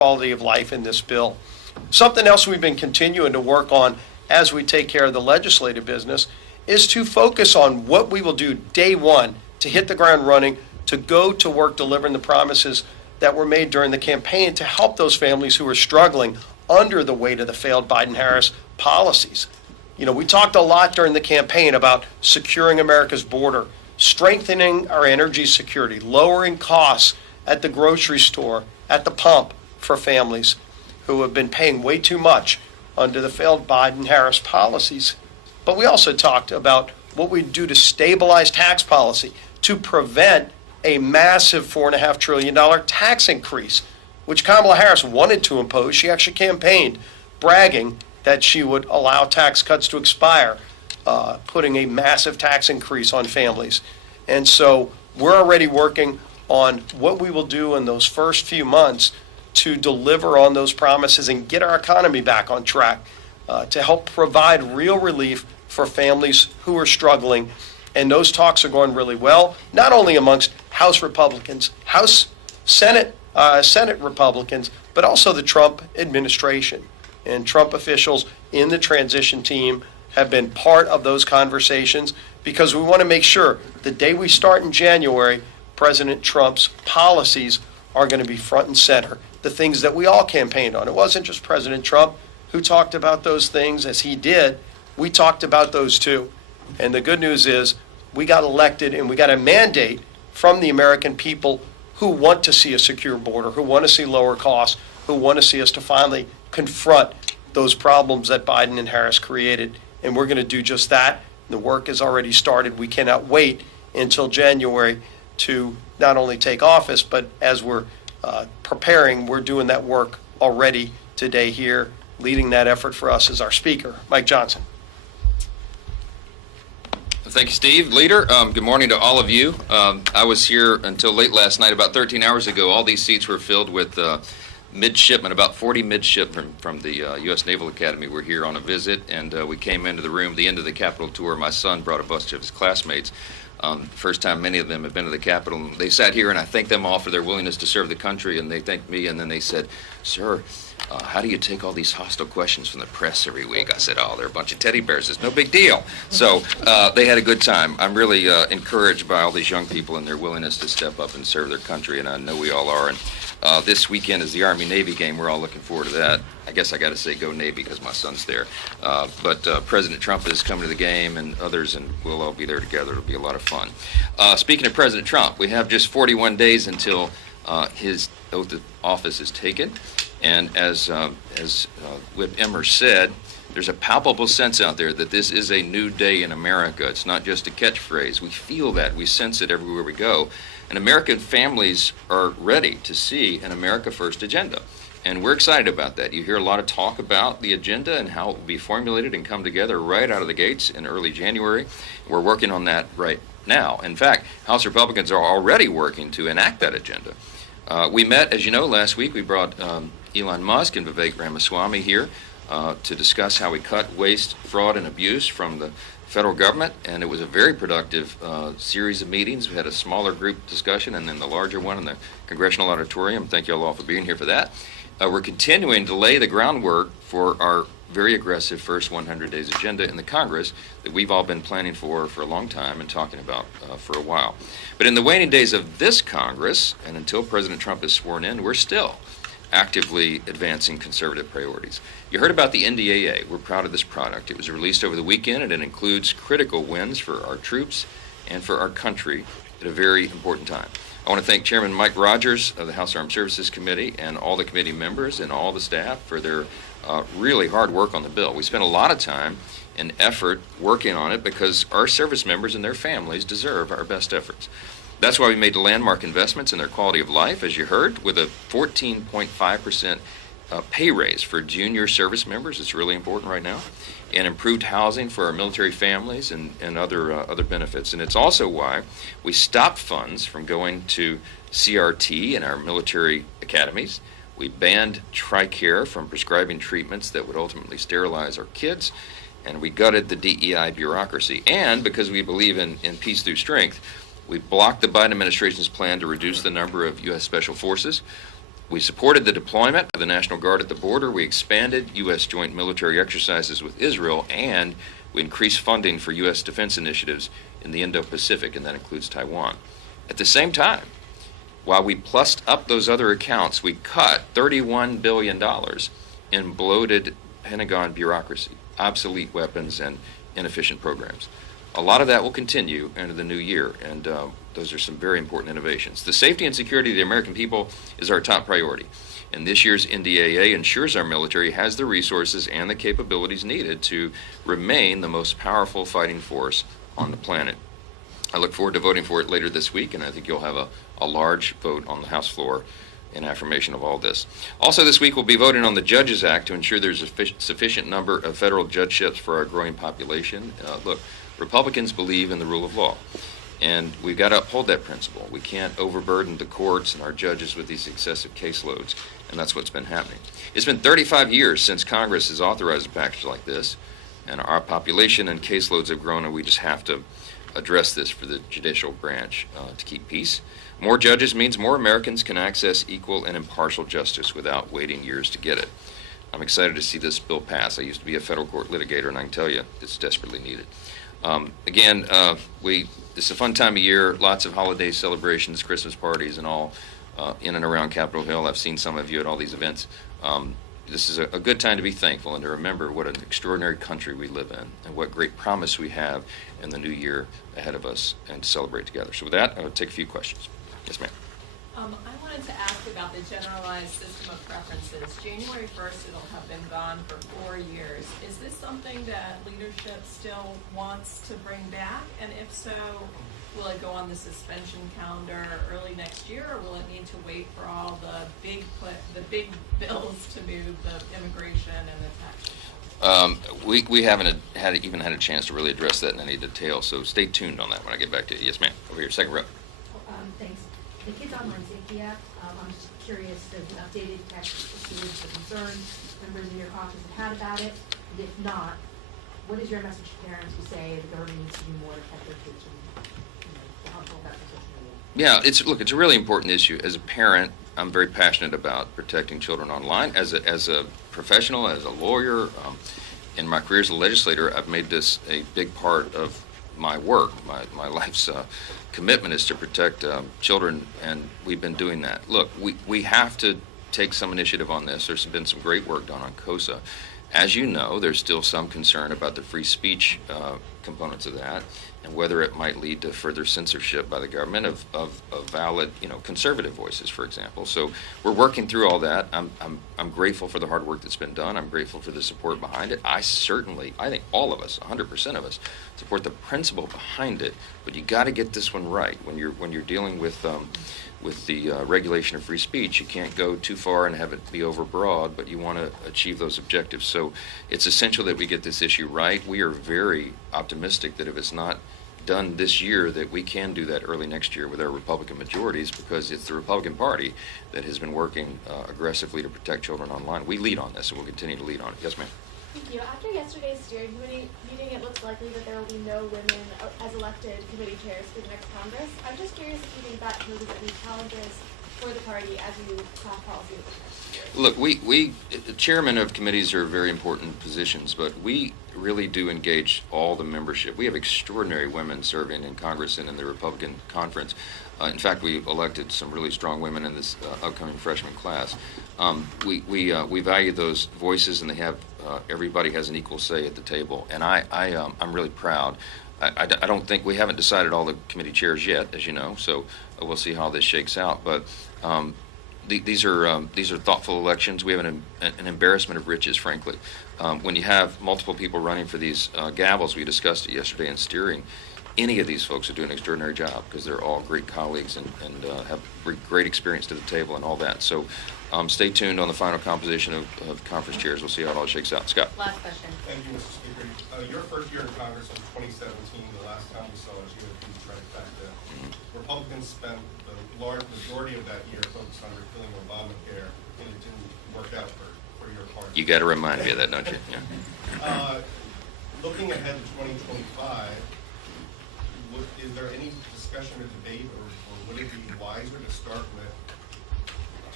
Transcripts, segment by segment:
quality of life in this bill. Something else we've been continuing to work on as we take care of the legislative business is to focus on what we will do day one to hit the ground running, to go to work delivering the promises that were made during the campaign to help those families who are struggling under the weight of the failed Biden-Harris policies. You know, we talked a lot during the campaign about securing America's border, strengthening our energy security, lowering costs at the grocery store, at the pump for families who have been paying way too much under the failed Biden-Harris policies. But we also talked about what we do to stabilize tax policy, to prevent a massive $4.5 trillion tax increase, which Kamala Harris wanted to impose. She actually campaigned bragging that she would allow tax cuts to expire, putting a massive tax increase on families. And so we're already working on what we will do in those first few months to deliver on those promises and get our economy back on track, to help provide real relief for families who are struggling. And those talks are going really well, not only amongst House Republicans, Senate Republicans, but also the Trump administration. And Trump officials in the transition team have been part of those conversations, because we want to make sure the day we start in January, President Trump's policies are going to be front and center, the things that we all campaigned on. It wasn't just President Trump who talked about those things as he did. We talked about those too. And the good news is we got elected and we got a mandate from the American people who want to see a secure border, who want to see lower costs, who want to see us to finally confront those problems that Biden and Harris created. And we're going to do just that. The work has already started. We cannot wait until January to not only take office, but as we're preparing, we're doing that work already today here. Leading that effort for us is our Speaker, Mike Johnson. Thank you, Steve. Leader, good morning to all of you. I was here until late last night. About 13 hours ago, all these seats were filled with midshipmen, about 40 midshipmen from the U.S. Naval Academy were here on a visit, and we came into the room, the end of the Capitol tour. My son brought a bunch of his classmates. First time many of them have been to the Capitol. They sat here, and I thanked them all for their willingness to serve the country, and they thanked me, and then they said, "Sir, how do you take all these hostile questions from the press every week?" I said, "Oh, they're a bunch of teddy bears. It's no big deal." So they had a good time. I'm really encouraged by all these young people and their willingness to step up and serve their country, and I know we all are. And this weekend is the Army-Navy game. We're all looking forward to that. I guess I got to say go Navy because my son's there. But President Trump is coming to the game, and others, and we'll all be there together. It'll be a lot of fun. Speaking of President Trump, we have just 41 days until his oath of office is taken. And as Whip Emmer said, there's a palpable sense out there that this is a new day in America. It's not just a catchphrase. We feel that. We sense it everywhere we go. And American families are ready to see an America First agenda. And we're excited about that. You hear a lot of talk about the agenda and how it will be formulated and come together right out of the gates in early January. We're working on that right now. In fact, House Republicans are already working to enact that agenda. We met, as you know, last week. We brought Elon Musk and Vivek Ramaswamy here to discuss how we cut waste, fraud, and abuse from the federal government, and it was a very productive series of meetings. We had a smaller group discussion and then the larger one in the Congressional Auditorium. Thank you all for being here for that. We're continuing to lay the groundwork for our very aggressive first 100 days agenda in the Congress that we've all been planning for a long time and talking about for a while. But in the waning days of this Congress, and until President Trump is sworn in, we're still actively advancing conservative priorities. You heard about the NDAA. We're proud of this product. It was released over the weekend, and it includes critical wins for our troops and for our country at a very important time. I want to thank Chairman Mike Rogers of the House Armed Services Committee and all the committee members and all the staff for their really hard work on the bill. We spent a lot of time and effort working on it because our service members and their families deserve our best efforts. That's why we made the landmark investments in their quality of life, as you heard, with a 14.5% pay raise for junior service members. It's really important right now. And improved housing for our military families and other benefits. And it's also why we stopped funds from going to CRT in our military academies. We banned TRICARE from prescribing treatments that would ultimately sterilize our kids. And we gutted the DEI bureaucracy. And because we believe in peace through strength, we blocked the Biden administration's plan to reduce the number of U.S. Special Forces. We supported the deployment of the National Guard at the border. We expanded U.S. joint military exercises with Israel, and we increased funding for U.S. defense initiatives in the Indo-Pacific, and that includes Taiwan. At the same time, while we plussed up those other accounts, we cut $31 billion in bloated Pentagon bureaucracy, obsolete weapons, and inefficient programs. A lot of that will continue into the new year, and those are some very important innovations. The safety and security of the American people is our top priority, and this year's NDAA ensures our military has the resources and the capabilities needed to remain the most powerful fighting force on the planet. I look forward to voting for it later this week, and I think you'll have a large vote on the House floor in affirmation of all this. Also this week we'll be voting on the Judges Act to ensure there's a sufficient number of federal judgeships for our growing population. Look, Republicans believe in the rule of law, and we've got to uphold that principle. We can't overburden the courts and our judges with these excessive caseloads, and that's what's been happening. It's been 35 years since Congress has authorized a package like this, and our population and caseloads have grown, and we just have to address this for the judicial branch to keep peace. More judges means more Americans can access equal and impartial justice without waiting years to get it. I'm excited to see this bill pass. I used to be a federal court litigator, and I can tell you it's desperately needed. This is a fun time of year, lots of holiday celebrations, Christmas parties, and all in and around Capitol Hill. I've seen some of you at all these events. This is a good time to be thankful and to remember what an extraordinary country we live in and what great promise we have in the new year ahead of us, and to celebrate together. So with that, I will take a few questions. Yes, ma'am. I wanted to ask about the generalized system of preferences. January 1st, it'll have been gone for 4 years. Is this something that leadership still wants to bring back? And if so, will it go on the suspension calendar early next year, or will it need to wait for all the big bills to move, the immigration and the tax? We haven't even had a chance to really address that in any detail, so stay tuned on that when I get back to you. Yes, ma'am. Over here, second row. Thanks. The Kids Online Safety Act, I'm just curious, there's an updated text issued the concerns members in your caucus have had about it, and if not, what is your message to parents who say the government needs to do more to protect their kids from, the harmful effects of social media? Yeah, it's a really important issue. As a parent, I'm very passionate about protecting children online. As a professional, as a lawyer, in my career as a legislator, I've made this a big part of my work. My life's commitment is to protect children, and we've been doing that. Look, we have to take some initiative on this. There's been some great work done on KOSA. As you know, there's still some concern about the free speech components of that, and whether it might lead to further censorship by the government of valid, conservative voices, for example. So we're working through all that. I'm grateful for the hard work that's been done. I'm grateful for the support behind it. I think all of us, 100% of us, support the principle behind it. But you got to get this one right. When you're dealing with the regulation of free speech, you can't go too far and have it be overbroad, but you want to achieve those objectives. So it's essential that we get this issue right. We are very optimistic that if it's not done this year, that we can do that early next year with our Republican majorities, because it's the Republican Party that has been working aggressively to protect children online. We lead on this, and we'll continue to lead on it. Yes, ma'am. Thank you. After yesterday's steering committee meeting, it looks likely that there will be no women as elected committee chairs for the next Congress. I'm just curious if you think that poses any challenges for the party as you craft policy with the next year. Look, we chairmen of committees are very important positions, but we really do engage all the membership. We have extraordinary women serving in Congress and in the Republican conference. In fact, we elected some really strong women in this upcoming freshman class. We value those voices, and they have everybody has an equal say at the table. And I'm really proud. I don't think we haven't decided all the committee chairs yet, as you know. So we'll see how this shakes out. But these are thoughtful elections. We have an embarrassment of riches, frankly. When you have multiple people running for these gavels, we discussed it yesterday in steering. Any of these folks are doing an extraordinary job because they're all great colleagues and have great experience to the table and all that. So stay tuned on the final composition of conference chairs. We'll see how it all shakes out. Scott. Last question. Thank you, Mr. Speaker. Your first year in Congress was 2017. The last time we saw us, you had these trifecta. Republicans spent the large majority of that year focused on repealing Obamacare, and it didn't work out for your party. You got to remind me of that, don't you? Yeah. Looking ahead to 2025, is there any discussion or debate, or would it be wiser to start with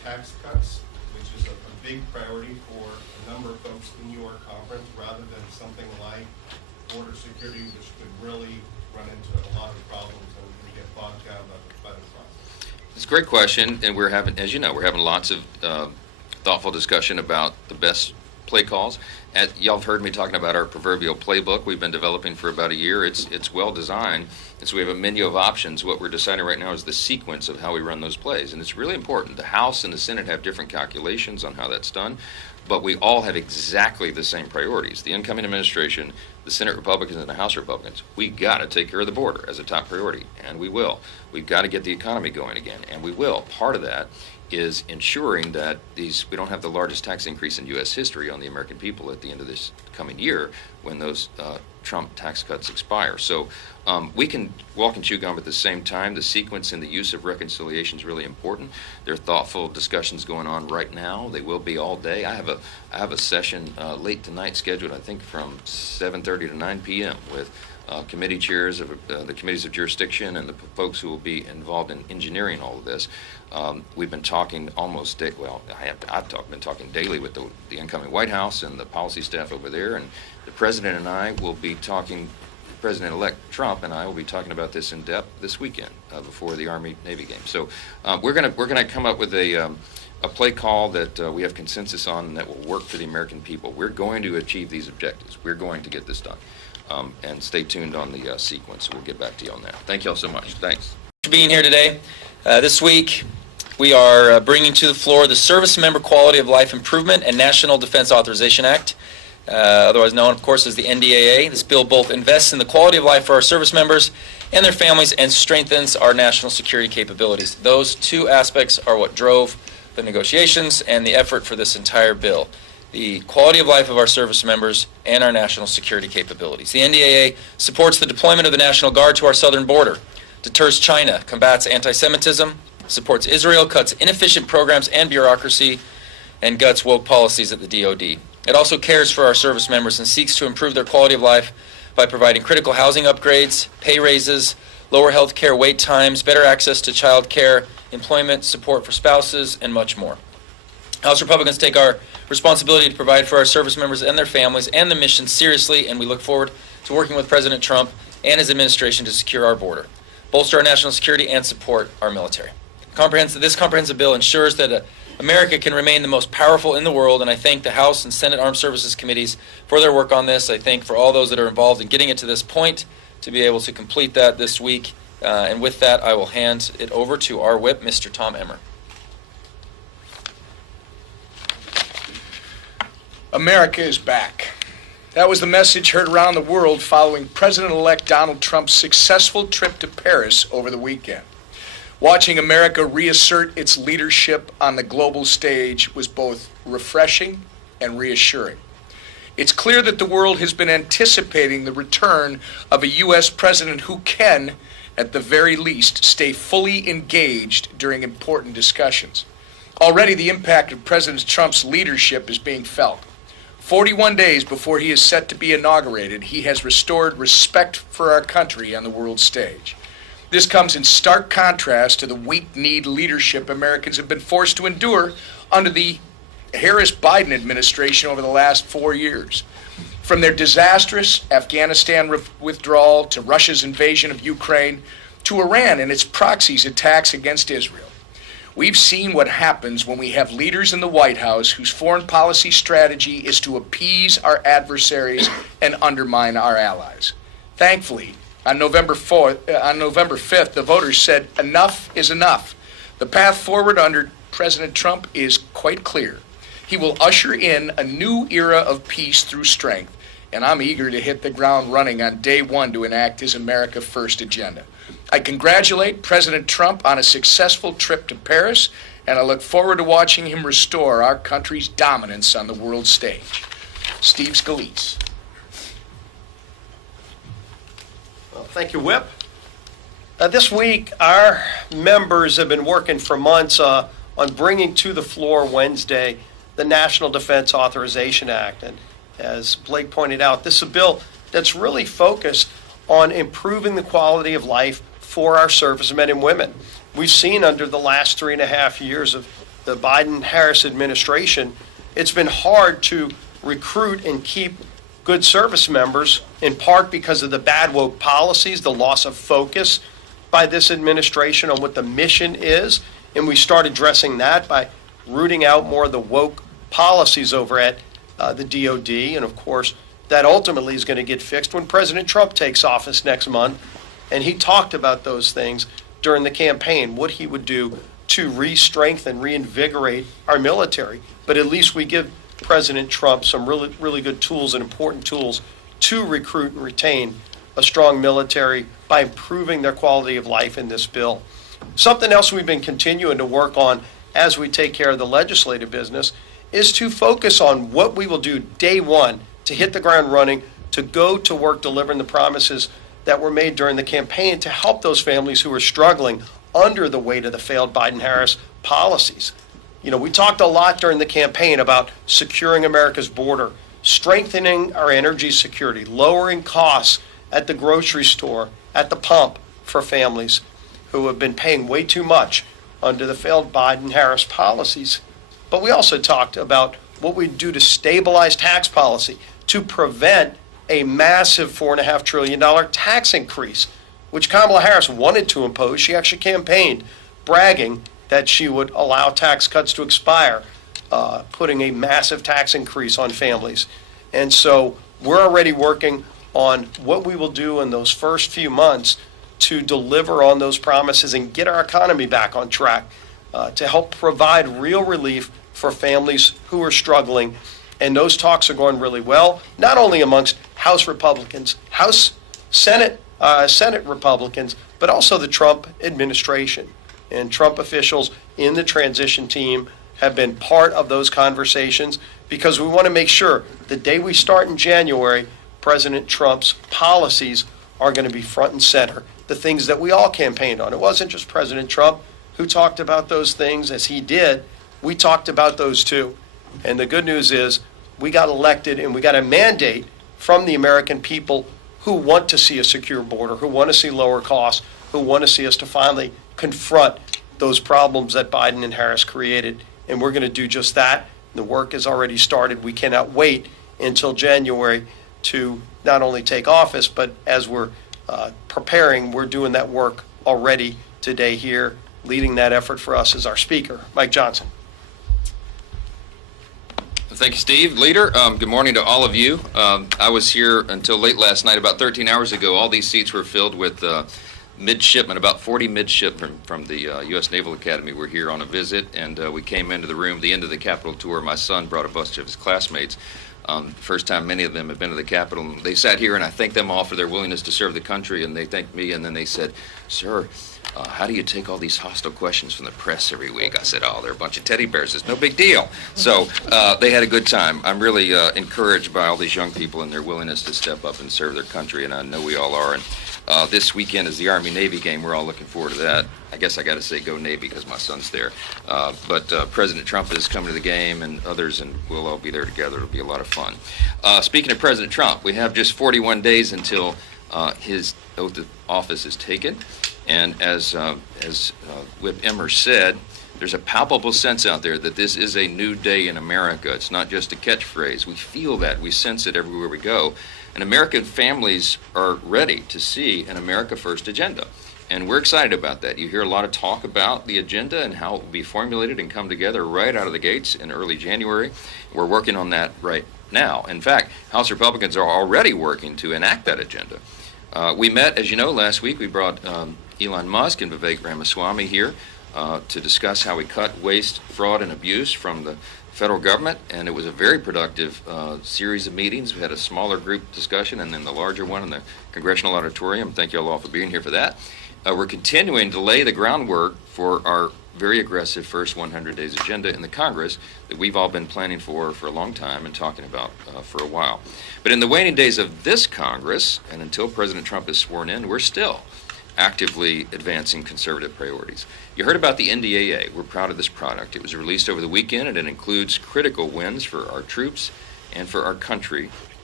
tax cuts, which is a big priority for a number of folks in your conference, rather than something like border security, which could really run into a lot of problems and get bogged down by the process? It's a great question, and we're having, as you know, we're having lots of thoughtful discussion about the best play calls. Y'all have heard me talking about our proverbial playbook we've been developing for about a year. It's well designed, and so we have a menu of options. What we're deciding right now is the sequence of how we run those plays, and it's really important. The House and the Senate have different calculations on how that's done, but we all have exactly the same priorities. The incoming administration, the Senate Republicans and the House Republicans, we got to take care of the border as a top priority, and we will. We've got to get the economy going again, and we will. Part of that is ensuring that we don't have the largest tax increase in U.S. history on the American people at the end of this coming year when those Trump tax cuts expire. So we can walk and chew gum at the same time. The sequence and the use of reconciliation is really important. There are thoughtful discussions going on right now. They will be all day. I have a session late tonight scheduled, I think, from 7:30 to 9 p.m. with committee chairs of the committees of jurisdiction and the folks who will be involved in engineering all of this. We've been talking almost been talking daily with the incoming White House and the policy staff over there, and the President and I will be talking. President-elect Trump and I will be talking about this in depth this weekend before the Army-Navy game. So we're gonna come up with a play call that we have consensus on and that will work for the American people. We're going to achieve these objectives. We're going to get this done. And stay tuned on the sequence. We'll get back to you on that. Thank you all so much. Thanks. For being here today. This week, we are bringing to the floor the Service Member Quality of Life Improvement and National Defense Authorization Act, otherwise known, of course, as the NDAA. This bill both invests in the quality of life for our service members and their families and strengthens our national security capabilities. Those two aspects are what drove the negotiations and the effort for this entire bill. The quality of life of our service members and our national security capabilities. The NDAA supports the deployment of the National Guard to our southern border, deters China, combats anti-Semitism, supports Israel, cuts inefficient programs and bureaucracy, and guts woke policies at the DoD. It also cares for our service members and seeks to improve their quality of life by providing critical housing upgrades, pay raises, lower health care wait times, better access to child care, employment, support for spouses, and much more. House Republicans take our responsibility to provide for our service members and their families and the mission seriously, and we look forward to working with President Trump and his administration to secure our border, bolster our national security, and support our military. This comprehensive bill ensures that America can remain the most powerful in the world, and I thank the House and Senate Armed Services Committees for their work on this. I thank for all those that are involved in getting it to this point to be able to complete that this week. And with that, I will hand it over to our whip, Mr. Tom Emmer. America is back. That was the message heard around the world following President-elect Donald Trump's successful trip to Paris over the weekend. Watching America reassert its leadership on the global stage was both refreshing and reassuring. It's clear that the world has been anticipating the return of a U.S. president who can, at the very least, stay fully engaged during important discussions. Already the impact of President Trump's leadership is being felt. 41 days before he is set to be inaugurated, he has restored respect for our country on the world stage. This comes in stark contrast to the weak-kneed leadership Americans have been forced to endure under the Harris-Biden administration over the last 4 years. From their disastrous Afghanistan withdrawal to Russia's invasion of Ukraine to Iran and its proxies' attacks against Israel. We've seen what happens when we have leaders in the White House whose foreign policy strategy is to appease our adversaries and undermine our allies. Thankfully, on November 5th, the voters said enough is enough. The path forward under President Trump is quite clear. He will usher in a new era of peace through strength, and I'm eager to hit the ground running on day one to enact his America First agenda. I congratulate President Trump on a successful trip to Paris, and I look forward to watching him restore our country's dominance on the world stage. Steve Scalise. Well, thank you, Whip. This week, our members have been working for months on bringing to the floor Wednesday the National Defense Authorization Act. And as Blake pointed out, this is a bill that's really focused on improving the quality of life for our servicemen and women. We've seen under the last 3.5 years of the Biden-Harris administration, it's been hard to recruit and keep good service members, in part because of the bad woke policies, the loss of focus by this administration on what the mission is. And we start addressing that by rooting out more of the woke policies over at the DOD. And of course, that ultimately is going to get fixed when President Trump takes office next month. And he talked about those things during the campaign, what he would do to re-strengthen, reinvigorate our military. But at least we give President Trump some really, really good tools and important tools to recruit and retain a strong military by improving their quality of life in this bill. Something else we've been continuing to work on as we take care of the legislative business is to focus on what we will do day one to hit the ground running, to go to work delivering the promises that were made during the campaign to help those families who are struggling under the weight of the failed Biden-Harris policies. You know, we talked a lot during the campaign about securing America's border, strengthening our energy security, lowering costs at the grocery store, at the pump for families who have been paying way too much under the failed Biden-Harris policies. But we also talked about what we do to stabilize tax policy, to prevent a massive $4.5 trillion tax increase, which Kamala Harris wanted to impose. She actually campaigned bragging that she would allow tax cuts to expire, putting a massive tax increase on families. And so we're already working on what we will do in those first few months to deliver on those promises and get our economy back on track, to help provide real relief for families who are struggling. And those talks are going really well, not only amongst House Republicans, Senate Republicans, but also the Trump administration. And Trump officials in the transition team have been part of those conversations, because we want to make sure the day we start in January, President Trump's policies are going to be front and center, the things that we all campaigned on. It wasn't just President Trump who talked about those things as he did. We talked about those too. And the good news is we got elected and we got a mandate from the American people who want to see a secure border, who want to see lower costs, who want to see us to finally confront those problems that Biden and Harris created. And we're going to do just that. The work has already started. We cannot wait until January to not only take office, but as we're preparing, we're doing that work already today here. Leading that effort for us is our Speaker, Mike Johnson. Thank you, Steve. Leader, good morning to all of you. I was here until late last night. About 13 hours ago, all these seats were filled with midshipmen, about 40 midshipmen from the U.S. Naval Academy were here on a visit, and we came into the room, the end of the Capitol tour. My son brought a bunch of his classmates. First time many of them have been to the Capitol. And they sat here, and I thanked them all for their willingness to serve the country, and they thanked me, and then they said, "Sir, how do you take all these hostile questions from the press every week?" I said, "Oh, they're a bunch of teddy bears. It's no big deal." So they had a good time. I'm really encouraged by all these young people and their willingness to step up and serve their country, and I know we all are. And this weekend is the Army-Navy game. We're all looking forward to that. I guess I got to say go Navy because my son's there. But President Trump is coming to the game, and others, and we'll all be there together. It'll be a lot of fun. Speaking of President Trump, we have just 41 days until his oath of office is taken. And as Whip Emmer said, there's a palpable sense out there that this is a new day in America. It's not just a catchphrase. We feel that. We sense it everywhere we go. And American families are ready to see an America First agenda. And we're excited about that. You hear a lot of talk about the agenda and how it will be formulated and come together right out of the gates in early January. We're working on that right now. In fact, House Republicans are already working to enact that agenda. We met, as you know, last week. We brought Elon Musk and Vivek Ramaswamy here to discuss how we cut waste, fraud, and abuse from the federal government, and it was a very productive series of meetings. We had a smaller group discussion and then the larger one in the Congressional Auditorium. Thank you all for being here for that. We're continuing to lay the groundwork for our very aggressive first 100 days agenda in the Congress that we've all been planning for a long time and talking about for a while. But in the waning days of this Congress, and until President Trump is sworn in, we're still actively advancing conservative priorities. You heard about the NDAA. We're proud of this product. It was released over the weekend, and it includes critical wins for our troops and for our country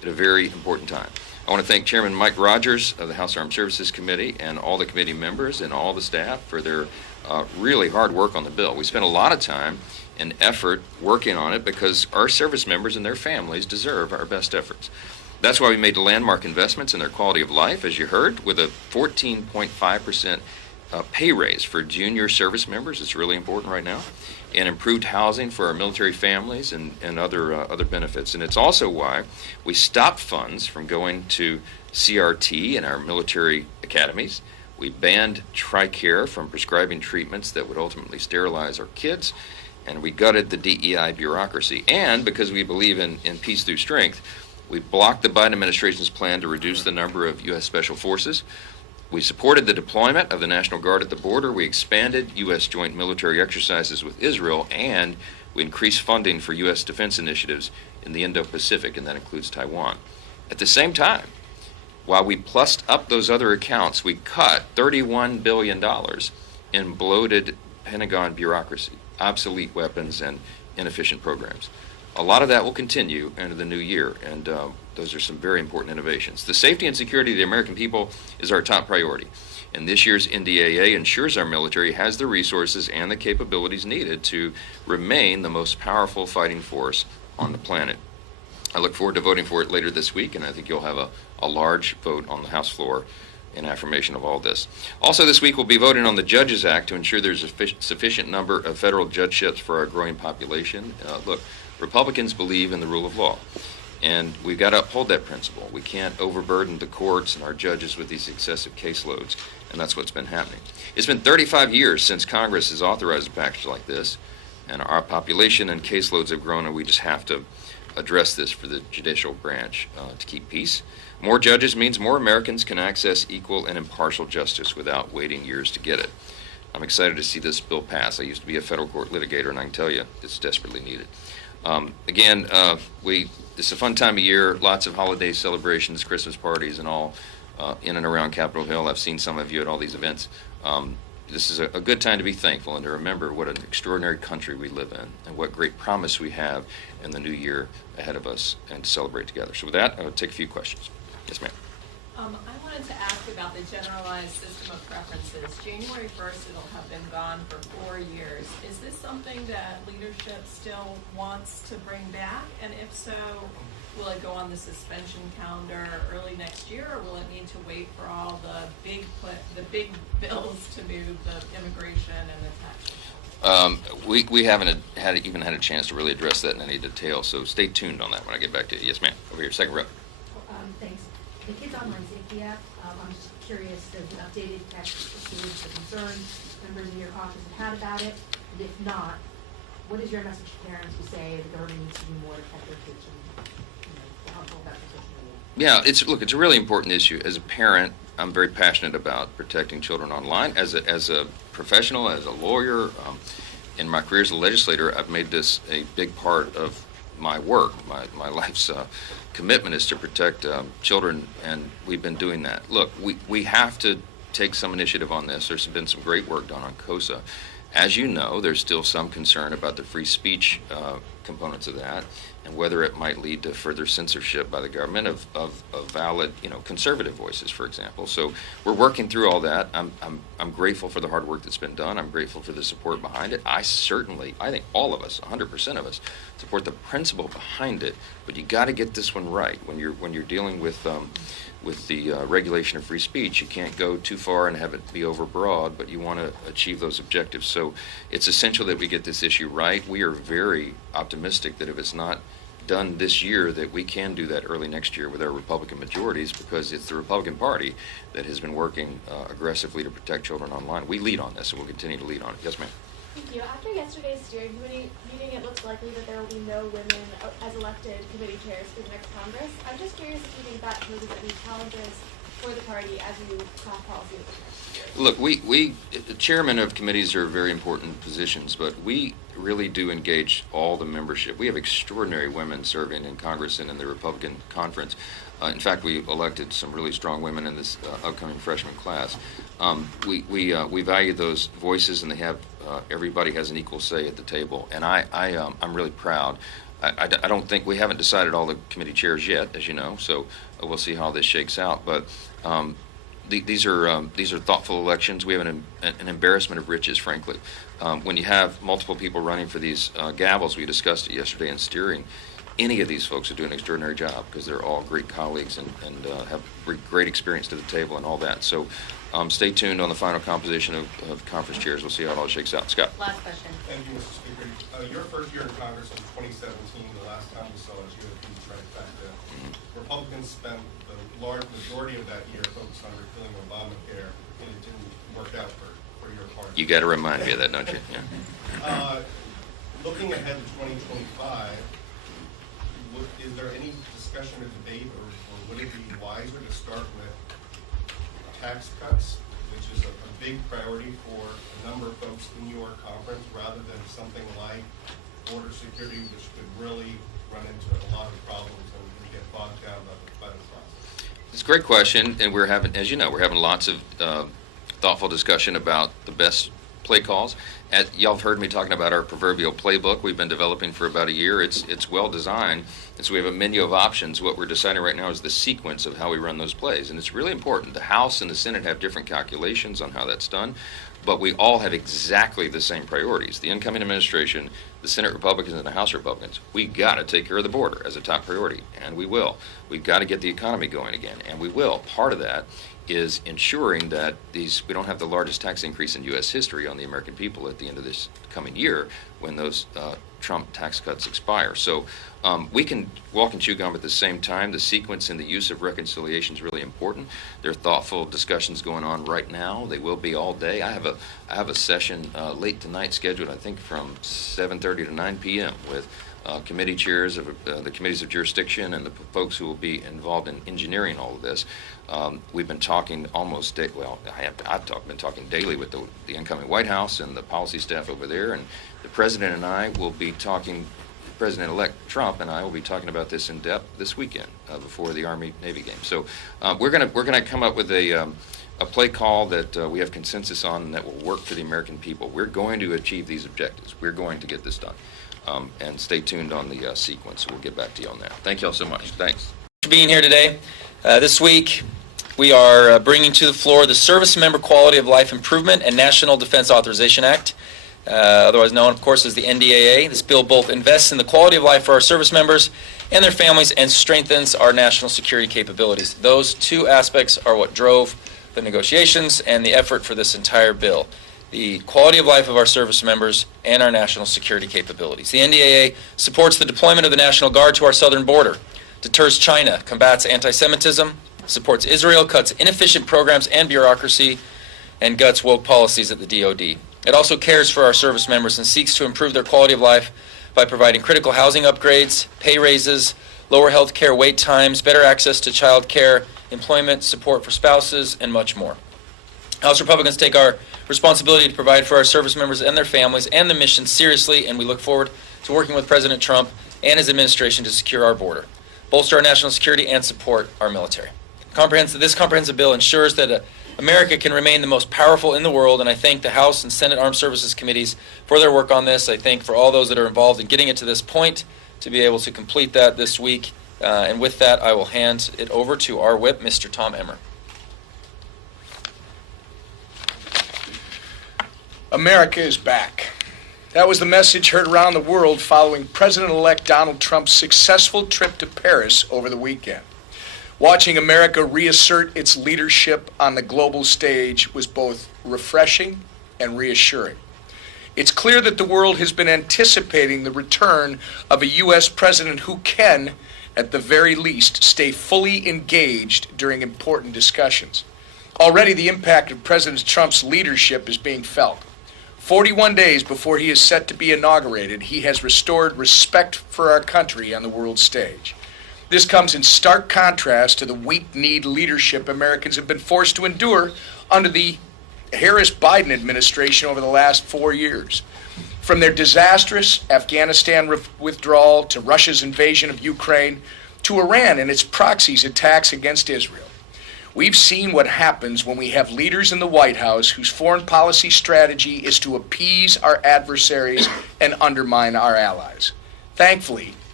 at a very important time. I want to thank Chairman Mike Rogers of the House Armed Services Committee and all the committee members and all the staff for their really hard work on the bill. We spent a lot of time and effort working on it because our service members and their families deserve our best efforts. That's why we made the landmark investments in their quality of life, as you heard, with a 14.5% pay raise for junior service members. It's really important right now. And improved housing for our military families and other benefits. And it's also why we stopped funds from going to CRT in our military academies. We banned TRICARE from prescribing treatments that would ultimately sterilize our kids. And we gutted the DEI bureaucracy. And because we believe in peace through strength, we blocked the Biden administration's plan to reduce the number of U.S. Special Forces. We supported the deployment of the National Guard at the border. We expanded U.S. joint military exercises with Israel, and we increased funding for U.S. defense initiatives in the Indo-Pacific, and that includes Taiwan. At the same time, while we plussed up those other accounts, we cut $31 billion in bloated Pentagon bureaucracy, obsolete weapons, and inefficient programs. A lot of that will continue into the new year, and those are some very important innovations. The safety and security of the American people is our top priority, and this year's NDAA ensures our military has the resources and the capabilities needed to remain the most powerful fighting force on the planet. I look forward to voting for it later this week, and I think you'll have a large vote on the House floor in affirmation of all this. Also this week we'll be voting on the Judges Act to ensure there's a sufficient number of federal judgeships for our growing population. Look, Republicans believe in the rule of law, and we've got to uphold that principle. We can't overburden the courts and our judges with these excessive caseloads, and that's what's been happening. It's been 35 years since Congress has authorized a package like this, and our population and caseloads have grown, and we just have to address this for the judicial branch to keep peace. More judges means more Americans can access equal and impartial justice without waiting years to get it. I'm excited to see this bill pass. I used to be a federal court litigator, and I can tell you it's desperately needed. It's a fun time of year, lots of holiday celebrations, Christmas parties, and all in and around Capitol Hill. I've seen some of you at all these events. This is a good time to be thankful and to remember what an extraordinary country we live in and what great promise we have in the new year ahead of us and to celebrate together. So with that, I will take a few questions. Yes, ma'am. I wanted to ask about the generalized system of preferences. January 1st, it'll have been gone for 4 years. Is this something that leadership still wants to bring back? And if so, will it go on the suspension calendar early next year, or will it need to wait for all the big bills to move, the immigration and the tax? We haven't even had a chance to really address that in any detail, so stay tuned on that when I get back to you. Yes, ma'am. Over here, second row. Thanks. The Kids Online Safety Act, I'm just curious, does an updated text assuage the concerns members in your caucus have had about it? And if not, what is your message to parents who say the government needs to do more to protect their kids from the harmful effects of social media? Yeah, it's a really important issue. As a parent, I'm very passionate about protecting children online. As a professional, as a lawyer, in my career as a legislator, I've made this a big part of my work. My life's commitment is to protect children, and we've been doing that. Look, we have to take some initiative on this. There's been some great work done on KOSA. As you know, there's still some concern about the free speech components of that and whether it might lead to further censorship by the government of valid, conservative voices, for example. So we're working through all that. I'm grateful for the hard work that's been done. I'm grateful for the support behind it. I think all of us, 100% of us, support the principle behind it. But you got to get this one right when you're dealing with the regulation of free speech. You can't go too far and have it be overbroad, but you want to achieve those objectives. So it's essential that we get this issue right. We are very optimistic that if it's not done this year, that we can do that early next year with our Republican majorities, because it's the Republican Party that has been working aggressively to protect children online. We lead on this, and we'll continue to lead on it. Yes, ma'am. Thank you. After yesterday's steering committee meeting, it looks likely that there will be no women as elected committee chairs for the next Congress. I'm just curious if you think that poses any challenges for the party as you craft policy over the next year. Look, we chairmen of committees are very important positions, but we really do engage all the membership. We have extraordinary women serving in Congress and in the Republican conference. In fact, we elected some really strong women in this upcoming freshman class. We value those voices, and they have everybody has an equal say at the table. And I'm really proud I don't think, we haven't decided all the committee chairs yet, as you know, so we'll see how this shakes out. But these are thoughtful elections. We have an embarrassment of riches, frankly. When you have multiple people running for these gavels, we discussed it yesterday in steering, any of these folks are doing an extraordinary job because they're all great colleagues and have great experience to the table and all that. So stay tuned on the final composition of conference chairs. We'll see how it all shakes out. Scott. Last question. Thank you, Mr. Speaker. Your first year in Congress was 2017. The last time we saw it, you had a huge trifecta. Republicans spent the large majority of that year focused on repealing Obamacare, and it didn't work out for your party. You got to remind me of that, don't you? Yeah. Looking ahead to 2025, is there any discussion or debate, or would it be wiser to start with tax cuts, which is a big priority for a number of folks in your conference, rather than something like border security, which could really run into a lot of problems and get bogged down by the process? It's a great question, and we're having, as you know, we're having lots of thoughtful discussion about the best play calls. Y'all have heard me talking about our proverbial playbook we've been developing for about a year. It's well designed, and so we have a menu of options. What we're deciding right now is the sequence of how we run those plays, and it's really important. The House and the Senate have different calculations on how that's done, but we all have exactly the same priorities. The incoming administration, the Senate Republicans and the House Republicans, we got to take care of the border as a top priority, and we will. We've got to get the economy going again, and we will. Part of that is ensuring that we don't have the largest tax increase in U.S. history on the American people at the end of this coming year when those Trump tax cuts expire. So we can walk and chew gum at the same time. The sequence and the use of reconciliation is really important. There are thoughtful discussions going on right now. They will be all day. I have a session late tonight scheduled, I think, from 7:30 to 9 p.m. with committee chairs of the committees of jurisdiction and the folks who will be involved in engineering all of this. We've been talking almost been talking daily with the incoming White House and the policy staff over there, and the President and I will be talking. President-elect Trump and I will be talking about this in depth this weekend before the Army-Navy game. So we're gonna come up with a play call that we have consensus on and that will work for the American people. We're going to achieve these objectives. We're going to get this done. And stay tuned on the sequence. We'll get back to you on that. Thank you all so much. Thanks. For being here today. This week, we are bringing to the floor the Service Member Quality of Life Improvement and National Defense Authorization Act, otherwise known, of course, as the NDAA. This bill both invests in the quality of life for our service members and their families and strengthens our national security capabilities. Those two aspects are what drove the negotiations and the effort for this entire bill. The quality of life of our service members and our national security capabilities. The NDAA supports the deployment of the National Guard to our southern border, deters China, combats anti-Semitism, supports Israel, cuts inefficient programs and bureaucracy, and guts woke policies at the DoD. It also cares for our service members and seeks to improve their quality of life by providing critical housing upgrades, pay raises, lower health care wait times, better access to child care, employment support for spouses, and much more. House Republicans take our responsibility to provide for our service members and their families and the mission seriously, and we look forward to working with President Trump and his administration to secure our border, bolster our national security, and support our military. This comprehensive bill ensures that America can remain the most powerful in the world, and I thank the House and Senate Armed Services Committees for their work on this. I thank for all those that are involved in getting it to this point to be able to complete that this week. And with that, I will hand it over to our whip, Mr. Tom Emmer. America is back. That was the message heard around the world following President-elect Donald Trump's successful trip to Paris over the weekend. Watching America reassert its leadership on the global stage was both refreshing and reassuring. It's clear that the world has been anticipating the return of a U.S. president who can, at the very least, stay fully engaged during important discussions. Already the impact of President Trump's leadership is being felt. 41 days before he is set to be inaugurated, he has restored respect for our country on the world stage. This comes in stark contrast to the weak-kneed leadership Americans have been forced to endure under the Harris-Biden administration over the last 4 years. From their disastrous Afghanistan withdrawal to Russia's invasion of Ukraine to Iran and its proxies' attacks against Israel. We've seen what happens when we have leaders in the White House whose foreign policy strategy is to appease our adversaries and undermine our allies. Thankfully,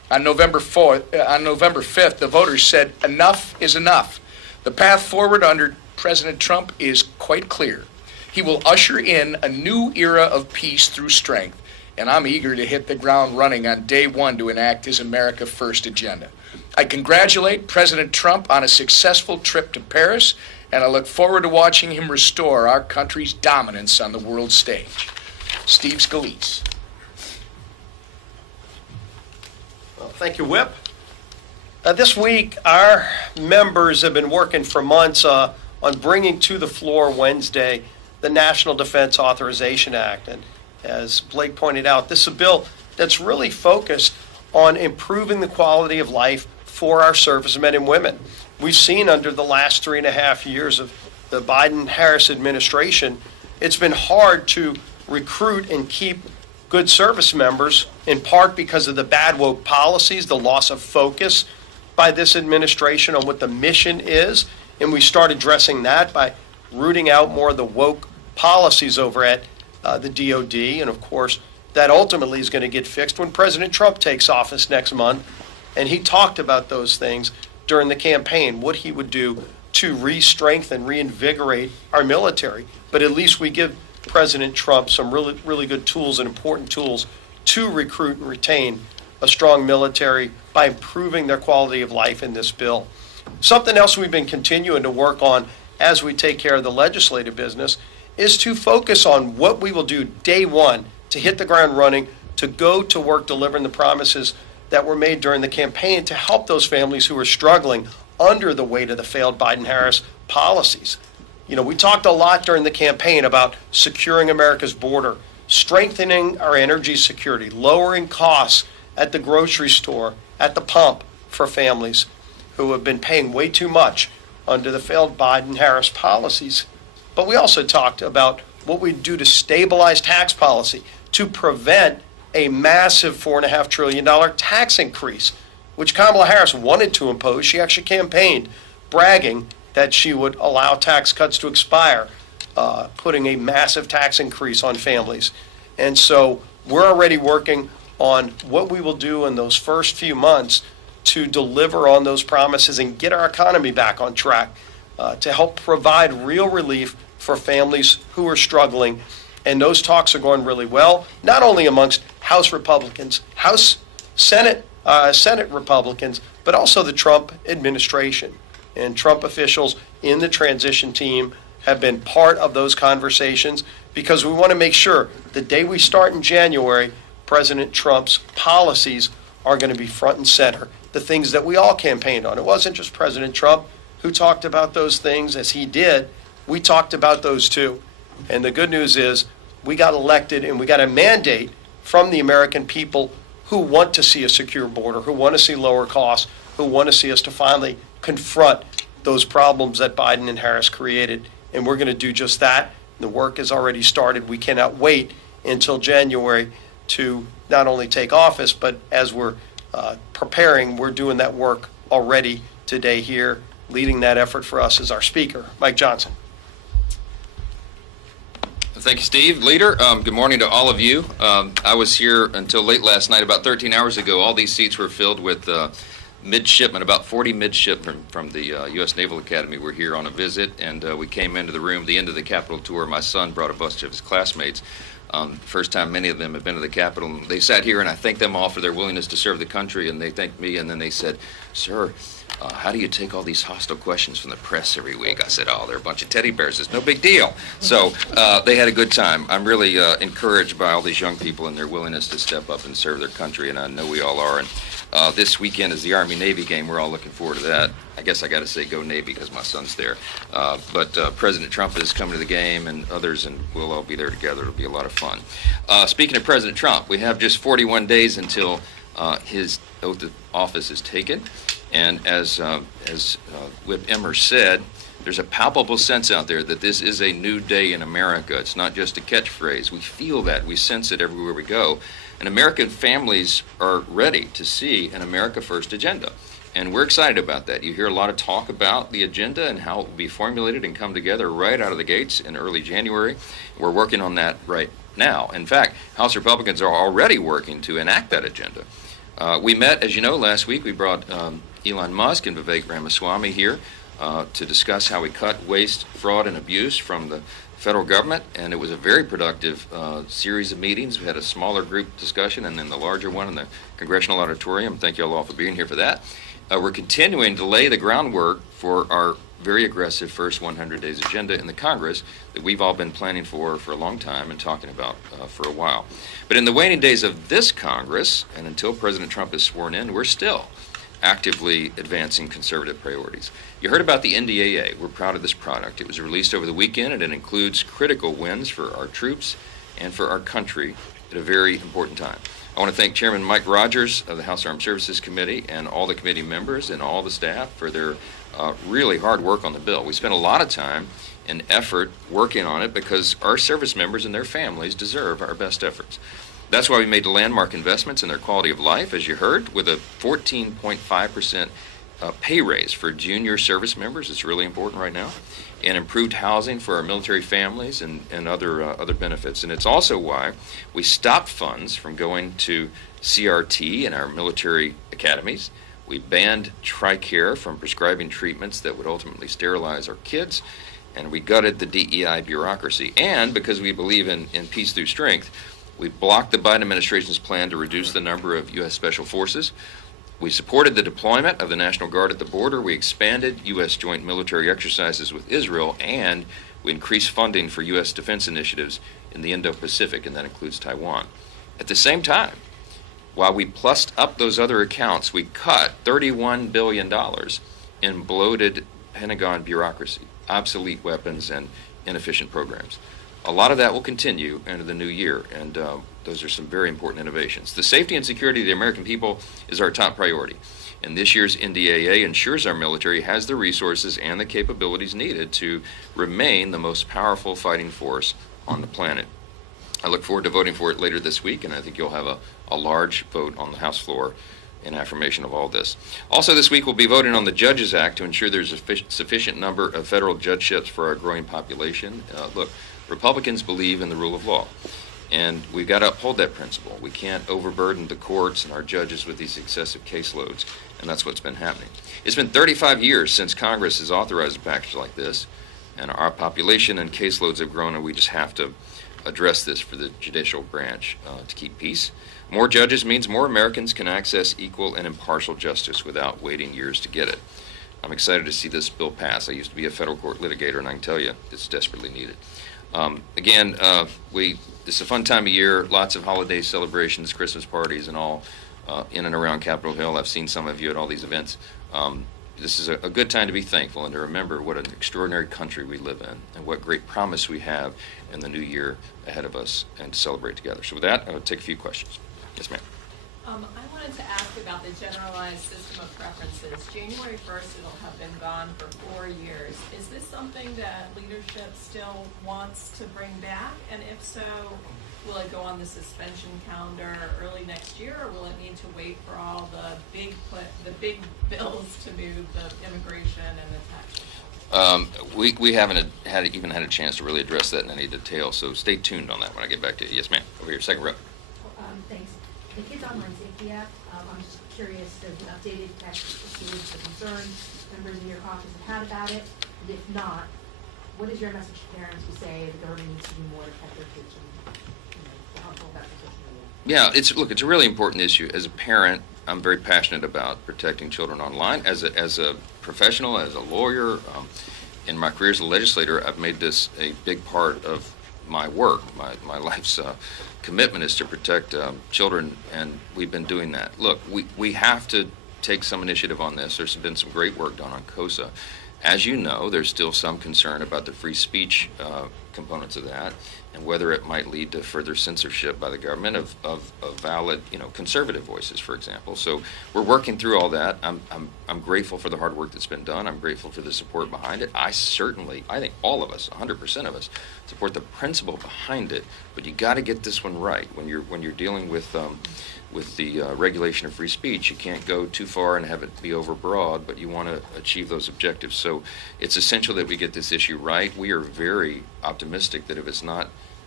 On November 5th, the voters said enough is enough. The path forward under President Trump is quite clear. He will usher in a new era of peace through strength, and I'm eager to hit the ground running on day one to enact his America First agenda. I congratulate President Trump on a successful trip to Paris, and I look forward to watching him restore our country's dominance on the world stage. Steve Scalise. Well, thank you, Whip. This week, our members have been working for months on bringing to the floor Wednesday the National Defense Authorization Act. And as Blake pointed out, this is a bill that's really focused on improving the quality of life for our servicemen and women. We've seen under the last 3.5 years of the Biden-Harris administration, it's been hard to recruit and keep good service members, in part because of the bad woke policies, the loss of focus by this administration on what the mission is. And we start addressing that by rooting out more of the woke policies over at the DOD. And of course, that ultimately is going to get fixed when President Trump takes office next month. And he talked about those things during the campaign, what he would do to re-strengthen, reinvigorate our military. But at least we give President Trump some really, really good tools and important tools to recruit and retain a strong military by improving their quality of life in this bill. Something else we've been continuing to work on as we take care of the legislative business is to focus on what we will do day one to hit the ground running, to go to work delivering the promises that were made during the campaign to help those families who are struggling under the weight of the failed Biden-Harris policies. You know, we talked a lot during the campaign about securing America's border, strengthening our energy security, lowering costs at the grocery store, at the pump for families who have been paying way too much under the failed Biden-Harris policies. But we also talked about what we do to stabilize tax policy, to prevent a massive $4.5 trillion tax increase, which Kamala Harris wanted to impose. She actually campaigned bragging that she would allow tax cuts to expire, putting a massive tax increase on families. And so we're already working on what we will do in those first few months to deliver on those promises and get our economy back on track, to help provide real relief for families who are struggling. And those talks are going really well, not only amongst House Republicans, Senate Republicans, but also the Trump administration. And Trump officials in the transition team have been part of those conversations, because we want to make sure the day we start in January, President Trump's policies are going to be front and center, the things that we all campaigned on. It wasn't just President Trump who talked about those things as he did. We talked about those too. And the good news is we got elected and we got a mandate from the American people who want to see a secure border, who want to see lower costs, who want to see us to finally confront those problems that Biden and Harris created. And we're going to do just that. The work has already started. We cannot wait until January to not only take office, but as we're preparing, we're doing that work already today here. Leading that effort for us is our speaker, Mike Johnson. Thank you, Steve. Leader, good morning to all of you. I was here until late last night. About 13 hours ago, all these seats were filled with midshipmen. About 40 midshipmen from the U.S. Naval Academy were here on a visit, and we came into the room, the end of the Capitol tour. My son brought a bunch of his classmates. First time many of them have been to the Capitol. And they sat here, and I thanked them all for their willingness to serve the country, and they thanked me, and then they said, "Sir, how do you take all these hostile questions from the press every week?" I said, "Oh, they're a bunch of teddy bears. It's no big deal." So they had a good time. I'm really encouraged by all these young people and their willingness to step up and serve their country, and I know we all are. And this weekend is the Army-Navy game. We're all looking forward to that. I guess I got to say go Navy because my son's there. But President Trump is coming to the game, and others, and we'll all be there together. It'll be a lot of fun. Speaking of President Trump, we have just 41 days until his oath of office is taken. And as Whip Emmer said, there's a palpable sense out there that this is a new day in America. It's not just a catchphrase. We feel that. We sense it everywhere we go. And American families are ready to see an America First agenda. And we're excited about that. You hear a lot of talk about the agenda and how it will be formulated and come together right out of the gates in early January. We're working on that right now. In fact, House Republicans are already working to enact that agenda. We met, as you know, last week. We brought Elon Musk and Vivek Ramaswamy here to discuss how we cut waste, fraud, and abuse from the federal government, and it was a very productive series of meetings. We had a smaller group discussion and then the larger one in the Congressional Auditorium. Thank you all for being here for that. We're continuing to lay the groundwork for our very aggressive first 100 days agenda in the Congress that we've all been planning for a long time and talking about for a while. But in the waning days of this Congress, and until President Trump is sworn in, we're still actively advancing conservative priorities. You heard about the NDAA. We're proud of this product. It was released over the weekend, and it includes critical wins for our troops and for our country at a very important time. I want to thank Chairman Mike Rogers of the House Armed Services Committee and all the committee members and all the staff for their really hard work on the bill. We spent a lot of time and effort working on it because our service members and their families deserve our best efforts. That's why we made landmark investments in their quality of life, as you heard, with a 14.5% pay raise for junior service members. It's really important right now. And improved housing for our military families and other benefits. And it's also why we stopped funds from going to CRT in our military academies. We banned TRICARE from prescribing treatments that would ultimately sterilize our kids. And we gutted the DEI bureaucracy. And because we believe in peace through strength, we blocked the Biden administration's plan to reduce the number of U.S. Special Forces. We supported the deployment of the National Guard at the border. We expanded U.S. joint military exercises with Israel, and we increased funding for U.S. defense initiatives in the Indo-Pacific, and that includes Taiwan. At the same time, while we plussed up those other accounts, we cut $31 billion in bloated Pentagon bureaucracy, obsolete weapons, and inefficient programs. A lot of that will continue into the new year, and those are some very important innovations. The safety and security of the American people is our top priority, and this year's NDAA ensures our military has the resources and the capabilities needed to remain the most powerful fighting force on the planet. I look forward to voting for it later this week, and I think you'll have a large vote on the House floor in affirmation of all this. Also this week we'll be voting on the Judges Act to ensure there's a sufficient number of federal judgeships for our growing population. Look, Republicans believe in the rule of law, and we've got to uphold that principle. We can't overburden the courts and our judges with these excessive caseloads, and that's what's been happening. It's been 35 years since Congress has authorized a package like this, and our population and caseloads have grown, and we just have to address this for the judicial branch to keep peace. More judges means more Americans can access equal and impartial justice without waiting years to get it. I'm excited to see this bill pass. I used to be a federal court litigator, and I can tell you it's desperately needed. This is a fun time of year, lots of holiday celebrations, Christmas parties, and all in and around Capitol Hill. I've seen some of you at all these events. This is a good time to be thankful and to remember what an extraordinary country we live in and what great promise we have in the new year ahead of us and to celebrate together. So with that, I'll take a few questions. Yes, ma'am. I wanted to ask about the generalized system of preferences. January 1st, it'll have been gone for 4 years. Is this something that leadership still wants to bring back? And if so, will it go on the suspension calendar early next year, or will it need to wait for all the big bills to move the immigration and the tax? We haven't even had a chance to really address that in any detail, so stay tuned on that when I get back to you. Yes, ma'am. Over here, second row. Thanks. The Kids Online Safety Act, I'm just curious, does an updated text include the concerns members in your caucus have had about it? And if not, what is your message to parents who say the government needs to do more to protect their kids and harmful effects of social media? Yeah, it's a really important issue. As a parent, I'm very passionate about protecting children online. As a professional, as a lawyer, in my career as a legislator, I've made this a big part of my work. My life's commitment is to protect children, and we've been doing that. Look, we have to take some initiative on this. There's been some great work done on KOSA. As you know, there's still some concern about the free speech components of that and whether it might lead to further censorship by the government of valid, conservative voices, for example. So we're working through all that. I'm grateful for the hard work that's been done. I'm grateful for the support behind it. I think all of us, 100% of us, support the principle behind it. But you got to get this one right when you're dealing with the regulation of free speech. You can't go too far and have it be overbroad, but you want to achieve those objectives. So it's essential that we get this issue right. We are very optimistic that if it's not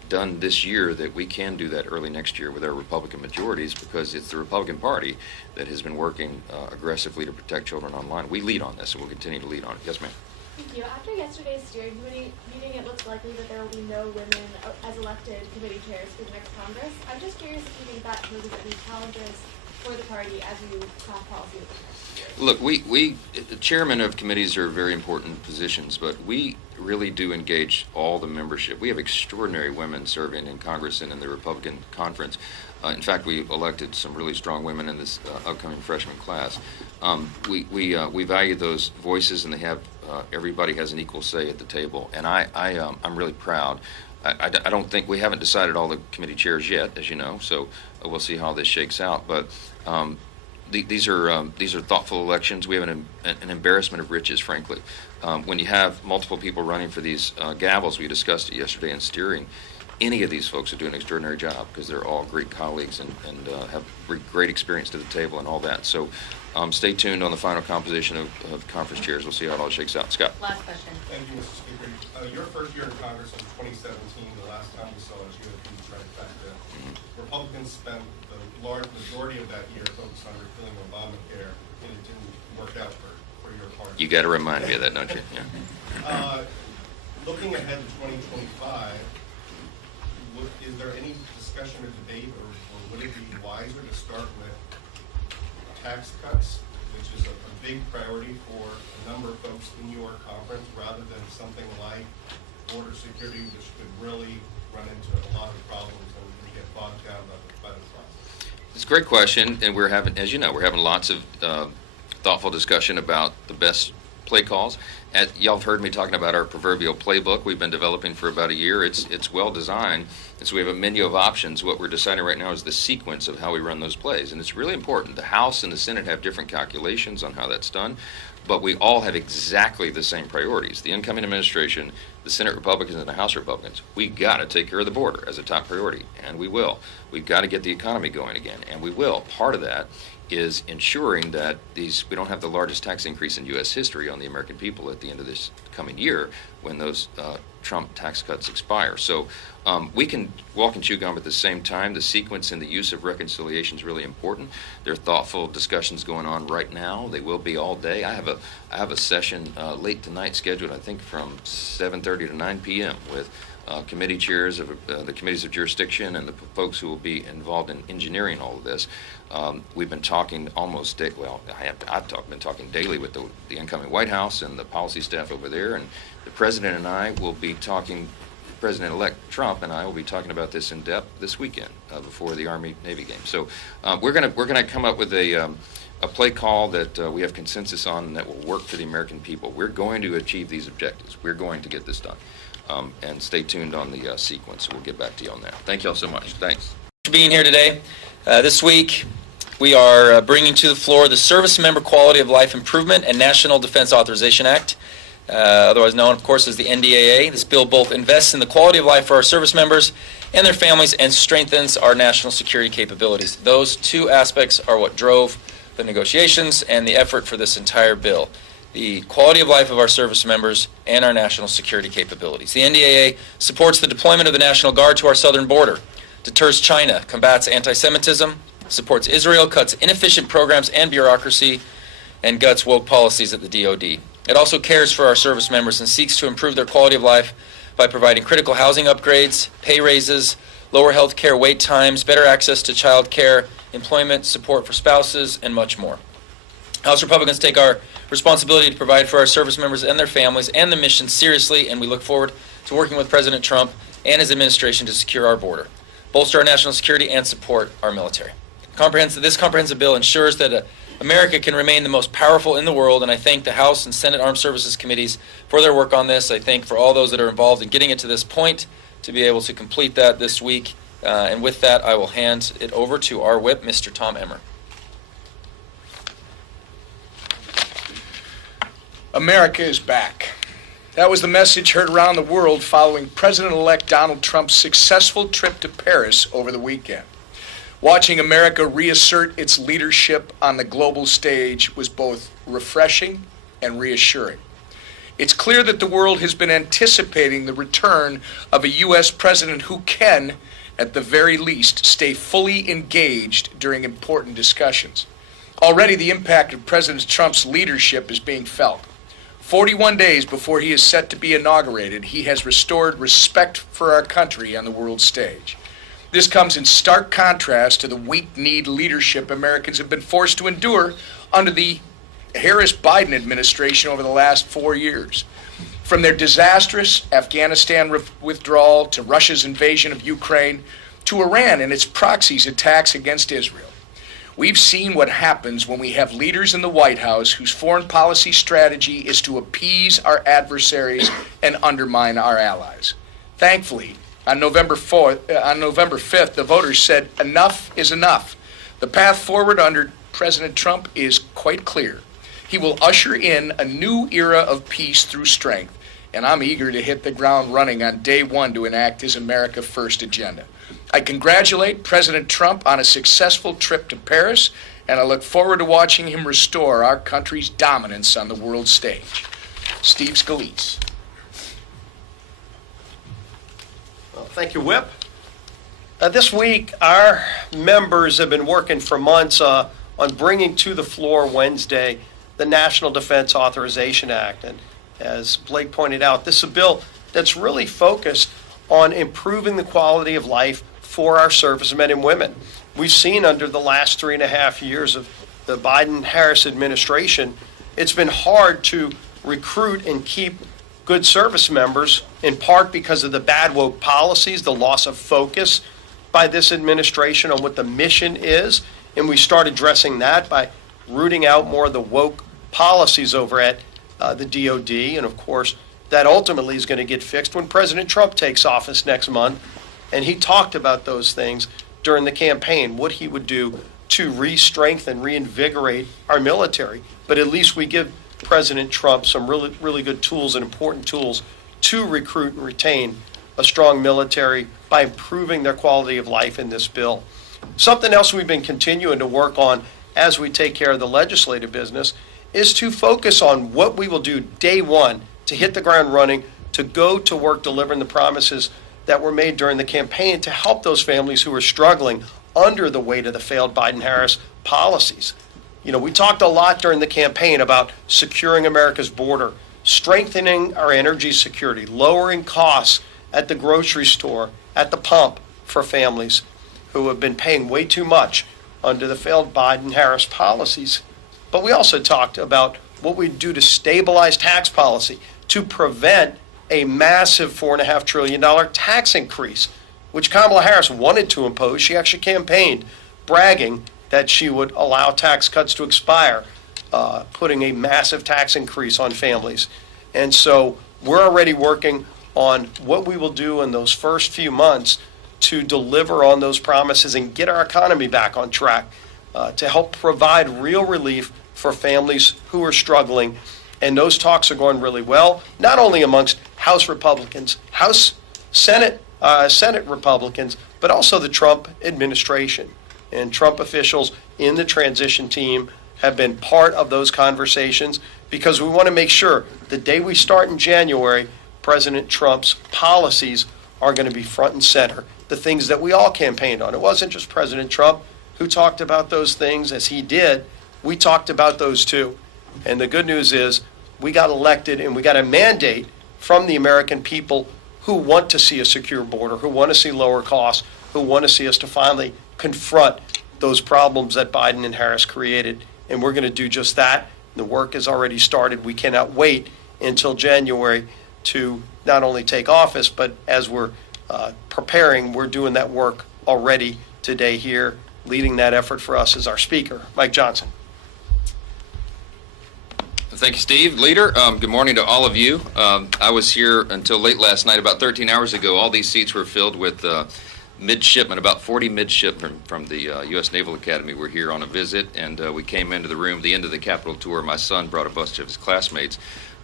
done this year that we can do that early next year with our Republican majorities, because it's the Republican Party that has been working aggressively to protect children online. We lead on this, and we'll continue to lead on it. Yes, ma'am. Thank you. After yesterday's steering committee meeting, it looks likely that there will be no women as elected committee chairs for the next Congress. I'm just curious if you think that poses any challenges for the party as you craft policy with the next year. Look, the chairman of committees are very important positions, but we really do engage all the membership. We have extraordinary women serving in Congress and in the Republican conference. In fact, we elected some really strong women in this upcoming freshman class. We value those voices, and they have everybody has an equal say at the table. And I'm really proud. I don't think we haven't decided all the committee chairs yet, as you know. So we'll see how this shakes out. But these are thoughtful elections. We have an embarrassment of riches, frankly. When you have multiple people running for these gavels, we discussed it yesterday in steering. Any of these folks are doing an extraordinary job because they're all great colleagues and have great experience to the table and all that. So stay tuned on the final composition of conference chairs. We'll see how it all shakes out. Scott. Last question. Thank you, Mr. Speaker. Your first year in Congress was 2017. The last time we saw it, you had the trifecta. Republicans spent the large majority of that year focused on repealing Obamacare, and it didn't work out for your party. You got to remind me of that, don't you? Yeah. Looking ahead to 2025, is there any discussion or debate, or would it be wiser to start with tax cuts, which is a big priority for a number of folks in your conference, rather than something like border security, which could really run into a lot of problems and get bogged down by the process? It's a great question, and we're having, as you know, we're having lots of thoughtful discussion about the best play calls. Y'all have heard me talking about our proverbial playbook we've been developing for about a year. It's well designed, and so we have a menu of options. What we're deciding right now is the sequence of how we run those plays, and it's really important. The House and the Senate have different calculations on how that's done, but we all have exactly the same priorities. The incoming administration, the Senate Republicans and the House Republicans, we've got to take care of the border as a top priority, and we will. We've got to get the economy going again, and we will. Part of that is ensuring that we don't have the largest tax increase in U.S. history on the American people at the end of this coming year when those Trump tax cuts expire. So we can walk and chew gum at the same time. The sequence and the use of reconciliation is really important. There are thoughtful discussions going on right now. They will be all day. I have a session late tonight scheduled, I think, from 7:30 to 9 p.m. with committee chairs of the committees of jurisdiction and the folks who will be involved in engineering all of this. We've been talking I've been talking daily with the incoming White House and the policy staff over there, and the President and I will be talking, President-elect Trump and I will be talking about this in depth this weekend before the Army-Navy game. So we're gonna come up with a play call that we have consensus on and that will work for the American people. We're going to achieve these objectives. We're going to get this done. And stay tuned on the sequence. We'll get back to you on that. Thank you all so much. Thanks. Thanks for being here today. This week, we are bringing to the floor the Service Member Quality of Life Improvement and National Defense Authorization Act, otherwise known, of course, as the NDAA. This bill both invests in the quality of life for our service members and their families and strengthens our national security capabilities. Those two aspects are what drove the negotiations and the effort for this entire bill. The quality of life of our service members and our national security capabilities. The NDAA supports the deployment of the National Guard to our southern border, deters China, combats anti-Semitism, supports Israel, cuts inefficient programs and bureaucracy, and guts woke policies at the DoD. It also cares for our service members and seeks to improve their quality of life by providing critical housing upgrades, pay raises, lower health care wait times, better access to child care, employment, support for spouses, and much more. House Republicans take our responsibility to provide for our service members and their families and the mission seriously, and we look forward to working with President Trump and his administration to secure our border, bolster our national security, and support our military. This comprehensive bill ensures that America can remain the most powerful in the world, and I thank the House and Senate Armed Services Committees for their work on this. I thank for all those that are involved in getting it to this point to be able to complete that this week. And with that, I will hand it over to our whip, Mr. Tom Emmer. America is back. That was the message heard around the world following President-elect Donald Trump's successful trip to Paris over the weekend. Watching America reassert its leadership on the global stage was both refreshing and reassuring. It's clear that the world has been anticipating the return of a U.S. president who can, at the very least, stay fully engaged during important discussions. Already the impact of President Trump's leadership is being felt. 41 days before he is set to be inaugurated, he has restored respect for our country on the world stage. This comes in stark contrast to the weak-kneed leadership Americans have been forced to endure under the Harris-Biden administration over the last 4 years. From their disastrous Afghanistan withdrawal to Russia's invasion of Ukraine to Iran and its proxies' attacks against Israel. We've seen what happens when we have leaders in the White House whose foreign policy strategy is to appease our adversaries and undermine our allies. Thankfully, on November 5th, the voters said enough is enough. The path forward under President Trump is quite clear. He will usher in a new era of peace through strength, and I'm eager to hit the ground running on day one to enact his America First agenda. I congratulate President Trump on a successful trip to Paris, and I look forward to watching him restore our country's dominance on the world stage. Steve Scalise. Well, thank you, Whip. This week, our members have been working for months on bringing to the floor Wednesday the National Defense Authorization Act. And as Blake pointed out, this is a bill that's really focused on improving the quality of life for our servicemen and women. We've seen under the last 3.5 years of the Biden-Harris administration, it's been hard to recruit and keep good service members, in part because of the bad woke policies, the loss of focus by this administration on what the mission is. And we start addressing that by rooting out more of the woke policies over at the DOD. And of course, that ultimately is going to get fixed when President Trump takes office next month. And he talked about those things during the campaign, what he would do to re-strengthen, reinvigorate our military. But at least we give President Trump some really, really good tools and important tools to recruit and retain a strong military by improving their quality of life in this bill. Something else we've been continuing to work on as we take care of the legislative business is to focus on what we will do day one to hit the ground running, to go to work delivering the promises that were made during the campaign to help those families who are struggling under the weight of the failed Biden-Harris policies. You know, we talked a lot during the campaign about securing America's border, strengthening our energy security, lowering costs at the grocery store, at the pump for families who have been paying way too much under the failed Biden-Harris policies. But we also talked about what we do to stabilize tax policy, to prevent a massive $4.5 trillion tax increase, which Kamala Harris wanted to impose. She actually campaigned, bragging that she would allow tax cuts to expire, putting a massive tax increase on families. And so we're already working on what we will do in those first few months to deliver on those promises and get our economy back on track, to help provide real relief for families who are struggling. And those talks are going really well, not only amongst House Republicans, Senate Republicans, but also the Trump administration. And Trump officials in the transition team have been part of those conversations because we want to make sure the day we start in January, President Trump's policies are going to be front and center, the things that we all campaigned on. It wasn't just President Trump who talked about those things as he did. We talked about those too. And the good news is we got elected and we got a mandate from the American people who want to see a secure border, who want to see lower costs, who want to see us to finally confront those problems that Biden and Harris created. And we're going to do just that. The work has already started. We cannot wait until January to not only take office, but as we're preparing, we're doing that work already today here. Leading that effort for us is our speaker, Mike Johnson. Thank you, Steve. Leader, good morning to all of you. I was here until late last night. About 13 hours ago, all these seats were filled with midshipmen, about 40 midshipmen from the U.S. Naval Academy were here on a visit, and we came into the room, the end of the Capitol tour. My son brought a bunch of his classmates.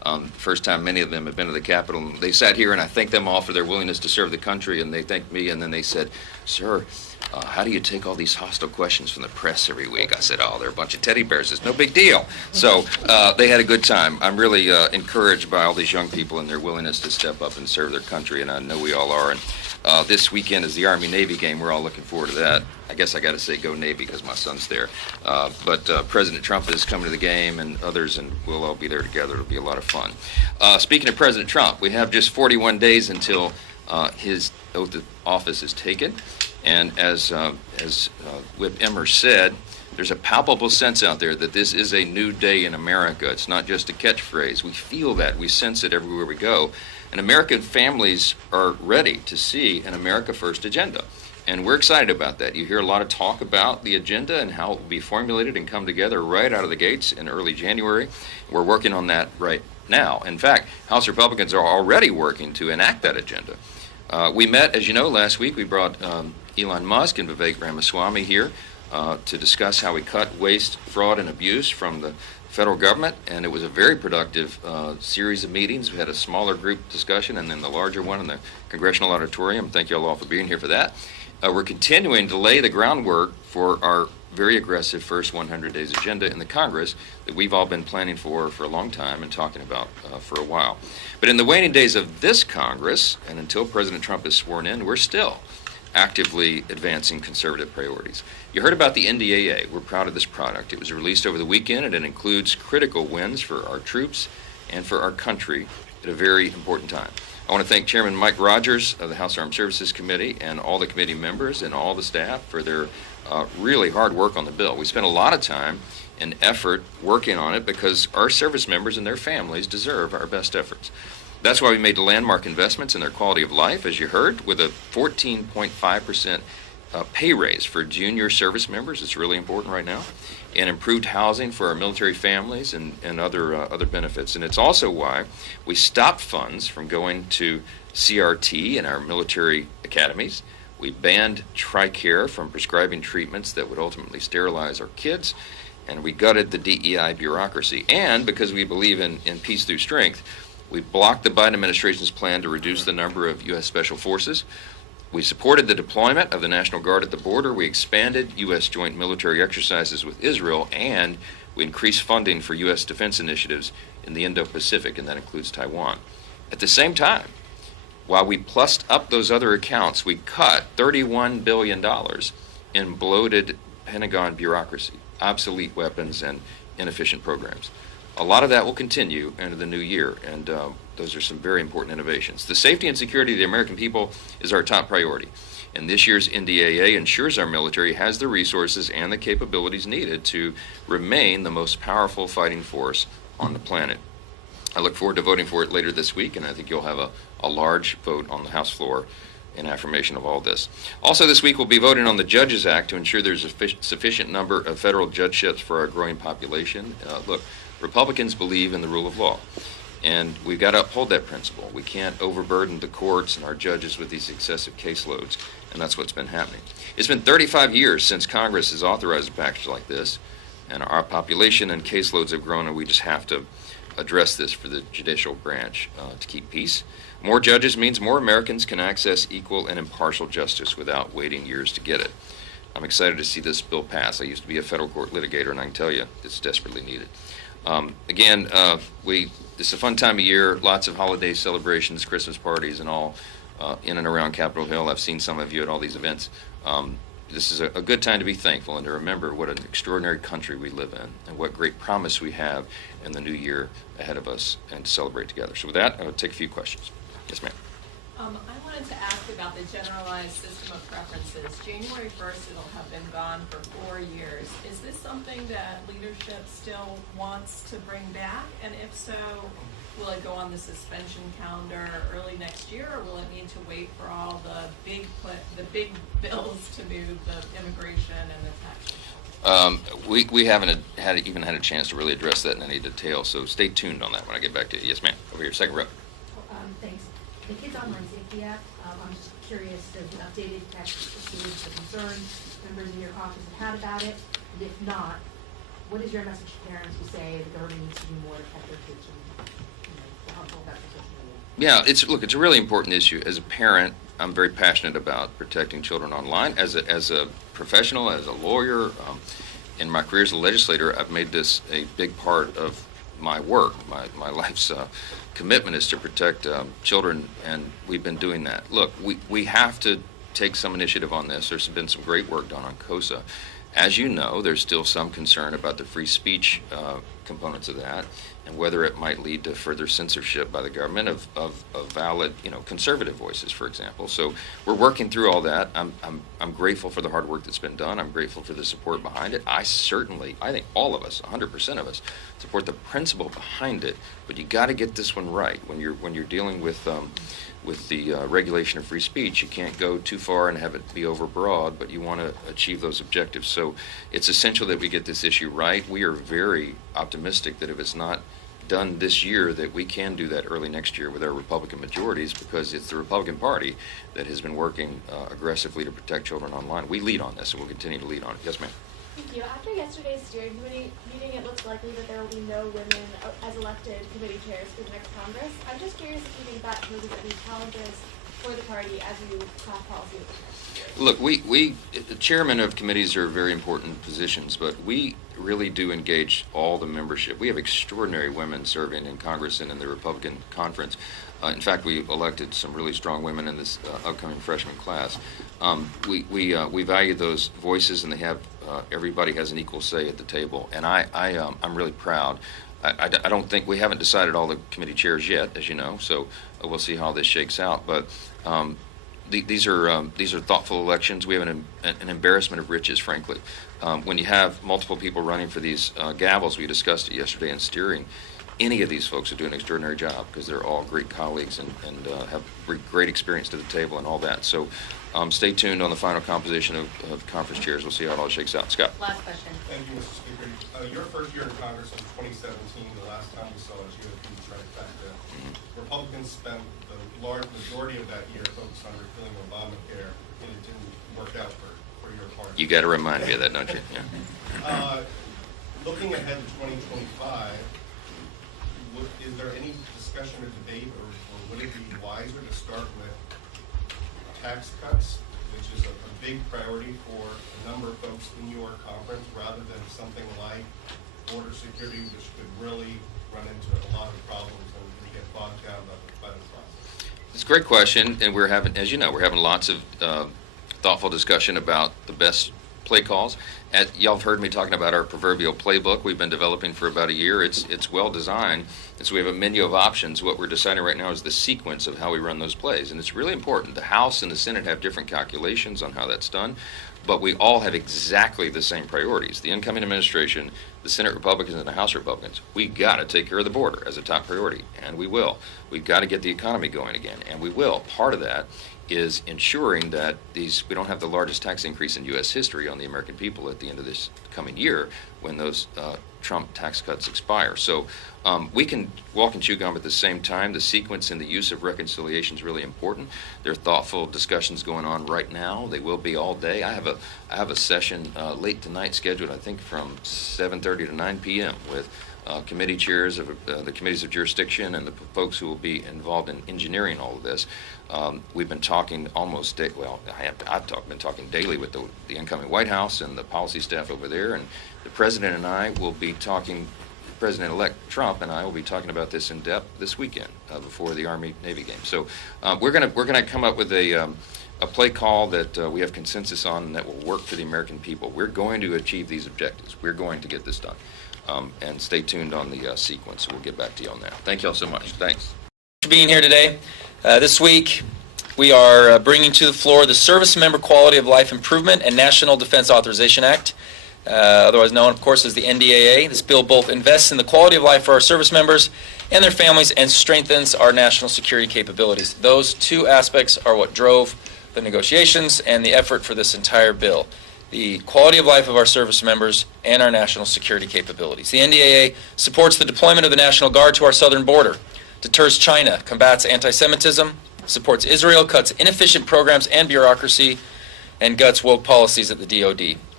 First time many of them have been to the Capitol. And they sat here, and I thanked them all for their willingness to serve the country, and they thanked me, and then they said, "Sir, how do you take all these hostile questions from the press every week?" I said, "Oh, they're a bunch of teddy bears. It's no big deal." So they had a good time. I'm really encouraged by all these young people and their willingness to step up and serve their country, and I know we all are. And this weekend is the Army-Navy game. We're all looking forward to that. I guess I got to say go Navy because my son's there. But President Trump is coming to the game, and others, and we'll all be there together. It'll be a lot of fun. Speaking of President Trump, we have just 41 days until his oath of office is taken. And as Whip Emmer said, there's a palpable sense out there that this is a new day in America. It's not just a catchphrase. We feel that. We sense it everywhere we go. And American families are ready to see an America First agenda. And we're excited about that. You hear a lot of talk about the agenda and how it will be formulated and come together right out of the gates in early January. We're working on that right now. In fact, House Republicans are already working to enact that agenda. We met, as you know, last week. We brought Elon Musk and Vivek Ramaswamy here to discuss how we cut waste, fraud, and abuse from the federal government, and it was a very productive series of meetings. We had a smaller group discussion and then the larger one in the Congressional Auditorium. Thank you all for being here for that. We're continuing to lay the groundwork for our very aggressive first 100 days agenda in the Congress that we've all been planning for a long time and talking about for a while. But in the waning days of this Congress, and until President Trump is sworn in, we're still actively advancing conservative priorities. You heard about the NDAA. We're proud of this product. It was released over the weekend, and it includes critical wins for our troops and for our country at a very important time. I want to thank Chairman Mike Rogers of the House Armed Services Committee and all the committee members and all the staff for their really hard work on the bill. We spent a lot of time and effort working on it because our service members and their families deserve our best efforts. That's why we made the landmark investments in their quality of life, as you heard, with a 14.5% pay raise for junior service members. It's really important right now. And improved housing for our military families and other benefits. And it's also why we stopped funds from going to CRT in our military academies. We banned TRICARE from prescribing treatments that would ultimately sterilize our kids. And we gutted the DEI bureaucracy. And because we believe in peace through strength, we blocked the Biden administration's plan to reduce the number of U.S. Special Forces. We supported the deployment of the National Guard at the border. We expanded U.S. joint military exercises with Israel, and we increased funding for U.S. defense initiatives in the Indo-Pacific, and that includes Taiwan. At the same time, while we plussed up those other accounts, we cut $31 billion in bloated Pentagon bureaucracy, obsolete weapons, and inefficient programs. A lot of that will continue into the new year, and those are some very important innovations. The safety and security of the American people is our top priority, and this year's NDAA ensures our military has the resources and the capabilities needed to remain the most powerful fighting force on the planet. I look forward to voting for it later this week, and I think you'll have a large vote on the House floor in affirmation of all this. Also this week we'll be voting on the Judges Act to ensure there's a sufficient number of federal judgeships for our growing population. Look, Republicans believe in the rule of law, and we've got to uphold that principle. We can't overburden the courts and our judges with these excessive caseloads, and that's what's been happening. It's been 35 years since Congress has authorized a package like this, and our population and caseloads have grown, and we just have to address this for the judicial branch to keep peace. More judges means more Americans can access equal and impartial justice without waiting years to get it. I'm excited to see this bill pass. I used to be a federal court litigator, and I can tell you it's desperately needed. It's a fun time of year, lots of holiday celebrations, Christmas parties, and all in and around Capitol Hill. I've seen some of you at all these events. This is a good time to be thankful and to remember what an extraordinary country we live in and what great promise we have in the new year ahead of us and to celebrate together. So with that, I'll take a few questions. Yes, ma'am. I wanted to ask about the generalized system of preferences. January 1st, it'll have been gone for 4 years. Is this something that leadership still wants to bring back? And if so, will it go on the suspension calendar early next year, or will it need to wait for all the big bills to move the immigration and the tax? We haven't even had a chance to really address that in any detail, so stay tuned on that when I get back to you. Yes, ma'am. Over here, second row. Thanks. The Kids Online Safety Act, I'm just curious, does an updated text include the concerns members in your caucus have had about it? And if not, what is your message to parents who say the government needs to do more to protect their kids from, the harmful effects of social media? Yeah, it's a really important issue. As a parent, I'm very passionate about protecting children online. As a professional, as a lawyer, in my career as a legislator, I've made this a big part of my work. My life's commitment is to protect children, and we've been doing that. Look, we have to take some initiative on this. There's been some great work done on KOSA. As you know, there's still some concern about the free speech components of that, and whether it might lead to further censorship by the government of valid, conservative voices, for example. So we're working through all that. I'm grateful for the hard work that's been done. I'm grateful for the support behind it. I think all of us, 100% of us, support the principle behind it. But you got to get this one right when you're dealing with the regulation of free speech. You can't go too far and have it be overbroad, but you want to achieve those objectives. So it's essential that we get this issue right. We are very optimistic that if it's not done this year, that we can do that early next year with our Republican majorities, because it's the Republican Party that has been working aggressively to protect children online. We lead on this, and we'll continue to lead on it. Yes, ma'am. Thank you. After yesterday's steering committee meeting, it looks likely that there will be no women as elected committee chairs for the next Congress. I'm just curious if you think that poses any challenges for the party as you craft policy with the next year. Look, the chairman of committees are very important positions, but we really do engage all the membership. We have extraordinary women serving in Congress and in the Republican conference. In fact, we elected some really strong women in this upcoming freshman class. We value those voices, and they have everybody has an equal say at the table. And I'm really proud. I don't think we haven't decided all the committee chairs yet, as you know. So we'll see how this shakes out. But these are thoughtful elections. We have an embarrassment of riches, frankly. When you have multiple people running for these gavels, we discussed it yesterday in steering. Any of these folks are doing an extraordinary job because they're all great colleagues and have great experience to the table and all that. So stay tuned on the final composition of conference chairs. We'll see how it all shakes out. Scott. Last question. Thank you, Mr. Speaker. Your first year in Congress was 2017. The last time we saw a GOP trifecta. Republicans spent the large majority of that year focused on repealing Obamacare, and it didn't work out for your party. You got to remind me of that, don't you? Yeah. Looking ahead to 2025, is there any discussion or debate, or would it be wiser to start with tax cuts, which is a big priority for a number of folks in your conference, rather than something like border security, which could really run into a lot of problems and get bogged down by the process? It's a great question, and we're having, as you know, we're having lots of thoughtful discussion about the best play calls. Y'all have heard me talking about our proverbial playbook we've been developing for about a year. It's well designed, and so we have a menu of options. What we're deciding right now is the sequence of how we run those plays, and it's really important. The House and the Senate have different calculations on how that's done, but we all have exactly the same priorities. The incoming administration, the Senate Republicans and the House Republicans, we got to take care of the border as a top priority, and we will. We've got to get the economy going again, and we will. Part of that is ensuring that we don't have the largest tax increase in U.S. history on the American people at the end of this coming year when those Trump tax cuts expire. So we can walk and chew gum at the same time. The sequence and the use of reconciliation is really important. There are thoughtful discussions going on right now. They will be all day. I have a session late tonight scheduled, I think, from 7:30 to 9 p.m. with committee chairs of the committees of jurisdiction and the folks who will be involved in engineering all of this. We've been talking almost I've been talking daily with the incoming White House and the policy staff over there, and the President and I will be talking. President-elect Trump and I will be talking about this in depth this weekend before the Army-Navy game. So we're gonna come up with a play call that we have consensus on and that will work for the American people. We're going to achieve these objectives. We're going to get this done. And stay tuned on the sequence. We'll get back to you on that. Thank you all so much. Thanks. For being here today. This week, we are bringing to the floor the Service Member Quality of Life Improvement and National Defense Authorization Act, otherwise known, of course, as the NDAA. This bill both invests in the quality of life for our service members and their families and strengthens our national security capabilities. Those two aspects are what drove the negotiations and the effort for this entire bill. The quality of life of our service members and our national security capabilities. The NDAA supports the deployment of the National Guard to our southern border, deters China, combats anti-Semitism, supports Israel, cuts inefficient programs and bureaucracy, and guts woke policies at the DoD.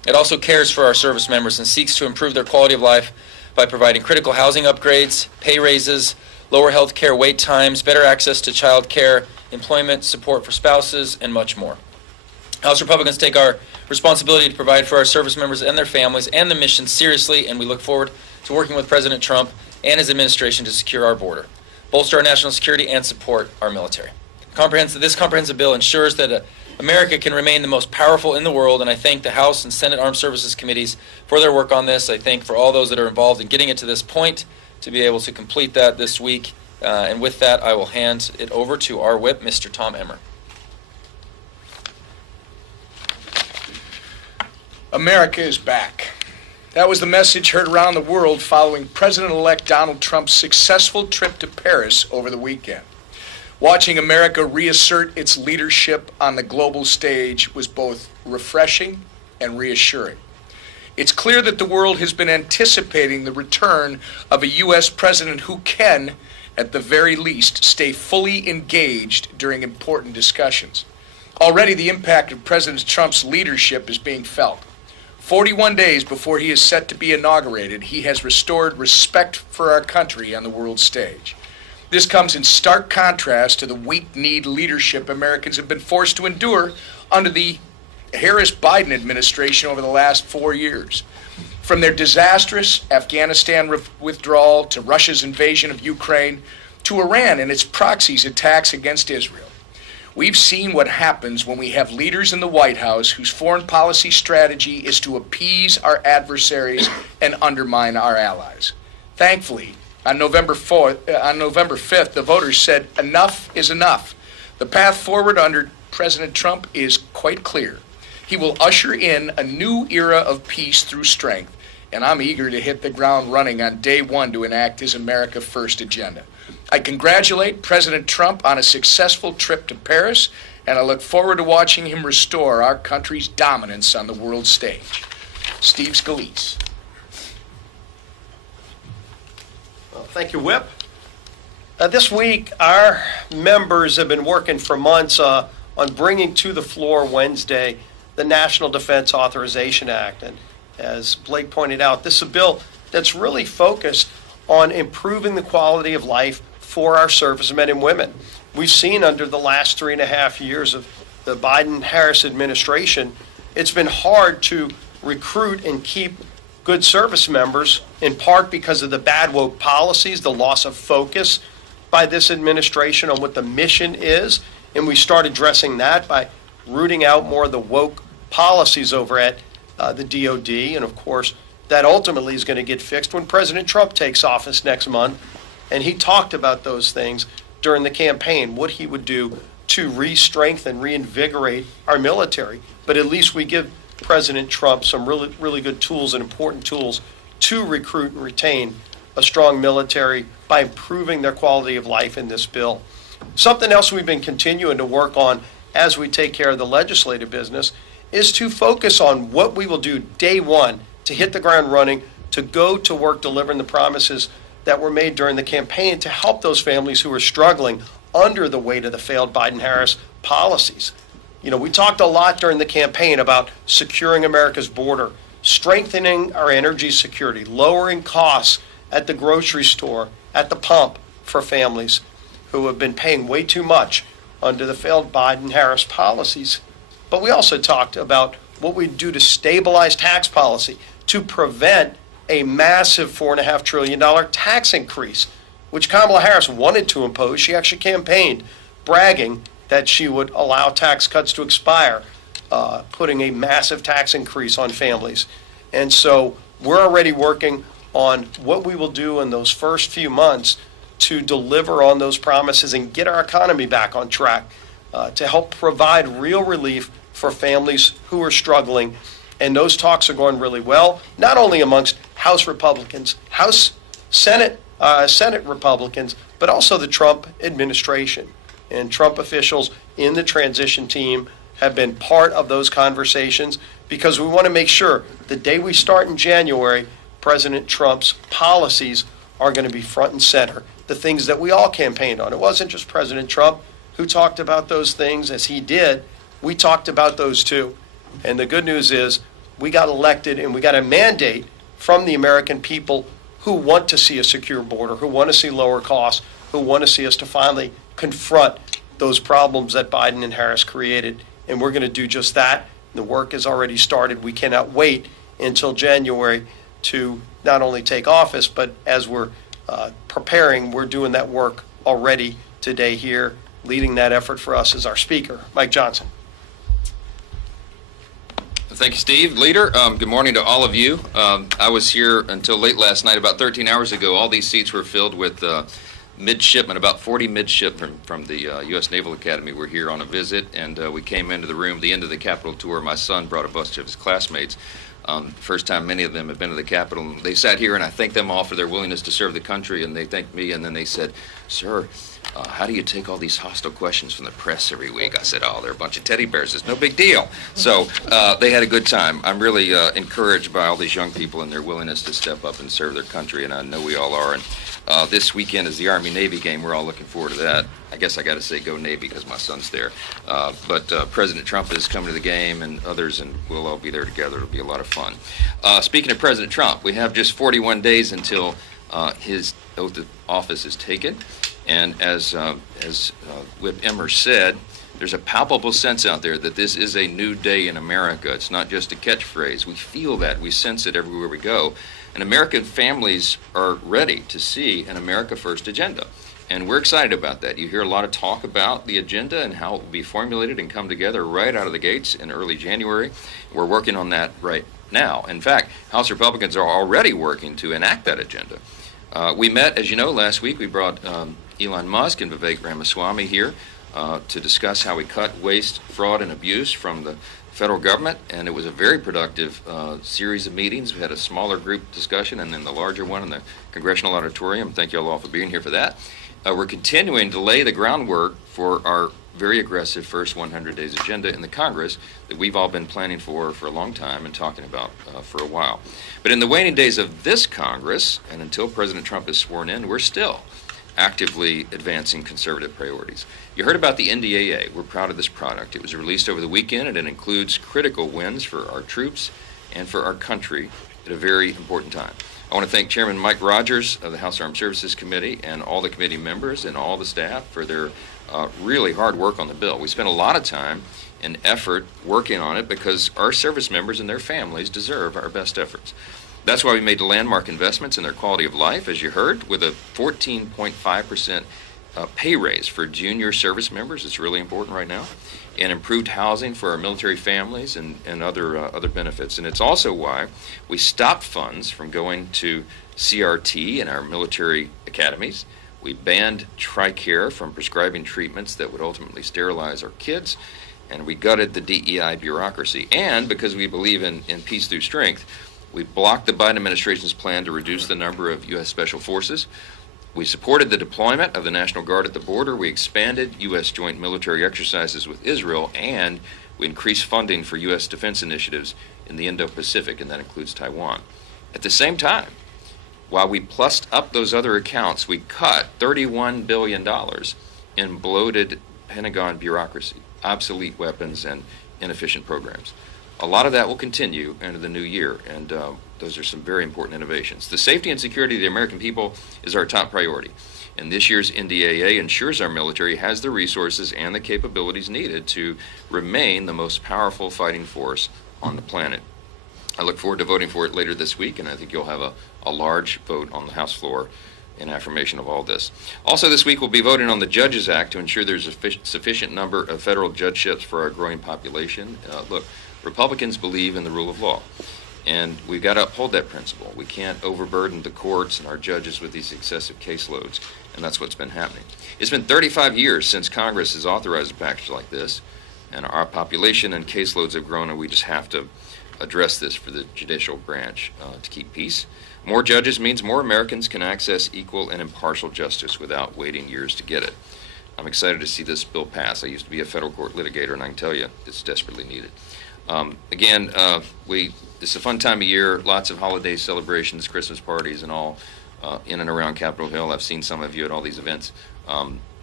It also cares for our service members and seeks to improve their quality of life by providing critical housing upgrades, pay raises, lower health care wait times, better access to child care, employment support for spouses, and much more. House Republicans take our responsibility to provide for our service members and their families and the mission seriously, and we look forward to working with President Trump and his administration to secure our border, bolster our national security, and support our military. This comprehensive bill ensures that America can remain the most powerful in the world, and I thank the House and Senate Armed Services Committees for their work on this. I thank for all those that are involved in getting it to this point to be able to complete that this week. And with that, I will hand it over to our whip, Mr. Tom Emmer. America is back. That was the message heard around the world following President-elect Donald Trump's successful trip to Paris over the weekend. Watching America reassert its leadership on the global stage was both refreshing and reassuring. It's clear that the world has been anticipating the return of a U.S. president who can, at the very least, stay fully engaged during important discussions. Already the impact of President Trump's leadership is being felt. 41 days before he is set to be inaugurated, he has restored respect for our country on the world stage. This comes in stark contrast to the weak-kneed leadership Americans have been forced to endure under the Harris-Biden administration over the last 4 years. From their disastrous Afghanistan withdrawal to Russia's invasion of Ukraine to Iran and its proxies' attacks against Israel. We've seen what happens when we have leaders in the White House whose foreign policy strategy is to appease our adversaries and undermine our allies. Thankfully, on November 5th, the voters said enough is enough. The path forward under President Trump is quite clear. He will usher in a new era of peace through strength, and I'm eager to hit the ground running on day one to enact his America First agenda. I congratulate President Trump on a successful trip to Paris, and I look forward to watching him restore our country's dominance on the world stage. Steve Scalise. Thank you, Whip. This week, our members have been working for months on bringing to the floor Wednesday the National Defense Authorization Act. And as Blake pointed out, this is a bill that's really focused on improving the quality of life for our servicemen and women. We've seen under the last 3.5 years of the Biden-Harris administration, it's been hard to recruit and keep good service members, in part because of the bad woke policies, the loss of focus by this administration on what the mission is. And we start addressing that by rooting out more of the woke policies over at the DOD. And of course, that ultimately is going to get fixed when President Trump takes office next month. And he talked about those things during the campaign, what he would do to re-strengthen, reinvigorate our military. But at least we give President Trump some really good tools and important tools to recruit and retain a strong military by improving their quality of life in this bill. Something else we've been continuing to work on as we take care of the legislative business is to focus on what we will do day one to hit the ground running, to go to work delivering the promises that were made during the campaign to help those families who are struggling under the weight of the failed Biden-Harris policies. You know, we talked a lot during the campaign about securing America's border, strengthening our energy security, lowering costs at the grocery store, at the pump for families who have been paying way too much under the failed Biden-Harris policies. But we also talked about what we do to stabilize tax policy, to prevent a massive $4.5 trillion tax increase, which Kamala Harris wanted to impose. She actually campaigned, bragging that she would allow tax cuts to expire, putting a massive tax increase on families. And so we're already working on what we will do in those first few months to deliver on those promises and get our economy back on track, to help provide real relief for families who are struggling. And those talks are going really well, not only amongst House Republicans, Senate Republicans, but also the Trump administration. And Trump officials in the transition team have been part of those conversations because we want to make sure the day we start in January, President Trump's policies are going to be front and center, the things that we all campaigned on. It wasn't just President Trump who talked about those things as he did. We talked about those too. And the good news is we got elected and we got a mandate from the American people who want to see a secure border, who want to see lower costs, who want to see us to finally confront those problems that Biden and Harris created. And we're going to do just that. The work has already started. We cannot wait until January to not only take office, but as we're preparing, we're doing that work already today here. Leading that effort for us is our Speaker, Mike Johnson. Thank you, Steve. Leader, good morning to all of you. I was here until late last night. About 13 hours ago, all these seats were filled with midshipmen, about 40 midshipmen from the U.S. Naval Academy were here on a visit, and we came into the room, the end of the Capitol tour. My son brought a bunch of his classmates. First time many of them have been to the Capitol. They sat here, and I thanked them all for their willingness to serve the country, and they thanked me, and then they said, "Sir, how do you take all these hostile questions from the press every week?" I said, "Oh, they're a bunch of teddy bears. It's no big deal." So they had a good time. I'm really encouraged by all these young people and their willingness to step up and serve their country, and I know we all are. And this weekend is the Army-Navy game. We're all looking forward to that. I guess I got to say go Navy because my son's there. But President Trump is coming to the game, and others, and we'll all be there together. It'll be a lot of fun. Speaking of President Trump, we have just 41 days until his oath of office is taken. And as Whip Emmer said, there's a palpable sense out there that this is a new day in America. It's not just a catchphrase. We feel that. We sense it everywhere we go. And American families are ready to see an America First agenda. And we're excited about that. You hear a lot of talk about the agenda and how it will be formulated and come together right out of the gates in early January. We're working on that right now. In fact, House Republicans are already working to enact that agenda. We met, as you know, last week. We brought Elon Musk and Vivek Ramaswamy here to discuss how we cut waste, fraud, and abuse from the federal government, and it was a very productive series of meetings. We had a smaller group discussion and then the larger one in the Congressional Auditorium. Thank you all for being here for that. We're continuing to lay the groundwork for our very aggressive first 100 days agenda in the Congress that we've all been planning for a long time and talking about for a while. But in the waning days of this Congress, and until President Trump is sworn in, we're still actively advancing conservative priorities. You heard about the NDAA. We're proud of this product. It was released over the weekend, and it includes critical wins for our troops and for our country at a very important time. I want to thank Chairman Mike Rogers of the House Armed Services Committee and all the committee members and all the staff for their really hard work on the bill. We spent a lot of time and effort working on it because our service members and their families deserve our best efforts. That's why we made landmark investments in their quality of life, as you heard, with a 14.5% pay raise for junior service members. It's really important right now. And improved housing for our military families and other benefits. And it's also why we stopped funds from going to CRT in our military academies. We banned TRICARE from prescribing treatments that would ultimately sterilize our kids. And we gutted the DEI bureaucracy. And because we believe in peace through strength, we blocked the Biden administration's plan to reduce the number of U.S. Special Forces. We supported the deployment of the National Guard at the border. We expanded U.S. joint military exercises with Israel, and we increased funding for U.S. defense initiatives in the Indo-Pacific, and that includes Taiwan. At the same time, while we plussed up those other accounts, we cut $31 billion in bloated Pentagon bureaucracy, obsolete weapons, and inefficient programs. A lot of that will continue into the new year, and those are some very important innovations. The safety and security of the American people is our top priority, and this year's NDAA ensures our military has the resources and the capabilities needed to remain the most powerful fighting force on the planet. I look forward to voting for it later this week, and I think you'll have a large vote on the House floor in affirmation of all this. Also this week we'll be voting on the Judges Act to ensure there's a sufficient number of federal judgeships for our growing population. Look, Republicans believe in the rule of law, and we've got to uphold that principle. We can't overburden the courts and our judges with these excessive caseloads, and that's what's been happening. It's been 35 years since Congress has authorized a package like this, and our population and caseloads have grown, and we just have to address this for the judicial branch to keep peace. More judges means more Americans can access equal and impartial justice without waiting years to get it. I'm excited to see this bill pass. I used to be a federal court litigator, and I can tell you it's desperately needed. It's a fun time of year, lots of holiday celebrations, Christmas parties, and all in and around Capitol Hill. I've seen some of you at all these events.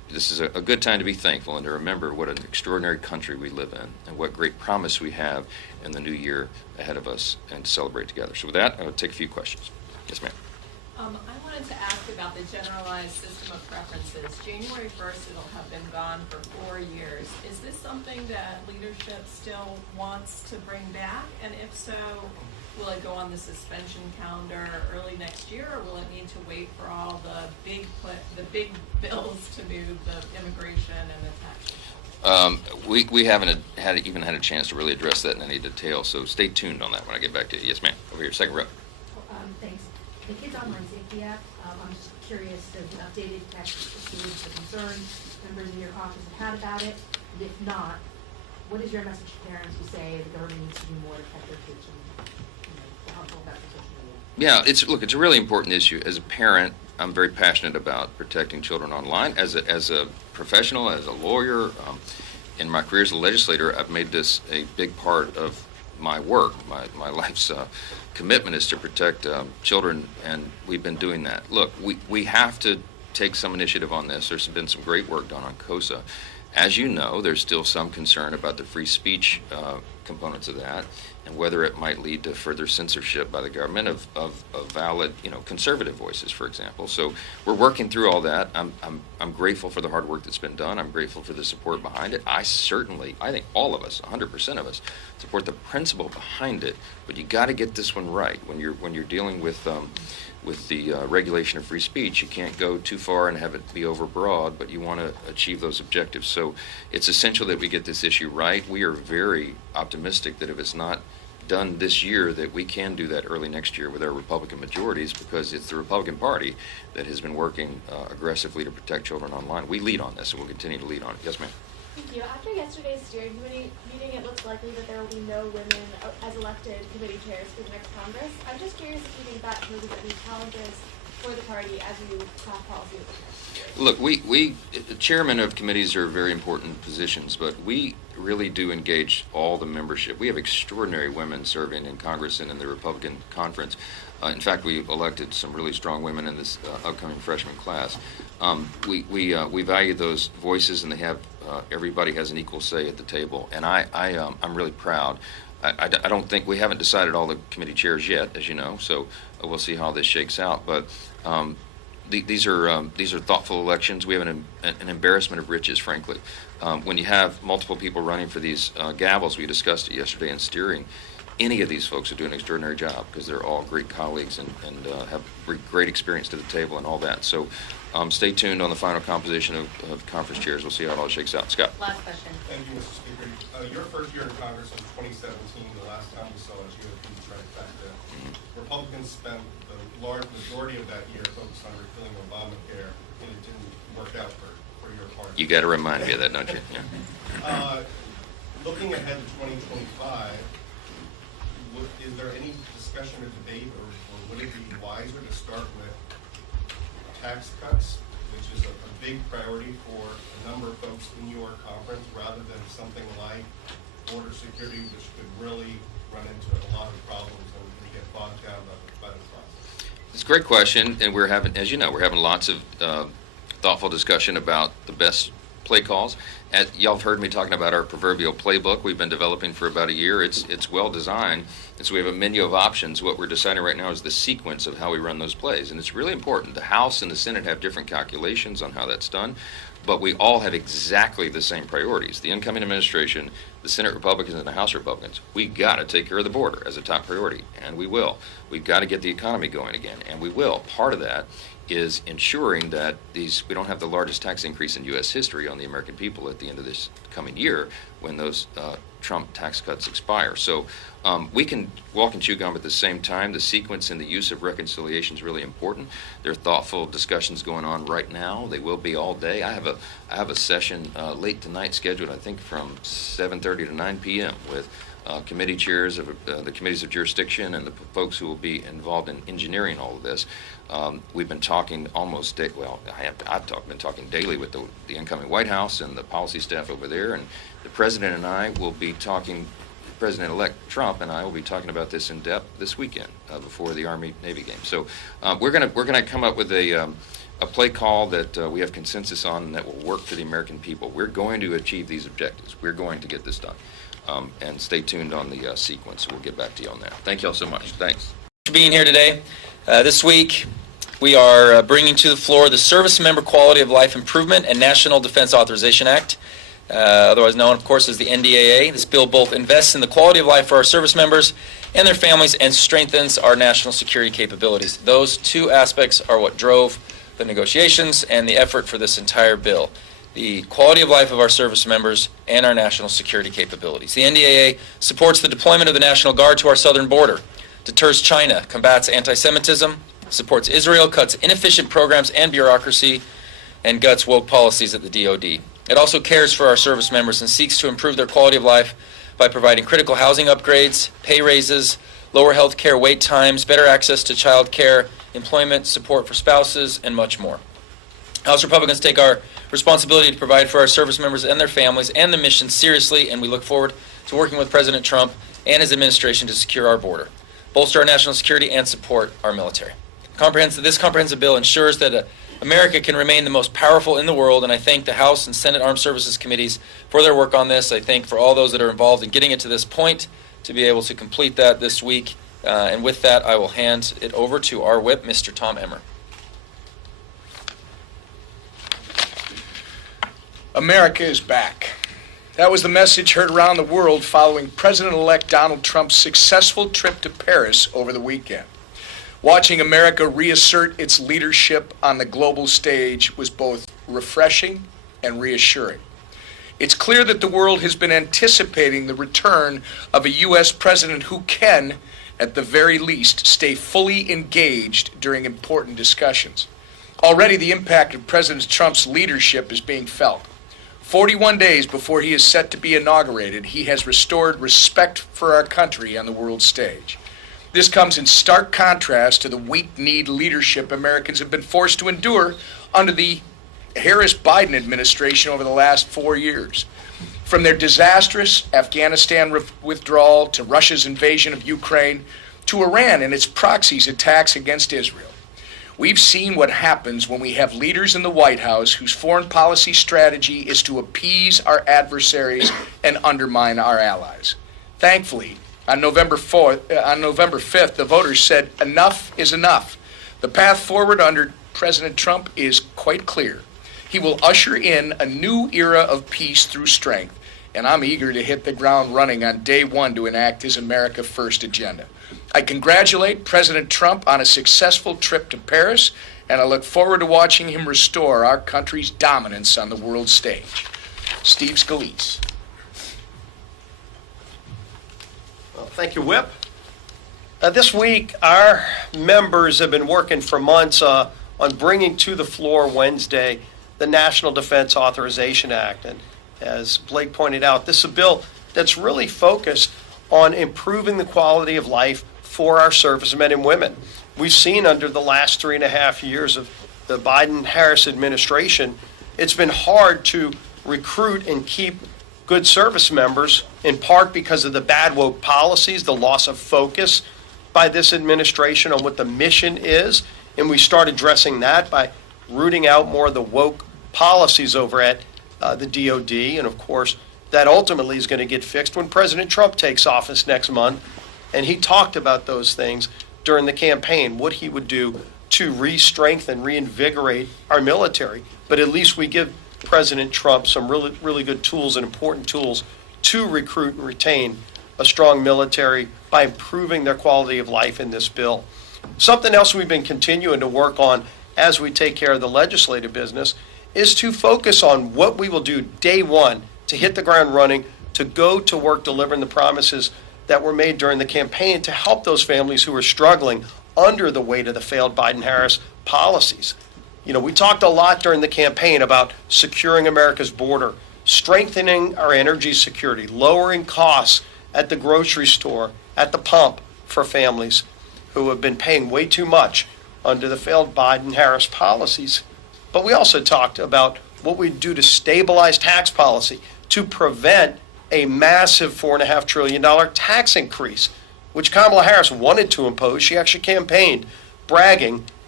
this is a good time to be thankful and to remember what an extraordinary country we live in and what great promise we have in the new year ahead of us and to celebrate together. So with that, I will take a few questions. Yes, ma'am. I wanted to ask about the generalized system of preferences. January 1st, it'll have been gone for 4 years. Is this something that leadership still wants to bring back? And if so, will it go on the suspension calendar early next year, or will it need to wait for all the big bills to move, the immigration and the tax? We haven't even had a chance to really address that in any detail, so stay tuned on that when I get back to you. Yes, ma'am. Over here, second row. Thanks. The Kids Online Safety Act, I'm just curious, there's an updated text issued the concern members in your caucus have had about it, and if not, what is your message to parents who say the government needs to do more to protect their kids from, the harmful effects of social media? Yeah, it's a really important issue. As a parent, I'm very passionate about protecting children online. As a professional, as a lawyer, in my career as a legislator, I've made this a big part of my work. My life's commitment is to protect children, and we've been doing that. Look, we have to take some initiative on this. There's been some great work done on KOSA. As you know, there's still some concern about the free speech components of that, and whether it might lead to further censorship by the government of valid, conservative voices, for example. So we're working through all that. I'm grateful for the hard work that's been done. I'm grateful for the support behind it. I think all of us, 100% of us, support the principle behind it. But you got to get this one right. When you're dealing with the regulation of free speech, you can't go too far and have it be overbroad, but you want to achieve those objectives. So it's essential that we get this issue right. We are very optimistic that if it's not done this year, that we can do that early next year with our Republican majorities, because it's the Republican Party that has been working aggressively to protect children online. We lead on this, and we'll continue to lead on it. Yes, ma'am. Thank you. After yesterday's steering committee meeting, it looks likely that there will be no women as elected committee chairs for the next Congress. I'm just curious if you think that poses any challenges for the party as you craft policy with the next year. Look, we chairmen of committees are very important positions, but we really do engage all the membership. We have extraordinary women serving in Congress and in the Republican conference. In fact, we elected some really strong women in this upcoming freshman class. We value those voices, and they have everybody has an equal say at the table, and I'm really proud. I don't think we haven't decided all the committee chairs yet, as you know, so we'll see how this shakes out. But these are thoughtful elections. We have an embarrassment of riches, frankly. When you have multiple people running for these gavels, we discussed it yesterday in steering. Any of these folks are doing an extraordinary job because they're all great colleagues and have great experience to the table and all that. So stay tuned on the final composition of conference chairs. We'll see how it all shakes out. Scott. Last question. Thank you, Mr. Speaker. Your first year in Congress was 2017, the last time we saw a GOP trifecta. Republicans spent the large majority of that year focused on repealing Obamacare, and it didn't work out for your party. You got to remind me of that, don't you? Yeah. Looking ahead to 2025, is there any discussion or debate, or would it be wiser to start with tax cuts, which is a big priority for a number of folks in your conference, rather than something like border security, which could really run into a lot of problems and get bogged down by the process? It's a great question, and we're having, as you know, we're having lots of thoughtful discussion about the best play calls. Y'all have heard me talking about our proverbial playbook we've been developing for about a year. It's well designed, and so we have a menu of options. What we're deciding right now is the sequence of how we run those plays, and it's really important. The House and the Senate have different calculations on how that's done, but we all have exactly the same priorities. The incoming administration, the Senate Republicans and the House Republicans, we got to take care of the border as a top priority, and we will. We've got to get the economy going again, and we will. Part of that is ensuring that we don't have the largest tax increase in U.S. history on the American people at the end of this coming year when those Trump tax cuts expire. So we can walk and chew gum at the same time. The sequence and the use of reconciliation is really important. There are thoughtful discussions going on right now. They will be all day. I have a session late tonight scheduled, I think, from 7:30 to 9 p.m. with committee chairs of the committees of jurisdiction and the folks who will be involved in engineering all of this. We've been talking almost I've been talking daily with the incoming White House and the policy staff over there, and the President and I will be talking. President-elect Trump and I will be talking about this in depth this weekend before the Army-Navy game. So we're gonna come up with a a play call that we have consensus on and that will work for the American people. We're going to achieve these objectives. We're going to get this done. And stay tuned on the sequence. We'll get back to you on that. Thank you all so much. Thanks. For being here today. This week, we are bringing to the floor the Service Member Quality of Life Improvement and National Defense Authorization Act, otherwise known, of course, as the NDAA. This bill both invests in the quality of life for our service members and their families and strengthens our national security capabilities. Those two aspects are what drove the negotiations and the effort for this entire bill. The quality of life of our service members and our national security capabilities. The NDAA supports the deployment of the National Guard to our southern border, deters China, combats anti-Semitism, supports Israel, cuts inefficient programs and bureaucracy, and guts woke policies at the DoD. It also cares for our service members and seeks to improve their quality of life by providing critical housing upgrades, pay raises, lower health care wait times, better access to child care, employment, support for spouses, and much more. House Republicans take our responsibility to provide for our service members and their families and the mission seriously, and we look forward to working with President Trump and his administration to secure our border, bolster our national security, and support our military. This comprehensive bill ensures that America can remain the most powerful in the world, and I thank the House and Senate Armed Services Committees for their work on this. I thank for all those that are involved in getting it to this point to be able to complete that this week. And with that, I will hand it over to our whip, Mr. Tom Emmer. America is back. That was the message heard around the world following President-elect Donald Trump's successful trip to Paris over the weekend. Watching America reassert its leadership on the global stage was both refreshing and reassuring. It's clear that the world has been anticipating the return of a U.S. president who can, at the very least, stay fully engaged during important discussions. Already the impact of President Trump's leadership is being felt. 41 days before he is set to be inaugurated, he has restored respect for our country on the world stage. This comes in stark contrast to the weak-kneed leadership Americans have been forced to endure under the Harris-Biden administration over the last 4 years. From their disastrous Afghanistan withdrawal to Russia's invasion of Ukraine to Iran and its proxies' attacks against Israel. We've seen what happens when we have leaders in the White House whose foreign policy strategy is to appease our adversaries and undermine our allies. Thankfully, on November 5th, the voters said enough is enough. The path forward under President Trump is quite clear. He will usher in a new era of peace through strength, and I'm eager to hit the ground running on day one to enact his America First agenda. I congratulate President Trump on a successful trip to Paris, and I look forward to watching him restore our country's dominance on the world stage. Steve Scalise. Well, thank you, Whip. This week, our members have been working for months on bringing to the floor Wednesday the National Defense Authorization Act. And as Blake pointed out, this is a bill that's really focused on improving the quality of life for our servicemen and women. We've seen under the last 3.5 years of the Biden-Harris administration, it's been hard to recruit and keep good service members, in part because of the bad woke policies, the loss of focus by this administration on what the mission is. And we start addressing that by rooting out more of the woke policies over at the DOD. And of course, that ultimately is going to get fixed when President Trump takes office next month. And he talked about those things during the campaign, what he would do to re-strengthen, reinvigorate our military. But at least we give President Trump some really, really good tools and important tools to recruit and retain a strong military by improving their quality of life in this bill. Something else we've been continuing to work on as we take care of the legislative business is to focus on what we will do day one to hit the ground running, to go to work delivering the promises that were made during the campaign to help those families who are struggling under the weight of the failed Biden-Harris policies. You know, we talked a lot during the campaign about securing America's border, strengthening our energy security, lowering costs at the grocery store, at the pump for families who have been paying way too much under the failed Biden-Harris policies. But we also talked about what we do to stabilize tax policy, to prevent a massive $4.5 trillion tax increase, which Kamala Harris wanted to impose. She actually campaigned, bragging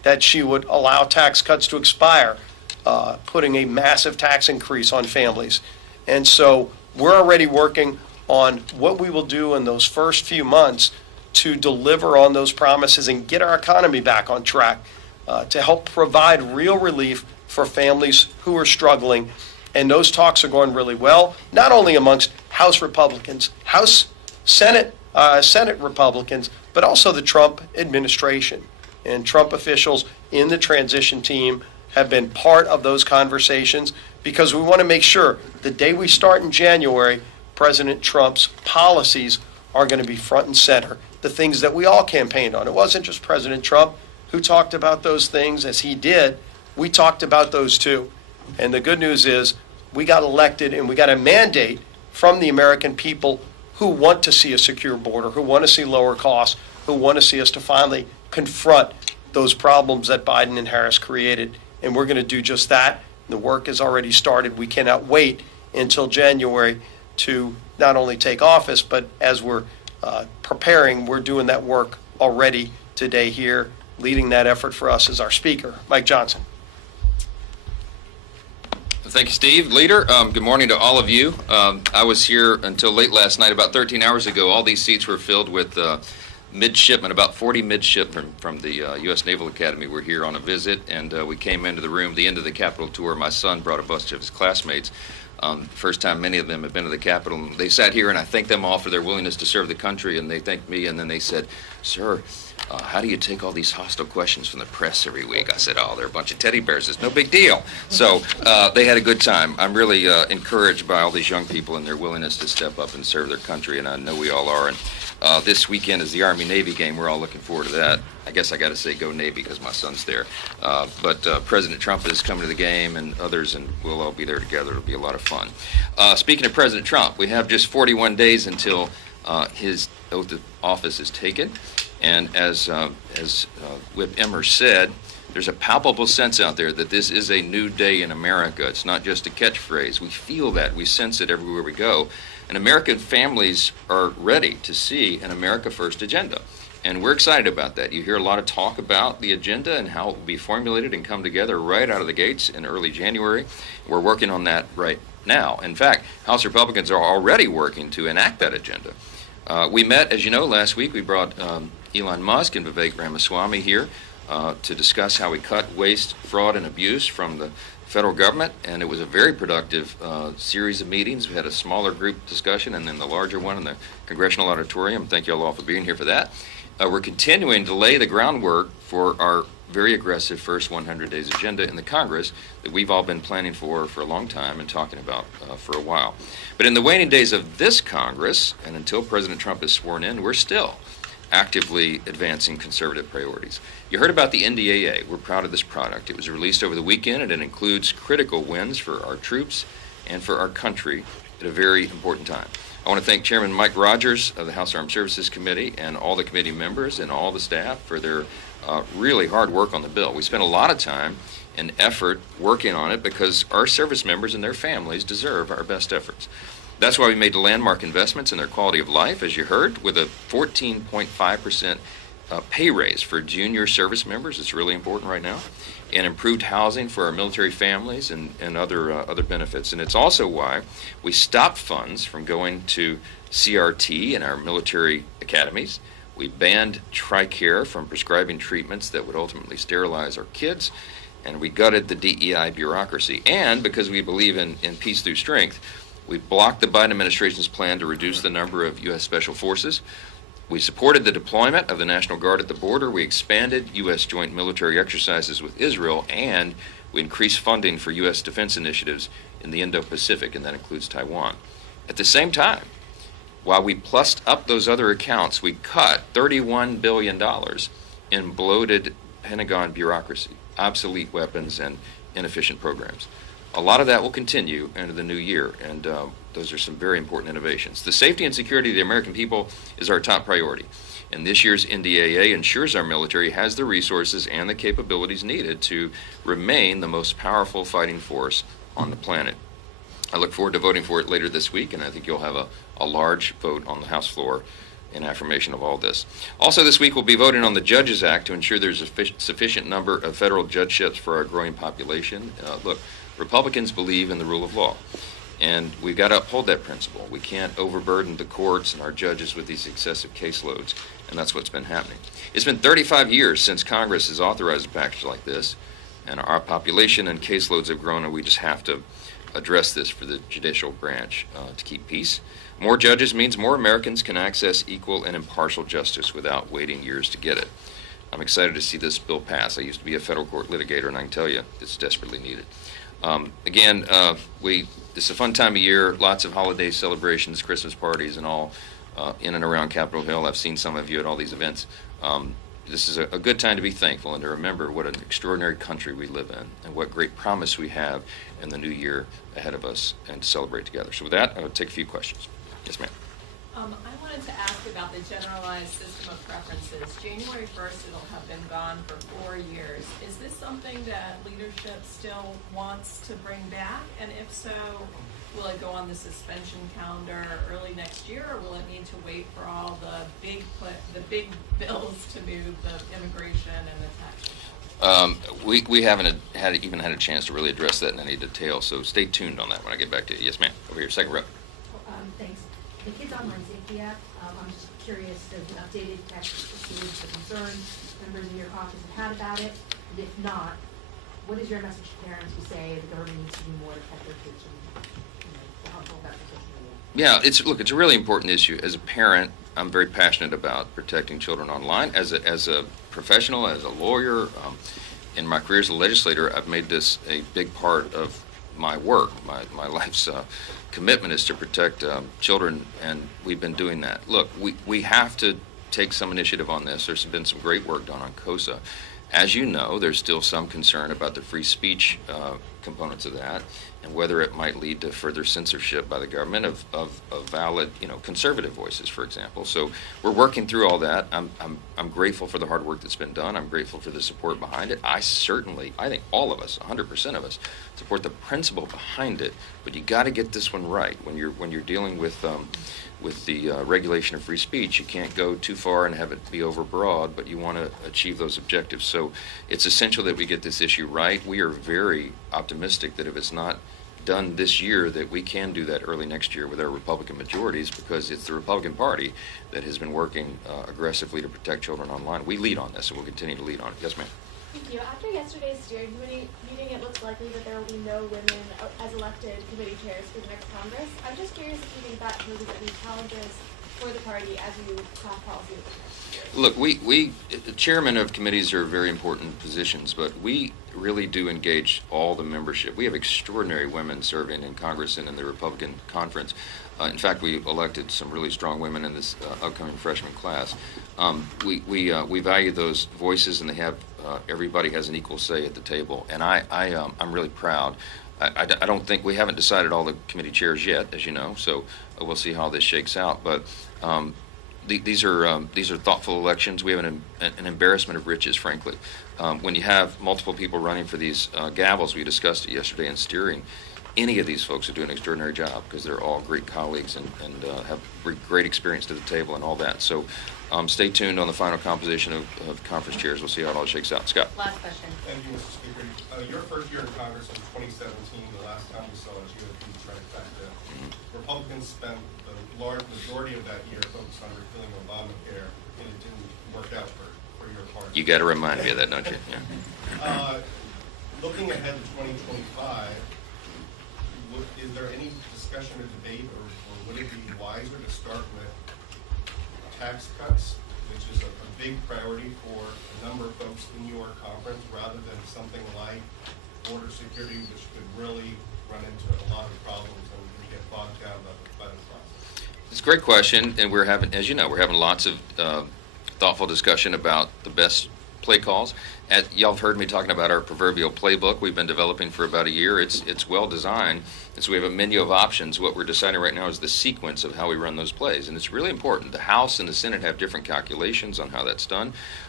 that she would allow tax cuts to expire, putting a massive tax increase on families. And so we're already working on what we will do in those first few months to deliver on those promises and get our economy back on track, to help provide real relief for families who are struggling. And those talks are going really well, not only amongst House Republicans, Senate Republicans, but also the Trump administration. And Trump officials in the transition team have been part of those conversations, because we want to make sure the day we start in January, President Trump's policies are going to be front and center, the things that we all campaigned on. It wasn't just President Trump who talked about those things as he did. We talked about those too. And the good news is we got elected and we got a mandate from the American people who want to see a secure border, who want to see lower costs, who want to see us to finally confront those problems that Biden and Harris created. And we're going to do just that. The work has already started. We cannot wait until January to not only take office, but as we're preparing, we're doing that work already today here. Leading that effort for us is our Speaker, Mike Johnson. Thank you, Steve. Leader, good morning to all of you. I was here until late last night. About 13 hours ago, all these seats were filled with midshipmen, about 40 midshipmen from the U.S. Naval Academy were here on a visit, and we came into the room, the end of the Capitol tour. My son brought a bunch of his classmates. First time many of them have been to the Capitol. And they sat here, and I thanked them all for their willingness to serve the country, and they thanked me, and then they said, "Sir, how do you take all these hostile questions from the press every week?" I said, "Oh, they're a bunch of teddy bears. It's no big deal." So they had a good time. I'm really encouraged by all these young people and their willingness to step up and serve their country, and I know we all are. And this weekend is the Army-Navy game. We're all looking forward to that. I guess I got to say go Navy because my son's there. But President Trump is coming to the game, and others, and we'll all be there together. It'll be a lot of fun. Speaking of President Trump, we have just 41 days until his oath of office is taken. And as Whip Emmer said, there's a palpable sense out there that this is a new day in America. It's not just a catchphrase. We feel that. We sense it everywhere we go. And American families are ready to see an America First agenda. And we're excited about that. You hear a lot of talk about the agenda and how it will be formulated and come together right out of the gates in early January. We're working on that right now. In fact, House Republicans are already working to enact that agenda. We met, as you know, last week. We brought Elon Musk and Vivek Ramaswamy here to discuss how we cut waste, fraud, and abuse from the federal government, and it was a very productive series of meetings. We had a smaller group discussion and then the larger one in the Congressional Auditorium. Thank you all for being here for that. We're continuing to lay the groundwork for our very aggressive first 100 days agenda in the Congress that we've all been planning for a long time and talking about for a while. But in the waning days of this Congress, and until President Trump is sworn in, we're still actively advancing conservative priorities. You heard about the NDAA. We're proud of this product. It was released over the weekend, and it includes critical wins for our troops and for our country at a very important time. I want to thank Chairman Mike Rogers of the House Armed Services Committee and all the committee members and all the staff for their really hard work on the bill. We spent a lot of time and effort working on it because our service members and their families deserve our best efforts. That's why we made landmark investments in their quality of life, as you heard, with a 14.5% pay raise for junior service members. It's really important right now. And improved housing for our military families and other benefits. And it's also why we stopped funds from going to CRT in our military academies. We banned TRICARE from prescribing treatments that would ultimately sterilize our kids. And we gutted the DEI bureaucracy. And because we believe in peace through strength, we blocked the Biden administration's plan to reduce the number of U.S. Special Forces. We supported the deployment of the National Guard at the border. We expanded U.S. joint military exercises with Israel, and we increased funding for U.S. defense initiatives in the Indo-Pacific, and that includes Taiwan. At the same time, while we plussed up those other accounts, we cut $31 billion in bloated Pentagon bureaucracy, obsolete weapons, and inefficient programs. A lot of that will continue into the new year, and those are some very important innovations. The safety and security of the American people is our top priority, and this year's NDAA ensures our military has the resources and the capabilities needed to remain the most powerful fighting force on the planet. I look forward to voting for it later this week, and I think you'll have a large vote on the House floor in affirmation of all this. Also this week we'll be voting on the Judges Act to ensure there's a sufficient number of federal judgeships for our growing population. Look, Republicans believe in the rule of law, and we've got to uphold that principle. We can't overburden the courts and our judges with these excessive caseloads, and that's what's been happening. It's been 35 years since Congress has authorized a package like this, and our population and caseloads have grown, and we just have to address this for the judicial branch to keep peace. More judges means more Americans can access equal and impartial justice without waiting years to get it. I'm excited to see this bill pass. I used to be a federal court litigator, and I can tell you it's desperately needed. This is a fun time of year, lots of holiday celebrations, Christmas parties, and all in and around Capitol Hill. I've seen some of you at all these events. This is a good time to be thankful and to remember what an extraordinary country we live in and what great promise we have in the new year ahead of us and to celebrate together. So with that, I'll take a few questions. Yes, ma'am. I wanted to ask about the generalized system of preferences. January 1st, it'll have been gone for 4 years. Is this something that leadership still wants to bring back? And if so, will it go on the suspension calendar early next year, or will it need to wait for all the big bills to move the immigration and the tax reform? We haven't even had a chance to really address that in any detail, so stay tuned on that when I get back to you. Yes, ma'am. Over here, second row. Thanks. The Kids Online Safety Act, I'm just curious, does an updated text include the concerns members in your caucus have had about it? And if not, what is your message to parents who say the government needs to do more to protect their kids from, the harmful effects of social media? Yeah, it's a really important issue. As a parent, I'm very passionate about protecting children online. As a professional, as a lawyer, in my career as a legislator, I've made this a big part of my work. My life's commitment is to protect children, and we've been doing that. Look, we have to take some initiative on this. There's been some great work done on KOSA. As you know, there's still some concern about the free speech components of that, and whether it might lead to further censorship by the government of valid, conservative voices, for example. So we're working through all that. I'm grateful for the hard work that's been done. I'm grateful for the support behind it. I think all of us, 100% of us, support the principle behind it. But you got to get this one right when you're dealing with the regulation of free speech. You can't go too far and have it be overbroad, but you want to achieve those objectives. So it's essential that we get this issue right. We are very optimistic that if it's not done this year, that we can do that early next year with our Republican majorities, because it's the Republican Party that has been working aggressively to protect children online. We lead on this, and we'll continue to lead on it. Yes, ma'am. Thank you. After yesterday's steering committee meeting, it looks likely that there will be no women as elected committee chairs for the next Congress. I'm just curious if you think that poses any challenges for the party as you craft policy over the next year. Look, the chairman of committees are very important positions, but we really do engage all the membership. We have extraordinary women serving in Congress and in the Republican conference. In fact, we elected some really strong women in this upcoming freshman class. We value those voices, and they have everybody has an equal say at the table. And I'm really proud. I don't think we haven't decided all the committee chairs yet, as you know. So we'll see how this shakes out. But these are thoughtful elections. We have an embarrassment of riches, frankly. When you have multiple people running for these gavels, we discussed it yesterday in steering. Any of these folks are doing an extraordinary job because they're all great colleagues and have great experience to the table and all that. So stay tuned on the final composition of conference chairs. We'll see how it all shakes out. Scott. Last question. Thank you, Mr. Speaker. Your first year in Congress was 2017. The last time we saw it, you had the trifecta. Republicans spent the large majority of that year focused on repealing Obamacare, and it didn't work out for your party. You got to remind me of that, don't you? Yeah. Looking ahead to 2025, is there any discussion or debate, or would it be wiser to start with tax cuts, which is a big priority for a number of folks in your conference, rather than something like border security, which could really run into a lot of problems and get bogged down by the process? It's a great question, and we're having, as you know, lots of thoughtful discussion about the best play calls. Y'all have heard me talking about our proverbial playbook we've been developing for about a year. It's well designed, and so we have a menu of options. What we're deciding right now is the sequence of how we run those plays, and it's really important. The House and the Senate have different calculations on how that's done.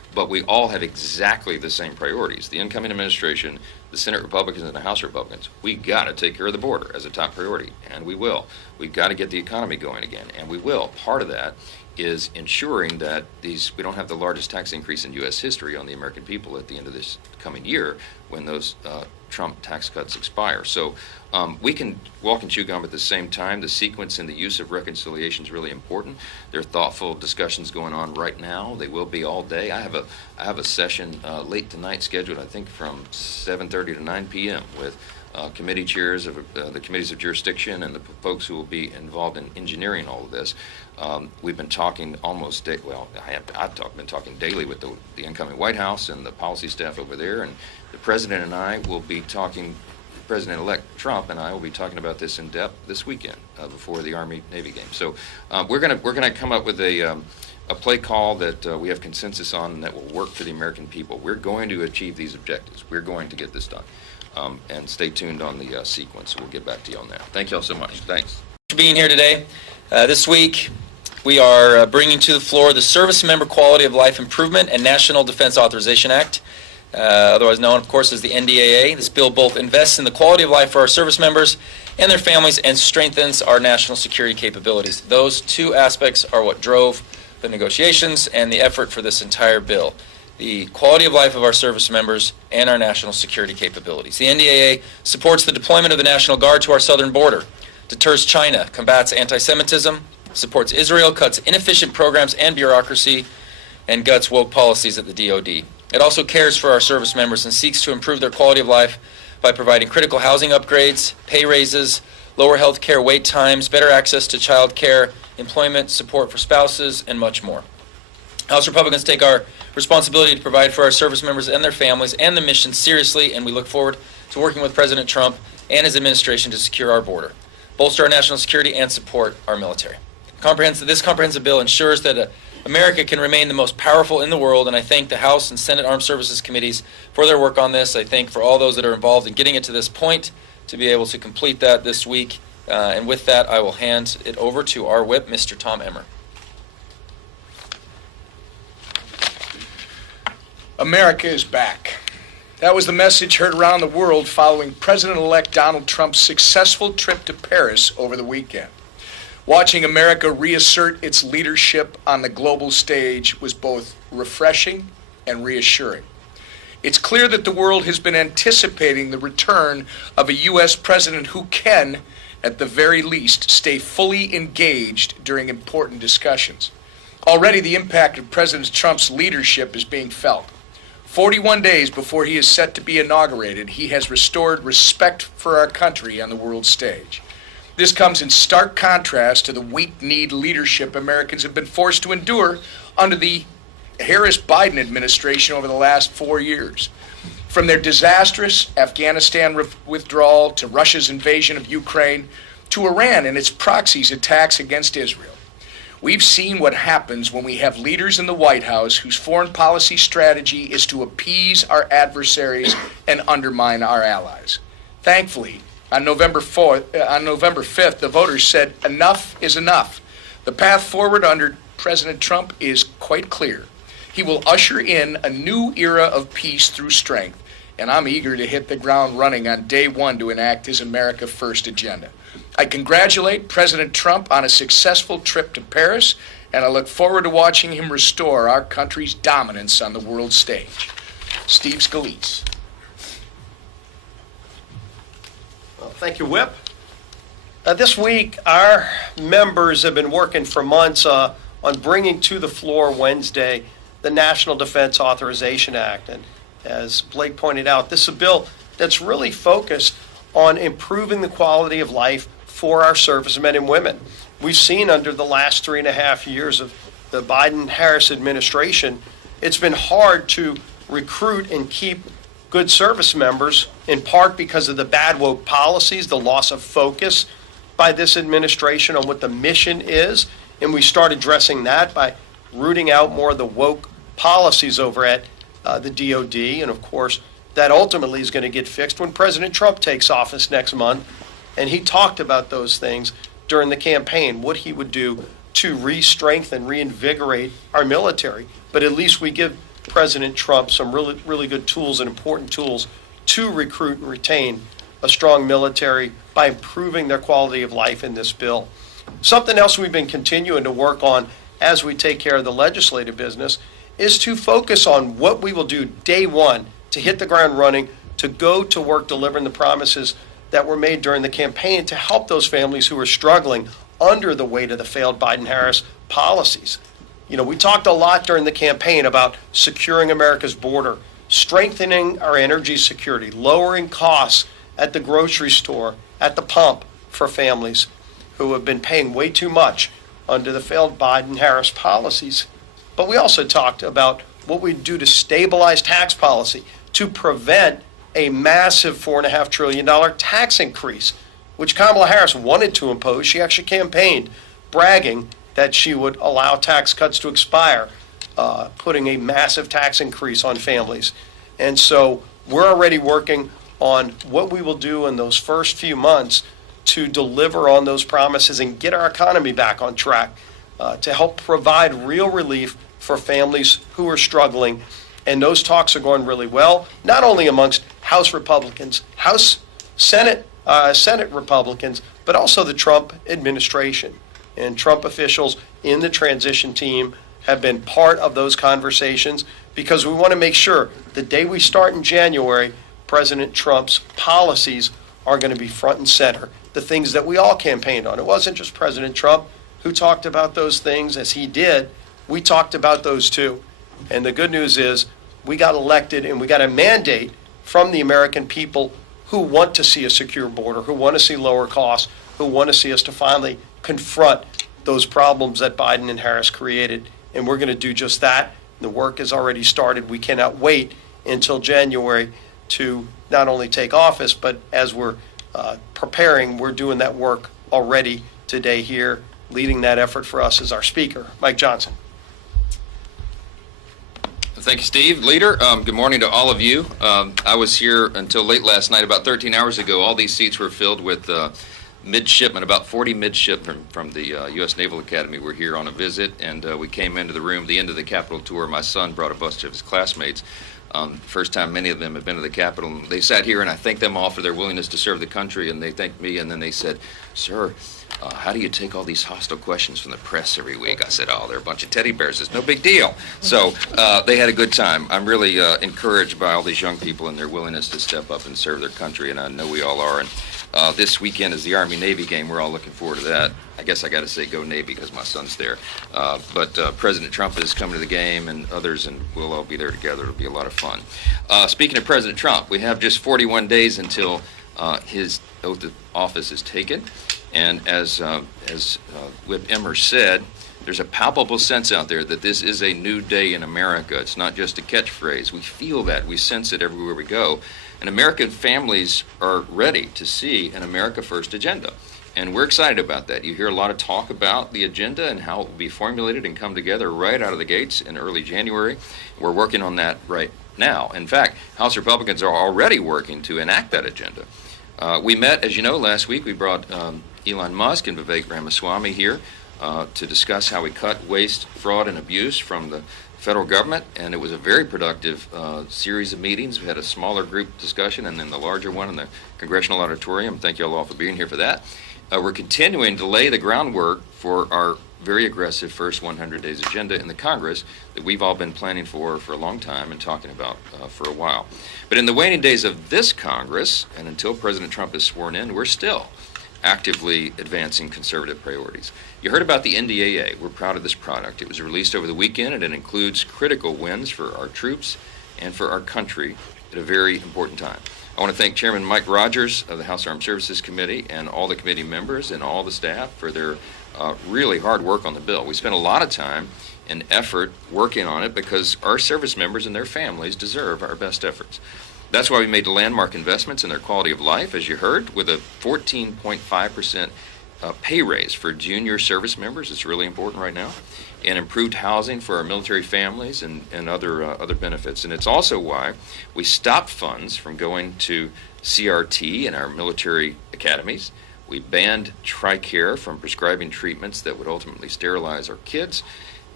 but we all have exactly the same priorities. The incoming administration, the Senate Republicans and the House Republicans, we got to take care of the border as a top priority, and we will. We've got to get the economy going again, and we will. Part of that is ensuring that we don't have the largest tax increase in U.S. history on the American people at the end of this coming year when those Trump tax cuts expire. So we can walk and chew gum at the same time. The sequence and the use of reconciliation is really important. There are thoughtful discussions going on right now. They will be all day. I have a session late tonight scheduled, I think, from 7:30 to 9 p.m. with committee chairs of the committees of jurisdiction and the folks who will be involved in engineering all of this. We've been talking been talking daily with the incoming White House and the policy staff over there, and the President and I will be talking, President-elect Trump and I will be talking about this in depth this weekend before the Army-Navy game. So we're gonna come up with a play call that we have consensus on and that will work for the American people. We're going to achieve these objectives. We're going to get this done. And stay tuned on the sequence. We'll get back to you on that. Thank you all so much. Thanks. For being here today. This week, we are bringing to the floor the Service Member Quality of Life Improvement and National Defense Authorization Act, otherwise known, of course, as the NDAA. This bill both invests in the quality of life for our service members and their families and strengthens our national security capabilities. Those two aspects are what drove the negotiations and the effort for this entire bill. The quality of life of our service members and our national security capabilities. The NDAA supports the deployment of the National Guard to our southern border, deters China, combats anti-Semitism, supports Israel, cuts inefficient programs and bureaucracy, and guts woke policies at the DoD. It also cares for our service members and seeks to improve their quality of life by providing critical housing upgrades, pay raises, lower health care wait times, better access to child care, employment support for spouses, and much more. House Republicans take our responsibility to provide for our service members and their families and the mission seriously, and we look forward to working with President Trump and his administration to secure our border, bolster our national security, and support our military. This comprehensive bill ensures that America can remain the most powerful in the world, and I thank the House and Senate Armed Services Committees for their work on this. I thank for all those that are involved in getting it to this point to be able to complete that this week. And with that, I will hand it over to our whip, Mr. Tom Emmer. America is back. That was the message heard around the world following President-elect Donald Trump's successful trip to Paris over the weekend. Watching America reassert its leadership on the global stage was both refreshing and reassuring. It's clear that the world has been anticipating the return of a U.S. president who can, at the very least, stay fully engaged during important discussions. Already the impact of President Trump's leadership is being felt. 41 days before he is set to be inaugurated, he has restored respect for our country on the world stage. This comes in stark contrast to the weak-kneed leadership Americans have been forced to endure under the Harris-Biden administration over the last 4 years. From their disastrous Afghanistan withdrawal to Russia's invasion of Ukraine to Iran and its proxies' attacks against Israel. We've seen what happens when we have leaders in the White House whose foreign policy strategy is to appease our adversaries and undermine our allies. Thankfully, on November 5th, the voters said enough is enough. The path forward under President Trump is quite clear. He will usher in a new era of peace through strength, and I'm eager to hit the ground running on day one to enact his America First agenda. I congratulate President Trump on a successful trip to Paris, and I look forward to watching him restore our country's dominance on the world stage. Steve Scalise. Well, thank you, Whip. This week, our members have been working for months on bringing to the floor Wednesday the National Defense Authorization Act. And as Blake pointed out, this is a bill that's really focused on improving the quality of life for our servicemen and women. We've seen under the last 3.5 years of the Biden-Harris administration, it's been hard to recruit and keep good service members, in part because of the bad woke policies, the loss of focus by this administration on what the mission is. And we start addressing that by rooting out more of the woke policies over at the DOD. And of course, that ultimately is going to get fixed when President Trump takes office next month. And he talked about those things during the campaign, what he would do to re-strengthen, reinvigorate our military. But at least we give President Trump some really good tools and important tools to recruit and retain a strong military by improving their quality of life in this bill. Something else we've been continuing to work on as we take care of the legislative business is to focus on what we will do day one to hit the ground running, to go to work delivering the promises that were made during the campaign to help those families who are struggling under the weight of the failed Biden-Harris policies. You know, we talked a lot during the campaign about securing America's border, strengthening our energy security, lowering costs at the grocery store, at the pump for families who have been paying way too much under the failed Biden-Harris policies. But we also talked about what we do to stabilize tax policy, to prevent a massive $4.5 trillion tax increase, which Kamala Harris wanted to impose. She actually campaigned bragging that she would allow tax cuts to expire, putting a massive tax increase on families. And so we're already working on what we will do in those first few months to deliver on those promises and get our economy back on track, to help provide real relief for families who are struggling. And those talks are going really well, not only amongst House Republicans, Senate Republicans, but also the Trump administration. And Trump officials in the transition team have been part of those conversations because we want to make sure the day we start in January, President Trump's policies are going to be front and center, the things that we all campaigned on. It wasn't just President Trump who talked about those things as he did. We talked about those too. And the good news is we got elected and we got a mandate from the American people who want to see a secure border, who want to see lower costs, who want to see us to finally confront those problems that Biden and Harris created. And we're going to do just that. The work has already started. We cannot wait until January to not only take office, but as we're preparing, we're doing that work already today here. Leading that effort for us is our speaker, Mike Johnson. Thank you, Steve. Leader, good morning to all of you. I was here until late last night. About 13 hours ago, all these seats were filled with midshipmen, about 40 midshipmen from the U.S. Naval Academy were here on a visit, and we came into the room, the end of the Capitol tour. My son brought a bunch of his classmates. First time many of them have been to the Capitol. And they sat here, and I thanked them all for their willingness to serve the country, and they thanked me, and then they said, "Sir, how do you take all these hostile questions from the press every week?" I said, "Oh, they're a bunch of teddy bears. It's no big deal." So they had a good time. I'm really encouraged by all these young people and their willingness to step up and serve their country, and I know we all are. And this weekend is the Army-Navy game. We're all looking forward to that. I guess I got to say go Navy because my son's there. But President Trump is coming to the game, and others, and we'll all be there together. It'll be a lot of fun. Speaking of President Trump, we have just 41 days until his oath of office is taken. And as Whip Emmer said, there's a palpable sense out there that this is a new day in America. It's not just a catchphrase. We feel that. We sense it everywhere we go. And American families are ready to see an America First agenda. And we're excited about that. You hear a lot of talk about the agenda and how it will be formulated and come together right out of the gates in early January. We're working on that right now. In fact, House Republicans are already working to enact that agenda. We met, as you know, last week. We brought Elon Musk and Vivek Ramaswamy here to discuss how we cut waste, fraud, and abuse from the federal government, and it was a very productive series of meetings. We had a smaller group discussion and then the larger one in the Congressional Auditorium. Thank you all for being here for that. We're continuing to lay the groundwork for our very aggressive first 100 days agenda in the Congress that we've all been planning for a long time and talking about for a while. But in the waning days of this Congress, and until President Trump is sworn in, we're still actively advancing conservative priorities. You heard about the NDAA. We're proud of this product. It was released over the weekend, and it includes critical wins for our troops and for our country at a very important time. I want to thank Chairman Mike Rogers of the House Armed Services Committee and all the committee members and all the staff for their really hard work on the bill. We spent a lot of time and effort working on it because our service members and their families deserve our best efforts. That's why we made landmark investments in their quality of life, as you heard, with a 14.5% pay raise for junior service members. It's really important right now. And improved housing for our military families and other benefits. And it's also why we stopped funds from going to CRT in our military academies. We banned TRICARE from prescribing treatments that would ultimately sterilize our kids.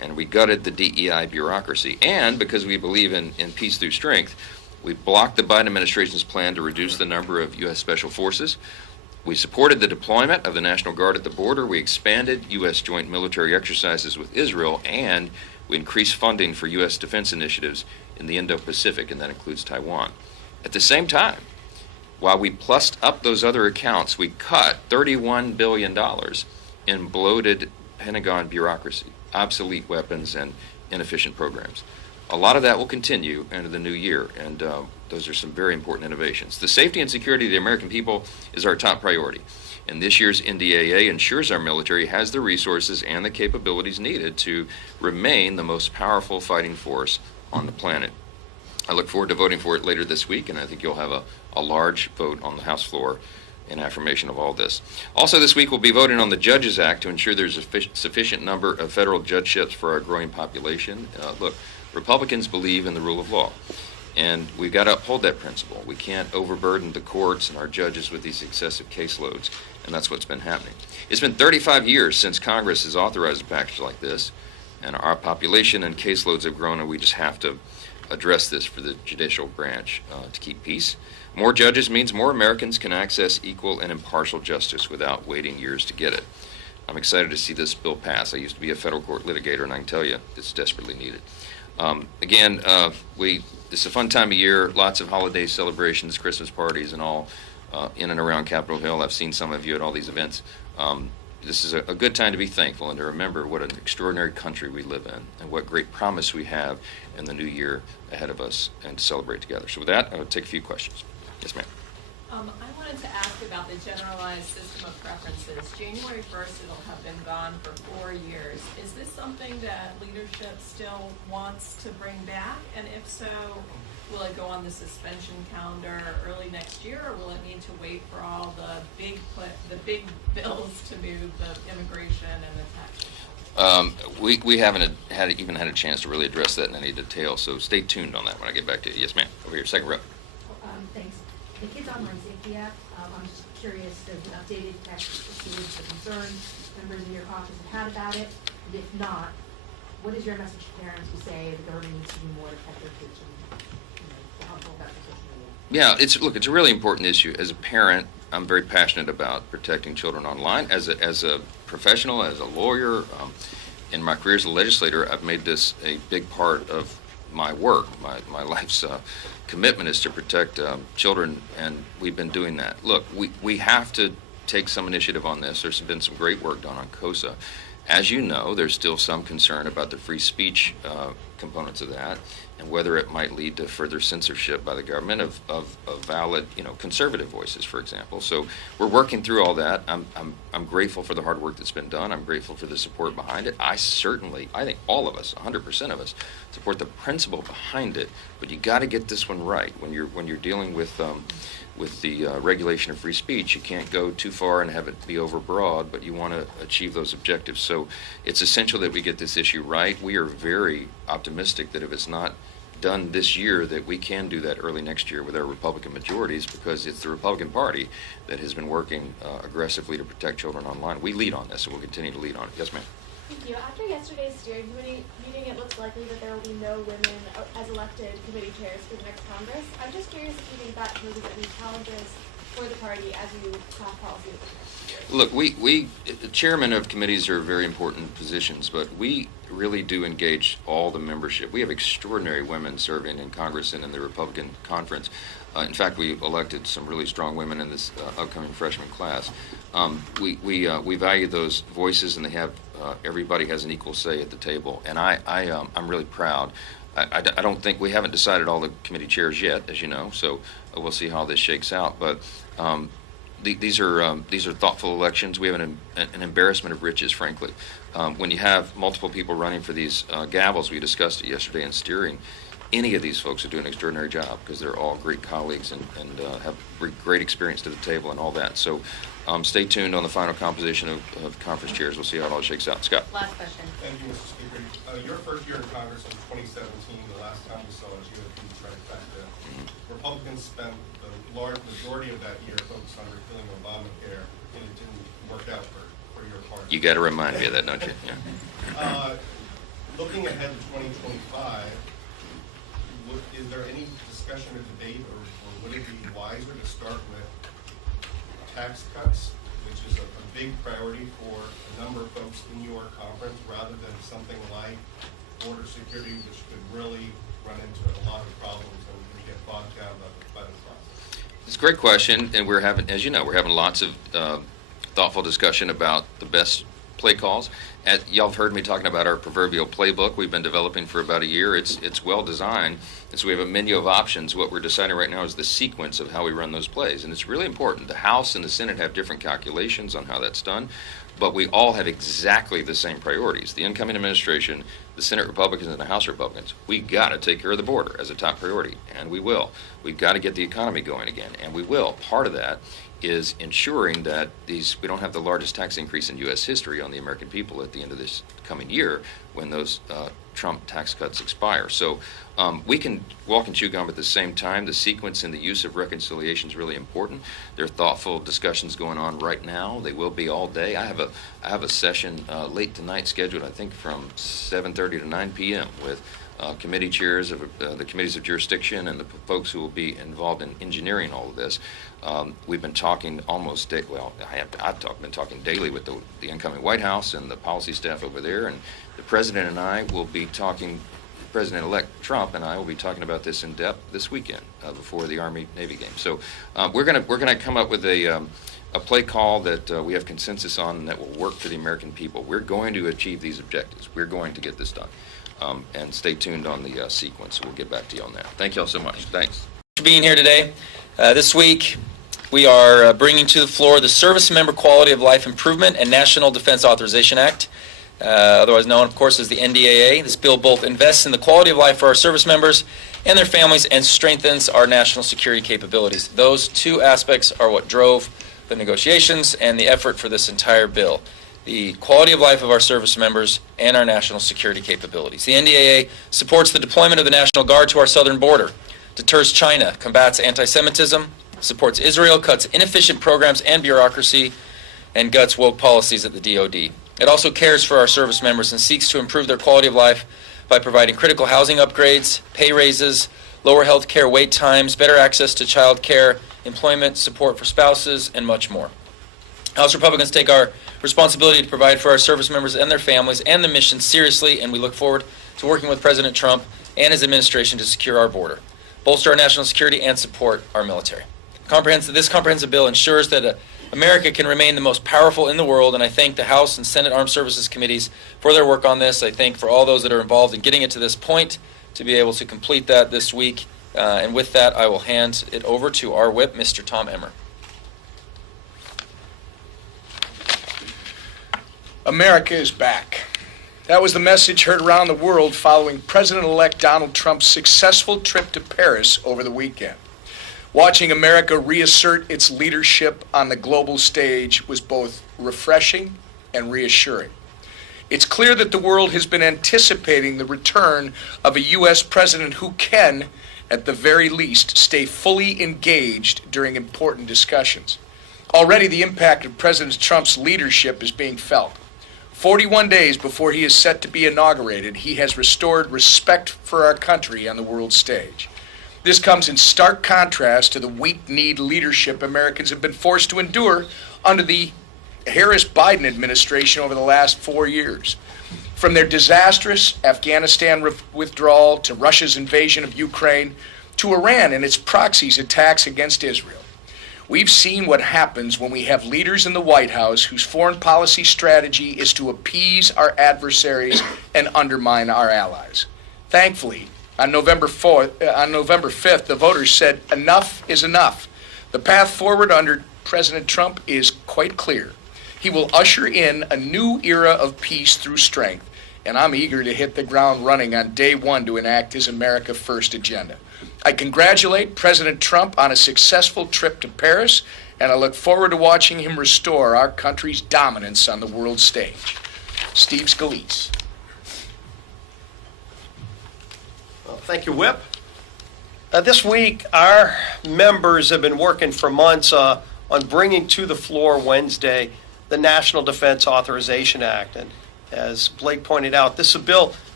and we gutted the DEI bureaucracy. And because we believe in peace through strength, we blocked the Biden administration's plan to reduce the number of U.S. Special Forces. We supported the deployment of the National Guard at the border. We expanded U.S. joint military exercises with Israel, and we increased funding for U.S. defense initiatives in the Indo-Pacific, and that includes Taiwan. At the same time, while we plussed up those other accounts, we cut $31 billion in bloated Pentagon bureaucracy, obsolete weapons, and inefficient programs. A lot of that will continue into the new year, and those are some very important innovations. The safety and security of the American people is our top priority, and this year's NDAA ensures our military has the resources and the capabilities needed to remain the most powerful fighting force on the planet. I look forward to voting for it later this week, and I think you'll have a large vote on the House floor in affirmation of all this. Also this week, we'll be voting on the Judges Act to ensure there's a sufficient number of federal judgeships for our growing population. Look, Republicans believe in the rule of law, and we've got to uphold that principle. We can't overburden the courts and our judges with these excessive caseloads, and that's what's been happening. It's been 35 years since Congress has authorized a package like this, and our population and caseloads have grown, and we just have to address this for the judicial branch to keep peace. More judges means more Americans can access equal and impartial justice without waiting years to get it. I'm excited to see this bill pass. I used to be a federal court litigator, and I can tell you it's desperately needed. This is a fun time of year, lots of holiday celebrations, Christmas parties, and all in and around Capitol Hill. I've seen some of you at all these events. This is a good time to be thankful and to remember what an extraordinary country we live in and what great promise we have in the new year ahead of us, and to celebrate together. So with that, I'll take a few questions. Yes, ma'am. I wanted to ask about the generalized system of preferences. January 1st, it'll have been gone for 4 years. Is this something that leadership still wants to bring back? And if so, will it go on the suspension calendar early next year, or will it need to wait for all the big bills to move the immigration and the tax? We haven't even had a chance to really address that in any detail, so stay tuned on that when I get back to you. Yes, ma'am. Over here, second row. Thanks. The Kids Online Safety Act, I'm just curious, there's an updated text pursuant to the concerns members in your caucus have had about it, and if not, what is your message to parents who say the government needs to do more to protect their kids and, to help about the social media? Yeah, it's a really important issue. As a parent, I'm very passionate about protecting children online. As a professional, as a lawyer, in my career as a legislator, I've made this a big part of my work. My life's commitment is to protect children, and we've been doing that. Look, we have to take some initiative on this. There's been some great work done on KOSA. As you know, there's still some concern about the free speech components of that, and whether it might lead to further censorship by the government of valid, conservative voices, for example. So we're working through all that. I'm grateful for the hard work that's been done. I'm grateful for the support behind it. I think all of us, 100% of us, support the principle behind it. But you got to get this one right when you're dealing with the regulation of free speech. You can't go too far and have it be overbroad, but you want to achieve those objectives. So it's essential that we get this issue right. We are very optimistic that if it's not done this year, that we can do that early next year with our Republican majorities, because it's the Republican Party that has been working aggressively to protect children online. We lead on this, and we'll continue to lead on it. Yes, ma'am. Thank you. After yesterday's steering committee meeting, it looks likely that there will be no women as elected committee chairs for the next Congress. I'm just curious if you think that poses any challenges for the party as you craft policy with the next year. Look, the chairman of committees are very important positions, but we really do engage all the membership. We have extraordinary women serving in Congress and in the Republican conference. In fact, we elected some really strong women in this upcoming freshman class. We value those voices, and they have everybody has an equal say at the table, and I'm really proud. I don't think we haven't decided all the committee chairs yet, as you know, so we'll see how this shakes out. But these are thoughtful elections. We have an embarrassment of riches, frankly. When you have multiple people running for these gavels, we discussed it yesterday in steering. Any of these folks are doing an extraordinary job because they're all great colleagues and have great experience to the table and all that. So stay tuned on the final composition of conference chairs. We'll see how it all shakes out. Scott. Last question. Thank you, Mr. Speaker. Your first year in Congress was 2017. The last time we saw a GOP trifecta. Republicans spent the large majority of that year focused on repealing Obamacare, and it didn't work out for your party. You got to remind me of that, don't you? Yeah. Looking ahead to 2025, is there any discussion or debate, or would it be wiser to start with tax cuts, which is a big priority for a number of folks in your conference, rather than something like border security, which could really run into a lot of problems and get bogged down by the process? It's a great question, and we're having, as you know, we're having lots of thoughtful discussion about the best play calls. Y'all have heard me talking about our proverbial playbook we've been developing for about a year. It's well designed, and so we have a menu of options. What we're deciding right now is the sequence of how we run those plays, and it's really important. The House and the Senate have different calculations on how that's done, but we all have exactly the same priorities. The incoming administration, the Senate Republicans and the House Republicans, we got to take care of the border as a top priority, and we will. We've got to get the economy going again, and we will. Part of that is ensuring that we don't have the largest tax increase in U.S. history on the American people at the end of this coming year when those Trump tax cuts expire. So we can walk and chew gum at the same time. The sequence and the use of reconciliation is really important. There are thoughtful discussions going on right now. They will be all day. I have a session late tonight scheduled, I think, from 7:30 to 9 p.m. with committee chairs of the committees of jurisdiction and the folks who will be involved in engineering all of this. We've been talking almost been talking daily with the incoming White House and the policy staff over there, and the President and I will be talking. President-elect Trump and I will be talking about this in depth this weekend before the Army-Navy game. So we're gonna come up with a play call that we have consensus on and that will work for the American people. We're going to achieve these objectives. We're going to get this done. And stay tuned on the sequence. We'll get back to you on that. Thank you all so much. Thanks. For being here today. This week, we are bringing to the floor the Service Member Quality of Life Improvement and National Defense Authorization Act, otherwise known, of course, as the NDAA. This bill both invests in the quality of life for our service members and their families and strengthens our national security capabilities. Those two aspects are what drove the negotiations and the effort for this entire bill. The quality of life of our service members and our national security capabilities. The NDAA supports the deployment of the National Guard to our southern border, deters China, combats anti-Semitism, supports Israel, cuts inefficient programs and bureaucracy, and guts woke policies at the DoD. It also cares for our service members and seeks to improve their quality of life by providing critical housing upgrades, pay raises, lower health care wait times, better access to child care, employment, support for spouses, and much more. House Republicans take our responsibility to provide for our service members and their families and the mission seriously, and we look forward to working with President Trump and his administration to secure our border, bolster our national security, and support our military. This comprehensive bill ensures that America can remain the most powerful in the world, and I thank the House and Senate Armed Services Committees for their work on this. I thank for all those that are involved in getting it to this point to be able to complete that this week. And with that, I will hand it over to our whip, Mr. Tom Emmer. America is back. That was the message heard around the world following President-elect Donald Trump's successful trip to Paris over the weekend. Watching America reassert its leadership on the global stage was both refreshing and reassuring. It's clear that the world has been anticipating the return of a U.S. president who can, at the very least, stay fully engaged during important discussions. Already the impact of President Trump's leadership is being felt. 41 days before he is set to be inaugurated, he has restored respect for our country on the world stage. This comes in stark contrast to the weak-kneed leadership Americans have been forced to endure under the Harris-Biden administration over the last 4 years. From their disastrous Afghanistan withdrawal to Russia's invasion of Ukraine to Iran and its proxies' attacks against Israel. We've seen what happens when we have leaders in the White House whose foreign policy strategy is to appease our adversaries and undermine our allies. Thankfully, on November 5th, the voters said enough is enough. The path forward under President Trump is quite clear. He will usher in a new era of peace through strength, and I'm eager to hit the ground running on day one to enact his America First agenda. I congratulate President Trump on a successful trip to Paris, and I look forward to watching him restore our country's dominance on the world stage. Steve Scalise. Well, thank you, Whip. This week, our members have been working for months on bringing to the floor Wednesday the National Defense Authorization Act. And as Blake pointed out, this is a bill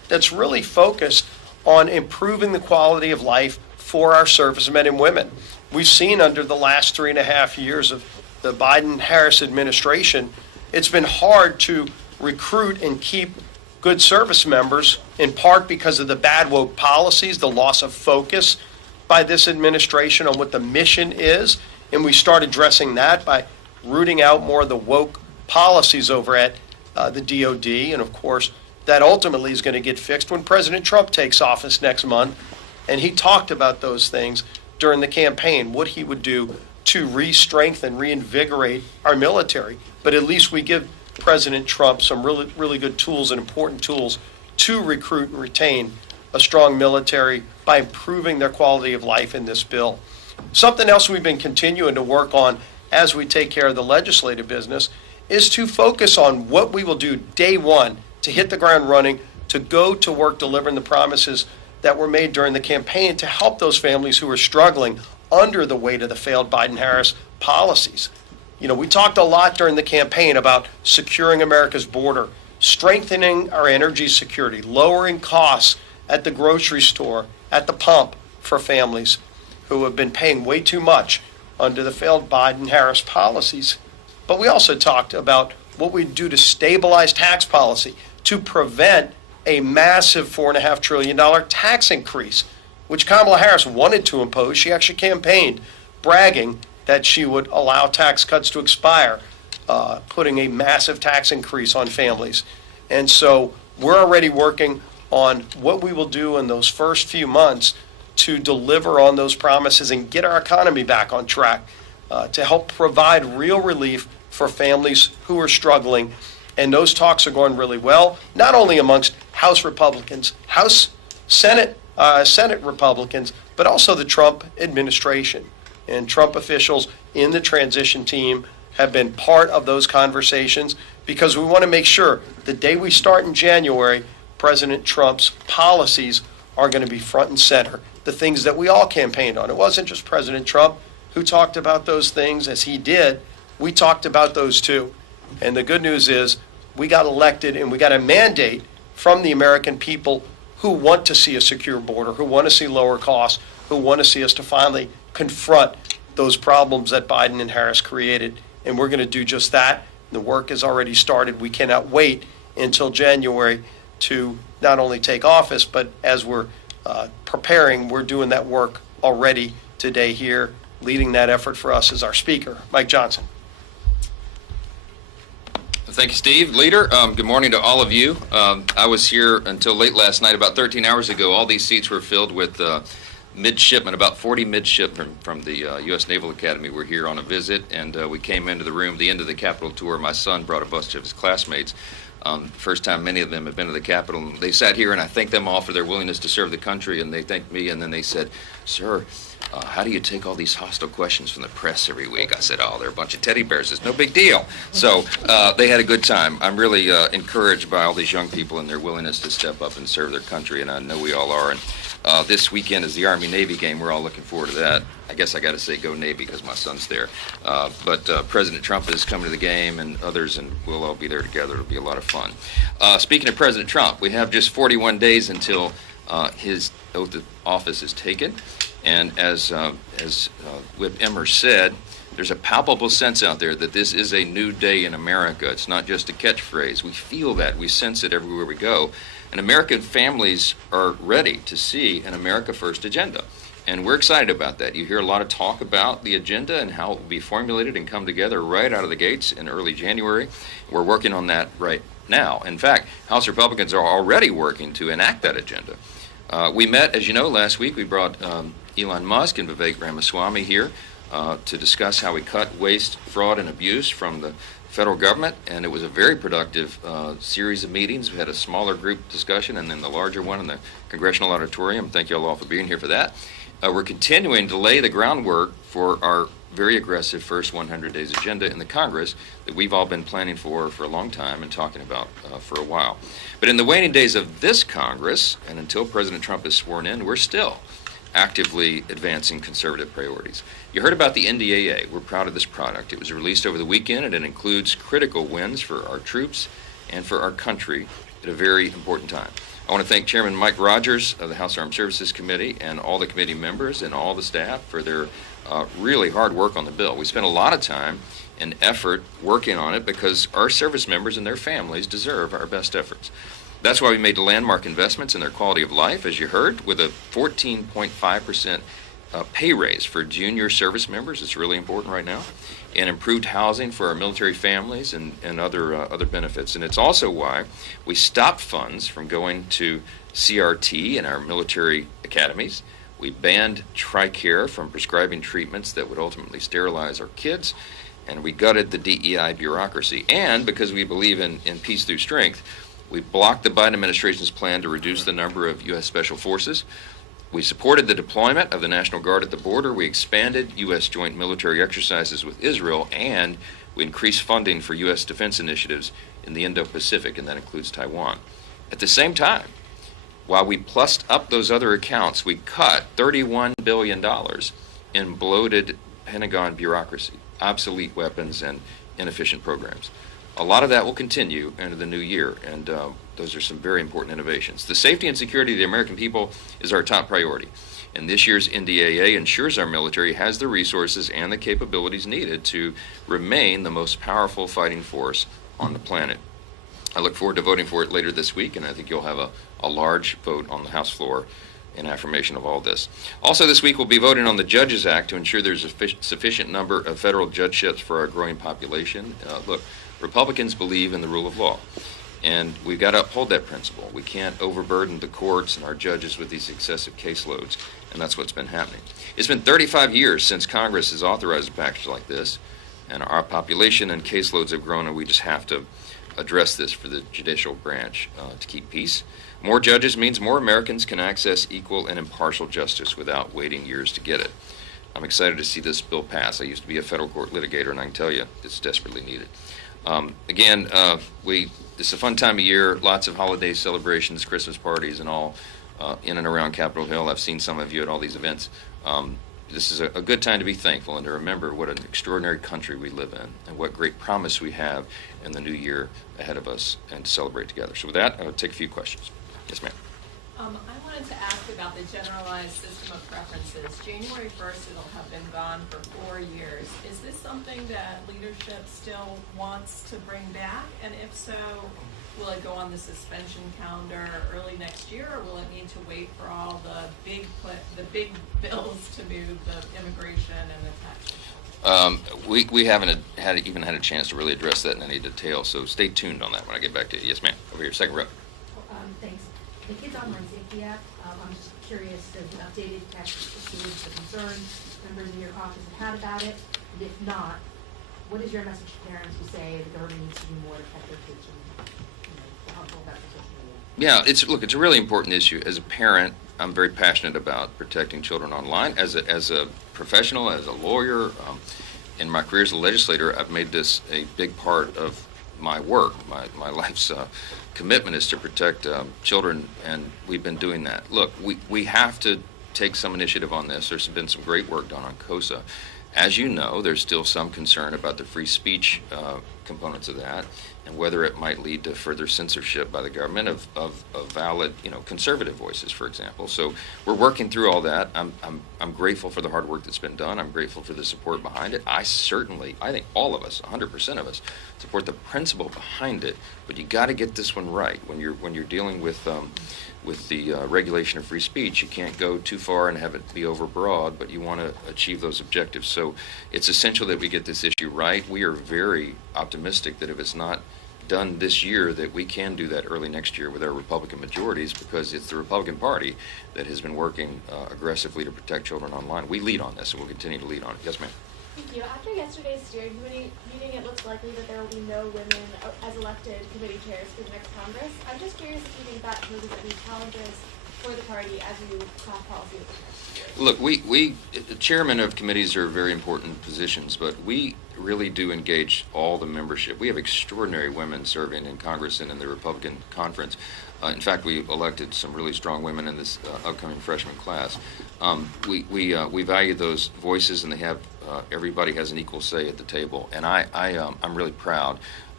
that's really focused on improving the quality of life for our servicemen and women. We've seen under the last 3.5 years of the Biden-Harris administration, it's been hard to recruit and keep good service members, in part because of the bad woke policies, the loss of focus by this administration on what the mission is. And we start addressing that by rooting out more of the woke policies over at the DOD. And of course, that ultimately is going to get fixed when President Trump takes office next month. And he talked about those things during the campaign, what he would do to re-strengthen, reinvigorate our military. But at least we give President Trump some really, really good tools and important tools to recruit and retain a strong military by improving their quality of life in this bill. Something else we've been continuing to work on as we take care of the legislative business is to focus on what we will do day one to hit the ground running, to go to work delivering the promises that were made during the campaign to help those families who are struggling under the weight of the failed Biden-Harris policies. You know, we talked a lot during the campaign about securing America's border, strengthening our energy security, lowering costs at the grocery store, at the pump for families who have been paying way too much under the failed Biden-Harris policies. But we also talked about what we'd do to stabilize tax policy, to prevent a massive $4.5 trillion tax increase, which Kamala Harris wanted to impose. She actually campaigned bragging that she would allow tax cuts to expire, putting a massive tax increase on families. And so we're already working on what we will do in those first few months to deliver on those promises and get our economy back on track, to help provide real relief for families who are struggling. And those talks are going really well, not only amongst House Republicans, Senate Republicans, but also the Trump administration. And Trump officials in the transition team have been part of those conversations because we want to make sure the day we start in January, President Trump's policies are going to be front and center, the things that we all campaigned on. It wasn't just President Trump who talked about those things as he did. We talked about those too. And the good news is we got elected and we got a mandate from the American people who want to see a secure border, who want to see lower costs, who want to see us to finally confront those problems that Biden and Harris created. And we're going to do just that. The work has already started. We cannot wait until January to not only take office, but as we're preparing, we're doing that work already today here. Leading that effort for us is our Speaker, Mike Johnson. Thank you, Steve. Leader, good morning to all of you. I was here until late last night. About 13 hours ago, all these seats were filled with midshipmen, about 40 midshipmen from the U.S. Naval Academy were here on a visit, and we came into the room, the end of the Capitol tour. My son brought a bunch of his classmates. First time many of them have been to the Capitol. They sat here, and I thanked them all for their willingness to serve the country, and they thanked me, and then they said, "Sir, how do you take all these hostile questions from the press every week?" I said, "Oh, they're a bunch of teddy bears. It's no big deal." So they had a good time. I'm really encouraged by all these young people and their willingness to step up and serve their country, and I know we all are. And this weekend is the Army-Navy game. We're all looking forward to that. I guess I got to say go Navy because my son's there. But President Trump is coming to the game and others, and we'll all be there together. It'll be a lot of fun. Speaking of President Trump, we have just 41 days until his oath of office is taken. And as Whip Emmer said, there's a palpable sense out there that this is a new day in America. It's not just a catchphrase. We feel that. We sense it everywhere we go. And American families are ready to see an America First agenda. And we're excited about that. You hear a lot of talk about the agenda and how it will be formulated and come together right out of the gates in early January. We're working on that right now. In fact, House Republicans are already working to enact that agenda. We met, as you know, last week. We brought Elon Musk and Vivek Ramaswamy here to discuss how we cut waste, fraud, and abuse from the federal government, and it was a very productive series of meetings. We had a smaller group discussion and then the larger one in the Congressional Auditorium. Thank you all for being here for that. We're continuing to lay the groundwork for our very aggressive first 100 days agenda in the Congress that we've all been planning for a long time and talking about for a while. But in the waning days of this Congress, and until President Trump is sworn in, we're still actively advancing conservative priorities. You heard about the NDAA. We're proud of this product. It was released over the weekend, and it includes critical wins for our troops and for our country at a very important time. I want to thank Chairman Mike Rogers of the House Armed Services Committee and all the committee members and all the staff for their really hard work on the bill. We spent a lot of time and effort working on it because our service members and their families deserve our best efforts. That's why we made landmark investments in their quality of life, as you heard, with a 14.5% pay raise for junior service members. It's really important right now. And improved housing for our military families and other benefits. And it's also why we stopped funds from going to CRT in our military academies. We banned TRICARE from prescribing treatments that would ultimately sterilize our kids. And we gutted the DEI bureaucracy. And because we believe in peace through strength, we blocked the Biden administration's plan to reduce the number of U.S. Special Forces. We supported the deployment of the National Guard at the border. We expanded U.S. joint military exercises with Israel, and we increased funding for U.S. defense initiatives in the Indo-Pacific, and that includes Taiwan. At the same time, while we plussed up those other accounts, we cut $31 billion in bloated Pentagon bureaucracy, obsolete weapons, and inefficient programs. A lot of that will continue into the new year, and those are some very important innovations. The safety and security of the American people is our top priority, and this year's NDAA ensures our military has the resources and the capabilities needed to remain the most powerful fighting force on the planet. I look forward to voting for it later this week, and I think you'll have a large vote on the House floor in affirmation of all this. Also this week we'll be voting on the Judges Act to ensure there's a sufficient number of federal judgeships for our growing population. Look, Republicans believe in the rule of law, and we've got to uphold that principle. We can't overburden the courts and our judges with these excessive caseloads, and that's what's been happening. It's been 35 years since Congress has authorized a package like this, and our population and caseloads have grown, and we just have to address this for the judicial branch to keep peace. More judges means more Americans can access equal and impartial justice without waiting years to get it. I'm excited to see this bill pass. I used to be a federal court litigator, and I can tell you it's desperately needed. It's a fun time of year, lots of holiday celebrations, Christmas parties, and all in and around Capitol Hill. I've seen some of you at all these events. This is a good time to be thankful and to remember what an extraordinary country we live in and what great promise we have in the new year ahead of us and to celebrate together. So with that, I'll take a few questions. Yes, ma'am. I wanted to ask about the generalized system of preferences. January 1st, it'll have been gone for 4 years. Is this something that leadership still wants to bring back? And if so, will it go on the suspension calendar early next year, or will it need to wait for all the big bills to move, the immigration and the tax? We haven't even had a chance to really address that in any detail, so stay tuned on that when I get back to you. Yes, ma'am. Over here, second row. Thanks. The Kids Online Safety Act, I'm just curious, there's an updated text issued for concern members in your caucus have had about it, and if not, what is your message to parents who say the government needs to do more to protect their kids from, the harmful effects of social media? Yeah, it's a really important issue. As a parent, I'm very passionate about protecting children online. As a professional, as a lawyer, in my career as a legislator, I've made this a big part of my work. My life's commitment is to protect children, and we've been doing that. Look, we have to take some initiative on this. There's been some great work done on KOSA. As you know, there's still some concern about the free speech components of that, and whether it might lead to further censorship by the government of valid, conservative voices, for example. So we're working through all that. I'm grateful for the hard work that's been done. I'm grateful for the support behind it. I think all of us, 100% of us, support the principle behind it. But you got to get this one right. When you're dealing with the regulation of free speech, you can't go too far and have it be overbroad, but you want to achieve those objectives. So it's essential that we get this issue right. We are very optimistic that if it's not done this year, that we can do that early next year with our Republican majorities, because it's the Republican Party that has been working aggressively to protect children online. We lead on this, and we'll continue to lead on it. Yes, ma'am. Thank you. After yesterday's steering committee meeting, it looks likely that there will be no women as elected committee chairs for the next Congress. I'm just curious if you think that poses any challenges for the party as you craft policy with the next year. Look, we chairmen of committees are very important positions, but we really do engage all the membership. We have extraordinary women serving in Congress and in the Republican conference. In fact, we elected some really strong women in this upcoming freshman class. We value those voices, and they have everybody has an equal say at the table. And I'm really proud.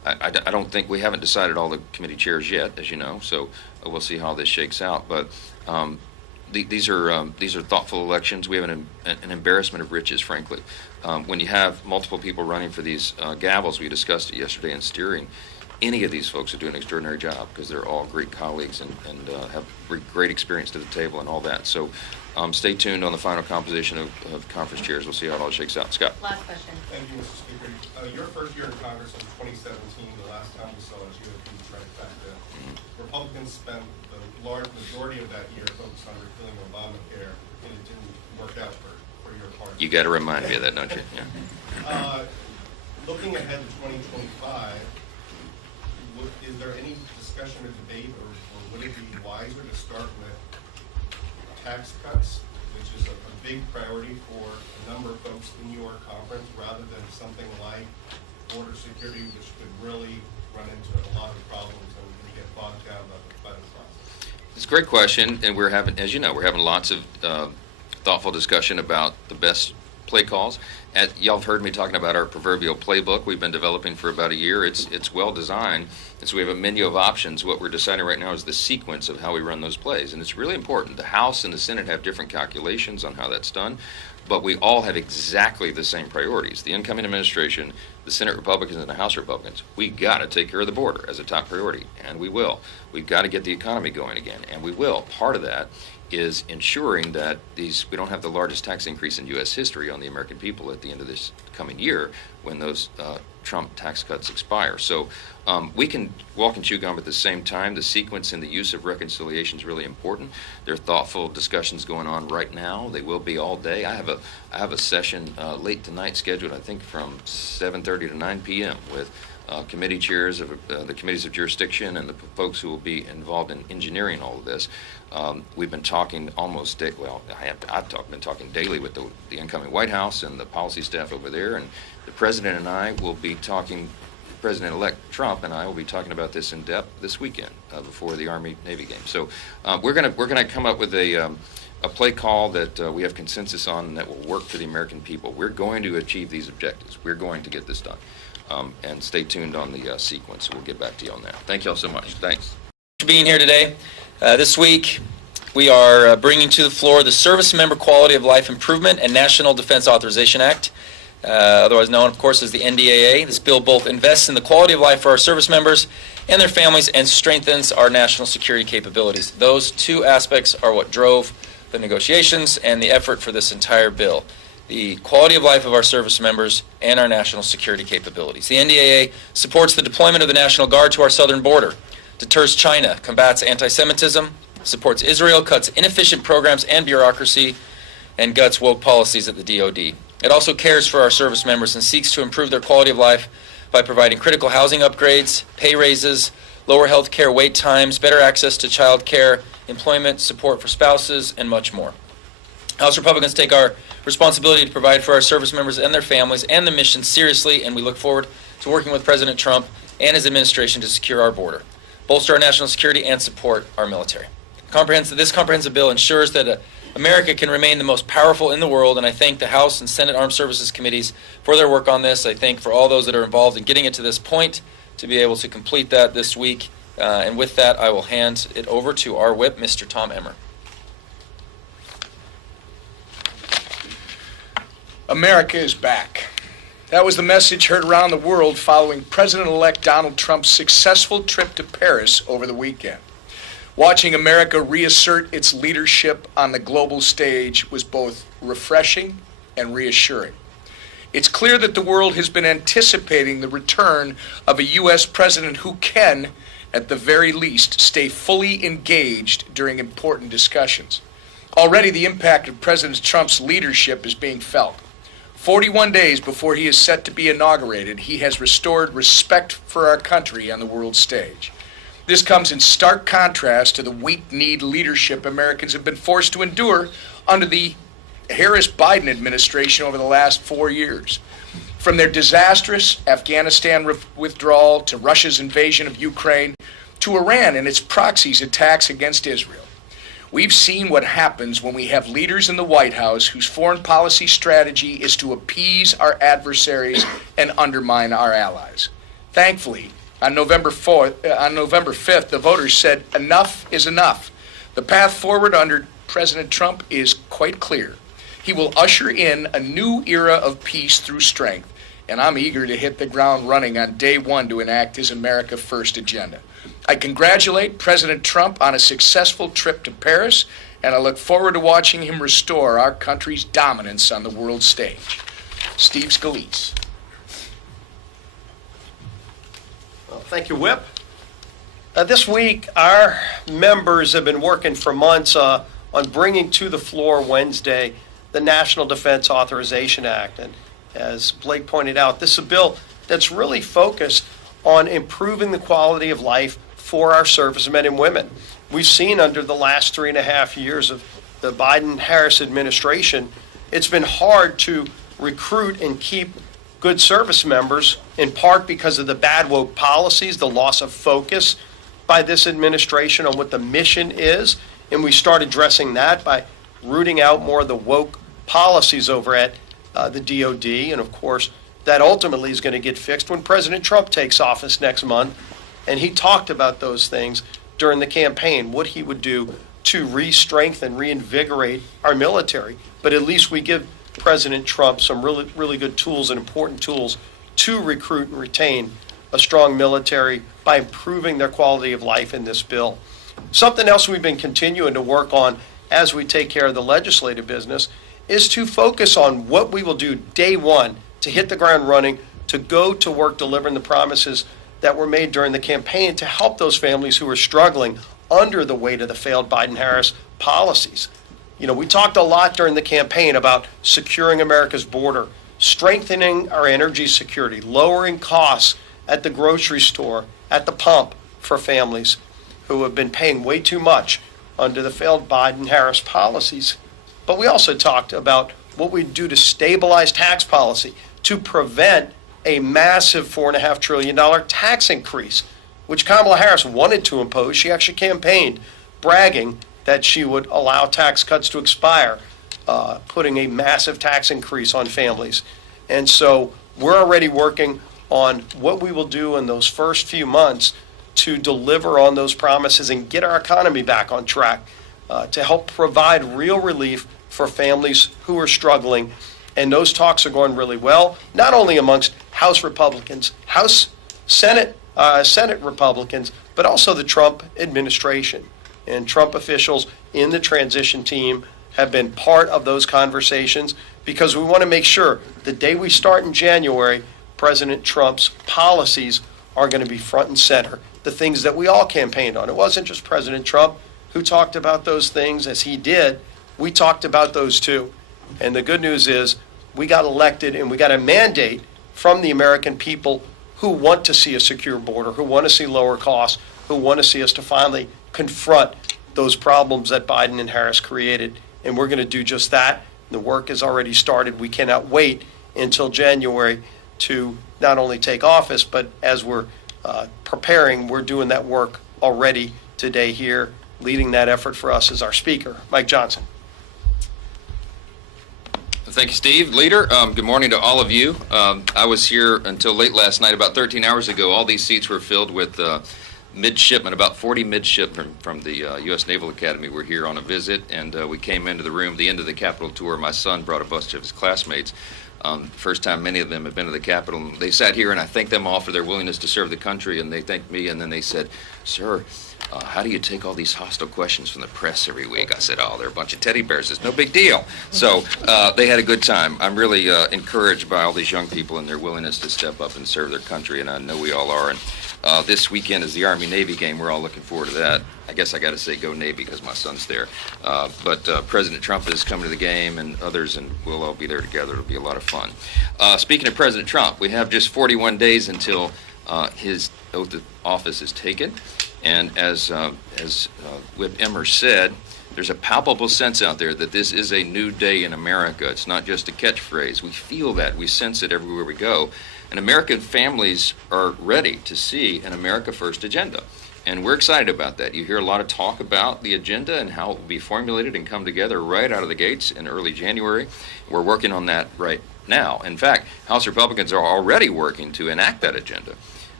I don't think, we haven't decided all the committee chairs yet, as you know, so we'll see how this shakes out. But these are thoughtful elections. We have an embarrassment of riches, frankly. When you have multiple people running for these gavels, we discussed it yesterday in steering, any of these folks are doing an extraordinary job because they're all great colleagues and have great experience to the table and all that. So stay tuned on the final composition of conference chairs. We'll see how it all shakes out. Scott. Last question. Thank you, Mr. Speaker. Your first year in Congress was 2017, the last time we saw a GOP trifecta. Republicans spent the large majority of that year focused on repealing Obamacare, and it didn't work out for your party. You got to remind me of that, don't you? Yeah. Looking ahead to 2025, is there any discussion or debate, or would it be wiser to start with tax cuts, which is a big priority for a number of folks in your conference, rather than something like border security, which could really run into a lot of problems and get bogged down by the process? It's a great question, and we're having, as you know, we're having lots of thoughtful discussion about the best play calls. Y'all have heard me talking about our proverbial playbook we've been developing for about a year. It's well designed, and so we have a menu of options. What we're deciding right now is the sequence of how we run those plays, and it's really important. The House and the Senate have different calculations on how that's done, but we all have exactly the same priorities. The incoming administration, the Senate Republicans and the House Republicans, we got to take care of the border as a top priority, and we will. We've got to get the economy going again, and we will. Part of that is ensuring that we don't have the largest tax increase in U.S. history on the American people at the end of this coming year when those Trump tax cuts expire. So we can walk and chew gum at the same time. The sequence and the use of reconciliation is really important. There are thoughtful discussions going on right now. They will be all day. I have a session late tonight scheduled, I think, from 7:30 to 9 p.m. with committee chairs of the committees of jurisdiction and the folks who will be involved in engineering all of this. We've been talking almost I've been talking daily with the incoming White House and the policy staff over there, and the President and I will be talking. President-elect Trump and I will be talking about this in depth this weekend before the Army-Navy game. So we're gonna come up with a play call that we have consensus on and that will work for the American people. We're going to achieve these objectives. We're going to get this done. And stay tuned on the sequence. We'll get back to you on that. Thank you all so much. Thanks. For being here today. This week, we are bringing to the floor the Service Member Quality of Life Improvement and National Defense Authorization Act, otherwise known, of course, as the NDAA. This bill both invests in the quality of life for our service members and their families and strengthens our national security capabilities. Those two aspects are what drove the negotiations and the effort for this entire bill. The quality of life of our service members and our national security capabilities. The NDAA supports the deployment of the National Guard to our southern border, deters China, combats anti-Semitism, supports Israel, cuts inefficient programs and bureaucracy, and guts woke policies at the DoD. It also cares for our service members and seeks to improve their quality of life by providing critical housing upgrades, pay raises, lower health care wait times, better access to child care, employment support for spouses, and much more. House Republicans take our responsibility to provide for our service members and their families and the mission seriously, and we look forward to working with President Trump and his administration to secure our border, bolster our national security, and support our military. This comprehensive bill ensures that America can remain the most powerful in the world, and I thank the House and Senate Armed Services Committees for their work on this. I thank for all those that are involved in getting it to this point to be able to complete that this week. And with that, I will hand it over to our whip, Mr. Tom Emmer. America is back. That was the message heard around the world following President-elect Donald Trump's successful trip to Paris over the weekend. Watching America reassert its leadership on the global stage was both refreshing and reassuring. It's clear that the world has been anticipating the return of a U.S. president who can, at the very least, stay fully engaged during important discussions. Already the impact of President Trump's leadership is being felt. 41 days before he is set to be inaugurated, he has restored respect for our country on the world stage. This comes in stark contrast to the weak-kneed leadership Americans have been forced to endure under the Harris-Biden administration over the last 4 years. From their disastrous Afghanistan withdrawal to Russia's invasion of Ukraine to Iran and its proxies' attacks against Israel. We've seen what happens when we have leaders in the White House whose foreign policy strategy is to appease our adversaries and undermine our allies. Thankfully, on November 5th, the voters said enough is enough. The path forward under President Trump is quite clear. He will usher in a new era of peace through strength, and I'm eager to hit the ground running on day one to enact his America First agenda. I congratulate President Trump on a successful trip to Paris, and I look forward to watching him restore our country's dominance on the world stage. Steve Scalise. Well, thank you, Whip. This week, our members have been working for months on bringing to the floor Wednesday the National Defense Authorization Act. And as Blake pointed out, this is a bill that's really focused on improving the quality of life for our servicemen and women. We've seen under the last 3.5 years of the Biden-Harris administration, it's been hard to recruit and keep good service members, in part because of the bad woke policies, the loss of focus by this administration on what the mission is. And we start addressing that by rooting out more of the woke policies over at the DOD. And of course, that ultimately is going to get fixed when President Trump takes office next month. And he talked about those things during the campaign, what he would do to re-strengthen, reinvigorate our military. But at least we give President Trump some really, really good tools and important tools to recruit and retain a strong military by improving their quality of life in this bill. Something else we've been continuing to work on as we take care of the legislative business is to focus on what we will do day one to hit the ground running, to go to work delivering the promises that were made during the campaign to help those families who are struggling under the weight of the failed Biden-Harris policies. You know, we talked a lot during the campaign about securing America's border, strengthening our energy security, lowering costs at the grocery store, at the pump for families who have been paying way too much under the failed Biden-Harris policies. But we also talked about what we do to stabilize tax policy, to prevent a massive $4.5 trillion tax increase, which Kamala Harris wanted to impose. She actually campaigned bragging that she would allow tax cuts to expire, putting a massive tax increase on families. And so we're already working on what we will do in those first few months to deliver on those promises and get our economy back on track, to help provide real relief for families who are struggling. And those talks are going really well, not only amongst House Republicans, Senate Republicans, but also the Trump administration. And Trump officials in the transition team have been part of those conversations because we want to make sure the day we start in January, President Trump's policies are going to be front and center, the things that we all campaigned on. It wasn't just President Trump who talked about those things as he did. We talked about those too. And the good news is we got elected and we got a mandate from the American people who want to see a secure border, who want to see lower costs, who want to see us to finally confront those problems that Biden and Harris created. And we're going to do just that. The work has already started. We cannot wait until January to not only take office, but as we're preparing, we're doing that work already today here. Leading that effort for us is our speaker, Mike Johnson. Thank you, Steve. Leader, good morning to all of you. I was here until late last night. About 13 hours ago, all these seats were filled with midshipmen, about 40 midshipmen from the U.S. Naval Academy were here on a visit, and we came into the room, the end of the Capitol tour. My son brought a bunch of his classmates. First time many of them have been to the Capitol. And they sat here, and I thanked them all for their willingness to serve the country, and they thanked me, and then they said, "Sir, how do you take all these hostile questions from the press every week?" I said, "Oh, they're a bunch of teddy bears. It's no big deal." So they had a good time. I'm really encouraged by all these young people and their willingness to step up and serve their country, and I know we all are. And this weekend is the Army-Navy game. We're all looking forward to that. I guess I got to say go Navy because my son's there. But President Trump is coming to the game, and others, and we'll all be there together. It'll be a lot of fun. Speaking of President Trump, we have just 41 days until his oath of office is taken. And as Whip Emmer said, there's a palpable sense out there that this is a new day in America. It's not just a catchphrase. We feel that. We sense it everywhere we go. And American families are ready to see an America First agenda. And we're excited about that. You hear a lot of talk about the agenda and how it will be formulated and come together right out of the gates in early January. We're working on that right now. In fact, House Republicans are already working to enact that agenda.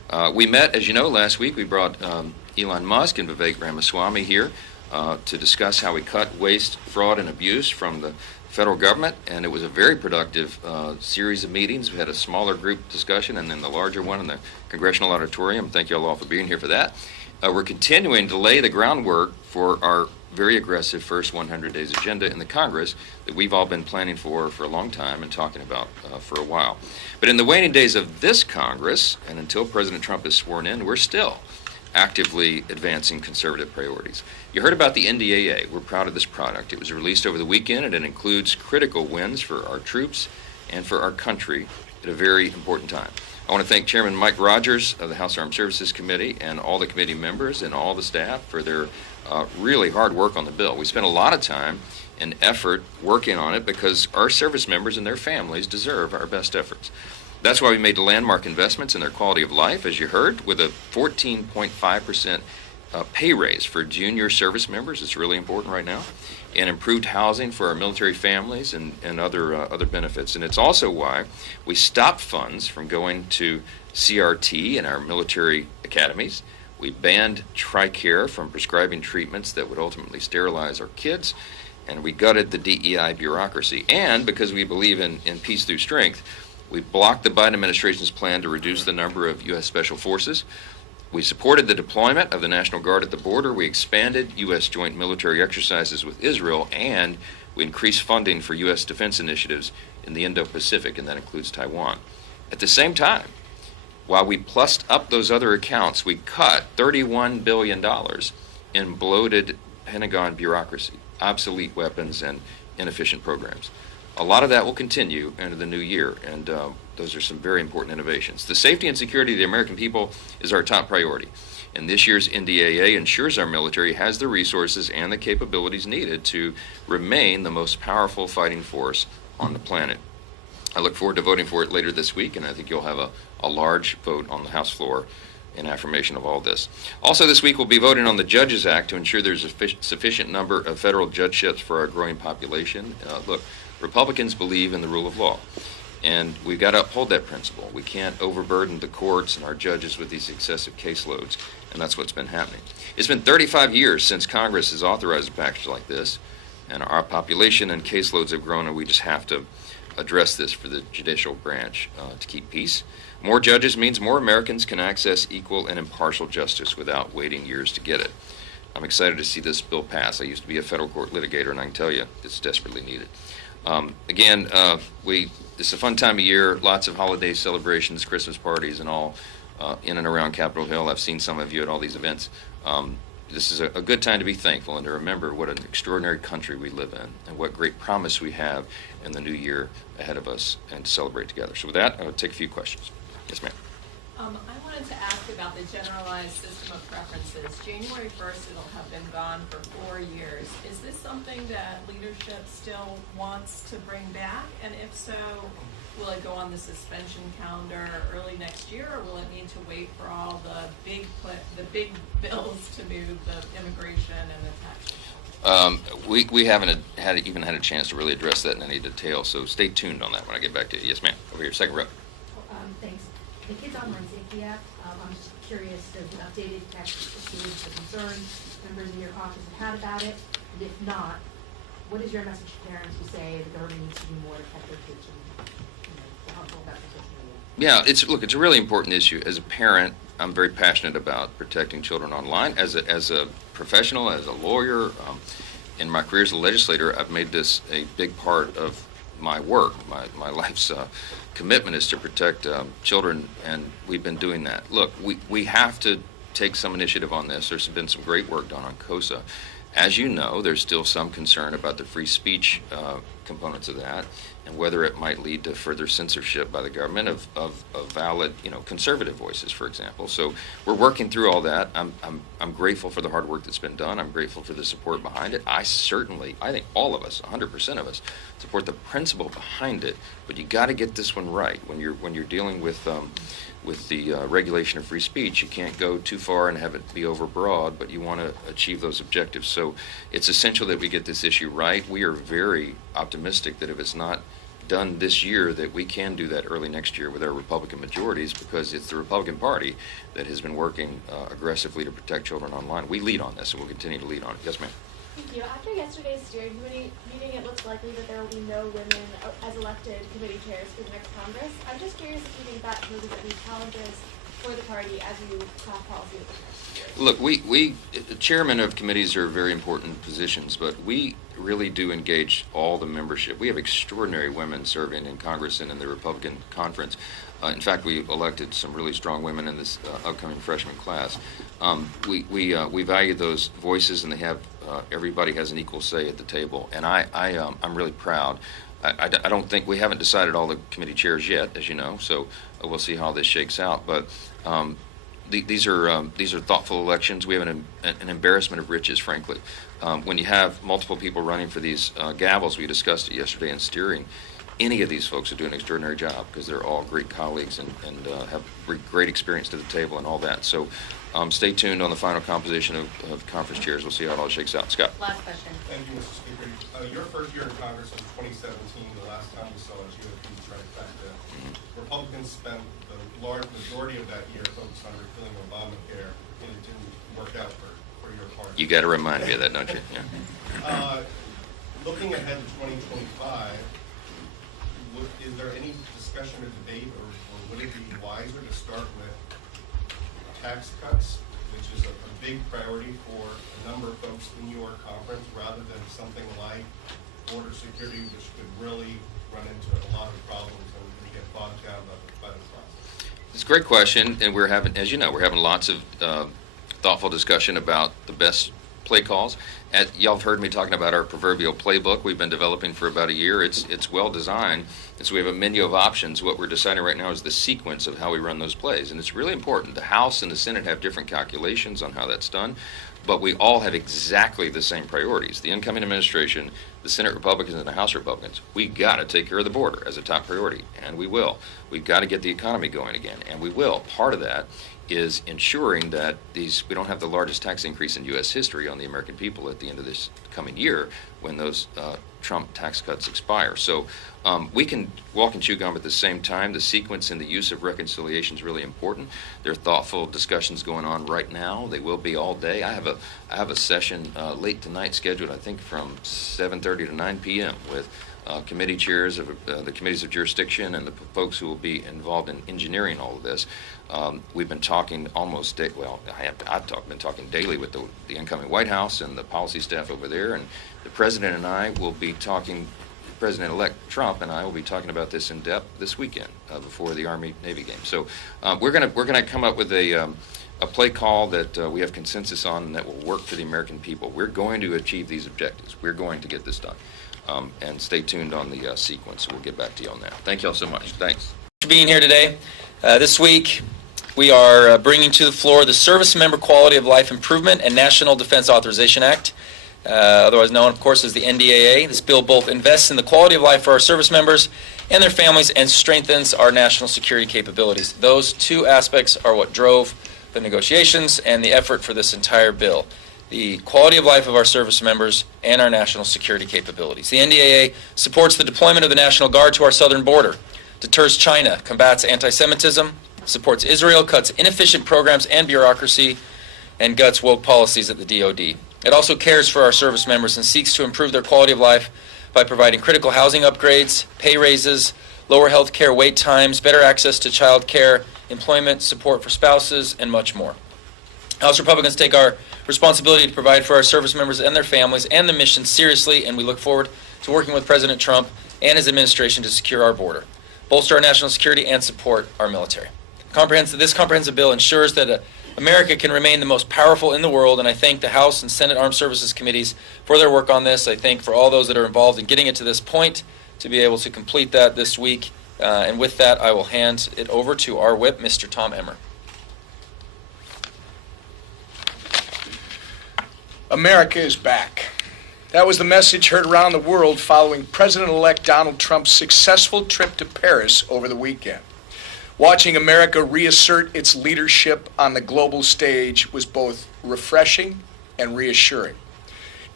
We met, as you know, last week. We brought Elon Musk and Vivek Ramaswamy here to discuss how we cut waste, fraud, and abuse from the federal government, and it was a very productive series of meetings. We had a smaller group discussion and then the larger one in the Congressional Auditorium. Thank you all for being here for that. We're continuing to lay the groundwork for our very aggressive first 100 days agenda in the Congress that we've all been planning for a long time and talking about for a while. But in the waning days of this Congress, and until President Trump is sworn in, we're still actively advancing conservative priorities. You heard about the NDAA. We're proud of this product. It was released over the weekend, and it includes critical wins for our troops and for our country at a very important time. I want to thank Chairman Mike Rogers of the House Armed Services Committee and all the committee members and all the staff for their really hard work on the bill. We spent a lot of time and effort working on it because our service members and their families deserve our best efforts. That's why we made landmark investments in their quality of life, as you heard, with a 14.5% pay raise for junior service members. It's really important right now. And improved housing for our military families and other benefits. And it's also why we stopped funds from going to CRT in our military academies. We banned TRICARE from prescribing treatments that would ultimately sterilize our kids. And we gutted the DEI bureaucracy. And because we believe in peace through strength, we blocked the Biden administration's plan to reduce the number of U.S. Special Forces. We supported the deployment of the National Guard at the border. We expanded U.S. joint military exercises with Israel, and we increased funding for U.S. defense initiatives in the Indo-Pacific, and that includes Taiwan. At the same time, while we plussed up those other accounts, we cut $31 billion in bloated Pentagon bureaucracy, obsolete weapons, and inefficient programs. A lot of that will continue into the new year, and those are some very important innovations. The safety and security of the American people is our top priority, and this year's NDAA ensures our military has the resources and the capabilities needed to remain the most powerful fighting force on the planet. I look forward to voting for it later this week, and I think you'll have a large vote on the House floor in affirmation of all this. Also this week we'll be voting on the Judges Act to ensure there's a sufficient number of federal judgeships for our growing population. Look, Republicans believe in the rule of law, and we've got to uphold that principle. We can't overburden the courts and our judges with these excessive caseloads, and that's what's been happening. It's been 35 years since Congress has authorized a package like this, and our population and caseloads have grown, and we just have to address this for the judicial branch to keep peace. More judges means more Americans can access equal and impartial justice without waiting years to get it. I'm excited to see this bill pass. I used to be a federal court litigator, and I can tell you it's desperately needed. It's a fun time of year, lots of holiday celebrations, Christmas parties, and all in and around Capitol Hill. I've seen some of you at all these events. This is a good time to be thankful and to remember what an extraordinary country we live in and what great promise we have in the new year ahead of us, and to celebrate together. So with that, I'll take a few questions. Yes, ma'am. I wanted to ask about the generalized system of preferences. January 1st, it'll have been gone for 4 years. Is this something that leadership still wants to bring back? And if so, will it go on the suspension calendar early next year, or will it need to wait for all the big bills to move, the immigration and the tax? We haven't even had a chance to really address that in any detail, so stay tuned on that when I get back to you. Yes, ma'am. Over here, second row. Thanks. The Kids Online Safety Act, I'm just curious, does an updated text assuage the concerns members in your caucus have had about it? And if not, what is your message to parents who say the government needs to do more to protect their kids and harmful about social media? Yeah, it's a really important issue. As a parent, I'm very passionate about protecting children online. As a professional, as a lawyer, in my career as a legislator, I've made this a big part of my work. My life's commitment is to protect children, and we've been doing that. Look, we have to take some initiative on this. There's been some great work done on KOSA. As you know, there's still some concern about the free speech components of that, and whether it might lead to further censorship by the government of valid, conservative voices, for example. So we're working through all that. I'm grateful for the hard work that's been done. I'm grateful for the support behind it. I think all of us, 100% of us, support the principle behind it. But you got to get this one right when you're dealing with the regulation of free speech. You can't go too far and have it be overbroad, but you want to achieve those objectives. So it's essential that we get this issue right. We are very optimistic that if it's not done this year that we can do that early next year with our Republican majorities, because it's the Republican Party that has been working aggressively to protect children online. We lead on this, and we'll continue to lead on it. Yes, ma'am. Thank you. After yesterday's steering committee meeting, it looks likely that there will be no women as elected committee chairs for the next Congress. I'm just curious if you think that poses any challenges for the party as you craft policy with the next year. Look, the chairman of committees are very important positions, but we really do engage all the membership. We have extraordinary women serving in Congress and in the Republican conference. In fact, we elected some really strong women in this upcoming freshman class. We value those voices, and they have everybody has an equal say at the table. And I'm really proud. I don't think we haven't decided all the committee chairs yet, as you know. So we'll see how this shakes out. But these are thoughtful elections. We have an embarrassment of riches, frankly. When you have multiple people running for these gavels, we discussed it yesterday in steering. Any of these folks are doing an extraordinary job because they're all great colleagues and have great experience to the table and all that. So stay tuned on the final composition of conference chairs. We'll see how it all shakes out. Scott. Last question. Thank you, Mr. Speaker. Your first year in Congress was 2017. The last time we saw a GOP trifecta. Republicans spent the large majority of that year focused on repealing Obamacare, and it didn't work out for your party. You got to remind me of that, don't you? Yeah. Looking ahead to 2025, is there any discussion or debate, or would it be wiser to start with tax cuts, which is a big priority for a number of folks in your conference, rather than something like border security, which could really run into a lot of problems and get bogged down by the process? It's a great question, and we're having, as you know, we're having lots of thoughtful discussion about the best play calls. Y'all have heard me talking about our proverbial playbook we've been developing for about a year. It's well designed, and so we have a menu of options. What we're deciding right now is the sequence of how we run those plays, and it's really important. The House and the Senate have different calculations on how that's done, but we all have exactly the same priorities. The incoming administration, the Senate Republicans and the House Republicans, we got to take care of the border as a top priority, and we will. We've got to get the economy going again, and we will. Part of that is ensuring that we don't have the largest tax increase in U.S. history on the American people at the end of this coming year when those Trump tax cuts expire. So we can walk and chew gum at the same time. The sequence and the use of reconciliation is really important. There are thoughtful discussions going on right now. They will be all day. I have a session late tonight scheduled, I think, from 7:30 to 9 p.m. with committee chairs of the committees of jurisdiction and the folks who will be involved in engineering all of this. We've been talking almost been talking daily with the incoming White House and the policy staff over there, and the President and I will be talking. President-elect Trump and I will be talking about this in depth this weekend before the Army-Navy game. So we're gonna come up with a play call that we have consensus on and that will work for the American people. We're going to achieve these objectives. We're going to get this done. And stay tuned on the sequence. We'll get back to you on that. Thank you all so much. Thanks. For being here today. This week, we are bringing to the floor the Service Member Quality of Life Improvement and National Defense Authorization Act, otherwise known, of course, as the NDAA. This bill both invests in the quality of life for our service members and their families and strengthens our national security capabilities. Those two aspects are what drove the negotiations and the effort for this entire bill. The quality of life of our service members and our national security capabilities. The NDAA supports the deployment of the National Guard to our southern border, deters China, combats anti-Semitism, supports Israel, cuts inefficient programs and bureaucracy, and guts woke policies at the DoD. It also cares for our service members and seeks to improve their quality of life by providing critical housing upgrades, pay raises, lower health care wait times, better access to child care, employment support for spouses, and much more. House Republicans take our responsibility to provide for our service members and their families and the mission seriously, and we look forward to working with President Trump and his administration to secure our border, bolster our national security, and support our military. This comprehensive bill ensures that America can remain the most powerful in the world, and I thank the House and Senate Armed Services Committees for their work on this. I thank for all those that are involved in getting it to this point to be able to complete that this week. And with that, I will hand it over to our whip, Mr. Tom Emmer. America is back. That was the message heard around the world following President-elect Donald Trump's successful trip to Paris over the weekend. Watching America reassert its leadership on the global stage was both refreshing and reassuring.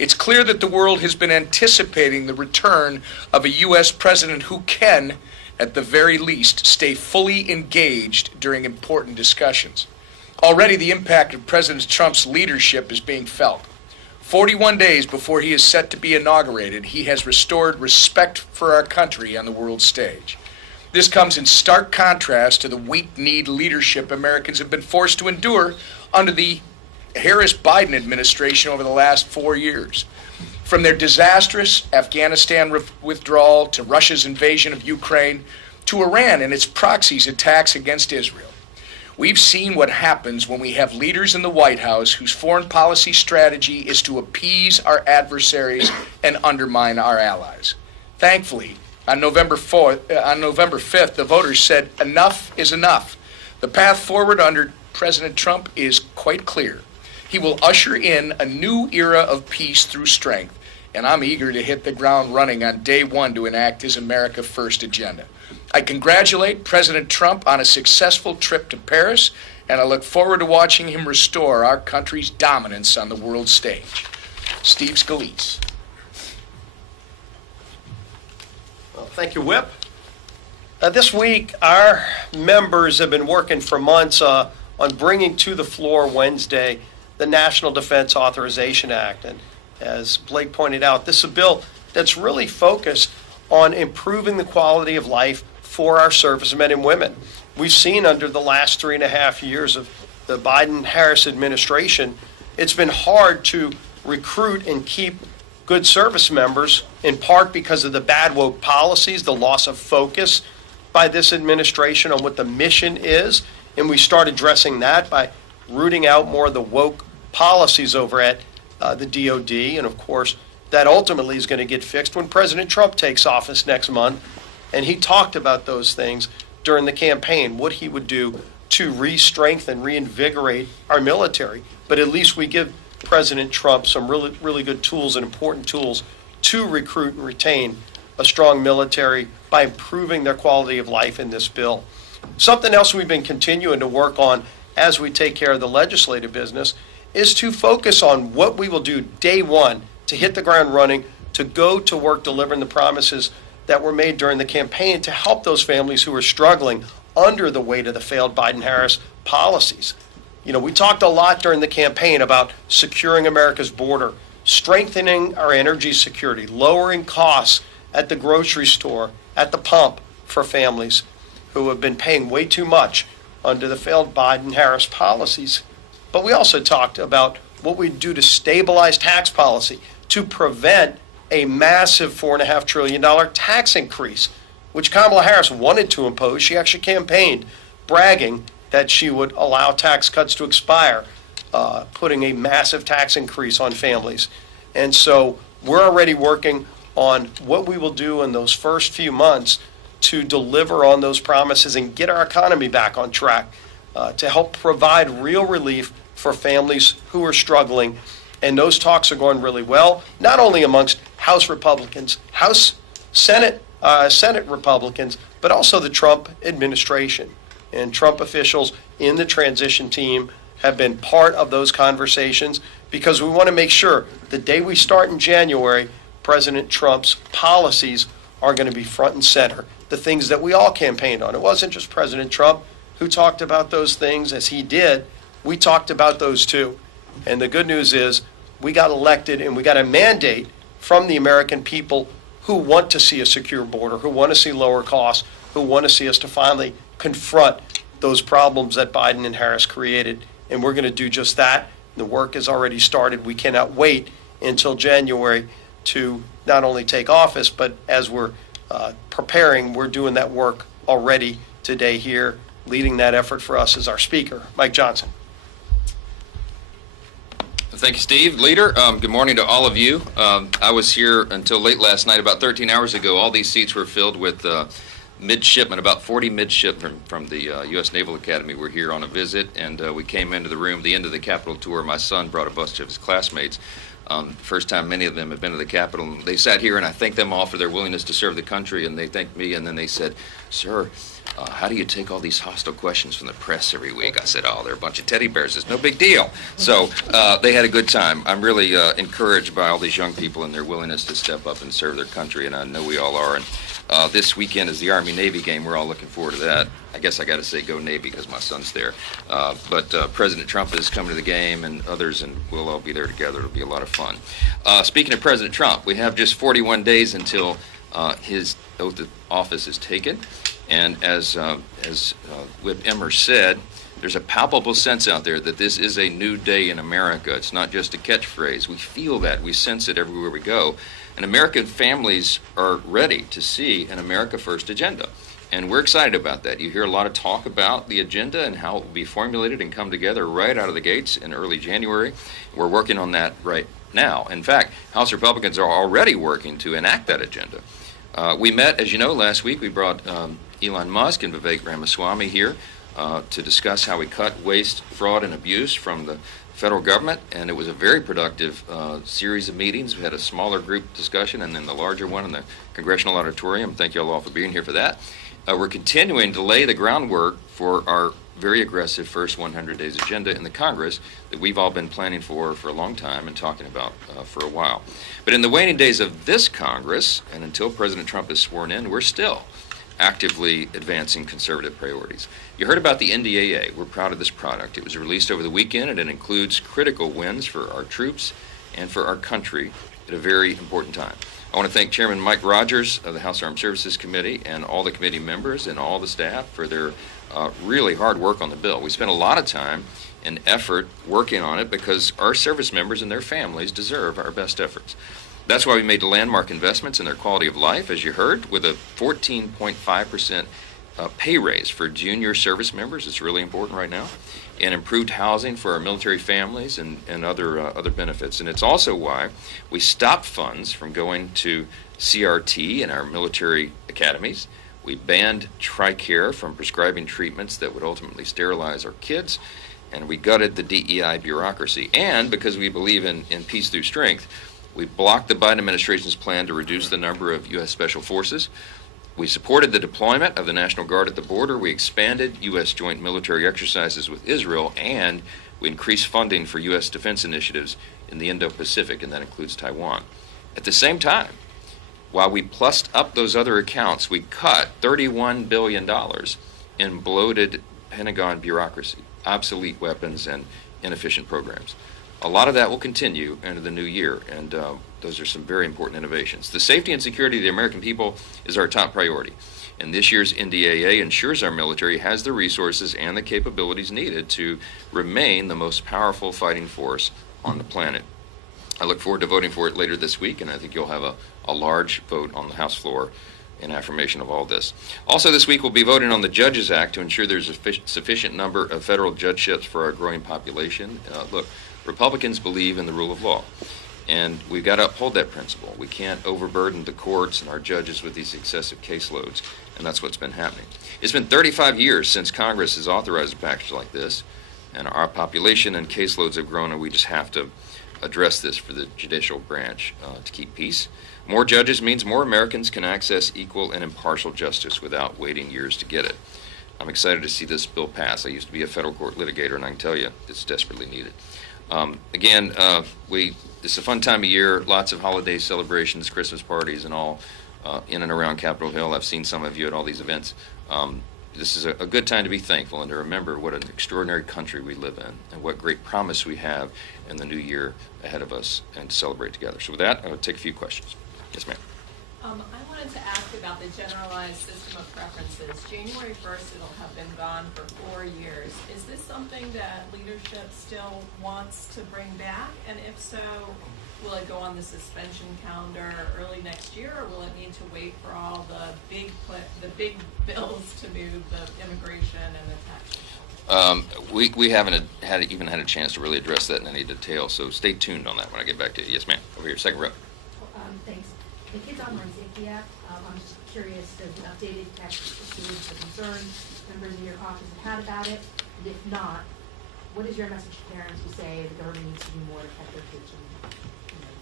It's clear that the world has been anticipating the return of a U.S. president who can, at the very least, stay fully engaged during important discussions. Already the impact of President Trump's leadership is being felt. 41 days before he is set to be inaugurated, he has restored respect for our country on the world stage. This comes in stark contrast to the weak-kneed leadership Americans have been forced to endure under the Harris-Biden administration over the last 4 years. From their disastrous Afghanistan withdrawal to Russia's invasion of Ukraine to Iran and its proxies' attacks against Israel. We've seen what happens when we have leaders in the White House whose foreign policy strategy is to appease our adversaries and undermine our allies. Thankfully, on November 5th, the voters said enough is enough. The path forward under President Trump is quite clear. He will usher in a new era of peace through strength, and I'm eager to hit the ground running on day one to enact his America First agenda. I congratulate President Trump on a successful trip to Paris, and I look forward to watching him restore our country's dominance on the world stage. Steve Scalise. Well, thank you, Whip. This week, our members have been working for months on bringing to the floor Wednesday the National Defense Authorization Act. And as Blake pointed out, this is a bill that's really focused on improving the quality of life for our servicemen and women. We've seen under the last 3.5 years of the Biden-Harris administration, it's been hard to recruit and keep good service members, in part because of the bad woke policies, the loss of focus by this administration on what the mission is. And we start addressing that by rooting out more of the woke policies over at the DOD. And of course, that ultimately is going to get fixed when President Trump takes office next month. And he talked about those things during the campaign, what he would do to re-strengthen, reinvigorate our military. But at least we give President Trump some really, really good tools and important tools to recruit and retain a strong military by improving their quality of life in this bill. Something else we've been continuing to work on as we take care of the legislative business is to focus on what we will do day one to hit the ground running, to go to work delivering the promises that were made during the campaign to help those families who are struggling under the weight of the failed Biden-Harris policies. You know, we talked a lot during the campaign about securing America's border, strengthening our energy security, lowering costs at the grocery store, at the pump for families who have been paying way too much under the failed Biden-Harris policies. But we also talked about what we do to stabilize tax policy, to prevent a massive $4.5 trillion tax increase, which Kamala Harris wanted to impose. She actually campaigned, bragging that she would allow tax cuts to expire, putting a massive tax increase on families. And so we're already working on what we will do in those first few months to deliver on those promises and get our economy back on track, to help provide real relief for families who are struggling. And those talks are going really well, not only amongst House Republicans, Senate Republicans, but also the Trump administration. And Trump officials in the transition team have been part of those conversations because we want to make sure the day we start in January, President Trump's policies are going to be front and center, the things that we all campaigned on. It wasn't just President Trump who talked about those things as he did. We talked about those too. And the good news is we got elected and we got a mandate from the American people who want to see a secure border, who want to see lower costs, who want to see us to finally confront those problems that Biden and Harris created. And we're going to do just that. The work has already started. We cannot wait until January to not only take office, but as we're preparing, we're doing that work already today here. Leading that effort for us is our speaker, Mike Johnson. Thank you, Steve. Leader, good morning to all of you. I was here until late last night, about 13 hours ago. All these seats were filled with midshipmen, about 40 midshipmen from the U.S. Naval Academy were here on a visit, and we came into the room, the end of the Capitol tour. My son brought a bunch of his classmates. First time many of them have been to the Capitol. And they sat here, and I thanked them all for their willingness to serve the country, and they thanked me, and then they said, "Sir, how do you take all these hostile questions from the press every week?" I said, "Oh, they're a bunch of teddy bears. It's no big deal." So they had a good time. I'm really encouraged by all these young people and their willingness to step up and serve their country, and I know we all are. And this weekend is the Army-Navy game. We're all looking forward to that. I guess I got to say go Navy because my son's there. But President Trump is coming to the game, and others, and we'll all be there together. It'll be a lot of fun. Speaking of President Trump, we have just 41 days until his oath of office is taken. And as Whip Emmer said, there's a palpable sense out there that this is a new day in America. It's not just a catchphrase. We feel that. We sense it everywhere we go. And American families are ready to see an America First agenda. And we're excited about that. You hear a lot of talk about the agenda and how it will be formulated and come together right out of the gates in early January. We're working on that right now. In fact, House Republicans are already working to enact that agenda. We met, as you know, last week. We brought Elon Musk and Vivek Ramaswamy here to discuss how we cut waste, fraud, and abuse from the federal government, and it was a very productive series of meetings. We had a smaller group discussion and then the larger one in the Congressional Auditorium. Thank you all for being here for that. We're continuing to lay the groundwork for our very aggressive first 100 days agenda in the Congress that we've all been planning for a long time and talking about for a while. But in the waning days of this Congress, and until President Trump is sworn in, we're still actively advancing conservative priorities. You heard about the NDAA. We're proud of this product. It was released over the weekend, and it includes critical wins for our troops and for our country at a very important time. I want to thank Chairman Mike Rogers of the House Armed Services Committee and all the committee members and all the staff for their really hard work on the bill. We spent a lot of time and effort working on it because our service members and their families deserve our best efforts. That's why we made landmark investments in their quality of life, as you heard, with a 14.5% pay raise for junior service members. It's really important right now. And improved housing for our military families and other benefits. And it's also why we stopped funds from going to CRT in our military academies. We banned TRICARE from prescribing treatments that would ultimately sterilize our kids. And we gutted the DEI bureaucracy. And because we believe in peace through strength, we blocked the Biden administration's plan to reduce the number of U.S. Special Forces. We supported the deployment of the National Guard at the border. We expanded U.S. joint military exercises with Israel, and we increased funding for U.S. defense initiatives in the Indo-Pacific, and that includes Taiwan. At the same time, while we plussed up those other accounts, we cut $31 billion in bloated Pentagon bureaucracy, obsolete weapons, and inefficient programs. A lot of that will continue into the new year, and those are some very important innovations. The safety and security of the American people is our top priority, and this year's NDAA ensures our military has the resources and the capabilities needed to remain the most powerful fighting force on the planet. I look forward to voting for it later this week, and I think you'll have a large vote on the House floor in affirmation of all this. Also this week we'll be voting on the Judges Act to ensure there's a sufficient number of federal judgeships for our growing population. Look, Republicans believe in the rule of law, and we've got to uphold that principle. We can't overburden the courts and our judges with these excessive caseloads, and that's what's been happening. It's been 35 years since Congress has authorized a package like this, and our population and caseloads have grown, and we just have to address this for the judicial branch to keep peace. More judges means more Americans can access equal and impartial justice without waiting years to get it. I'm excited to see this bill pass. I used to be a federal court litigator, and I can tell you it's desperately needed. It's a fun time of year, lots of holiday celebrations, Christmas parties, and all in and around Capitol Hill. I've seen some of you at all these events. This is a good time to be thankful and to remember what an extraordinary country we live in and what great promise we have in the new year ahead of us and to celebrate together. So with that, I'll take a few questions. Yes, ma'am. I wanted to ask about the generalized system of preferences. January 1st, it'll have been gone for 4 years. Is this something that leadership still wants to bring back? And if so, will it go on the suspension calendar early next year, or will it need to wait for all the big bills to move the immigration and the tax? We haven't even had a chance to really address that in any detail, so stay tuned on that when I get back to you. Yes, ma'am. Over here, second row. Thanks. The Kids Online Safety Act, I'm just curious, does an updated text include the concerns members in your caucus have had about it? And if not, what is your message to parents who say the government needs to do more to protect their kids from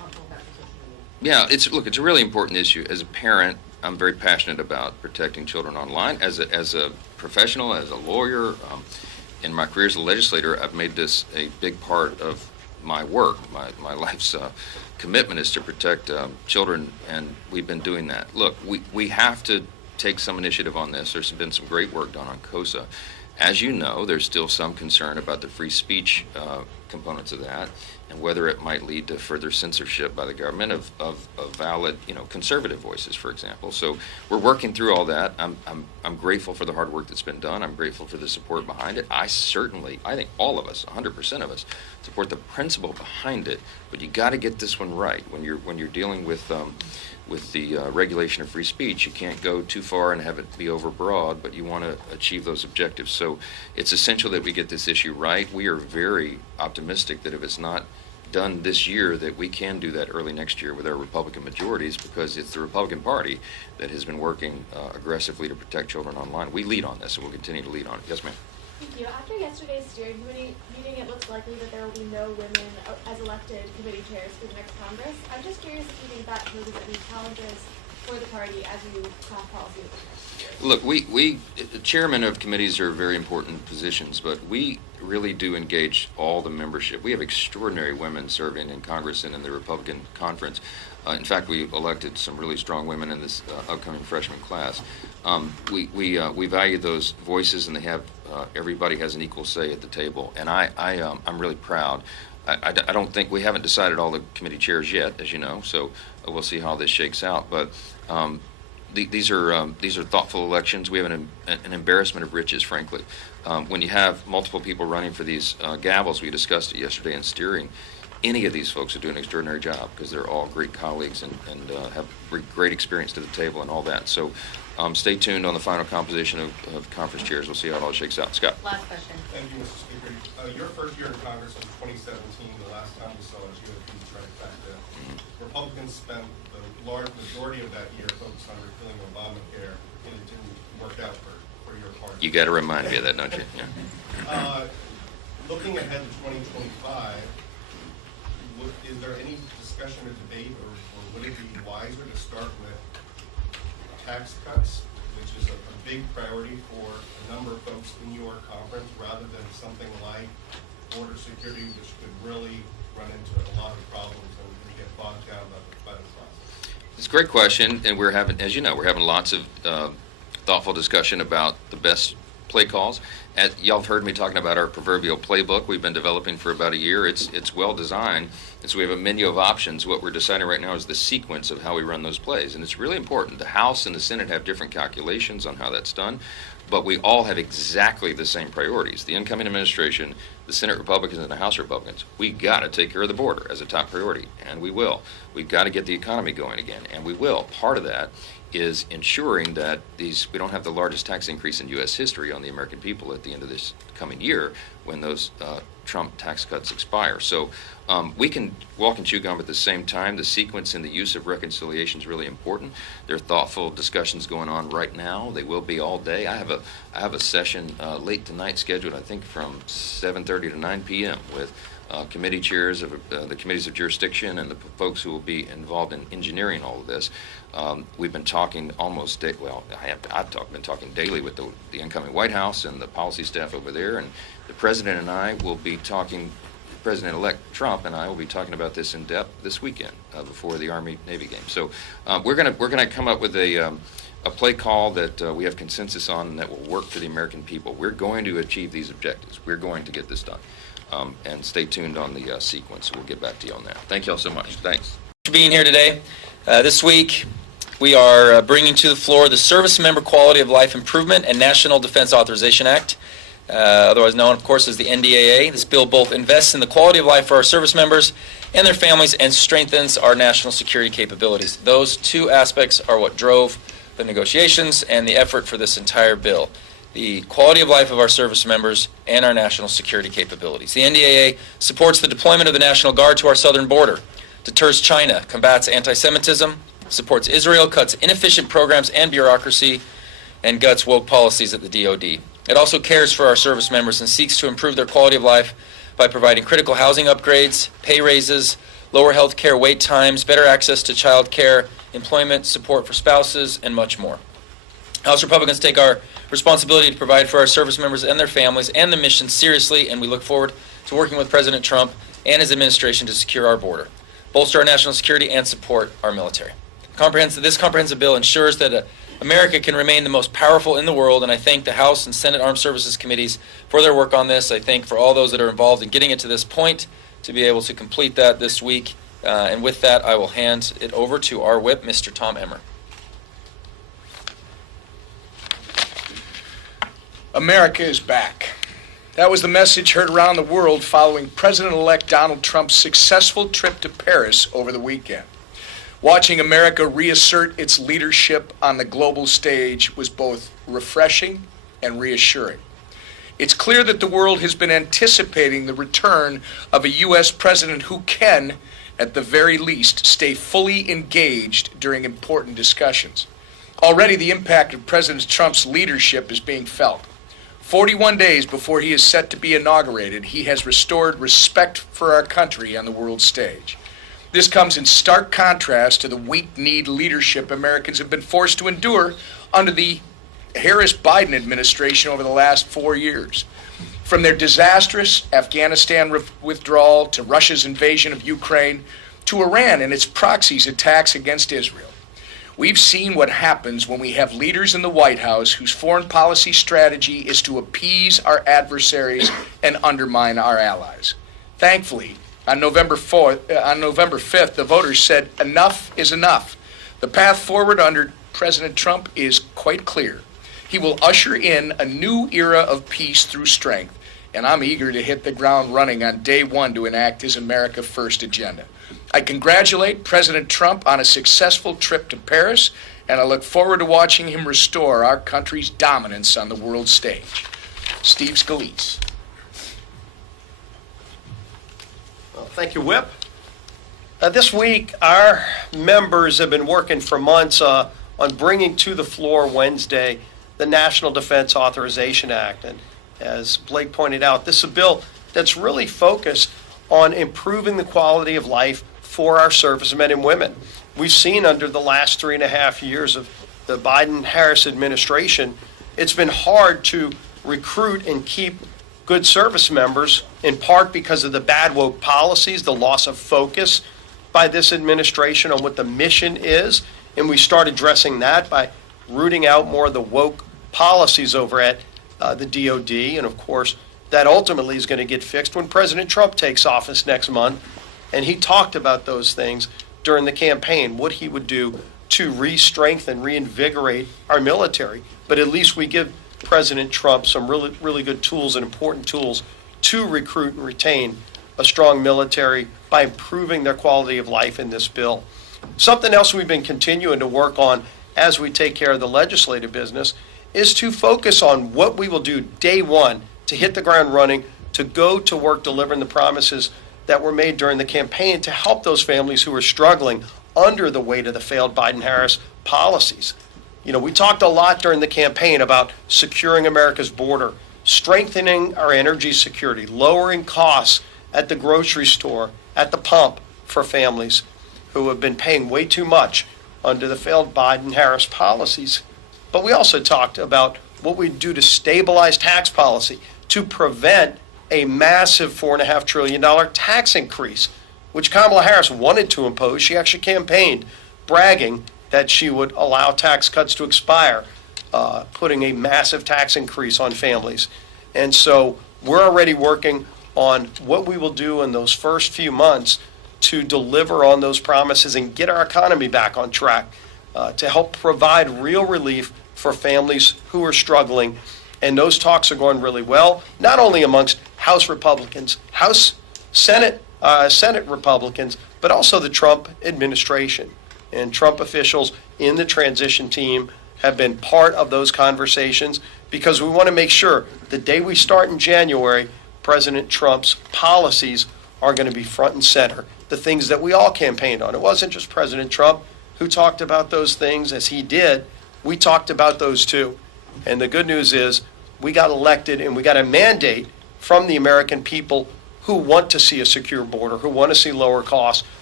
helpful about the social media. Yeah, it's a really important issue. As a parent, I'm very passionate about protecting children online. As a professional, as a lawyer, in my career as a legislator, I've made this a big part of my work. My life's commitment is to protect children, and we've been doing that. Look, we have to take some initiative on this. There's been some great work done on KOSA. As you know, there's still some concern about the free speech components of that, and whether it might lead to further censorship by the government of valid, conservative voices, for example. So we're working through all that. I'm grateful for the hard work that's been done. I'm grateful for the support behind it. I think all of us, 100% of us, support the principle behind it. But you got to get this one right when you're dealing with the regulation of free speech. You can't go too far and have it be overbroad, but you want to achieve those objectives. So it's essential that we get this issue right. We are very optimistic that if it's not done this year, that we can do that early next year with our Republican majorities, because it's the Republican Party that has been working aggressively to protect children online. We lead on this, and we'll continue to lead on it. Yes, ma'am. Thank you. After yesterday's steering committee meeting, it looks likely that there will be no women as elected committee chairs for the next Congress. I'm just curious if you think that poses any challenges for the party as you craft policy with the next year. Look, the chairman of committees are very important positions, but we really do engage all the membership. We have extraordinary women serving in Congress and in the Republican conference. In fact, we elected some really strong women in this upcoming freshman class. We value those voices, and they have everybody has an equal say at the table, and I'm really proud. I don't think we haven't decided all the committee chairs yet, as you know, so we'll see how this shakes out. But these are thoughtful elections. We have an embarrassment of riches, frankly. When you have multiple people running for these gavels, we discussed it yesterday in steering. Any of these folks are doing an extraordinary job because they're all great colleagues and have great experience to the table and all that. So stay tuned on the final composition of conference chairs. We'll see how it all shakes out. Scott. Last question. Thank you, Mr. Speaker. Your first year in Congress was 2017. The last time we saw a GOP trifecta. Republicans spent the large majority of that year focused on repealing Obamacare, and it didn't work out for your party. You got to remind me of that, don't you? Yeah. Looking ahead to 2025, is there any discussion or debate, or would it be wiser to start with tax cuts, which is a big priority for a number of folks in your conference, rather than something like border security, which could really run into a lot of problems and get bogged down by the process? It's a great question, and we're having, as you know, lots of thoughtful discussion about the best play calls. Y'all have heard me talking about our proverbial playbook we've been developing for about a year. It's well designed, and so we have a menu of options. What we're deciding right now is the sequence of how we run those plays, and it's really important. The House and the Senate have different calculations on how that's done, but we all have exactly the same priorities. The incoming administration, the Senate Republicans and the House Republicans, we got to take care of the border as a top priority, and we will. We've got to get the economy going again, and we will. Part of that is ensuring that we don't have the largest tax increase in U.S. history on the American people at the end of this coming year when those Trump tax cuts expire. So we can walk and chew gum at the same time. The sequence and the use of reconciliation is really important. There are thoughtful discussions going on right now. They will be all day. I have a session late tonight scheduled, I think, from 7:30 to 9 p.m. with committee chairs of the committees of jurisdiction and the folks who will be involved in engineering all of this. We've been talking almost been talking daily with the incoming White House and the policy staff over there, and the President and I will be talking. President-elect Trump and I will be talking about this in depth this weekend before the Army-Navy game. So we're gonna come up with a play call that we have consensus on and that will work for the American people. We're going to achieve these objectives. We're going to get this done. And stay tuned on the sequence. We'll get back to you on that. Thank you all so much. Thanks. For being here today. This week, we are bringing to the floor the Service Member Quality of Life Improvement and National Defense Authorization Act, otherwise known, of course, as the NDAA. This bill both invests in the quality of life for our service members and their families and strengthens our national security capabilities. Those two aspects are what drove the negotiations and the effort for this entire bill. The quality of life of our service members and our national security capabilities. The NDAA supports the deployment of the National Guard to our southern border, deters China, combats anti-Semitism, supports Israel, cuts inefficient programs and bureaucracy, and guts woke policies at the DoD. It also cares for our service members and seeks to improve their quality of life by providing critical housing upgrades, pay raises, lower health care wait times, better access to child care, employment support for spouses, and much more. House Republicans take our responsibility to provide for our service members and their families and the mission seriously, and we look forward to working with President Trump and his administration to secure our border, bolster our national security, and support our military. This comprehensive bill ensures that America can remain the most powerful in the world, and I thank the House and Senate Armed Services Committees for their work on this. I thank for all those that are involved in getting it to this point to be able to complete that this week. And with that, I will hand it over to our whip, Mr. Tom Emmer. America is back. That was the message heard around the world following President-elect Donald Trump's successful trip to Paris over the weekend. Watching America reassert its leadership on the global stage was both refreshing and reassuring. It's clear that the world has been anticipating the return of a U.S. president who can, at the very least, stay fully engaged during important discussions. Already the impact of President Trump's leadership is being felt. 41 days before he is set to be inaugurated, he has restored respect for our country on the world stage. This comes in stark contrast to the weak-kneed leadership Americans have been forced to endure under the Harris-Biden administration over the last 4 years. From their disastrous Afghanistan withdrawal to Russia's invasion of Ukraine to Iran and its proxies' attacks against Israel. We've seen what happens when we have leaders in the White House whose foreign policy strategy is to appease our adversaries and undermine our allies. Thankfully, on November 5th, the voters said enough is enough. The path forward under President Trump is quite clear. He will usher in a new era of peace through strength, and I'm eager to hit the ground running on day one to enact his America First agenda. I congratulate President Trump on a successful trip to Paris, and I look forward to watching him restore our country's dominance on the world stage. Steve Scalise. Well, thank you, Whip. This week, our members have been working for months on bringing to the floor Wednesday the National Defense Authorization Act. And as Blake pointed out, this is a bill that's really focused on improving the quality of life for our servicemen and women. We've seen under the last 3.5 years of the Biden-Harris administration, it's been hard to recruit and keep good service members, in part because of the bad woke policies, the loss of focus by this administration on what the mission is. And we start addressing that by rooting out more of the woke policies over at the DOD. And of course, that ultimately is going to get fixed when President Trump takes office next month. And he talked about those things during the campaign, what he would do to re-strengthen, reinvigorate our military. But at least we give President Trump some really, really good tools and important tools to recruit and retain a strong military by improving their quality of life in this bill. Something else we've been continuing to work on as we take care of the legislative business is to focus on what we will do day one to hit the ground running, to go to work delivering the promises that were made during the campaign to help those families who are struggling under the weight of the failed Biden-Harris policies. You know, we talked a lot during the campaign about securing America's border, strengthening our energy security, lowering costs at the grocery store, at the pump for families who have been paying way too much under the failed Biden-Harris policies. But we also talked about what we do to stabilize tax policy, to prevent a massive $4.5 trillion tax increase, which Kamala Harris wanted to impose. She actually campaigned, bragging that she would allow tax cuts to expire, putting a massive tax increase on families. And so we're already working on what we will do in those first few months to deliver on those promises and get our economy back on track, to help provide real relief for families who are struggling. And those talks are going really well, not only amongst House Republicans, Senate Republicans, but also the Trump administration. And Trump officials in the transition team have been part of those conversations because we want to make sure the day we start in January, President Trump's policies are going to be front and center, the things that we all campaigned on. It wasn't just President Trump who talked about those things as he did. We talked about those too. And the good news is we got elected and we got a mandate from the American people who want to see a secure border, who want to see lower costs,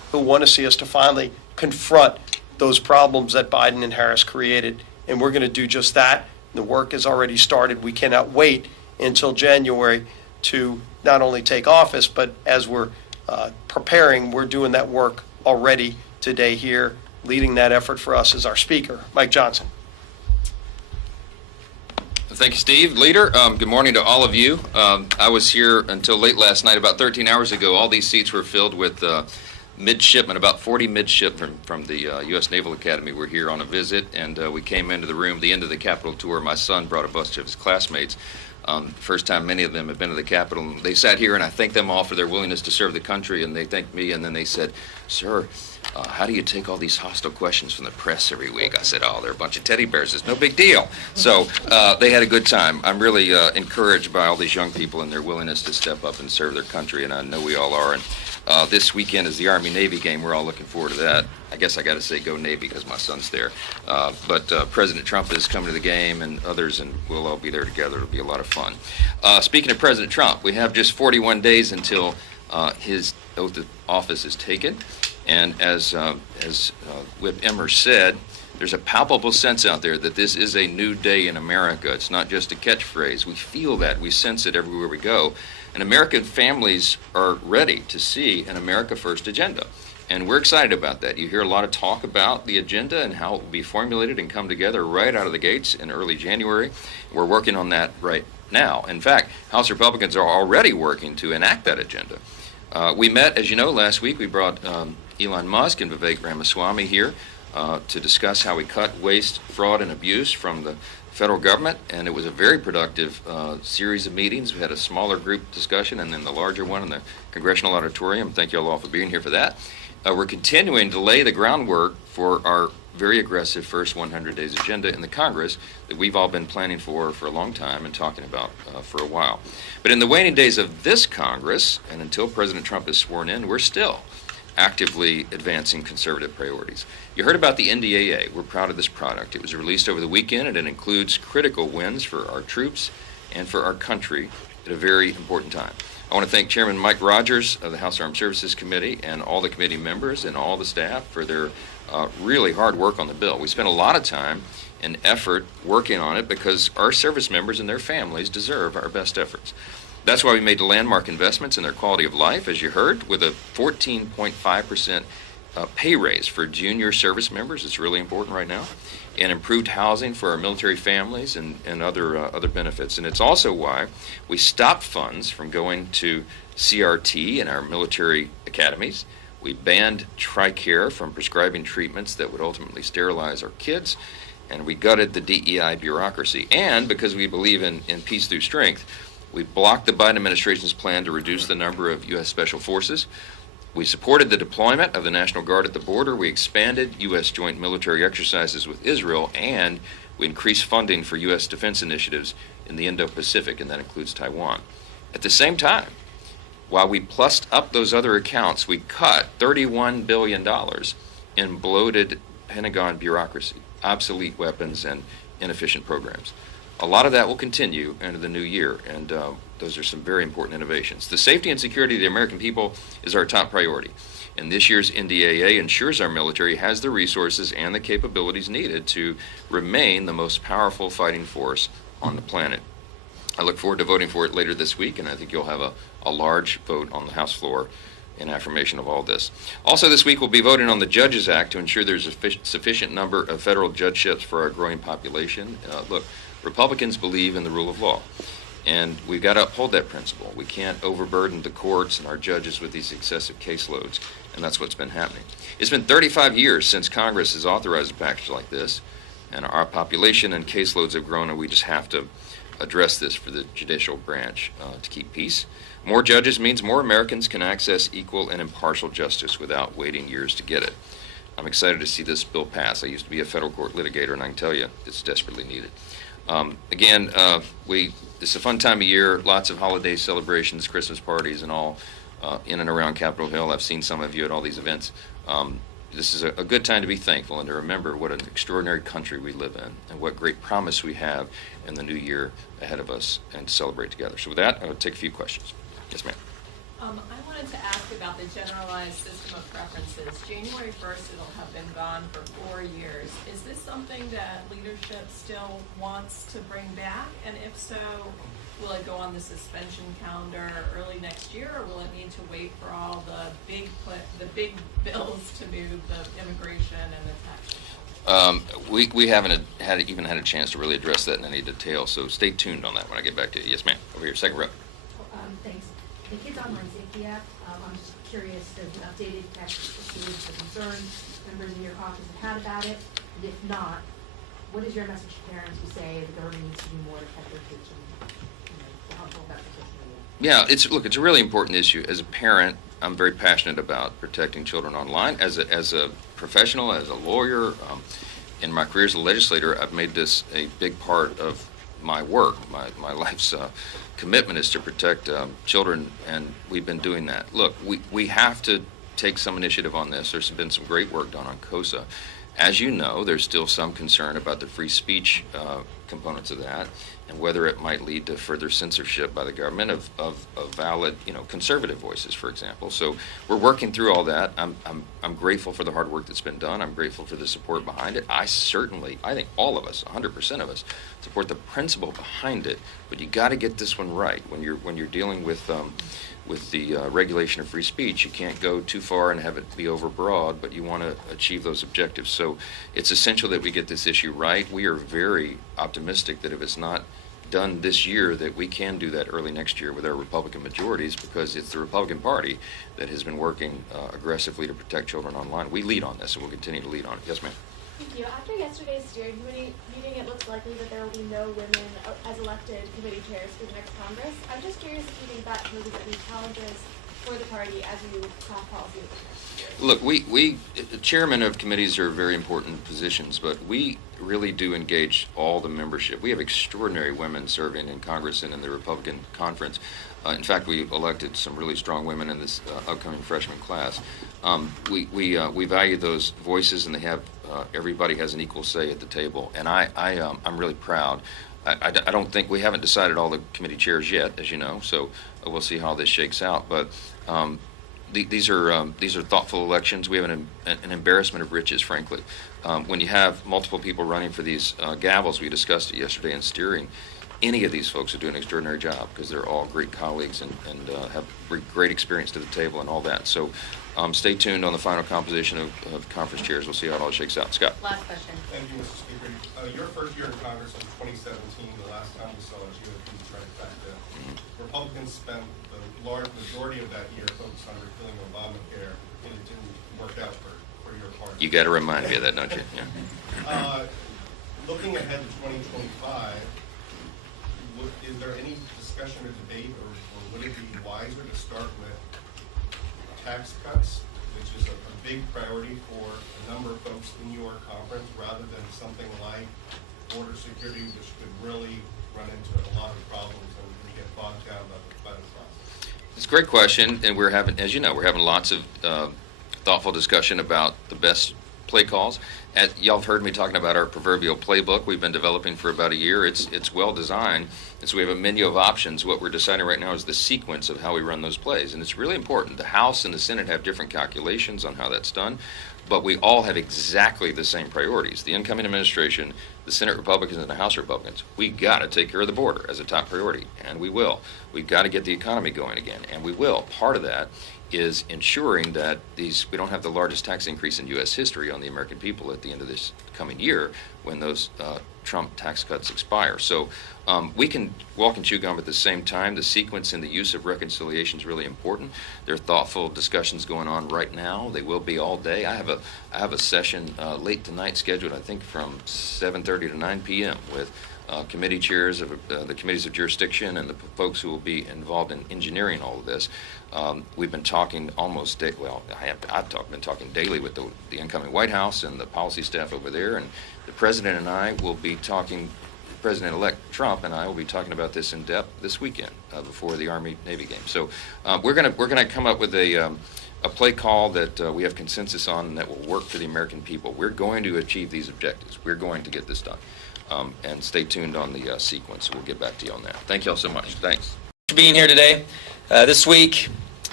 who want to see us to finally confront those problems that Biden and Harris created. And we're going to do just that. The work has already started. We cannot wait until January to not only take office, but as we're preparing, we're doing that work already today here. Leading that effort for us is our Speaker, Mike Johnson. Thank you, Steve. Leader, good morning to all of you. I was here until late last night. About 13 hours ago, all these seats were filled with midshipmen, about 40 midshipmen from the U.S. Naval Academy were here on a visit, and we came into the room, the end of the Capitol tour. My son brought a bunch of his classmates. First time many of them have been to the Capitol. They sat here, and I thanked them all for their willingness to serve the country, and they thanked me, and then they said, "Sir, how do you take all these hostile questions from the press every week?" I said, "Oh, they're a bunch of teddy bears. It's no big deal." So they had a good time. I'm really encouraged by all these young people and their willingness to step up and serve their country, and I know we all are. And this weekend is the Army-Navy game. We're all looking forward to that. I guess I got to say go Navy because my son's there. But President Trump is coming to the game, and others, and we'll all be there together. It'll be a lot of fun. Speaking of President Trump, we have just 41 days until his oath of office is taken. And as Whip Emmer said, there's a palpable sense out there that this is a new day in America. It's not just a catchphrase. We feel that. We sense it everywhere we go. And American families are ready to see an America First agenda. And we're excited about that. You hear a lot of talk about the agenda and how it will be formulated and come together right out of the gates in early January. We're working on that right now. In fact, House Republicans are already working to enact that agenda. We met, as you know, last week. We brought Elon Musk and Vivek Ramaswamy here to discuss how we cut waste, fraud, and abuse from the federal government, and it was a very productive series of meetings. We had a smaller group discussion and then the larger one in the Congressional Auditorium. Thank you all for being here for that. We're continuing to lay the groundwork for our very aggressive first 100 days agenda in the Congress that we've all been planning for a long time and talking about for a while. But in the waning days of this Congress, and until President Trump is sworn in, we're still actively advancing conservative priorities. You heard about the NDAA. We're proud of this product. It was released over the weekend, and it includes critical wins for our troops and for our country at a very important time. I want to thank Chairman Mike Rogers of the House Armed Services Committee and all the committee members and all the staff for their really hard work on the bill. We spent a lot of time and effort working on it because our service members and their families deserve our best efforts. That's why we made the landmark investments in their quality of life, as you heard, with a 14.5% pay raise for junior service members. It's really important right now. And improved housing for our military families and other benefits. And it's also why we stopped funds from going to CRT in our military academies. We banned TRICARE from prescribing treatments that would ultimately sterilize our kids. And we gutted the DEI bureaucracy. And because we believe in peace through strength, we blocked the Biden administration's plan to reduce the number of U.S. Special Forces. We supported the deployment of the National Guard at the border. We expanded U.S. joint military exercises with Israel, and we increased funding for U.S. defense initiatives in the Indo-Pacific, and that includes Taiwan. At the same time, while we plussed up those other accounts, we cut $31 billion in bloated Pentagon bureaucracy, obsolete weapons, and inefficient programs. A lot of that will continue into the new year, and those are some very important innovations. The safety and security of the American people is our top priority, and this year's NDAA ensures our military has the resources and the capabilities needed to remain the most powerful fighting force on the planet. I look forward to voting for it later this week, and I think you'll have a large vote on the House floor in affirmation of all this. Also this week we'll be voting on the Judges Act to ensure there's a sufficient number of federal judgeships for our growing population. Look, Republicans believe in the rule of law, and we've got to uphold that principle. We can't overburden the courts and our judges with these excessive caseloads, and that's what's been happening. It's been 35 years since Congress has authorized a package like this, and our population and caseloads have grown, and we just have to address this for the judicial branch to keep peace. More judges means more Americans can access equal and impartial justice without waiting years to get it. I'm excited to see this bill pass. I used to be a federal court litigator, and I can tell you it's desperately needed. It's a fun time of year, lots of holiday celebrations, Christmas parties, and all in and around Capitol Hill. I've seen some of you at all these events. This is a good time to be thankful and to remember what an extraordinary country we live in and what great promise we have in the new year ahead of us and to celebrate together. So with that, I will take a few questions. Yes, ma'am. I wanted to ask about the generalized system of preferences. January 1st, it'll have been gone for 4 years. Is this something that leadership still wants to bring back? And if so, will it go on the suspension calendar early next year, or will it need to wait for all the big bills to move, the immigration and the tax? We haven't even had a chance to really address that in any detail, so stay tuned on that when I get back to you. Yes, ma'am. Over here, second row. Thanks. The Kids Online Safety Act, I'm just curious, there's an updated text issued, the concerns members in your caucus have had about it, and if not, what is your message to parents who say the government needs to do more to protect their kids from, the harmful effects of social media? Yeah, it's a really important issue. As a parent, I'm very passionate about protecting children online. As a professional, as a lawyer, in my career as a legislator, I've made this a big part of my work. My life's commitment is to protect children, and we've been doing that. Look, we have to take some initiative on this. There's been some great work done on KOSA. As you know, there's still some concern about the free speech components of that, and whether it might lead to further censorship by the government of valid, conservative voices, for example. So we're working through all that. I'm grateful for the hard work that's been done. I'm grateful for the support behind it. I think all of us, 100% of us, support the principle behind it. But you got to get this one right when you're dealing with the regulation of free speech. You can't go too far and have it be overbroad, but you want to achieve those objectives. So it's essential that we get this issue right. We are very optimistic that if it's not done this year, that we can do that early next year with our Republican majorities, because it's the Republican Party that has been working aggressively to protect children online. We lead on this, and we'll continue to lead on it. Yes, ma'am. Thank you. After yesterday's steering committee meeting, it looks likely that there will be no women as elected committee chairs for the next Congress. I'm just curious if you think that poses any challenges for the party as you craft policy with the next year. Look, the chairman of committees are very important positions, but we really do engage all the membership. We have extraordinary women serving in Congress and in the Republican conference. In fact, we elected some really strong women in this upcoming freshman class. We value those voices, and they have everybody has an equal say at the table, and I'm really proud. I don't think we haven't decided all the committee chairs yet, as you know, so we'll see how this shakes out. But these are thoughtful elections. We have an embarrassment of riches, frankly. When you have multiple people running for these gavels, we discussed it yesterday in steering. Any of these folks are doing an extraordinary job because they're all great colleagues and have great experience to the table and all that. So stay tuned on the final composition of conference chairs. We'll see how it all shakes out. Scott. Last question. Thank you, Mr. Speaker. Your first year in Congress was 2017, the last time we saw a GOP trifecta. Republicans spent the large majority of that year focused on repealing Obamacare, and it didn't work out for your party. You got to remind me of that, don't you? Yeah. Looking ahead to 2025, is there any discussion or debate, or would it be wiser to start with tax cuts, which is a big priority for a number of folks in your conference, rather than something like border security, which could really run into a lot of problems and we get bogged down by the process? It's a great question, and we're having, as you know, lots of thoughtful discussion about the best play calls. Y'all have heard me talking about our proverbial playbook we've been developing for about a year. It's well designed, and so we have a menu of options. What we're deciding right now is the sequence of how we run those plays, and it's really important. The House and the Senate have different calculations on how that's done, but we all have exactly the same priorities. The incoming administration, the Senate Republicans and the House Republicans, we got to take care of the border as a top priority, and we will. We've got to get the economy going again, and we will. Part of that is ensuring that we don't have the largest tax increase in U.S. history on the American people at the end of this coming year when those Trump tax cuts expire. So we can walk and chew gum at the same time. The sequence and the use of reconciliation is really important. There are thoughtful discussions going on right now. They will be all day. I have a session late tonight scheduled, I think, from 7:30 to 9 p.m. with committee chairs of the committees of jurisdiction and the folks who will be involved in engineering all of this. We've been talking almost been talking daily with the incoming White House and the policy staff over there, and the President and I will be talking. President-elect Trump and I will be talking about this in depth this weekend before the Army-Navy game. So we're gonna come up with a play call that we have consensus on and that will work for the American people. We're going to achieve these objectives. We're going to get this done. And stay tuned on the sequence. We'll get back to you on that. Thank you all so much. Thanks. For being here today. This week,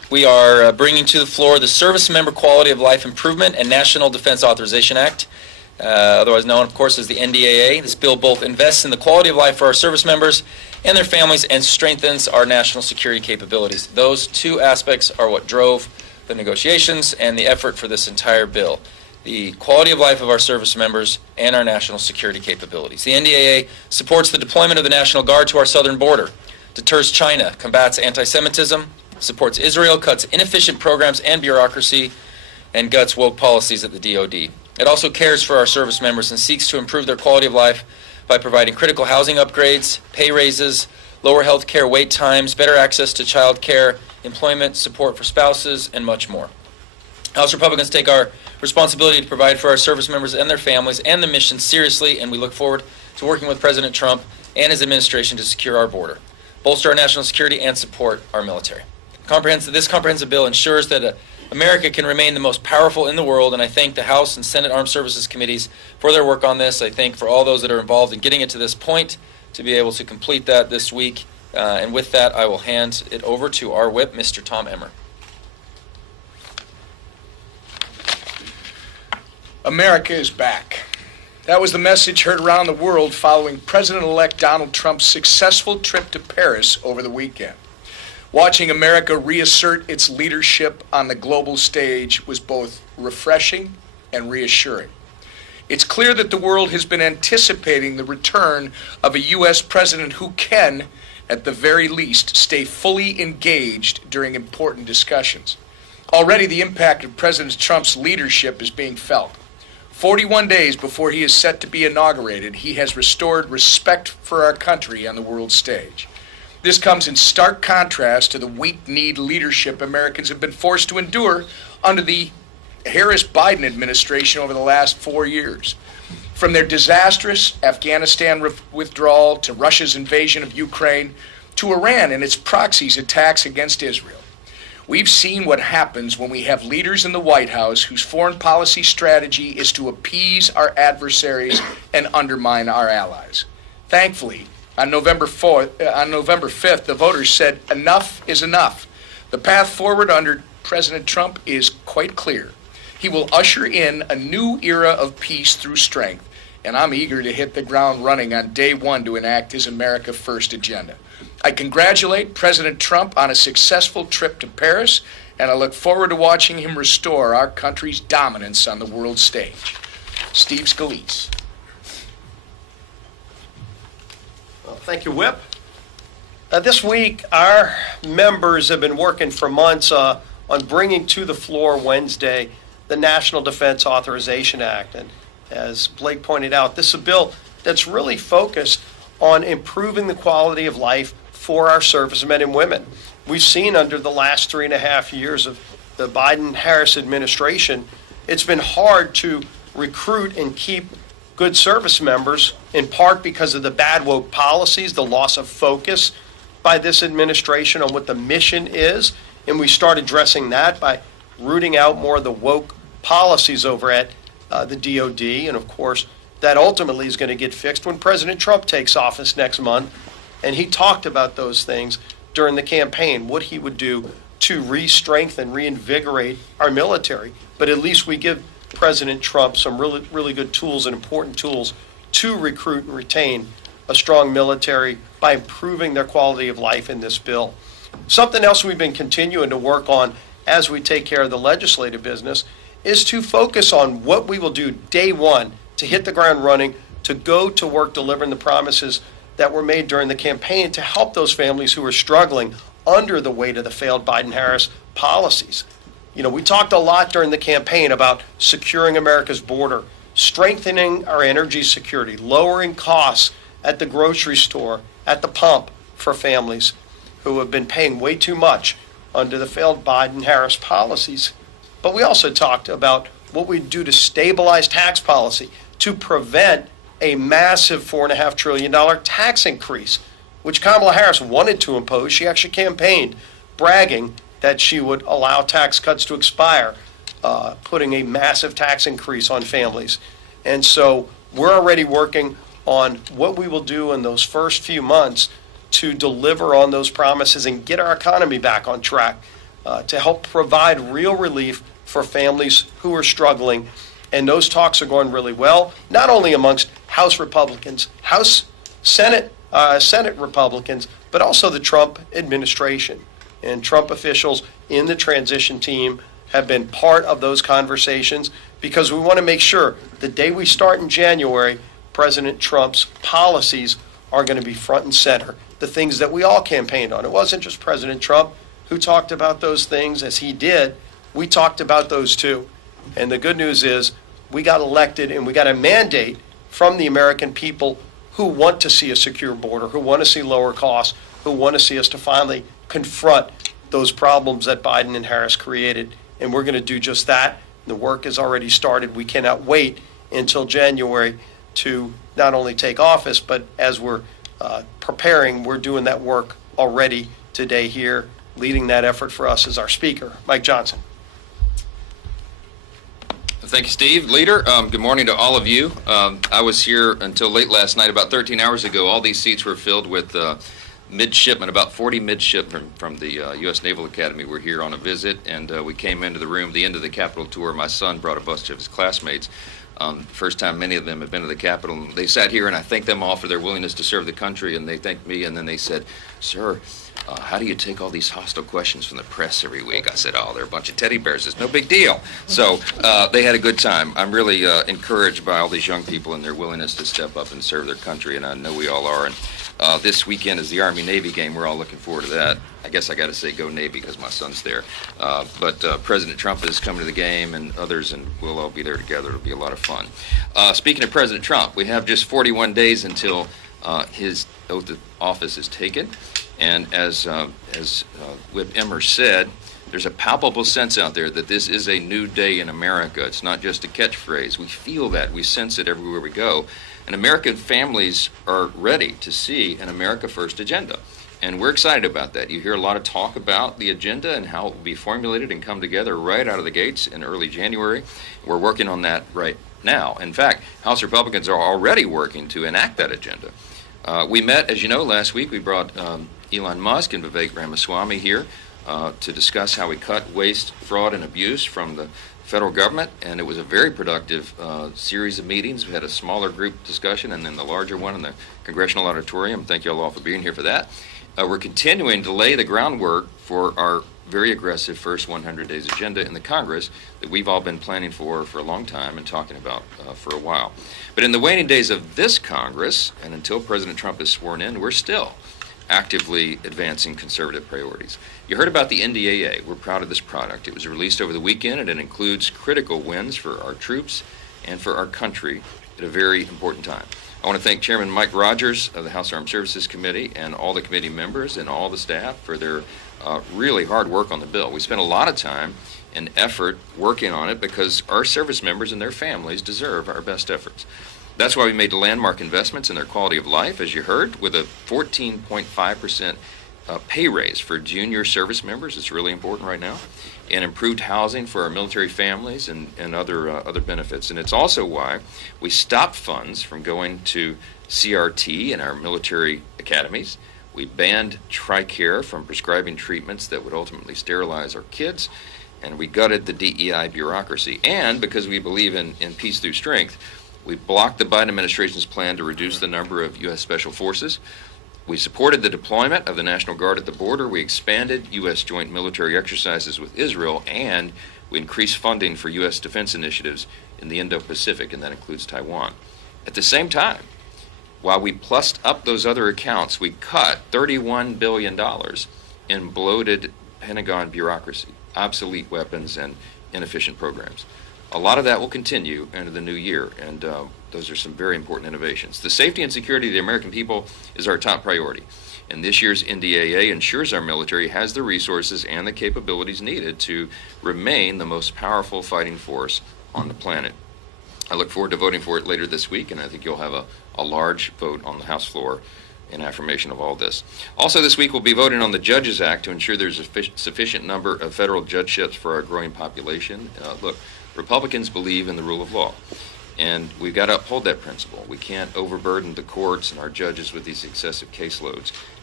we are bringing to the floor the Service Member Quality of Life Improvement and National Defense Authorization Act, otherwise known, of course, as the NDAA. This bill both invests in the quality of life for our service members and their families and strengthens our national security capabilities. Those two aspects are what drove the negotiations and the effort for this entire bill: the quality of life of our service members and our national security capabilities. The NDAA supports the deployment of the National Guard to our southern border, deters China, combats anti-Semitism, supports Israel, cuts inefficient programs and bureaucracy, and guts woke policies at the DoD. It also cares for our service members and seeks to improve their quality of life by providing critical housing upgrades, pay raises, lower health care wait times, better access to child care, employment support for spouses, and much more. House Republicans take our responsibility to provide for our service members and their families and the mission seriously, and we look forward to working with President Trump and his administration to secure our border, bolster our national security, and support our military. This comprehensive bill ensures that America can remain the most powerful in the world, and I thank the House and Senate Armed Services Committees for their work on this. I thank for all those that are involved in getting it to this point to be able to complete that this week. And with that, I will hand it over to our whip, Mr. Tom Emmer. America is back. That was the message heard around the world following President-elect Donald Trump's successful trip to Paris over the weekend. Watching America reassert its leadership on the global stage was both refreshing and reassuring. It's clear that the world has been anticipating the return of a U.S. president who can, at the very least, stay fully engaged during important discussions. Already the impact of President Trump's leadership is being felt. 41 days before he is set to be inaugurated, he has restored respect for our country on the world stage. This comes in stark contrast to the weak-kneed leadership Americans have been forced to endure under the Harris-Biden administration over the last 4 years. From their disastrous Afghanistan withdrawal to Russia's invasion of Ukraine to Iran and its proxies' attacks against Israel. We've seen what happens when we have leaders in the White House whose foreign policy strategy is to appease our adversaries and undermine our allies. Thankfully, on November 5th, the voters said enough is enough. The path forward under President Trump is quite clear. He will usher in a new era of peace through strength, and I'm eager to hit the ground running on day one to enact his America First agenda. I congratulate President Trump on a successful trip to Paris, and I look forward to watching him restore our country's dominance on the world stage. Steve Scalise. Well, thank you, Whip. This week, our members have been working for months on bringing to the floor Wednesday the National Defense Authorization Act. And as Blake pointed out, this is a bill that's really focused on improving the quality of life for our servicemen and women. We've seen under the last 3.5 years of the Biden-Harris administration, it's been hard to recruit and keep good service members, in part because of the bad woke policies, the loss of focus by this administration on what the mission is. And we start addressing that by rooting out more of the woke policies over at the DoD. And of course, that ultimately is going to get fixed when President Trump takes office next month. And he talked about those things during the campaign, what he would do to re-strengthen, reinvigorate our military. But at least we give President Trump some really, really good tools and important tools to recruit and retain a strong military by improving their quality of life in this bill. Something else we've been continuing to work on as we take care of the legislative business is to focus on what we will do day one to hit the ground running, to go to work delivering the promises that were made during the campaign to help those families who are struggling under the weight of the failed Biden-Harris policies. You know, we talked a lot during the campaign about securing America's border, strengthening our energy security, lowering costs at the grocery store, at the pump for families who have been paying way too much under the failed Biden-Harris policies. But we also talked about what we do to stabilize tax policy, to prevent a massive $4.5 trillion tax increase, which Kamala Harris wanted to impose. She actually campaigned bragging that she would allow tax cuts to expire, putting a massive tax increase on families. And so we're already working on what we will do in those first few months to deliver on those promises and get our economy back on track. to help provide real relief for families who are struggling. And those talks are going really well, not only amongst House Republicans, Senate Republicans, but also the Trump administration. And Trump officials in the transition team have been part of those conversations because we want to make sure the day we start in January, President Trump's policies are going to be front and center, the things that we all campaigned on. It wasn't just President Trump who talked about those things as he did. We talked about those too. And the good news is we got elected and we got a mandate from the American people who want to see a secure border, who want to see lower costs, who want to see us to finally confront those problems that Biden and Harris created. And we're going to do just that. The work has already started. We cannot wait until January to not only take office, but as we're preparing, we're doing that work already today here. Leading that effort for us is our Speaker, Mike Johnson. Thank you, Steve. Leader, good morning to all of you. I was here until late last night. About 13 hours ago, all these seats were filled with midshipmen, about 40 midshipmen from the U.S. Naval Academy were here on a visit, and we came into the room, the end of the Capitol tour. My son brought a bunch of his classmates. First time many of them have been to the Capitol. And they sat here, and I thanked them all for their willingness to serve the country, and they thanked me, and then they said, "Sir, how do you take all these hostile questions from the press every week?" I said, "Oh, they're a bunch of teddy bears. It's no big deal." So they had a good time. I'm really encouraged by all these young people and their willingness to step up and serve their country, and I know we all are. And this weekend is the Army-Navy game. We're all looking forward to that. I guess I got to say go Navy because my son's there. But President Trump is coming to the game and others, and we'll all be there together. It'll be a lot of fun. Speaking of President Trump, we have just 41 days until his oath of office is taken. And as Whip Emmer said, there's a palpable sense out there that this is a new day in America. It's not just a catchphrase. We feel that. We sense it everywhere we go. And American families are ready to see an America First agenda. And we're excited about that. You hear a lot of talk about the agenda and how it will be formulated and come together right out of the gates in early January. We're working on that right now. In fact, House Republicans are already working to enact that agenda. We met, as you know, last week. We brought Elon Musk and Vivek Ramaswamy here to discuss how we cut waste, fraud, and abuse from the federal government, and it was a very productive series of meetings. We had a smaller group discussion and then the larger one in the Congressional Auditorium. Thank you all for being here for that. We're continuing to lay the groundwork for our very aggressive first 100 days agenda in the Congress that we've all been planning for a long time and talking about for a while. But in the waning days of this Congress, and until President Trump is sworn in, we're still actively advancing conservative priorities. You heard about the NDAA. We're proud of this product. It was released over the weekend, and it includes critical wins for our troops and for our country at a very important time. I want to thank Chairman Mike Rogers of the House Armed Services Committee and all the committee members and all the staff for their really hard work on the bill. We spent a lot of time and effort working on it because our service members and their families deserve our best efforts. That's why we made landmark investments in their quality of life, as you heard, with a 14.5% pay raise for junior service members. It's really important right now. And improved housing for our military families and other benefits. And it's also why we stopped funds from going to CRT in our military academies. We banned TRICARE from prescribing treatments that would ultimately sterilize our kids. And we gutted the DEI bureaucracy. And because we believe in peace through strength, we blocked the Biden administration's plan to reduce the number of U.S. Special Forces. We supported the deployment of the National Guard at the border. We expanded U.S. joint military exercises with Israel, and we increased funding for U.S. defense initiatives in the Indo-Pacific, and that includes Taiwan. At the same time, while we plussed up those other accounts, we cut $31 billion in bloated Pentagon bureaucracy, obsolete weapons, and inefficient programs. A lot of that will continue into the new year, and those are some very important innovations. The safety and security of the American people is our top priority, and this year's NDAA ensures our military has the resources and the capabilities needed to remain the most powerful fighting force on the planet. I look forward to voting for it later this week, and I think you'll have a large vote on the House floor in affirmation of all this. Also this week we'll be voting on the Judges Act to ensure there's a sufficient number of federal judgeships for our growing population. Look, Republicans believe in the rule of law, and we've got to uphold that principle. We can't overburden the courts and our judges with these excessive caseloads.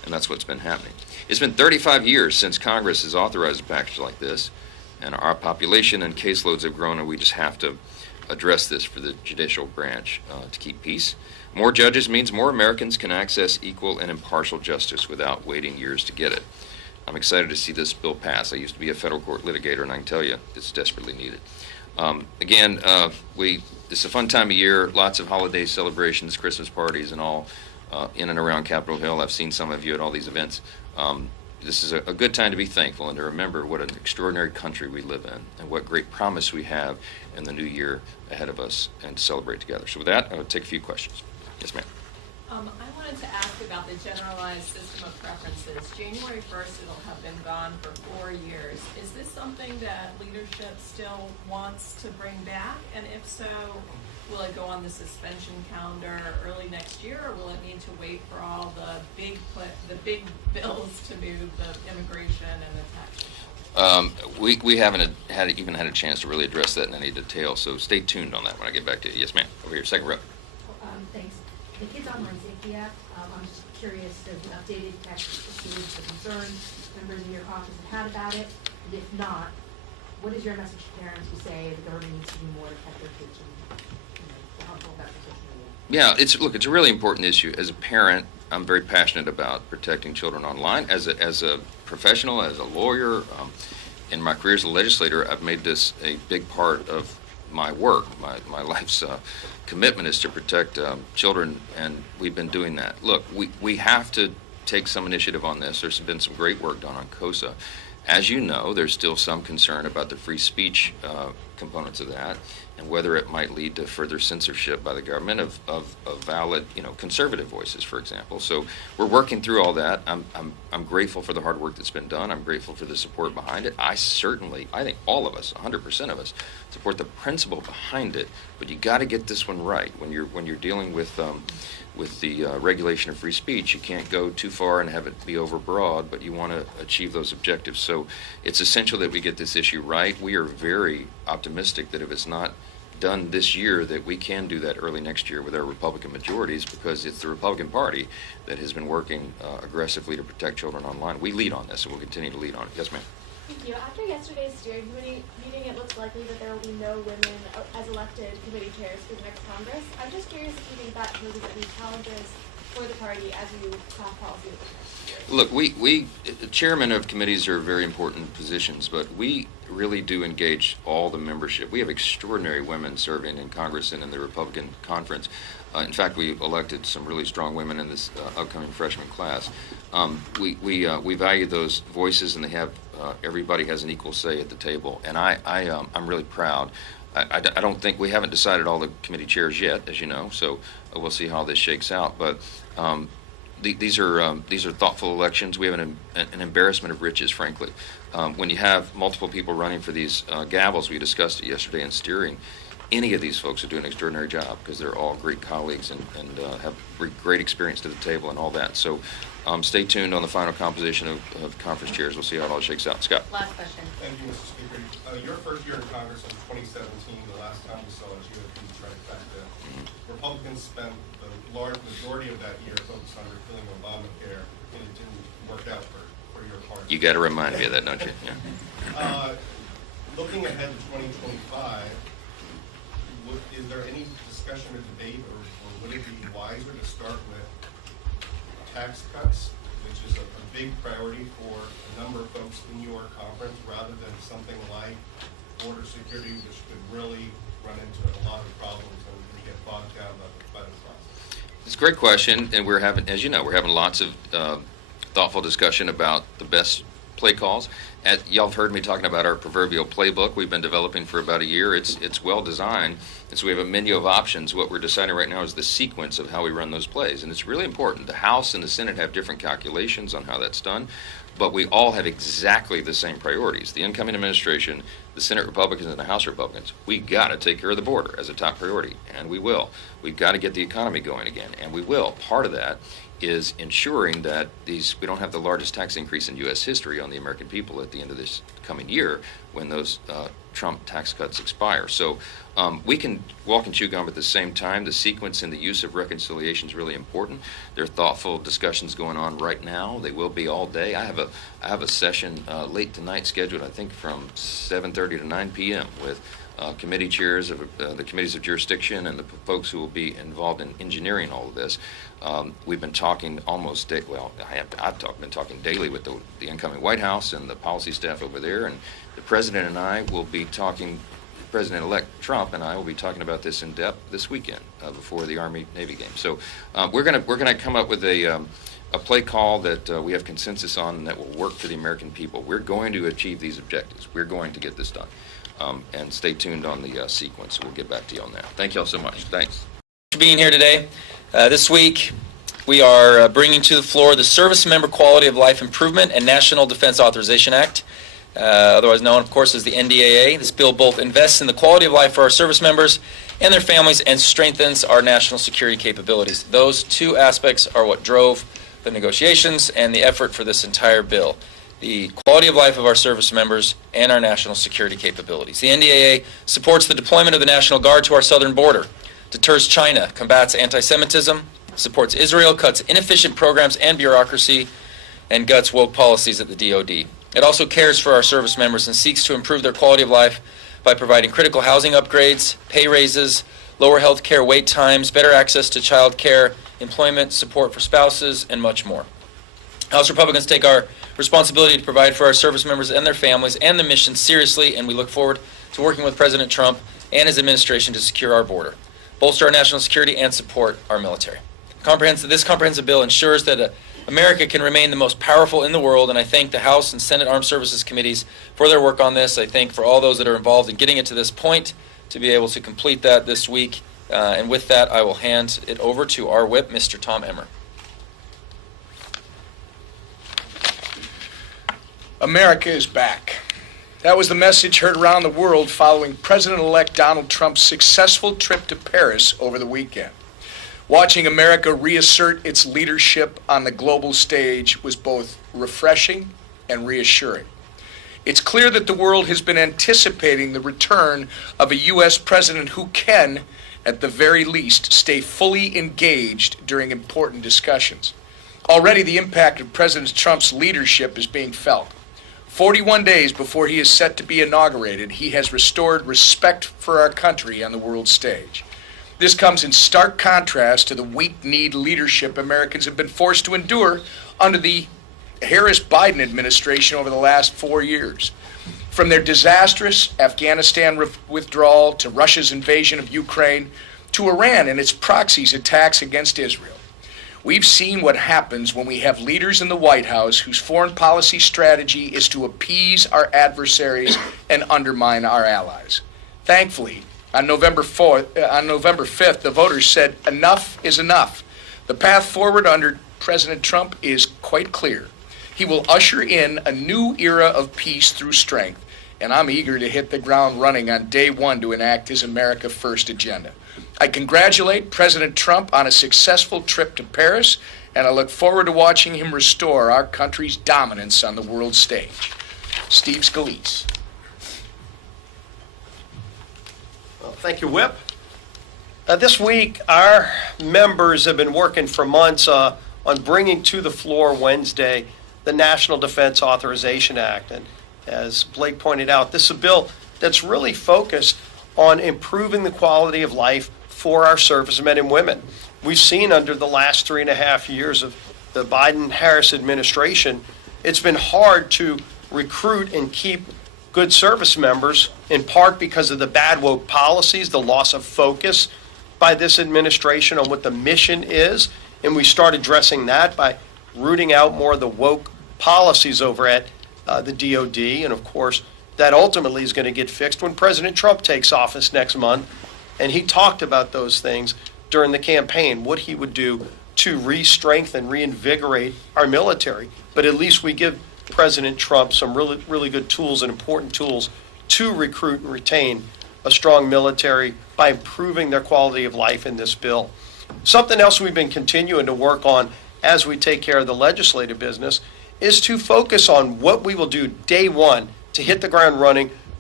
and that's what's been happening. It's been 35 years since Congress has authorized a package like this, and our population and caseloads have grown, and we just have to address this for the judicial branch to keep peace. More judges means more Americans can access equal and impartial justice without waiting years to get it. I'm excited to see this bill pass. I used to be a federal court litigator, and I can tell you it's desperately needed. It's a fun time of year, lots of holiday celebrations, Christmas parties, and all in and around Capitol Hill. I've seen some of you at all these events. This is a good time to be thankful and to remember what an extraordinary country we live in and what great promise we have in the new year ahead of us and to celebrate together. So with that, I will take a few questions. Yes, ma'am. I wanted to ask about the generalized system of preferences. January 1st, it'll have been gone for 4 years. Is this something that leadership still wants to bring back? And if so, will it go on the suspension calendar early next year, or will it need to wait for all the big bills to move, the immigration and the tax? We haven't even had a chance to really address that in any detail, so stay tuned on that when I get back to you. Yes, ma'am. Over here, second row. Thanks. The Kids Online Safety Act, I'm just curious, there's an updated text issued to concerns members in your caucus have had about it, and if not, what is your message to parents who say the government needs to do more to protect their kids from, the harmful effects of social media? Yeah, it's a really important issue. As a parent, I'm very passionate about protecting children online. As a professional, as a lawyer, in my career as a legislator, I've made this a big part of my work. My life's commitment is to protect children, and we've been doing that. Look, we have to take some initiative on this. There's been some great work done on KOSA. As you know, there's still some concern about the free speech components of that, and whether it might lead to further censorship by the government of valid, conservative voices, for example. So we're working through all that. I'm grateful for the hard work that's been done. I'm grateful for the support behind it. I think all of us, 100% of us, support the principle behind it. But you got to get this one right when you're dealing with the regulation of free speech. You can't go too far and have it be overbroad, but you want to achieve those objectives. So it's essential that we get this issue right. We are very optimistic that if it's not done this year, that we can do that early next year with our Republican majorities, because it's the Republican Party that has been working aggressively to protect children online. We lead on this, and we'll continue to lead on it. Yes, ma'am. Thank you. After yesterday's steering committee meeting, it looks likely that there will be no women as elected committee chairs for the next Congress. I'm just curious if you think that poses any challenges for the party as you craft policy with the next year. Look, we chairmen of committees are very important positions, but we really do engage all the membership. We have extraordinary women serving in Congress and in the Republican conference. In fact, we elected some really strong women in this upcoming freshman class. We value those voices, and they have everybody has an equal say at the table. And I'm really proud. I don't think we haven't decided all the committee chairs yet, as you know. So we'll see how this shakes out. But these are thoughtful elections. We have an embarrassment of riches, frankly. When you have multiple people running for these gavels, we discussed it yesterday in steering. Any of these folks are doing an extraordinary job because they're all great colleagues and have great experience to the table and all that. So stay tuned on the final composition of conference chairs. We'll see how it all shakes out. Scott. Last question. Thank you, Mr. Speaker. Your first year in Congress was 2017. The last time we saw it, you had these trifecta. Republicans spent the large majority of that year focused on repealing Obamacare, and it didn't work out for your party. You got to remind me of that, don't you? Yeah. Looking ahead to 2025, is there any discussion or debate, or would it be wiser to start with tax cuts, which is a big priority for a number of folks in your conference, rather than something like border security, which could really run into a lot of problems and get bogged down by the process? It's a great question, and we're having, as you know, we're having lots of thoughtful discussion about the best play calls. Y'all have heard me talking about our proverbial playbook we've been developing for about a year. It's well designed, and so we have a menu of options. What we're deciding right now is the sequence of how we run those plays, and it's really important. The House and the Senate have different calculations on how that's done, but we all have exactly the same priorities. The incoming administration, the Senate Republicans and the House Republicans, we got to take care of the border as a top priority, and we will. We've got to get the economy going again, and we will. Part of that is ensuring that we don't have the largest tax increase in U.S. history on the American people at the end of this coming year when those Trump tax cuts expire. So we can walk and chew gum at the same time. The sequence and the use of reconciliation is really important. There are thoughtful discussions going on right now. They will be all day. I have a session late tonight scheduled, I think, from 7:30 to 9 p.m. with committee chairs of the committees of jurisdiction and the folks who will be involved in engineering all of this. We've been talking almost been talking daily with the incoming White House and the policy staff over there, and the president and I will be talking. President-elect Trump and I will be talking about this in depth this weekend before the Army-Navy game. So we're gonna come up with a play call that we have consensus on and that will work for the American people. We're going to achieve these objectives. We're going to get this done. And stay tuned on the sequence. We'll get back to you on that. Thank you all so much. Thanks. For being here today. This week, we are bringing to the floor the Service Member Quality of Life Improvement and National Defense Authorization Act, otherwise known, of course, as the NDAA. This bill both invests in the quality of life for our service members and their families and strengthens our national security capabilities. Those two aspects are what drove the negotiations and the effort for this entire bill. The quality of life of our service members and our national security capabilities. The NDAA supports the deployment of the National Guard to our southern border, deters China, combats anti-Semitism, supports Israel, cuts inefficient programs and bureaucracy, and guts woke policies at the DoD. It also cares for our service members and seeks to improve their quality of life by providing critical housing upgrades, pay raises, lower health care wait times, better access to child care, employment, support for spouses, and much more. House Republicans take our responsibility to provide for our service members and their families and the mission seriously, and we look forward to working with President Trump and his administration to secure our border, bolster our national security, and support our military. This comprehensive bill ensures that America can remain the most powerful in the world, and I thank the House and Senate Armed Services Committees for their work on this. I thank for all those that are involved in getting it to this point to be able to complete that this week. And with that, I will hand it over to our whip, Mr. Tom Emmer. America is back. That was the message heard around the world following President-elect Donald Trump's successful trip to Paris over the weekend. Watching America reassert its leadership on the global stage was both refreshing and reassuring. It's clear that the world has been anticipating the return of a U.S. president who can, at the very least, stay fully engaged during important discussions. Already the impact of President Trump's leadership is being felt. 41 days before he is set to be inaugurated, he has restored respect for our country on the world stage. This comes in stark contrast to the weak-kneed leadership Americans have been forced to endure under the Harris-Biden administration over the last 4 years. From their disastrous Afghanistan withdrawal to Russia's invasion of Ukraine to Iran and its proxies' attacks against Israel. We've seen what happens when we have leaders in the White House whose foreign policy strategy is to appease our adversaries and undermine our allies. Thankfully, on November 5th, the voters said enough is enough. The path forward under President Trump is quite clear. He will usher in a new era of peace through strength, and I'm eager to hit the ground running on day one to enact his America First agenda. I congratulate President Trump on a successful trip to Paris, and I look forward to watching him restore our country's dominance on the world stage. Steve Scalise. Well, thank you, Whip. This week, our members have been working for months on bringing to the floor Wednesday the National Defense Authorization Act. And as Blake pointed out, this is a bill that's really focused on improving the quality of life for our servicemen and women. We've seen under the last 3.5 years of the Biden-Harris administration, it's been hard to recruit and keep good service members, in part because of the bad woke policies, the loss of focus by this administration on what the mission is. And we start addressing that by rooting out more of the woke policies over at the DOD. And of course, that ultimately is going to get fixed when President Trump takes office next month. And he talked about those things during the campaign, what he would do to re-strengthen, reinvigorate our military. But at least we give President Trump some really good tools and important tools to recruit and retain a strong military by improving their quality of life in this bill. Something else we've been continuing to work on as we take care of the legislative business is to focus on what we will do day one to hit the ground running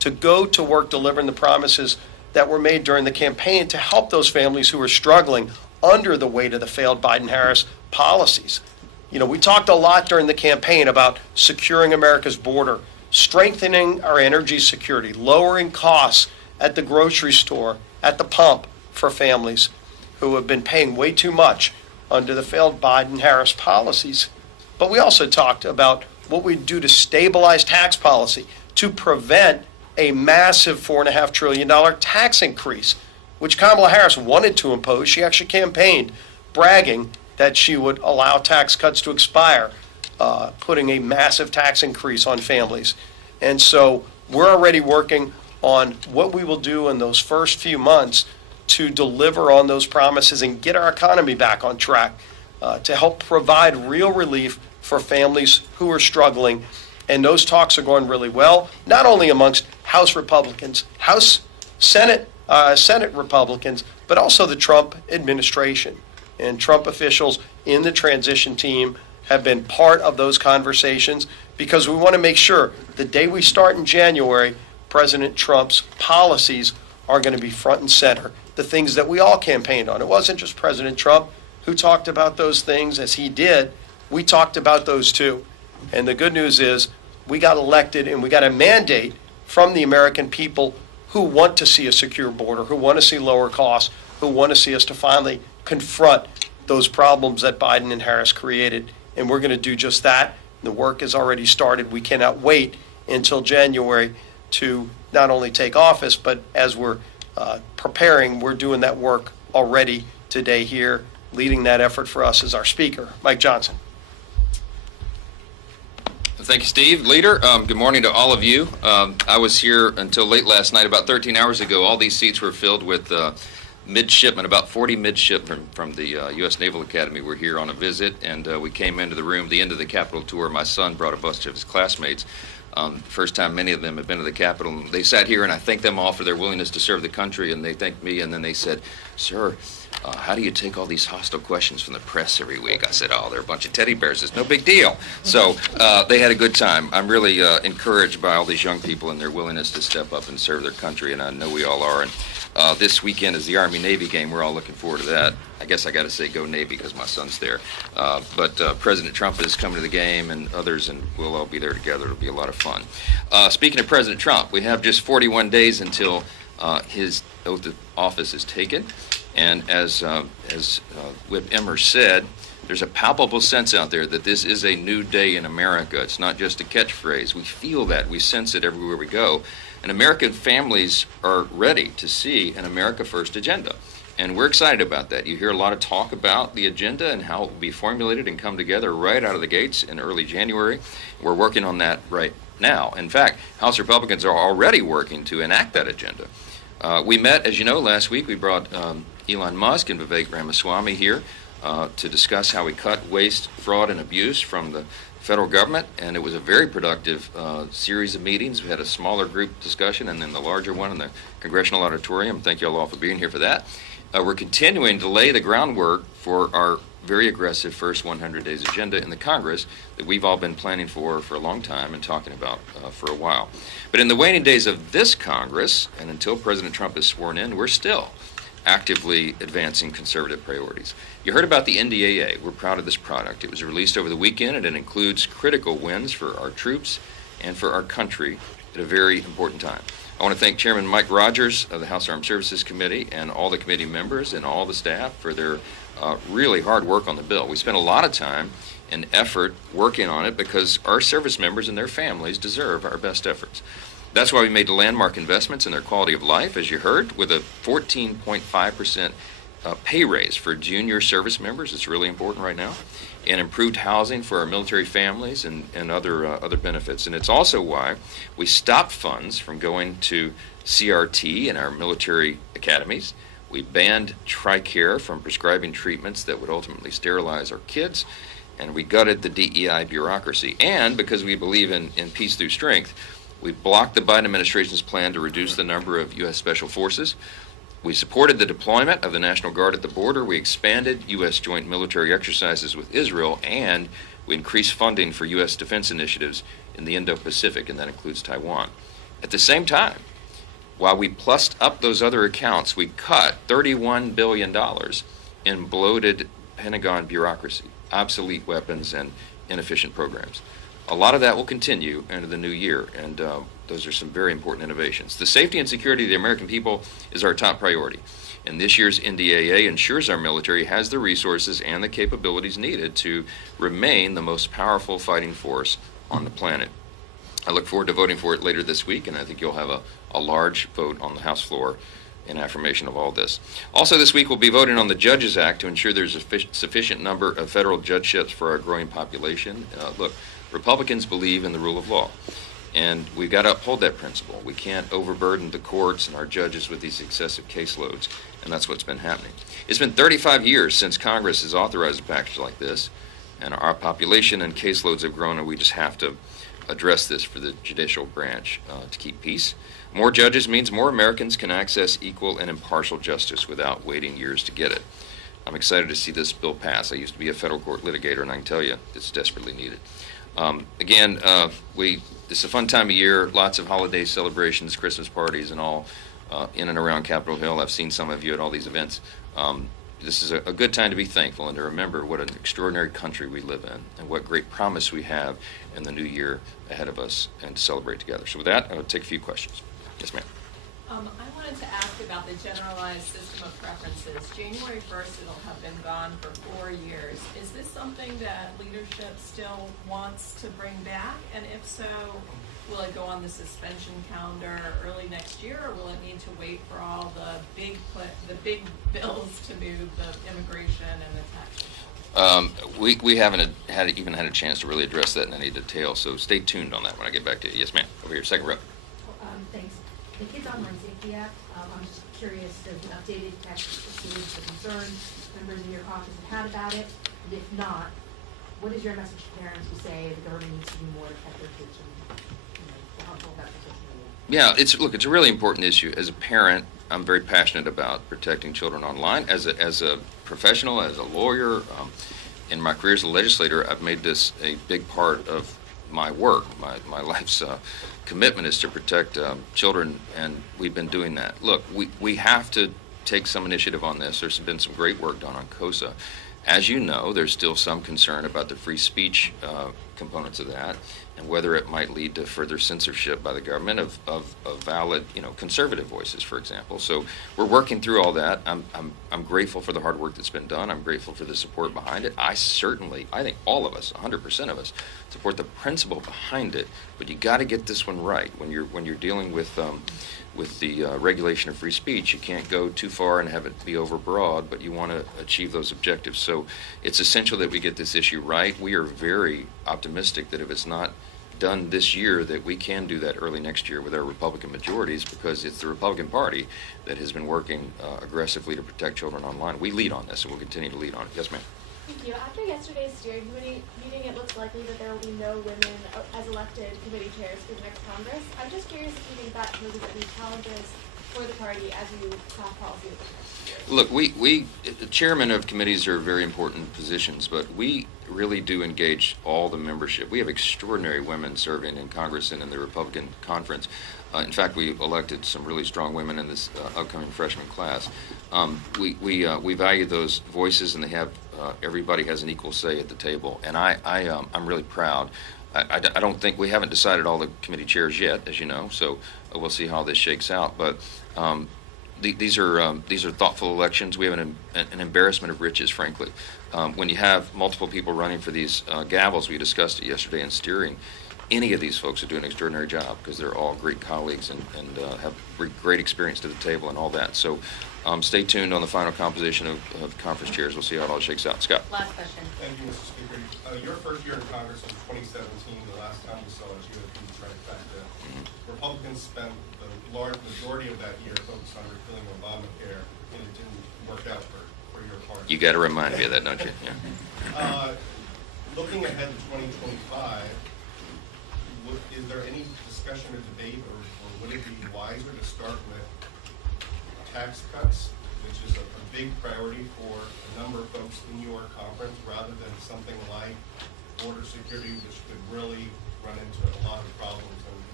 to go to work delivering the promises that were made during the campaign to help those families who are struggling under the weight of the failed Biden-Harris policies. You know, we talked a lot during the campaign about securing America's border, strengthening our energy security, lowering costs at the grocery store, at the pump for families who have been paying way too much under the failed Biden-Harris policies. But we also talked about what we do to stabilize tax policy, to prevent a massive $4.5 trillion tax increase, which Kamala Harris wanted to impose. She actually campaigned bragging that she would allow tax cuts to expire, putting a massive tax increase on families. And so we're already working on what we will do in those first few months to deliver on those promises and get our economy back on track, to help provide real relief for families who are struggling. And those talks are going really well, not only amongst House Republicans, Senate Republicans, but also the Trump administration. And Trump officials in the transition team have been part of those conversations, because we want to make sure the day we start in January, President Trump's policies are going to be front and center, the things that we all campaigned on. It wasn't just President Trump who talked about those things as he did. We talked about those too. And the good news is we got elected and we got a mandate from the American people who want to see a secure border, who want to see lower costs, who want to see us to finally confront those problems that Biden and Harris created. And we're going to do just that. The work has already started. We cannot wait until January to not only take office, but as we're preparing, we're doing that work already today here. Leading that effort for us is our Speaker, Mike Johnson. Thank you, Steve. Leader, good morning to all of you. I was here until late last night. About 13 hours ago, all these seats were filled with midshipmen. About 40 midshipmen from the U.S. Naval Academy were here on a visit, and we came into the room, the end of the Capitol tour. My son brought a bunch of his classmates. First time many of them have been to the Capitol. They sat here, and I thanked them all for their willingness to serve the country, and they thanked me, and then they said, "Sir, how do you take all these hostile questions from the press every week?" I said, "Oh, they're a bunch of teddy bears. It's no big deal." So they had a good time. I'm really encouraged by all these young people and their willingness to step up and serve their country, and I know we all are. And this weekend is the Army-Navy game. We're all looking forward to that. I guess I got to say go Navy because my son's there. But President Trump is coming to the game, and others, and we'll all be there together. It'll be a lot of fun. Speaking of President Trump, we have just 41 days until his oath of office is taken. And as Whip Emmer said, there's a palpable sense out there that this is a new day in America. It's not just a catchphrase. We feel that. We sense it everywhere we go. And American families are ready to see an America First agenda. And we're excited about that. You hear a lot of talk about the agenda and how it will be formulated and come together right out of the gates in early January. We're working on that right now. In fact, House Republicans are already working to enact that agenda. We met, as you know, last week. We brought Elon Musk and Vivek Ramaswamy here to discuss how we cut waste, fraud, and abuse from the federal government, and it was a very productive series of meetings. We had a smaller group discussion and then the larger one in the Congressional Auditorium. Thank you all for being here for that. We're continuing to lay the groundwork for our very aggressive first 100 days agenda in the Congress that we've all been planning for a long time and talking about for a while. But in the waning days of this Congress, and until President Trump is sworn in, we're still actively advancing conservative priorities. You heard about the NDAA. We're proud of this product. It was released over the weekend, and it includes critical wins for our troops and for our country at a very important time. I want to thank Chairman Mike Rogers of the House Armed Services Committee and all the committee members and all the staff for their really hard work on the bill. We spent a lot of time and effort working on it because our service members and their families deserve our best efforts. That's why we made the landmark investments in their quality of life, as you heard, with a 14.5% pay raise for junior service members. It's really important right now. And improved housing for our military families and other benefits. And it's also why we stopped funds from going to CRT in our military academies. We banned TRICARE from prescribing treatments that would ultimately sterilize our kids. And we gutted the DEI bureaucracy. And because we believe in peace through strength, we blocked the Biden administration's plan to reduce the number of U.S. Special Forces. We supported the deployment of the National Guard at the border. We expanded U.S. joint military exercises with Israel, and we increased funding for U.S. defense initiatives in the Indo-Pacific, and that includes Taiwan. At the same time, while we plussed up those other accounts, we cut $31 billion in bloated Pentagon bureaucracy, obsolete weapons, and inefficient programs. A lot of that will continue into the new year, and those are some very important innovations. The safety and security of the American people is our top priority, and this year's NDAA ensures our military has the resources and the capabilities needed to remain the most powerful fighting force on the planet. I look forward to voting for it later this week, and I think you'll have a large vote on the House floor in affirmation of all this. Also this week we'll be voting on the Judges Act to ensure there's a sufficient number of federal judgeships for our growing population. Look, Republicans believe in the rule of law, and we've got to uphold that principle. We can't overburden the courts and our judges with these excessive caseloads, and that's what's been happening. It's been 35 years since Congress has authorized a package like this, and our population and caseloads have grown, and we just have to address this for the judicial branch to keep peace. More judges means more Americans can access equal and impartial justice without waiting years to get it. I'm excited to see this bill pass. I used to be a federal court litigator, and I can tell you it's desperately needed. This is a fun time of year, lots of holiday celebrations, Christmas parties, and all in and around Capitol Hill. I've seen some of you at all these events. This is a good time to be thankful and to remember what an extraordinary country we live in and what great promise we have in the new year ahead of us, and to celebrate together. So with that, I will take a few questions. Yes, ma'am. I wanted to ask about the generalized system of preferences. January 1st, it'll have been gone for 4 years. Is this something that leadership still wants to bring back? And if so, will it go on the suspension calendar early next year, or will it need to wait for all the big bills to move, the immigration and the tax? We haven't even had a chance to really address that in any detail, so stay tuned on that when I get back to you. Yes, ma'am. Over here, second row. Thanks. The Kids Online Safety Act, I'm just curious, does an updated text assuage the concerns members in your caucus have had about it? And if not, what is your message to parents who say the government needs to do more to protect their kids from, the harmful effects of social media? Yeah, it's a really important issue. As a parent, I'm very passionate about protecting children online. As a professional, as a lawyer, in my career as a legislator, I've made this a big part of my work. My life's commitment is to protect children, and we've been doing that. Look, we have to take some initiative on this. There's been some great work done on KOSA. As you know, there's still some concern about the free speech components of that, and whether it might lead to further censorship by the government of valid, conservative voices, for example. So we're working through all that. I'm grateful for the hard work that's been done. I'm grateful for the support behind it. I think all of us, 100% of us, support the principle behind it. But you got to get this one right. When you're dealing with the regulation of free speech, you can't go too far and have it be overbroad, but you want to achieve those objectives. So it's essential that we get this issue right. We are very optimistic that if it's not done this year, that we can do that early next year with our Republican majorities, because it's the Republican Party that has been working aggressively to protect children online. We lead on this, and we'll continue to lead on it. Yes, ma'am. Thank you. After yesterday's steering committee meeting, it looks likely that there will be no women as elected committee chairs for the next Congress. I'm just curious if you think that poses any challenges for the party as you craft policy over the next year. Look, the chairman of committees are very important positions, but we really do engage all the membership. We have extraordinary women serving in Congress and in the Republican conference. In fact, we elected some really strong women in this upcoming freshman class. We value those voices, and they have everybody has an equal say at the table. And I'm really proud. I don't think we haven't decided all the committee chairs yet, as you know. So we'll see how this shakes out. But these are thoughtful elections. We have an embarrassment of riches, frankly. When you have multiple people running for these gavels, we discussed it yesterday in steering. Any of these folks are doing an extraordinary job because they're all great colleagues and have great experience to the table and all that. So stay tuned on the final composition of conference chairs. We'll see how it all shakes out. Scott. Last question. Thank you, Mr. Speaker. Your first year in Congress was 2017. The last time we saw it, you had a trifecta. Republicans spent the large majority of that year focused on repealing Obamacare, and it didn't work out for your party. You got to remind me of that, don't you? Yeah. Looking ahead to 2025, is there any discussion or debate, or would it be wiser to start with tax cuts, which is a big priority for a number of folks in your conference, rather than something like border security, which could really run into a lot of problems in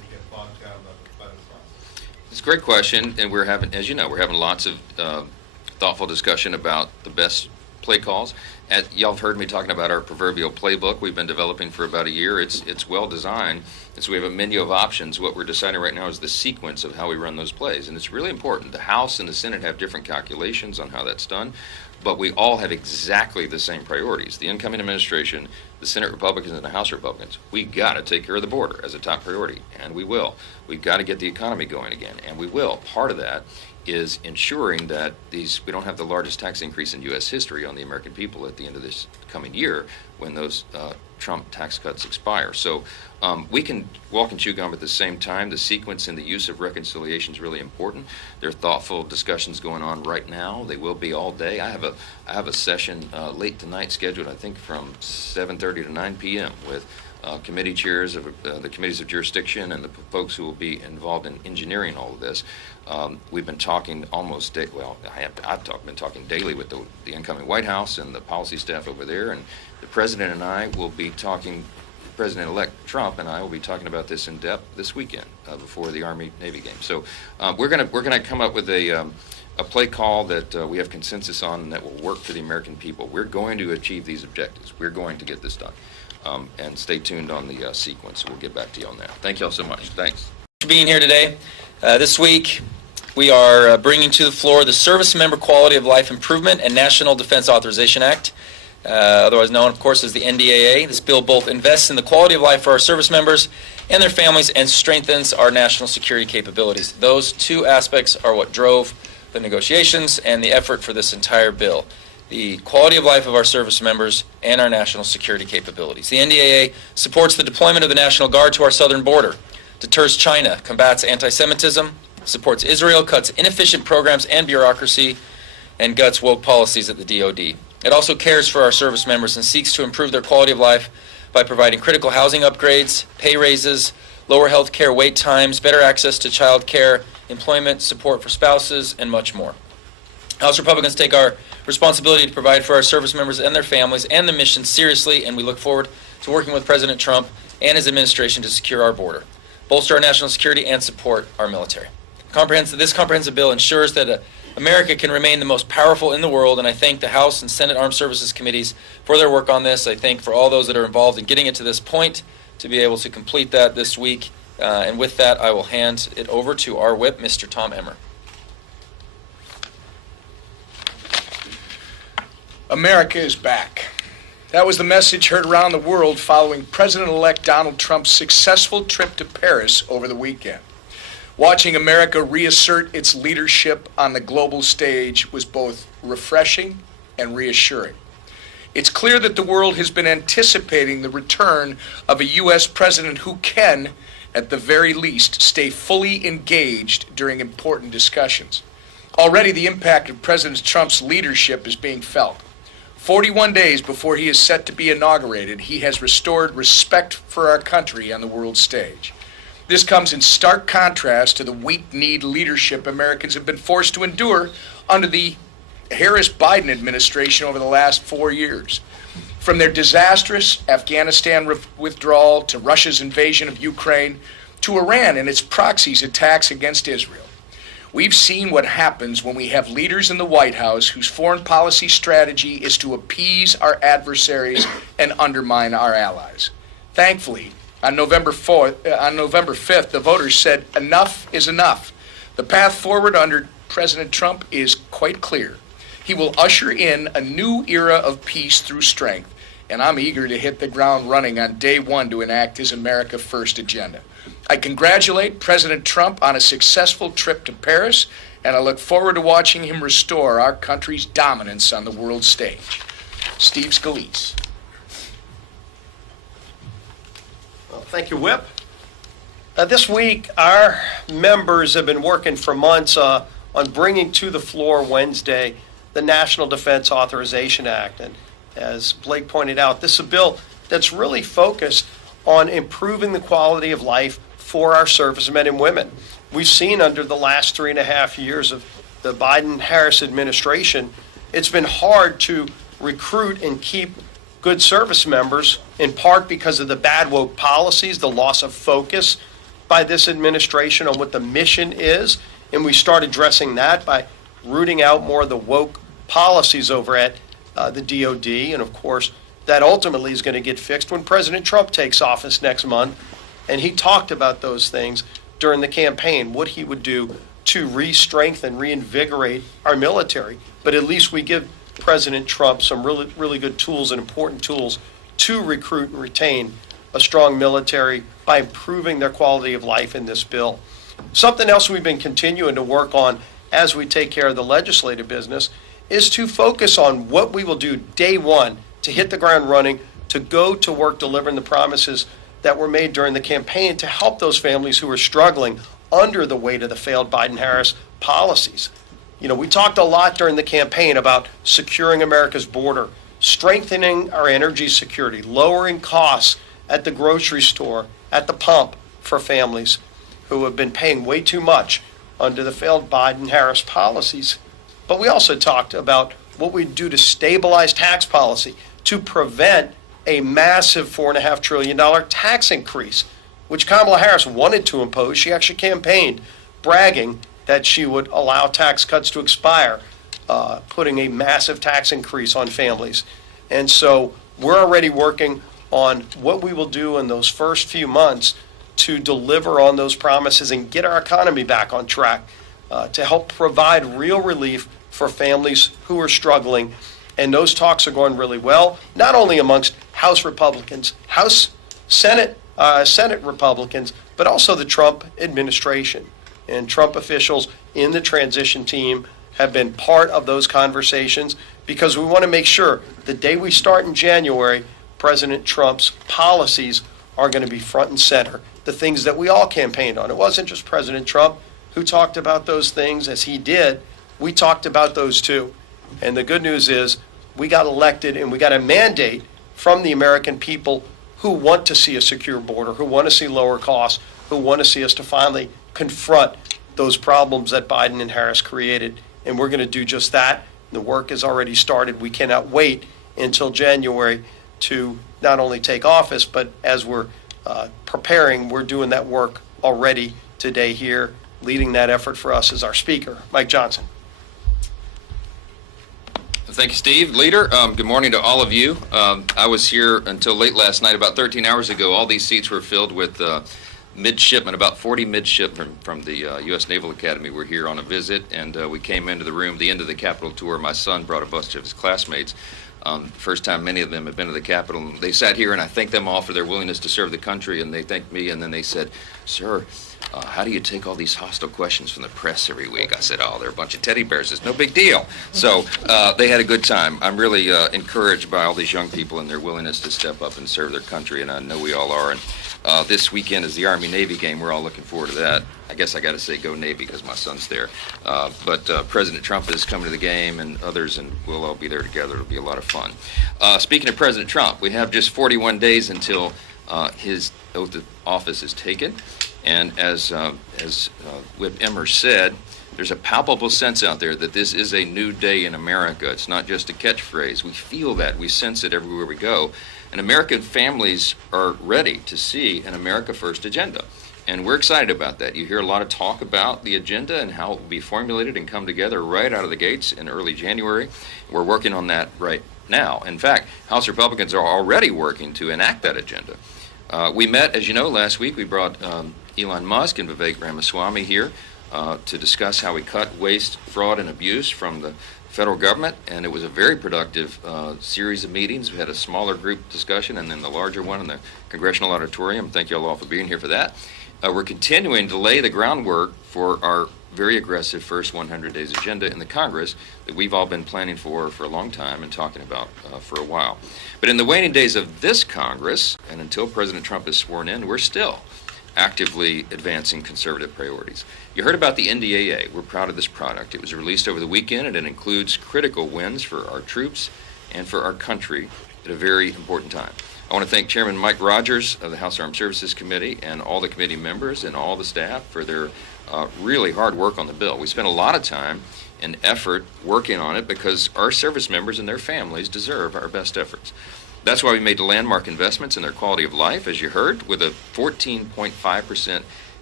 get bogged down by the process? It's a great question, and we're having, as you know, we're having lots of thoughtful discussion about the best play calls. Y'all have heard me talking about our proverbial playbook we've been developing for about a year. It's well designed, and so we have a menu of options. What we're deciding right now is the sequence of how we run those plays, and it's really important. The House and the Senate have different calculations on how that's done, but we all have exactly the same priorities. The incoming administration, the Senate Republicans and the House Republicans, we got to take care of the border as a top priority, and we will. We've got to get the economy going again, and we will. Part of that is ensuring that we don't have the largest tax increase in U.S. history on the American people at the end of this coming year when those Trump tax cuts expire. So we can walk and chew gum at the same time. The sequence and the use of reconciliation is really important. There are thoughtful discussions going on right now. They will be all day. I have a session late tonight scheduled, I think, from 7:30 to 9 p.m. with committee chairs of the committees of jurisdiction and the folks who will be involved in engineering all of this. We've been talking almost been talking daily with the incoming White House and the policy staff over there, and the president and I will be talking. President-elect Trump and I will be talking about this in depth this weekend before the Army-Navy game. So we're gonna come up with a play call that we have consensus on and that will work for the American people. We're going to achieve these objectives. We're going to get this done. And stay tuned on the sequence. We'll get back to you on that. Thank you all so much. Thanks. For being here today. This week, we are bringing to the floor the Service Member Quality of Life Improvement and National Defense Authorization Act, otherwise known, of course, as the NDAA. This bill both invests in the quality of life for our service members and their families and strengthens our national security capabilities. Those two aspects are what drove the negotiations and the effort for this entire bill. The quality of life of our service members and our national security capabilities. The NDAA supports the deployment of the National Guard to our southern border, deters China, combats anti-Semitism, supports Israel, cuts inefficient programs and bureaucracy, and guts woke policies at the DoD. It also cares for our service members and seeks to improve their quality of life by providing critical housing upgrades, pay raises, lower health care wait times, better access to child care, employment support for spouses, and much more. House Republicans take our responsibility to provide for our service members and their families and the mission seriously, and we look forward to working with President Trump and his administration to secure our border, bolster our national security, and support our military. This comprehensive bill ensures that America can remain the most powerful in the world, and I thank the House and Senate Armed Services Committees for their work on this. I thank for all those that are involved in getting it to this point to be able to complete that this week. And with that, I will hand it over to our whip, Mr. Tom Emmer. America is back. That was the message heard around the world following President-elect Donald Trump's successful trip to Paris over the weekend. Watching America reassert its leadership on the global stage was both refreshing and reassuring. It's clear that the world has been anticipating the return of a U.S. president who can, at the very least, stay fully engaged during important discussions. Already the impact of President Trump's leadership is being felt. 41 days before he is set to be inaugurated, he has restored respect for our country on the world stage. This comes in stark contrast to the weak-kneed leadership Americans have been forced to endure under the Harris-Biden administration over the last 4 years. From their disastrous Afghanistan withdrawal to Russia's invasion of Ukraine to Iran and its proxies' attacks against Israel. We've seen what happens when we have leaders in the White House whose foreign policy strategy is to appease our adversaries and undermine our allies. Thankfully, on November 5th, the voters said enough is enough. The path forward under President Trump is quite clear. He will usher in a new era of peace through strength, and I'm eager to hit the ground running on day one to enact his America First agenda. I congratulate President Trump on a successful trip to Paris, and I look forward to watching him restore our country's dominance on the world stage. Steve Scalise. Well, thank you, Whip. This week, our members have been working for months on bringing to the floor Wednesday the National Defense Authorization Act. And as Blake pointed out, this is a bill that's really focused on improving the quality of life for our servicemen and women. We've seen under the last 3.5 years of the Biden-Harris administration, it's been hard to recruit and keep good service members, in part because of the bad woke policies, the loss of focus, by this administration on what the mission is, and we start addressing that by rooting out more of the woke policies over at the DOD, and of course, that ultimately is going to get fixed when President Trump takes office next month. And he talked about those things during the campaign, what he would do to re-strengthen, reinvigorate our military. But at least we give President Trump some really, really good tools and important tools to recruit and retain a strong military by improving their quality of life in this bill. Something else we've been continuing to work on as we take care of the legislative business is to focus on what we will do day one to hit the ground running, to go to work delivering the promises that were made during the campaign to help those families who are struggling under the weight of the failed Biden-Harris policies. You know, we talked a lot during the campaign about securing America's border, strengthening our energy security, lowering costs at the grocery store, at the pump for families who have been paying way too much under the failed Biden-Harris policies. But we also talked about what we do to stabilize tax policy, to prevent a massive $4.5 trillion tax increase, which Kamala Harris wanted to impose. She actually campaigned bragging that she would allow tax cuts to expire, putting a massive tax increase on families. And so we're already working on what we will do in those first few months to deliver on those promises and get our economy back on track, to help provide real relief for families who are struggling. And those talks are going really well, not only amongst House Republicans, Senate Republicans, but also the Trump administration. And Trump officials in the transition team have been part of those conversations because we want to make sure the day we start in January, President Trump's policies are going to be front and center, the things that we all campaigned on. It wasn't just President Trump who talked about those things as he did. We talked about those too. And the good news is we got elected and we got a mandate from the American people who want to see a secure border, who want to see lower costs, who want to see us to finally confront those problems that Biden and Harris created. And we're going to do just that. The work has already started. We cannot wait until January to not only take office, but as we're preparing, we're doing that work already today here. Leading that effort for us is our speaker, Mike Johnson. Thank you, Steve. Leader, good morning to all of you. I was here until late last night. About 13 hours ago, all these seats were filled with midshipmen, about 40 midshipmen from the U.S. Naval Academy were here on a visit, and we came into the room, the end of the Capitol tour. My son brought a bunch of his classmates. First time many of them have been to the Capitol. And they sat here, and I thanked them all for their willingness to serve the country, and they thanked me, and then they said, "Sir, how do you take all these hostile questions from the press every week?" I said, "Oh, they're a bunch of teddy bears. It's no big deal." So they had a good time. I'm really encouraged by all these young people and their willingness to step up and serve their country, and I know we all are. And this weekend is the Army-Navy game. We're all looking forward to that. I guess I got to say go Navy because my son's there. But President Trump is coming to the game, and others, and we'll all be there together. It'll be a lot of fun. Speaking of President Trump, we have just 41 days until his oath of office is taken. And as Whip Emmer said, there's a palpable sense out there that this is a new day in America. It's not just a catchphrase. We feel that. We sense it everywhere we go. And American families are ready to see an America First agenda. And we're excited about that. You hear a lot of talk about the agenda and how it will be formulated and come together right out of the gates in early January. We're working on that right now. In fact, House Republicans are already working to enact that agenda. We met, as you know, last week. We brought Elon Musk and Vivek Ramaswamy here to discuss how we cut waste, fraud, and abuse from the federal government, and it was a very productive series of meetings. We had a smaller group discussion and then the larger one in the Congressional Auditorium. Thank you all for being here for that. We're continuing to lay the groundwork for our very aggressive first 100 days agenda in the Congress that we've all been planning for a long time and talking about for a while. But in the waning days of this Congress, and until President Trump is sworn in, we're still actively advancing conservative priorities. You heard about the NDAA. We're proud of this product. It was released over the weekend, and it includes critical wins for our troops and for our country at a very important time. I want to thank Chairman Mike Rogers of the House Armed Services Committee and all the committee members and all the staff for their really hard work on the bill. We spent a lot of time and effort working on it because our service members and their families deserve our best efforts. That's why we made landmark investments in their quality of life, as you heard, with a 14.5%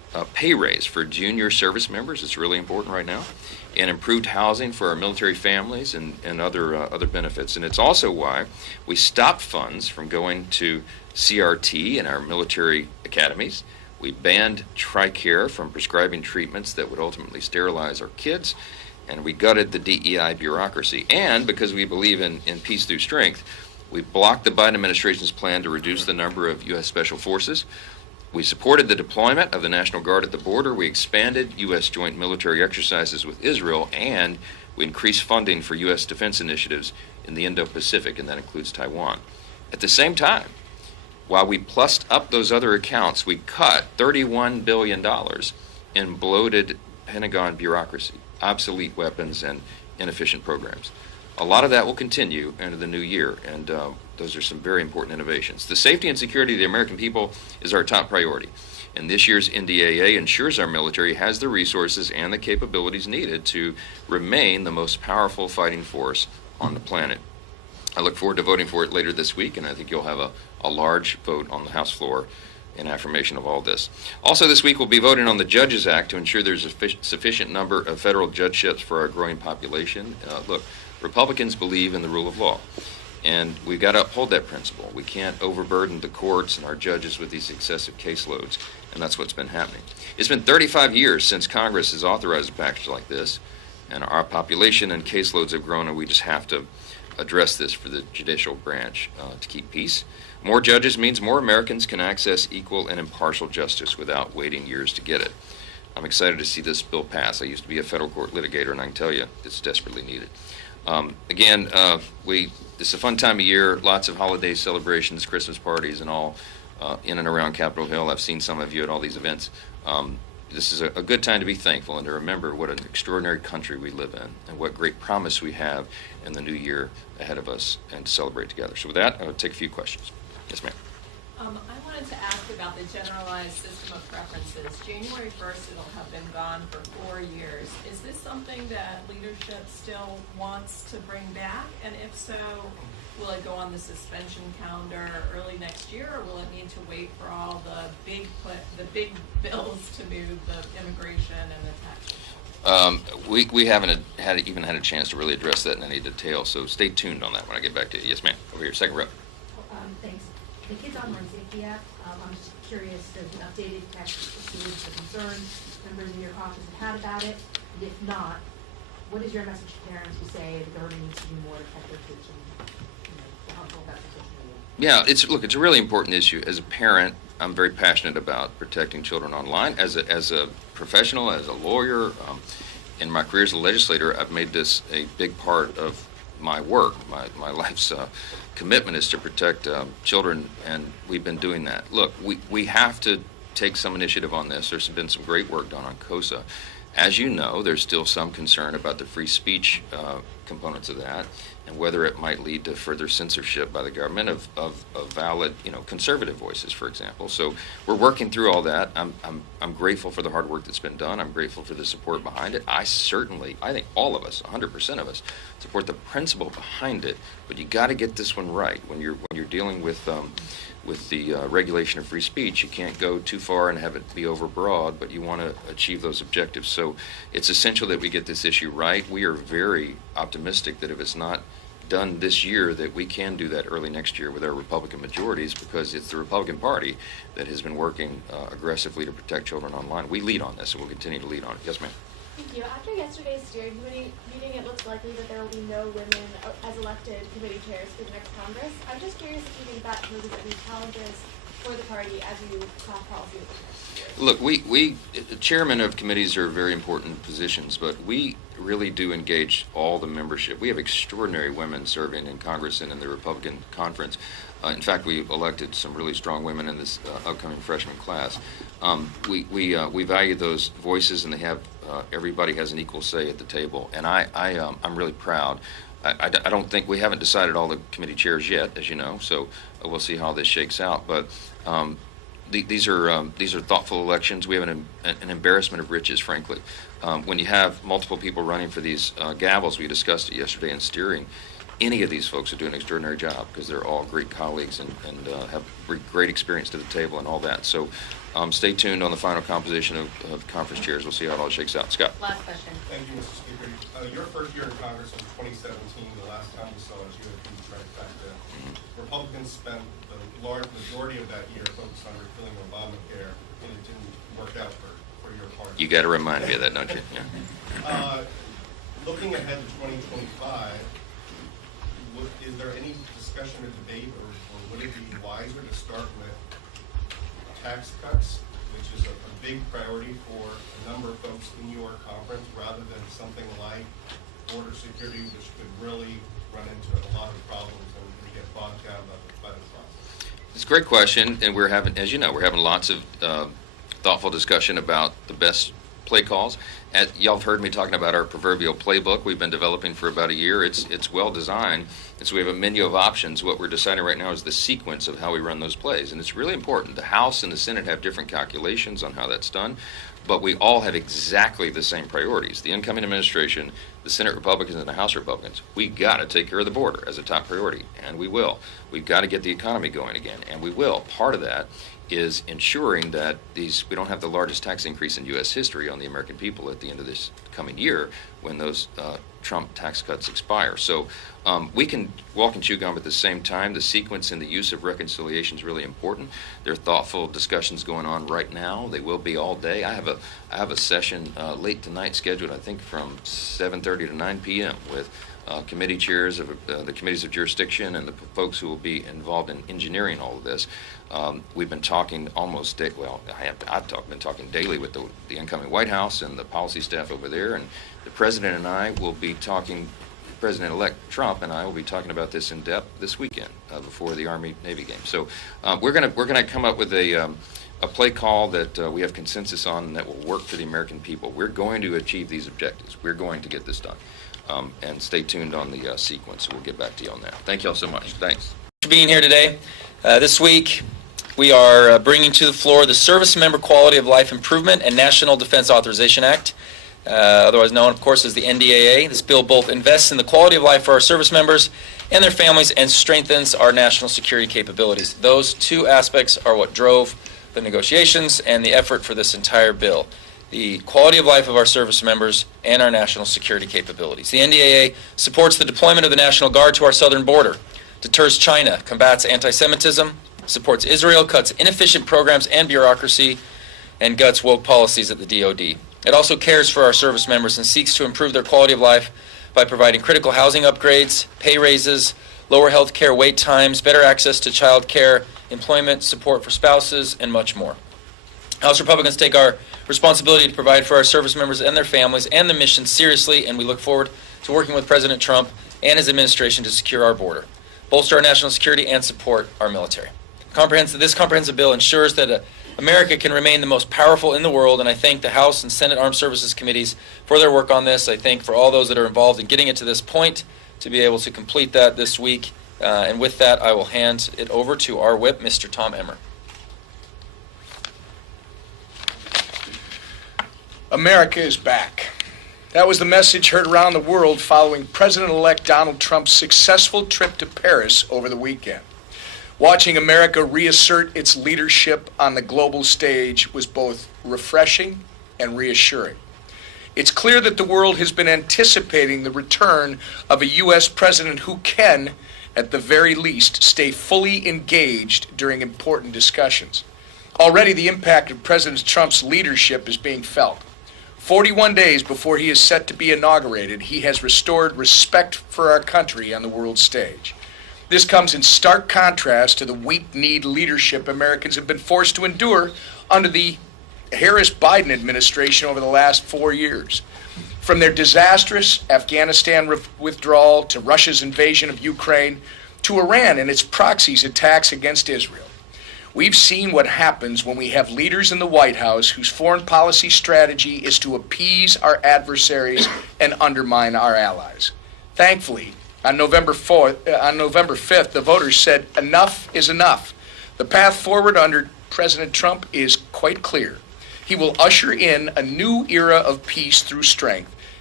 pay raise for junior service members. It's really important right now. And improved housing for our military families and other benefits. And it's also why we stopped funds from going to CRT in our military academies. We banned TRICARE from prescribing treatments that would ultimately sterilize our kids. And we gutted the DEI bureaucracy. And because we believe in peace through strength, we blocked the Biden administration's plan to reduce the number of U.S. Special Forces. We supported the deployment of the National Guard at the border. We expanded U.S. joint military exercises with Israel, and we increased funding for U.S. defense initiatives in the Indo-Pacific, and that includes Taiwan. At the same time, while we plussed up those other accounts, we cut $31 billion in bloated Pentagon bureaucracy, obsolete weapons, and inefficient programs. A lot of that will continue into the new year, and those are some very important innovations. The safety and security of the American people is our top priority, and this year's NDAA ensures our military has the resources and the capabilities needed to remain the most powerful fighting force on the planet. I look forward to voting for it later this week, and I think you'll have a large vote on the House floor in affirmation of all this. Also this week we'll be voting on the Judges Act to ensure there's a sufficient number of federal judgeships for our growing population. Look, Republicans believe in the rule of law, and we've got to uphold that principle. We can't overburden the courts and our judges with these excessive caseloads, and that's what's been happening. It's been 35 years since Congress has authorized a package like this, and our population and caseloads have grown, and we just have to address this for the judicial branch to keep peace. More judges means more Americans can access equal and impartial justice without waiting years to get it. I'm excited to see this bill pass. I used to be a federal court litigator, and I can tell you it's desperately needed. It's a fun time of year, lots of holiday celebrations, Christmas parties, and all in and around Capitol Hill. I've seen some of you at all these events. This is a good time to be thankful and to remember what an extraordinary country we live in and what great promise we have in the new year ahead of us, and to celebrate together. So with that, I'll take a few questions. Yes, ma'am. I wanted to ask about the generalized system of preferences. January 1st, it'll have been gone for 4 years. Is this something that leadership still wants to bring back? And if so, will it go on the suspension calendar early next year, or will it need to wait for all the big bills to move, the immigration and the tax? We haven't even had a chance to really address that in any detail, so stay tuned on that when I get back to you. Yes, ma'am. Over here, second row. Thanks. The Kids Online Safety Act, I'm just curious, there's an updated text issues or concerns members in your caucus have had about it? And if not, what is your message to parents who say the government needs to do more to protect their kids from, the harmful effects of social media? Yeah, it's a really important issue. As a parent, I'm very passionate about protecting children online. As a professional, as a lawyer, in my career as a legislator, I've made this a big part of my work. My life's commitment is to protect children, and we've been doing that. Look, we have to take some initiative on this. There's been some great work done on KOSA. As you know, there's still some concern about the free speech components of that, and whether it might lead to further censorship by the government of valid, conservative voices, for example. So we're working through all that. I'm grateful for the hard work that's been done. I'm grateful for the support behind it. I think all of us, 100% of us, support the principle behind it. But you got to get this one right when you're dealing with the regulation of free speech. You can't go too far and have it be overbroad, but you want to achieve those objectives. So it's essential that we get this issue right. We are very optimistic that if it's not done this year, that we can do that early next year with our Republican majorities, because it's the Republican Party that has been working aggressively to protect children online. We lead on this, and we'll continue to lead on it. Yes, ma'am. Thank you. After yesterday's steering committee meeting, it looks likely that there will be no women as elected committee chairs for the next Congress. I'm just curious if you think that poses any challenges for the party as you craft policy with the next year. Look, the chairman of committees are very important positions, but we really do engage all the membership. We have extraordinary women serving in Congress and in the Republican conference. In fact, we elected some really strong women in this upcoming freshman class. We value those voices, and they have everybody has an equal say at the table, and I'm really proud. I don't think we haven't decided all the committee chairs yet, as you know, so we'll see how this shakes out. But these are thoughtful elections. We have an embarrassment of riches, frankly. When you have multiple people running for these gavels, we discussed it yesterday in steering. any of these folks will do an extraordinary job because they're all great colleagues and have great experience to the table and all that. So stay tuned on the final composition of conference chairs. We'll see how it all shakes out. Scott. Last question. Thank you, Mr. Speaker. Your first year in Congress was 2017. The last time we saw a GOP trifecta. Republicans spent the large majority of that year focused on repealing Obamacare, and it didn't work out for your party. You got to remind me of that, don't you? Yeah. Looking ahead to 2025, is there any discussion or debate, or would it be wiser to start with tax cuts, which is a big priority for a number of folks in your conference, rather than something like border security, which could really run into a lot of problems and get bogged down by the process? It's a great question, and we're having, as you know, we're having lots of thoughtful discussion about the best play calls. As y'all have heard me talking about our proverbial playbook we've been developing for about a year. It's well designed, and so we have a menu of options. What we're deciding right now is the sequence of how we run those plays, and it's really important. The House and the Senate have different calculations on how that's done, but we all have exactly the same priorities. The incoming administration, the Senate Republicans and the House Republicans, we got to take care of the border as a top priority, and we will. We've got to get the economy going again, and we will. Part of that is ensuring that we don't have the largest tax increase in U.S. history on the American people at the end of this coming year when those Trump tax cuts expire. So we can walk and chew gum at the same time. The sequence and the use of reconciliation is really important. There are thoughtful discussions going on right now. They will be all day. I have a session late tonight scheduled, I think, from 7:30 to 9 p.m. with committee chairs of the committees of jurisdiction and the folks who will be involved in engineering all of this. We've been talking almost been talking daily with the incoming White House and the policy staff over there, and the President and I will be talking. President-elect Trump and I will be talking about this in depth this weekend before the Army-Navy game. So we're gonna come up with a play call that we have consensus on and that will work for the American people. We're going to achieve these objectives. We're going to get this done. And stay tuned on the sequence. We'll get back to you on that. Thank you all so much. Thanks. For being here today. This week, we are bringing to the floor the Service Member Quality of Life Improvement and National Defense Authorization Act, otherwise known, of course, as the NDAA. This bill both invests in the quality of life for our service members and their families and strengthens our national security capabilities. Those two aspects are what drove the negotiations and the effort for this entire bill. The quality of life of our service members and our national security capabilities. The NDAA supports the deployment of the National Guard to our southern border, deters China, combats anti-Semitism, supports Israel, cuts inefficient programs and bureaucracy, and guts woke policies at the DoD. It also cares for our service members and seeks to improve their quality of life by providing critical housing upgrades, pay raises, lower health care wait times, better access to child care, employment support for spouses, and much more. House Republicans take our responsibility to provide for our service members and their families and the mission seriously, and we look forward to working with President Trump and his administration to secure our border, bolster our national security, and support our military. This comprehensive bill ensures that America can remain the most powerful in the world, and I thank the House and Senate Armed Services Committees for their work on this. I thank for all those that are involved in getting it to this point to be able to complete that this week. And with that, I will hand it over to our whip, Mr. Tom Emmer. America is back. That was the message heard around the world following President-elect Donald Trump's successful trip to Paris over the weekend. Watching America reassert its leadership on the global stage was both refreshing and reassuring. It's clear that the world has been anticipating the return of a U.S. president who can, at the very least, stay fully engaged during important discussions. Already the impact of President Trump's leadership is being felt. 41 days before he is set to be inaugurated, he has restored respect for our country on the world stage. This comes in stark contrast to the weak-kneed leadership Americans have been forced to endure under the Harris-Biden administration over the last 4 years. From their disastrous Afghanistan withdrawal to Russia's invasion of Ukraine to Iran and its proxies' attacks against Israel. We've seen what happens when we have leaders in the White House whose foreign policy strategy is to appease our adversaries and undermine our allies. Thankfully, on November 5th, the voters said enough is enough. The path forward under President Trump is quite clear. He will usher in a new era of peace through strength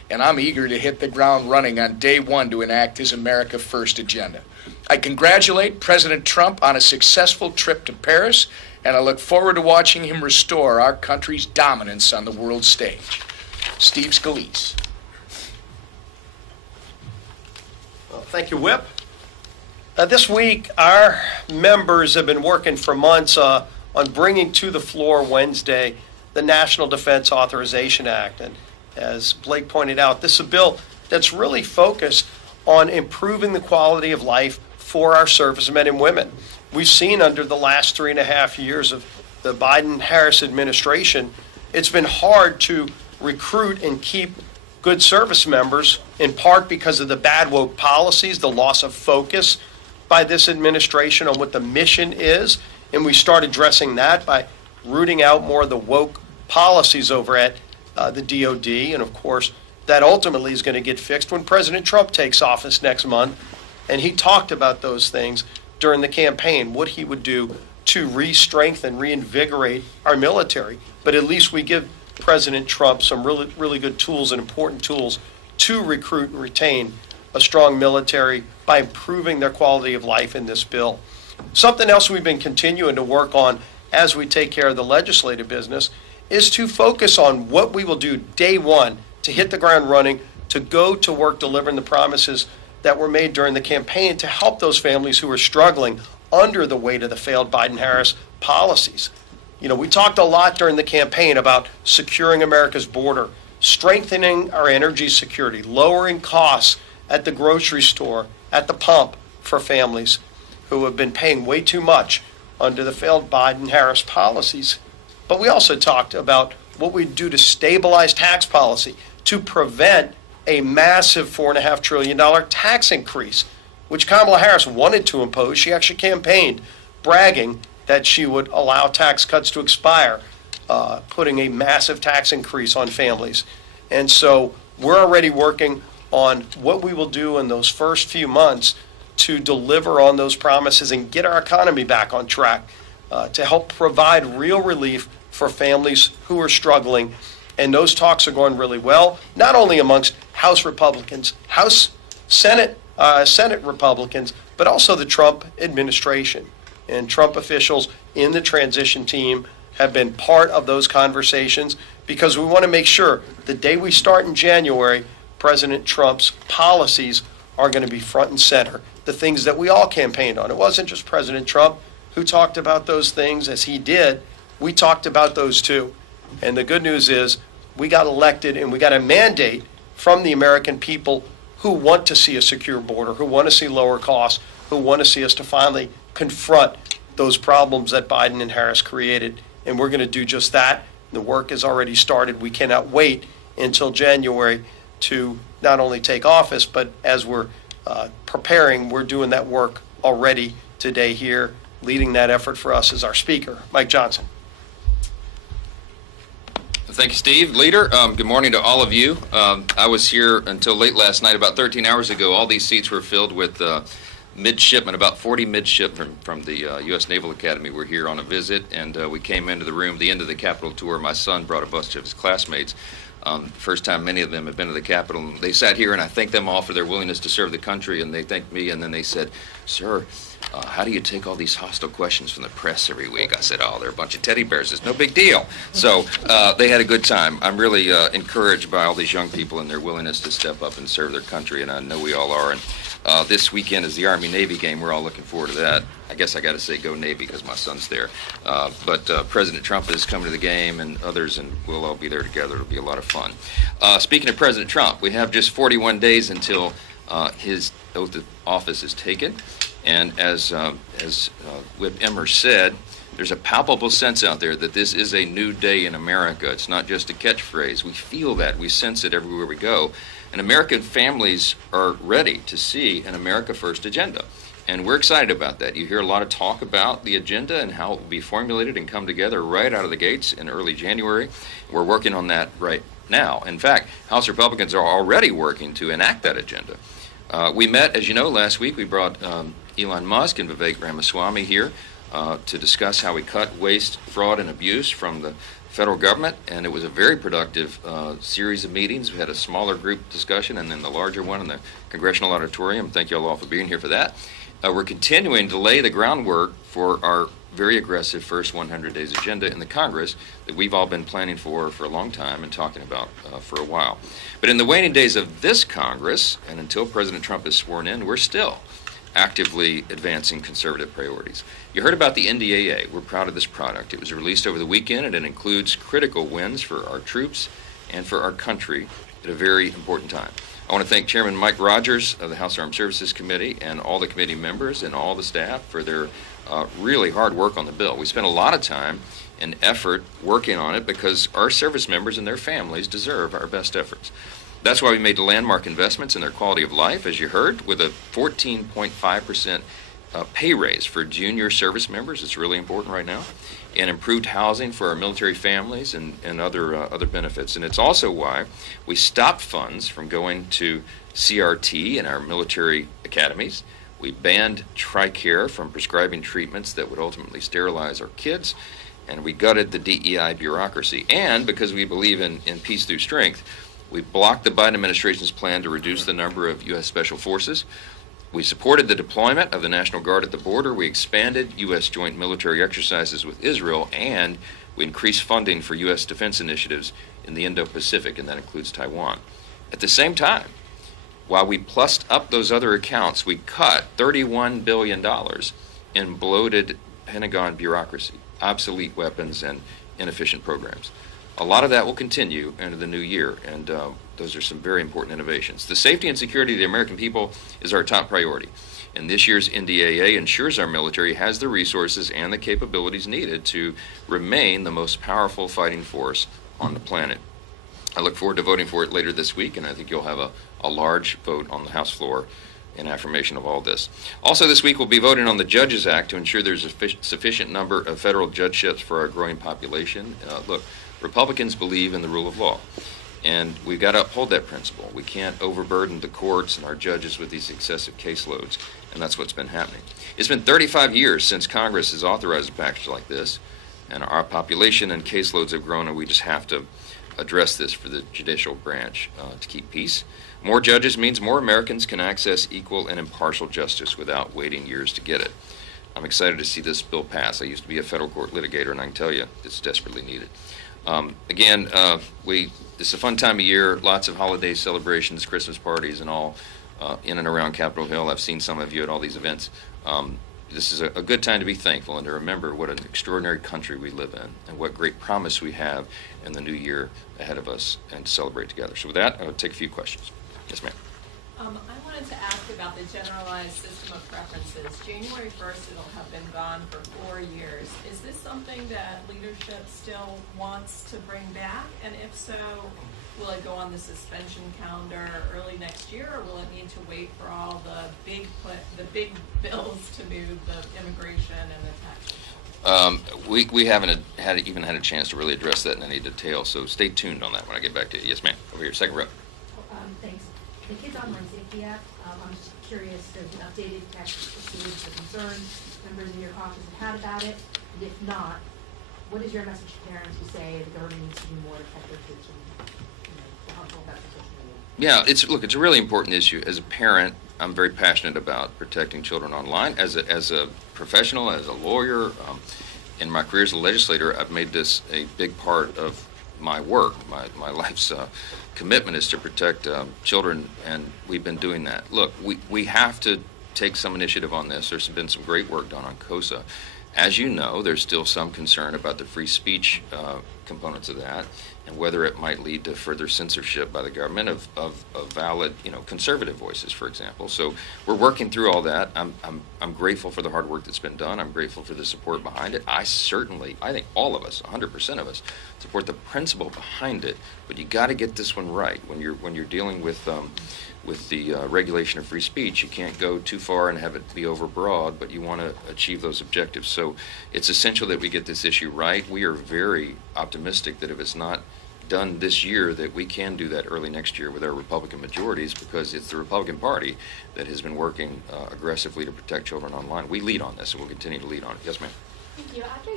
and I'm eager to hit the ground running on day one to enact his America First agenda. I congratulate President Trump on a successful trip to Paris, and I look forward to watching him restore our country's dominance on the world stage. Steve Scalise. Well, thank you, Whip. This week, our members have been working for months on bringing to the floor Wednesday the National Defense Authorization Act. And as Blake pointed out, this is a bill that's really focused on improving the quality of life for our servicemen and women. We've seen under the last 3.5 years of the Biden-Harris administration, it's been hard to recruit and keep good service members, in part because of the bad woke policies, the loss of focus by this administration on what the mission is. And we start addressing that by rooting out more of the woke policies over at the DOD. And of course, that ultimately is going to get fixed when President Trump takes office next month. And he talked about those things during the campaign, what he would do to re-strengthen, reinvigorate our military. But at least we give President Trump some really, really good tools and important tools to recruit and retain a strong military by improving their quality of life in this bill. Something else we've been continuing to work on as we take care of the legislative business is to focus on what we will do day one to hit the ground running, to go to work delivering the promises that were made during the campaign to help those families who are struggling under the weight of the failed Biden-Harris policies. You know, we talked a lot during the campaign about securing America's border, strengthening our energy security, lowering costs at the grocery store, at the pump for families who have been paying way too much under the failed Biden-Harris policies. But we also talked about what we do to stabilize tax policy, to prevent a massive $4.5 trillion tax increase, which Kamala Harris wanted to impose. She actually campaigned, bragging that she would allow tax cuts to expire, putting a massive tax increase on families. And so we're already working on what we will do in those first few months to deliver on those promises and get our economy back on track, to help provide real relief for families who are struggling. And those talks are going really well, not only amongst House Republicans, Senate Republicans, but also the Trump administration. And Trump officials in the transition team have been part of those conversations, because we want to make sure the day we start in January, President Trump's policies are going to be front and center, the things that we all campaigned on. It wasn't just President Trump who talked about those things as he did. We talked about those too. And the good news is we got elected and we got a mandate from the American people who want to see a secure border, who want to see lower costs, who want to see us to finally confront those problems that Biden and Harris created. And we're going to do just that. The work has already started. We cannot wait until January to not only take office, but as we're preparing, we're doing that work already today here. Leading that effort for us is our Speaker, Mike Johnson. Thank you, Steve. Leader, good morning to all of you. I was here until late last night. About 13 hours ago, all these seats were filled with midshipmen, about 40 midshipmen from the U.S. Naval Academy were here on a visit, and we came into the room, the end of the Capitol tour. My son brought a bunch of his classmates. First time many of them have been to the Capitol. They sat here, and I thanked them all for their willingness to serve the country, and they thanked me, and then they said, "Sir, how do you take all these hostile questions from the press every week?" I said, "Oh, they're a bunch of teddy bears. It's no big deal." So they had a good time. I'm really encouraged by all these young people and their willingness to step up and serve their country, and I know we all are. And this weekend is the Army-Navy game. We're all looking forward to that. I guess I got to say go Navy because my son's there. But President Trump is coming to the game, and others, and we'll all be there together. It'll be a lot of fun. Speaking of President Trump, we have just 41 days until his oath of office is taken. And as Whip Emmer said, there's a palpable sense out there that this is a new day in America. It's not just a catchphrase. We feel that. We sense it everywhere we go. And American families are ready to see an America First agenda. And we're excited about that. You hear a lot of talk about the agenda and how it will be formulated and come together right out of the gates in early January. We're working on that right now. In fact, House Republicans are already working to enact that agenda. We met, as you know, last week. We brought Elon Musk and Vivek Ramaswamy here to discuss how we cut waste, fraud, and abuse from the federal government, and it was a very productive series of meetings. We had a smaller group discussion and then the larger one in the Congressional Auditorium. Thank you all for being here for that. We're continuing to lay the groundwork for our very aggressive first 100 days agenda in the Congress that we've all been planning for a long time and talking about for a while. But in the waning days of this Congress, and until President Trump is sworn in, we're still actively advancing conservative priorities. You heard about the NDAA. We're proud of this product. It was released over the weekend, and it includes critical wins for our troops and for our country at a very important time. I want to thank Chairman Mike Rogers of the House Armed Services Committee and all the committee members and all the staff for their really hard work on the bill. We spent a lot of time and effort working on it because our service members and their families deserve our best efforts. That's why we made the landmark investments in their quality of life, as you heard, with a 14.5% pay raise for junior service members. It's really important right now. And improved housing for our military families and other benefits. And it's also why we stopped funds from going to CRT in our military academies. We banned TRICARE from prescribing treatments that would ultimately sterilize our kids. And we gutted the DEI bureaucracy. And because we believe in peace through strength, we blocked the Biden administration's plan to reduce the number of U.S. Special Forces. We supported the deployment of the National Guard at the border. We expanded U.S. joint military exercises with Israel, and we increased funding for U.S. defense initiatives in the Indo-Pacific, and that includes Taiwan. At the same time, while we plussed up those other accounts, we cut $31 billion in bloated Pentagon bureaucracy, obsolete weapons, and inefficient programs. A lot of that will continue into the new year, and those are some very important innovations. The safety and security of the American people is our top priority, and this year's NDAA ensures our military has the resources and the capabilities needed to remain the most powerful fighting force on the planet. I look forward to voting for it later this week, and I think you'll have a large vote on the House floor in affirmation of all this. Also this week we'll be voting on the Judges Act to ensure there's a sufficient number of federal judgeships for our growing population. Look, Republicans believe in the rule of law, and we've got to uphold that principle. We can't overburden the courts and our judges with these excessive caseloads, and that's what's been happening. It's been 35 years since Congress has authorized a package like this, and our population and caseloads have grown, and we just have to address this for the judicial branch to keep peace. More judges means more Americans can access equal and impartial justice without waiting years to get it. I'm excited to see this bill pass. I used to be a federal court litigator, and I can tell you it's desperately needed. It's a fun time of year, lots of holiday celebrations, Christmas parties, and all in and around Capitol Hill. I've seen some of you at all these events. This is a good time to be thankful and to remember what an extraordinary country we live in and what great promise we have in the new year ahead of us, and to celebrate together. So with that, I'll take a few questions. Yes, ma'am. I wanted to ask about the generalized system of preferences. January 1st, it'll have been gone for 4 years. Is this something that leadership still wants to bring back? And if so, will it go on the suspension calendar early next year, or will it need to wait for all the big bills to move, the immigration and the tax? We haven't even had a chance to really address that in any detail, so stay tuned on that when I get back to you. Yes, ma'am. Over here, second row. Thanks. The Kids Online Safety Act, I'm just curious, there's an updated text pursuant to concerns members in your caucus have had about it, and if not, what is your message to parents who say the government needs to be more effective to harmful effects of social media? Yeah, it's a really important issue. As a parent, I'm very passionate about protecting children online. As a professional, as a lawyer, in my career as a legislator, I've made this a big part of my work. My life's commitment is to protect children, and we've been doing that. Look, we have to take some initiative on this. There's been some great work done on KOSA. As you know, there's still some concern about the free speech components of that, and whether it might lead to further censorship by the government of valid, conservative voices, for example. So we're working through all that. I'm grateful for the hard work that's been done. I'm grateful for the support behind it. I think all of us, 100% of us, support the principle behind it. But you got to get this one right. When you're dealing with the regulation of free speech, you can't go too far and have it be overbroad, but you want to achieve those objectives. So it's essential that we get this issue right. We are very optimistic that if it's not done this year, that we can do that early next year with our Republican majorities, because it's the Republican Party that has been working aggressively to protect children online. We lead on this, and we'll continue to lead on it. Yes, ma'am. Thank you. After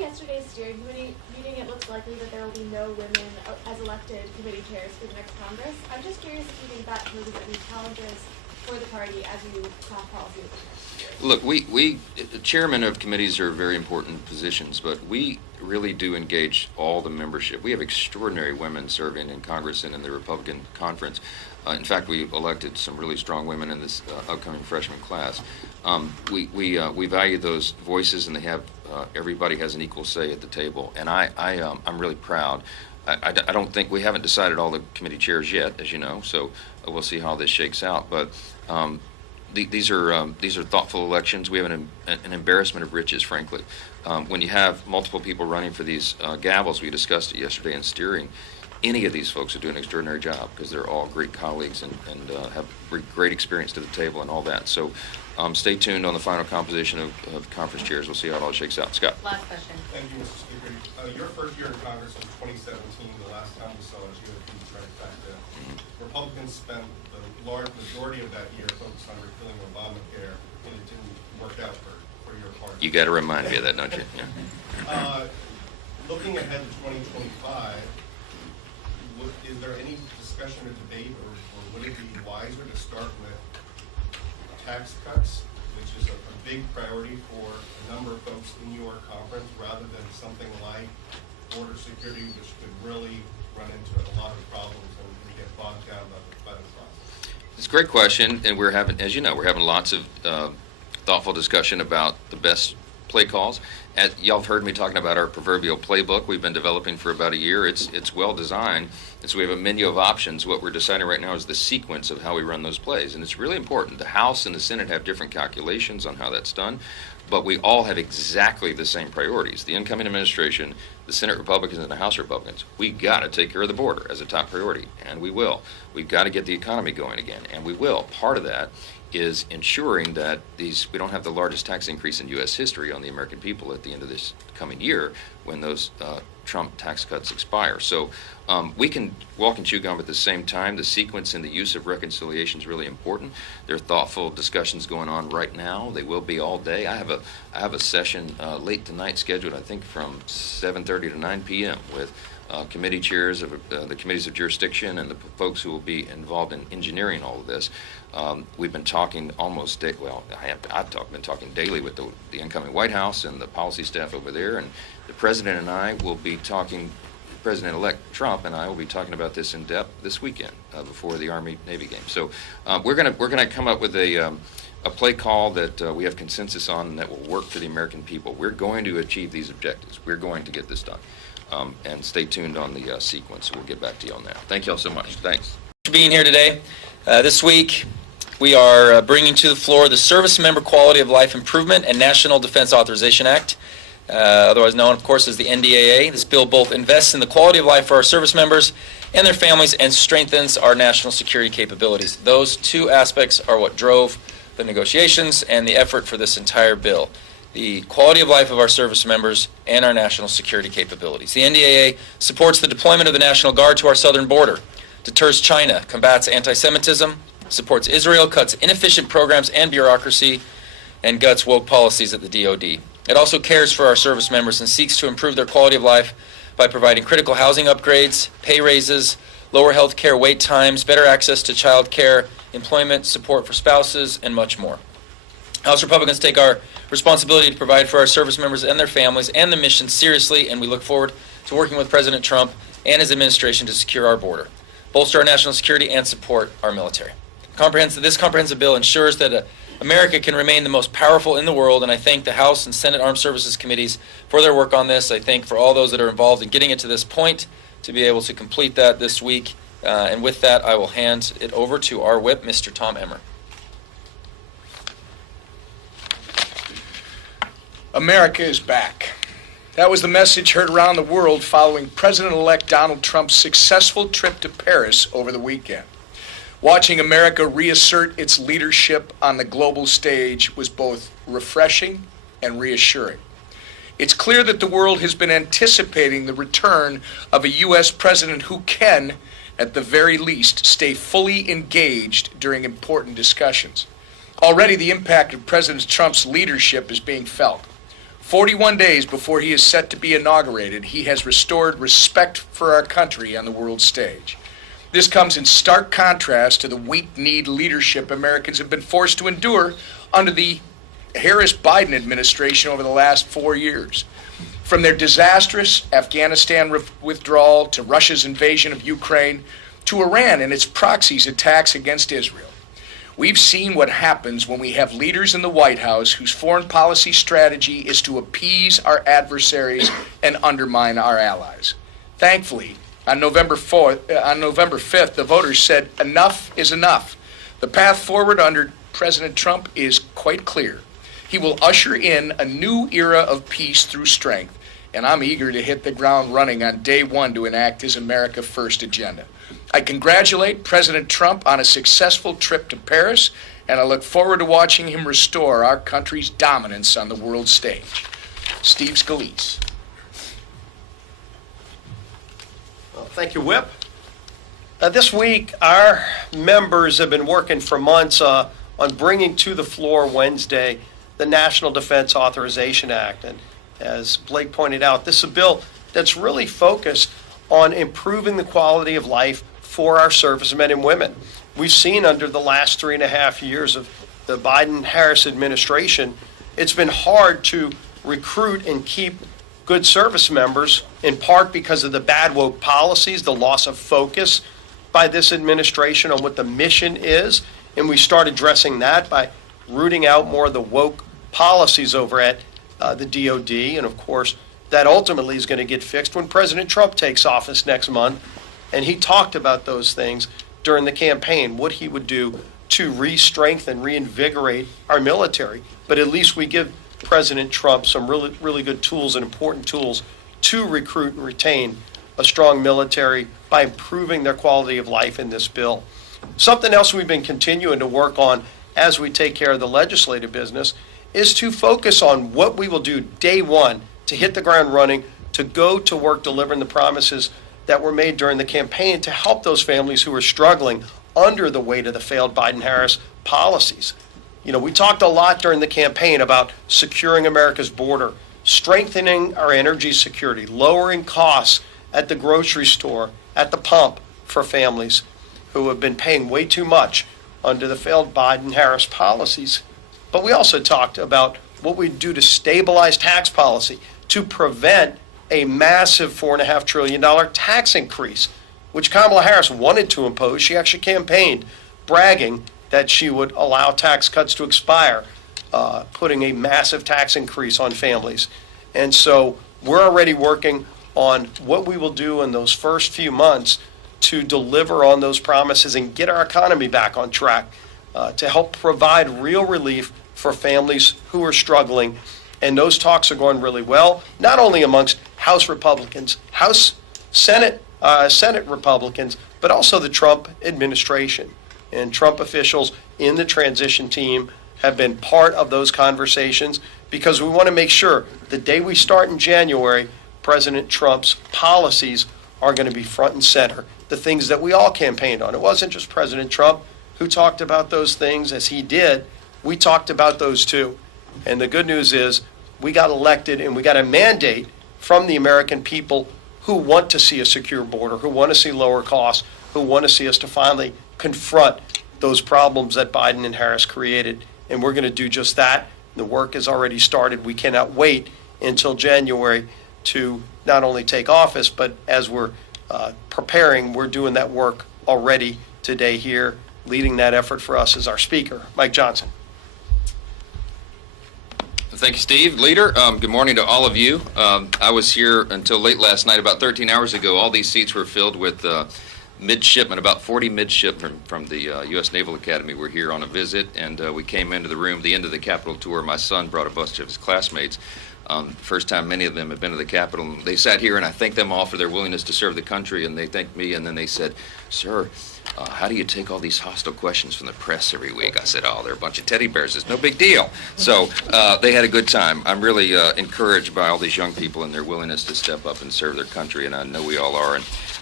yesterday's steering committee meeting, it looks likely that there will be no women as elected committee chairs for the next Congress. I'm just curious if you think that poses any challenges for the party as you craft policy with the Look, the chairman of committees are very important positions, but we really do engage all the membership. We have extraordinary women serving in Congress and in the Republican conference. In fact, we elected some really strong women in this upcoming freshman class. We value those voices, and they have everybody has an equal say at the table. And I'm really proud. I don't think we haven't decided all the committee chairs yet, as you know. So we'll see how this shakes out. But these are thoughtful elections. We have an embarrassment of riches, frankly. When you have multiple people running for these gavels, we discussed it yesterday in steering. Any of these folks are doing an extraordinary job because they're all great colleagues and have great experience to the table and all that. So stay tuned on the final composition of conference chairs. We'll see how it all shakes out. Scott. Last question. Thank you, Mr. Speaker. Your first year in Congress was 2017. The last time we saw a GOP trifecta. Republicans spent the large majority of that year focused on repealing Obamacare, and it didn't work out for your party. You got to remind me of that, don't you? Yeah. Looking ahead to 2025, is there any discussion or debate, or would it be wiser to start with tax cuts, which is a big priority for a number of folks in your conference, rather than something like border security, which could really run into a lot of problems and get bogged down by the process? It's a great question, and we're having, as you know, we're having lots of thoughtful discussion about the best play calls. As y'all have heard me talking about our proverbial playbook we've been developing for about a year. It's well designed, and so we have a menu of options. What we're deciding right now is the sequence of how we run those plays, and it's really important. The House and the Senate have different calculations on how that's done, but we all have exactly the same priorities. The incoming administration, the Senate Republicans and the House Republicans, we got to take care of the border as a top priority, and we will. We've got to get the economy going again, and we will. Part of that is ensuring that we don't have the largest tax increase in U.S. history on the American people at the end of this coming year when those Trump tax cuts expire. So we can walk and chew gum at the same time. The sequence and the use of reconciliation is really important. There are thoughtful discussions going on right now. They will be all day. I have a session late tonight scheduled, I think, from 7:30 to 9 p.m. with committee chairs of the committees of jurisdiction and the folks who will be involved in engineering all of this. We've been talking almost been talking daily with the incoming White House and the policy staff over there, and the President and I will be talking. President-elect Trump and I will be talking about this in depth this weekend before the Army-Navy game. So we're gonna come up with a play call that we have consensus on and that will work for the American people. We're going to achieve these objectives. We're going to get this done. And stay tuned on the sequence. We'll get back to you on that. Thank you all so much. Thanks. For being here today. This week, we are bringing to the floor the Service Member Quality of Life Improvement and National Defense Authorization Act, otherwise known, of course, as the NDAA. This bill both invests in the quality of life for our service members and their families and strengthens our national security capabilities. Those two aspects are what drove the negotiations and the effort for this entire bill. The quality of life of our service members and our national security capabilities. The NDAA supports the deployment of the National Guard to our southern border, deters China, combats anti-Semitism, supports Israel, cuts inefficient programs and bureaucracy, and guts woke policies at the DoD. It also cares for our service members and seeks to improve their quality of life by providing critical housing upgrades, pay raises, lower health care wait times, better access to child care, employment, support for spouses, and much more. House Republicans take our responsibility to provide for our service members and their families and the mission seriously, and we look forward to working with President Trump and his administration to secure our border, bolster our national security, and support our military. This comprehensive bill ensures that America can remain the most powerful in the world, and I thank the House and Senate Armed Services Committees for their work on this. I thank for all those that are involved in getting it to this point to be able to complete that this week. And with that, I will hand it over to our whip, Mr. Tom Emmer. America is back. That was the message heard around the world following President-elect Donald Trump's successful trip to Paris over the weekend. Watching America reassert its leadership on the global stage was both refreshing and reassuring. It's clear that the world has been anticipating the return of a U.S. president who can, at the very least, stay fully engaged during important discussions. Already the impact of President Trump's leadership is being felt. 41 days before he is set to be inaugurated, he has restored respect for our country on the world stage. This comes in stark contrast to the weak-kneed leadership Americans have been forced to endure under the Harris-Biden administration over the last 4 years. From their disastrous Afghanistan withdrawal to Russia's invasion of Ukraine to Iran and its proxies' attacks against Israel. We've seen what happens when we have leaders in the White House whose foreign policy strategy is to appease our adversaries and undermine our allies. Thankfully, on November 5th, the voters said enough is enough. The path forward under President Trump is quite clear. He will usher in a new era of peace through strength, and I'm eager to hit the ground running on day one to enact his America First agenda. I congratulate President Trump on a successful trip to Paris, and I look forward to watching him restore our country's dominance on the world stage. Steve Scalise. Well, thank you, Whip. This week, our members have been working for months on bringing to the floor Wednesday the National Defense Authorization Act. And as Blake pointed out, this is a bill that's really focused on improving the quality of life for our servicemen and women. We've seen under the last 3.5 years of the Biden-Harris administration, it's been hard to recruit and keep good service members, in part because of the bad woke policies, the loss of focus by this administration on what the mission is. And we start addressing that by rooting out more of the woke policies over at the DOD. And of course, that ultimately is going to get fixed when President Trump takes office next month. And he talked about those things during the campaign, what he would do to re-strengthen, reinvigorate our military. But at least we give President Trump some really, really good tools and important tools to recruit and retain a strong military by improving their quality of life in this bill. Something else we've been continuing to work on as we take care of the legislative business is to focus on what we will do day one to hit the ground running, to go to work delivering the promises that were made during the campaign to help those families who are struggling under the weight of the failed Biden-Harris policies. You know, we talked a lot during the campaign about securing America's border, strengthening our energy security, lowering costs at the grocery store, at the pump for families who have been paying way too much under the failed Biden-Harris policies. But we also talked about what we do to stabilize tax policy, to prevent a massive $4.5 trillion tax increase, which Kamala Harris wanted to impose. She actually campaigned, bragging that she would allow tax cuts to expire, putting a massive tax increase on families. And so we're already working on what we will do in those first few months to deliver on those promises and get our economy back on track, to help provide real relief for families who are struggling. And those talks are going really well, not only amongst House Republicans, Senate Republicans, but also the Trump administration. And Trump officials in the transition team have been part of those conversations, because we want to make sure the day we start in January, President Trump's policies are going to be front and center, the things that we all campaigned on. It wasn't just President Trump who talked about those things as he did. We talked about those too. And the good news is we got elected and we got a mandate from the American people who want to see a secure border, who want to see lower costs, who want to see us to finally confront those problems that Biden and Harris created. And we're going to do just that. The work has already started. We cannot wait until January to not only take office, but as we're preparing, we're doing that work already today here. Leading that effort for us is our speaker, Mike Johnson. Thank you, Steve. Leader, good morning to all of you. I was here until late last night. About 13 hours ago, all these seats were filled with midshipmen, about 40 midshipmen from the U.S. Naval Academy were here on a visit, and we came into the room, the end of the Capitol tour. My son brought a bunch of his classmates. First time many of them have been to the Capitol. They sat here, and I thanked them all for their willingness to serve the country, and they thanked me, and then they said, "Sir, how do you take all these hostile questions from the press every week?" I said, "Oh, they're a bunch of teddy bears. It's no big deal." So they had a good time. I'm really encouraged by all these young people and their willingness to step up and serve their country, and I know we all are. And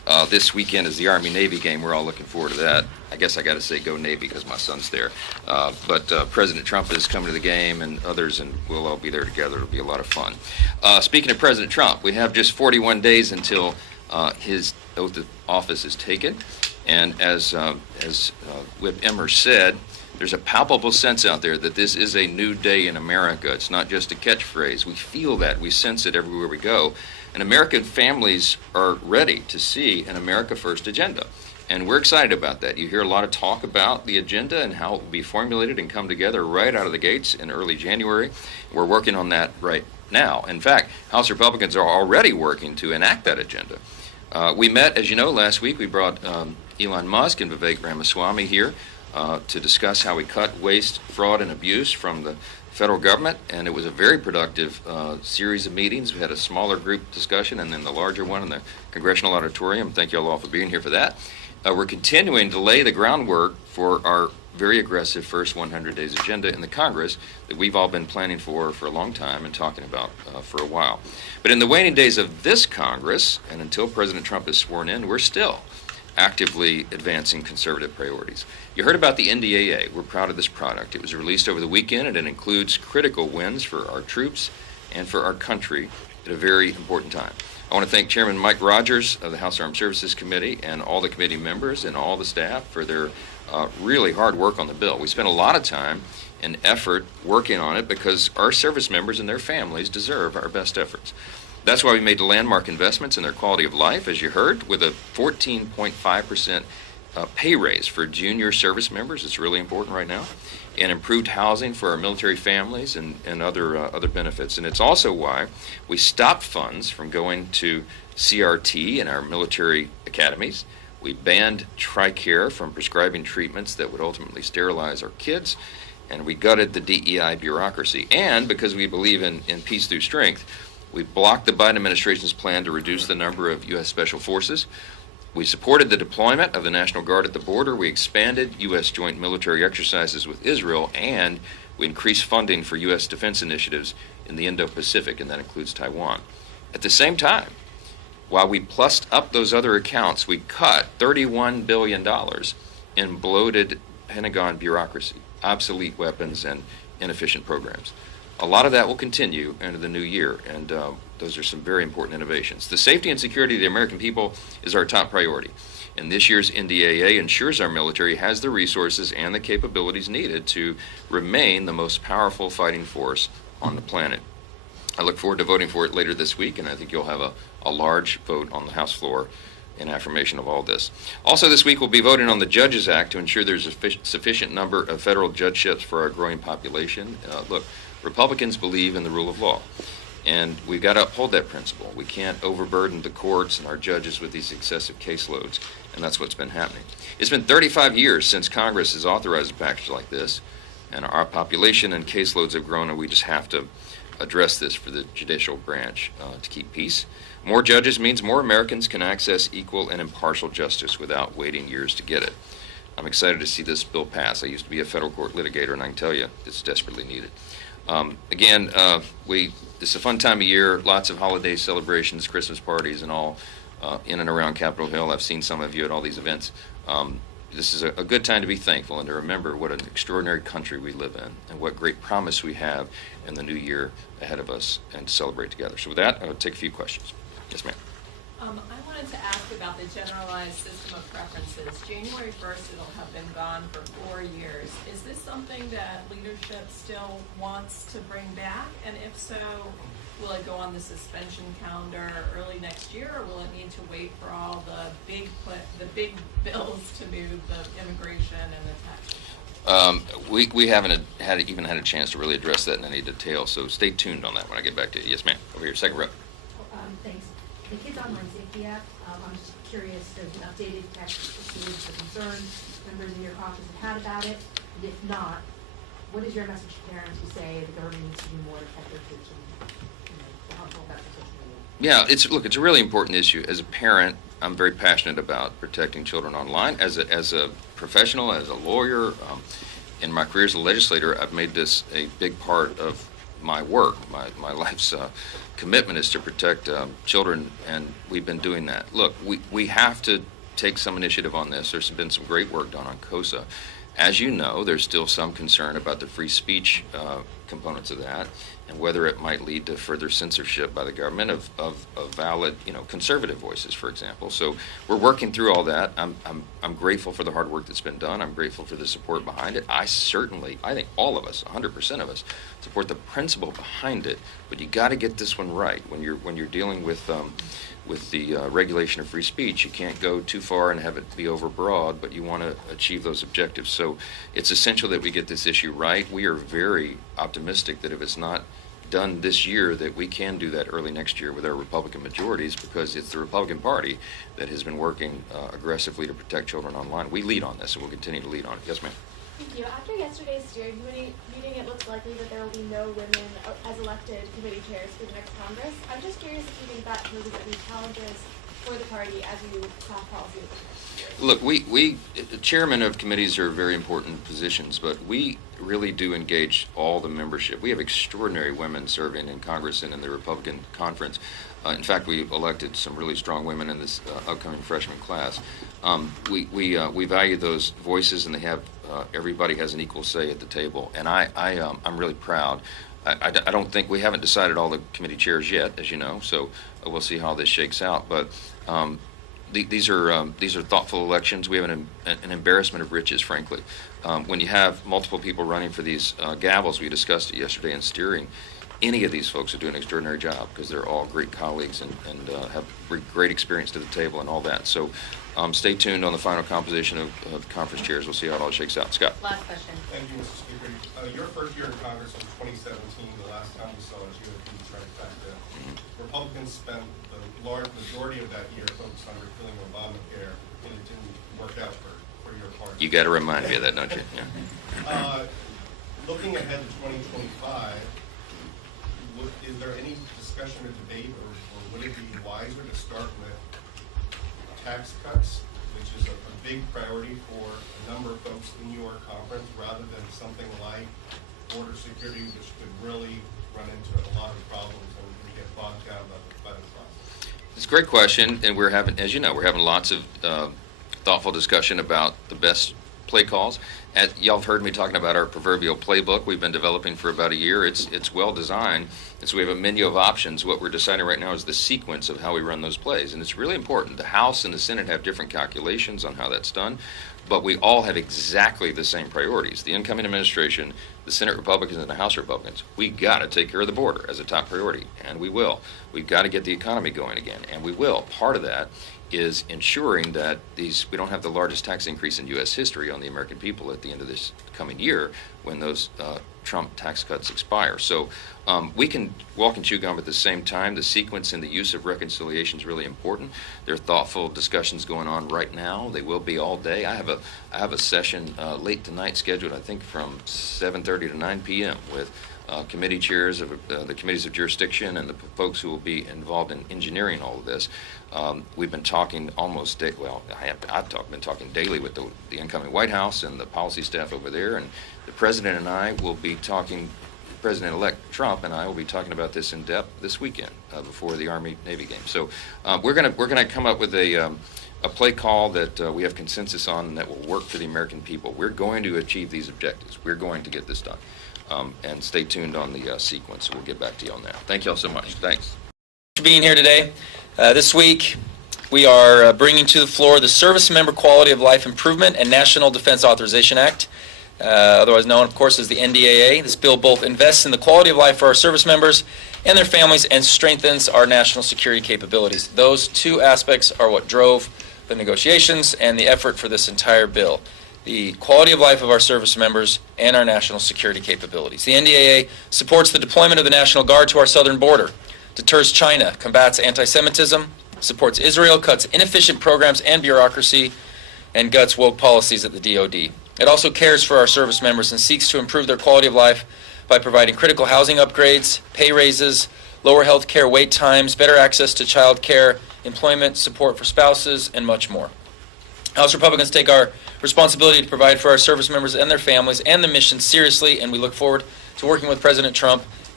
This weekend is the Army-Navy game. We're all looking forward to that. I guess I got to say go Navy because my son's there. But President Trump is coming to the game, and others, and we'll all be there together. It'll be a lot of fun. Speaking of President Trump, we have just 41 days until his oath of office is taken. And as Whip Emmer said, there's a palpable sense out there that this is a new day in America. It's not just a catchphrase. We feel that. We sense it everywhere we go. And American families are ready to see an America First agenda. And we're excited about that. You hear a lot of talk about the agenda and how it will be formulated and come together right out of the gates in early January. We're working on that right now. In fact, House Republicans are already working to enact that agenda. We met, as you know, last week. We brought Elon Musk and Vivek Ramaswamy here to discuss how we cut waste, fraud, and abuse from the federal government, and it was a very productive series of meetings. We had a smaller group discussion and then the larger one in the Congressional Auditorium. Thank you all for being here for that. We're continuing to lay the groundwork for our very aggressive first 100 days agenda in the Congress that we've all been planning for a long time and talking about for a while. But in the waning days of this Congress, and until President Trump is sworn in, we're still actively advancing conservative priorities. You heard about the NDAA. We're proud of this product. It was released over the weekend, and it includes critical wins for our troops and for our country at a very important time. I want to thank Chairman Mike Rogers of the House Armed Services Committee and all the committee members and all the staff for their really hard work on the bill. We spent a lot of time and effort working on it because our service members and their families deserve our best efforts. That's why we made landmark investments in their quality of life, as you heard, with a 14.5% pay raise for junior service members. It's really important right now. And improved housing for our military families and other benefits. And it's also why we stopped funds from going to CRT in our military academies. We banned TRICARE from prescribing treatments that would ultimately sterilize our kids. And we gutted the DEI bureaucracy. And because we believe in peace through strength, we blocked the Biden administration's plan to reduce the number of U.S. Special Forces. We supported the deployment of the National Guard at the border. We expanded U.S. joint military exercises with Israel, and we increased funding for U.S. defense initiatives in the Indo-Pacific, and that includes Taiwan. At the same time, while we plussed up those other accounts, we cut $31 billion in bloated Pentagon bureaucracy, obsolete weapons, and inefficient programs. A lot of that will continue into the new year, and those are some very important innovations. The safety and security of the American people is our top priority, and this year's NDAA ensures our military has the resources and the capabilities needed to remain the most powerful fighting force on the planet. I look forward to voting for it later this week, and I think you'll have a large vote on the House floor in affirmation of all this. Also this week we'll be voting on the Judges Act to ensure there's a sufficient number of federal judgeships for our growing population. Look, Republicans believe in the rule of law, and we've got to uphold that principle. We can't overburden the courts and our judges with these excessive caseloads, and that's what's been happening. It's been 35 years since Congress has authorized a package like this, and our population and caseloads have grown, and we just have to address this for the judicial branch to keep peace. More judges means more Americans can access equal and impartial justice without waiting years to get it. I'm excited to see this bill pass. I used to be a federal court litigator, and I can tell you it's desperately needed. It's a fun time of year, lots of holiday celebrations, Christmas parties, and all in and around Capitol Hill. I've seen some of you at all these events. This is a good time to be thankful and to remember what an extraordinary country we live in and what great promise we have in the new year ahead of us and to celebrate together. So with that, I'll take a few questions. Yes, ma'am. I wanted to ask about the generalized system of preferences. January 1st, it'll have been gone for 4 years. Is this something that leadership still wants to bring back? And if so, will it go on the suspension calendar early next year, or will it need to wait for all the big bills to move, the immigration and the taxes? We haven't even had a chance to really address that in any detail, so stay tuned on that when I get back to you. Yes, ma'am. Over here, second row. Thanks. The Kids Online Safety Act, I'm just curious, there's an updated text issued for concern members in your caucus have had about it, and if not, what is your message to parents who say the government needs to do more to protect their kids from, the harmful effects of social media? Yeah, it's a really important issue. As a parent, I'm very passionate about protecting children online. As a professional, as a lawyer, in my career as a legislator, I've made this a big part of my work. My life's commitment is to protect children, and we've been doing that. Look, we have to take some initiative on this. There's been some great work done on KOSA. As you know, there's still some concern about the free speech components of that, and whether it might lead to further censorship by the government of valid, conservative voices, for example. So we're working through all that. I'm grateful for the hard work that's been done. I'm grateful for the support behind it. I think all of us, 100% of us, support the principle behind it. But you got to get this one right when you're dealing with the regulation of free speech. You can't go too far and have it be overbroad, but you want to achieve those objectives. So it's essential that we get this issue right. We are very optimistic that if it's not done this year, that we can do that early next year with our Republican majorities, because it's the Republican Party that has been working aggressively to protect children online. We lead on this, and we'll continue to lead on it. Yes, ma'am. Thank you. After yesterday's steering committee meeting, it looks likely that there will be no women as elected committee chairs for the next Congress. I'm just curious if you think that poses any challenges for the party as you craft policy with the next year. Look, the chairman of committees are very important positions, but we really do engage all the membership. We have extraordinary women serving in Congress and in the Republican conference. In fact, we elected some really strong women in this upcoming freshman class. We value those voices, and everybody has an equal say at the table. And I'm really proud. I don't think we haven't decided all the committee chairs yet, as you know. So we'll see how this shakes out. But these are thoughtful elections. We have an embarrassment of riches, frankly. When you have multiple people running for these gavels, we discussed it yesterday in steering. Any of these folks are doing an extraordinary job because they're all great colleagues and have great experience to the table and all that. So stay tuned on the final composition of conference chairs. We'll see how it all shakes out. Scott. Last question. Thank you, Mr. Speaker. Your first year in Congress was 2017. The last time we saw it, you had the trifecta. Republicans spent the large majority of that year focused on repealing Obamacare, and it didn't work out for your party. You got to remind me of that, don't you? Yeah. Looking ahead to 2025, is there any discussion or debate, or would it be wiser to start with tax cuts, which is a big priority for a number of folks in your conference, rather than something like border security, which could really run into a lot of problems and we get bogged down by the process? It's a great question, and we're having, as you know, lots of thoughtful discussion about the best play calls. Y'all have heard me talking about our proverbial playbook we've been developing for about a year. It's well designed, and so we have a menu of options. What we're deciding right now is the sequence of how we run those plays, and it's really important. The House and the Senate have different calculations on how that's done, but we all have exactly the same priorities. The incoming administration, the Senate Republicans and the House Republicans, we got to take care of the border as a top priority, and we will. We've got to get the economy going again, and we will. Part of that is ensuring that we don't have the largest tax increase in U.S. history on the American people at the end of this coming year when those Trump tax cuts expire. So we can walk and chew gum at the same time. The sequence and the use of reconciliation is really important. There are thoughtful discussions going on right now. They will be all day. I have a session late tonight scheduled, I think, from 7:30 to 9 p.m. with committee chairs of the committees of jurisdiction and the folks who will be involved in engineering all of this. We've been talking almost I've been talking daily with the incoming White House and the policy staff over there, and the President and I will be talking. President-elect Trump and I will be talking about this in depth this weekend before the Army-Navy game. So we're gonna come up with a play call that we have consensus on and that will work for the American people. We're going to achieve these objectives. We're going to get this done. And stay tuned on the sequence. We'll get back to you on that. Thank you all so much. Thanks. For being here today. This week, we are bringing to the floor the Service Member Quality of Life Improvement and National Defense Authorization Act, otherwise known, of course, as the NDAA. This bill both invests in the quality of life for our service members and their families and strengthens our national security capabilities. Those two aspects are what drove the negotiations and the effort for this entire bill. The quality of life of our service members and our national security capabilities. The NDAA supports the deployment of the National Guard to our southern border, deters China, combats anti-Semitism, supports Israel, cuts inefficient programs and bureaucracy, and guts woke policies at the DoD. It also cares for our service members and seeks to improve their quality of life by providing critical housing upgrades, pay raises, lower health care wait times, better access to child care, employment, support for spouses, and much more. House Republicans take our responsibility to provide for our service members and their families and the mission seriously, and we look forward to working with President Trump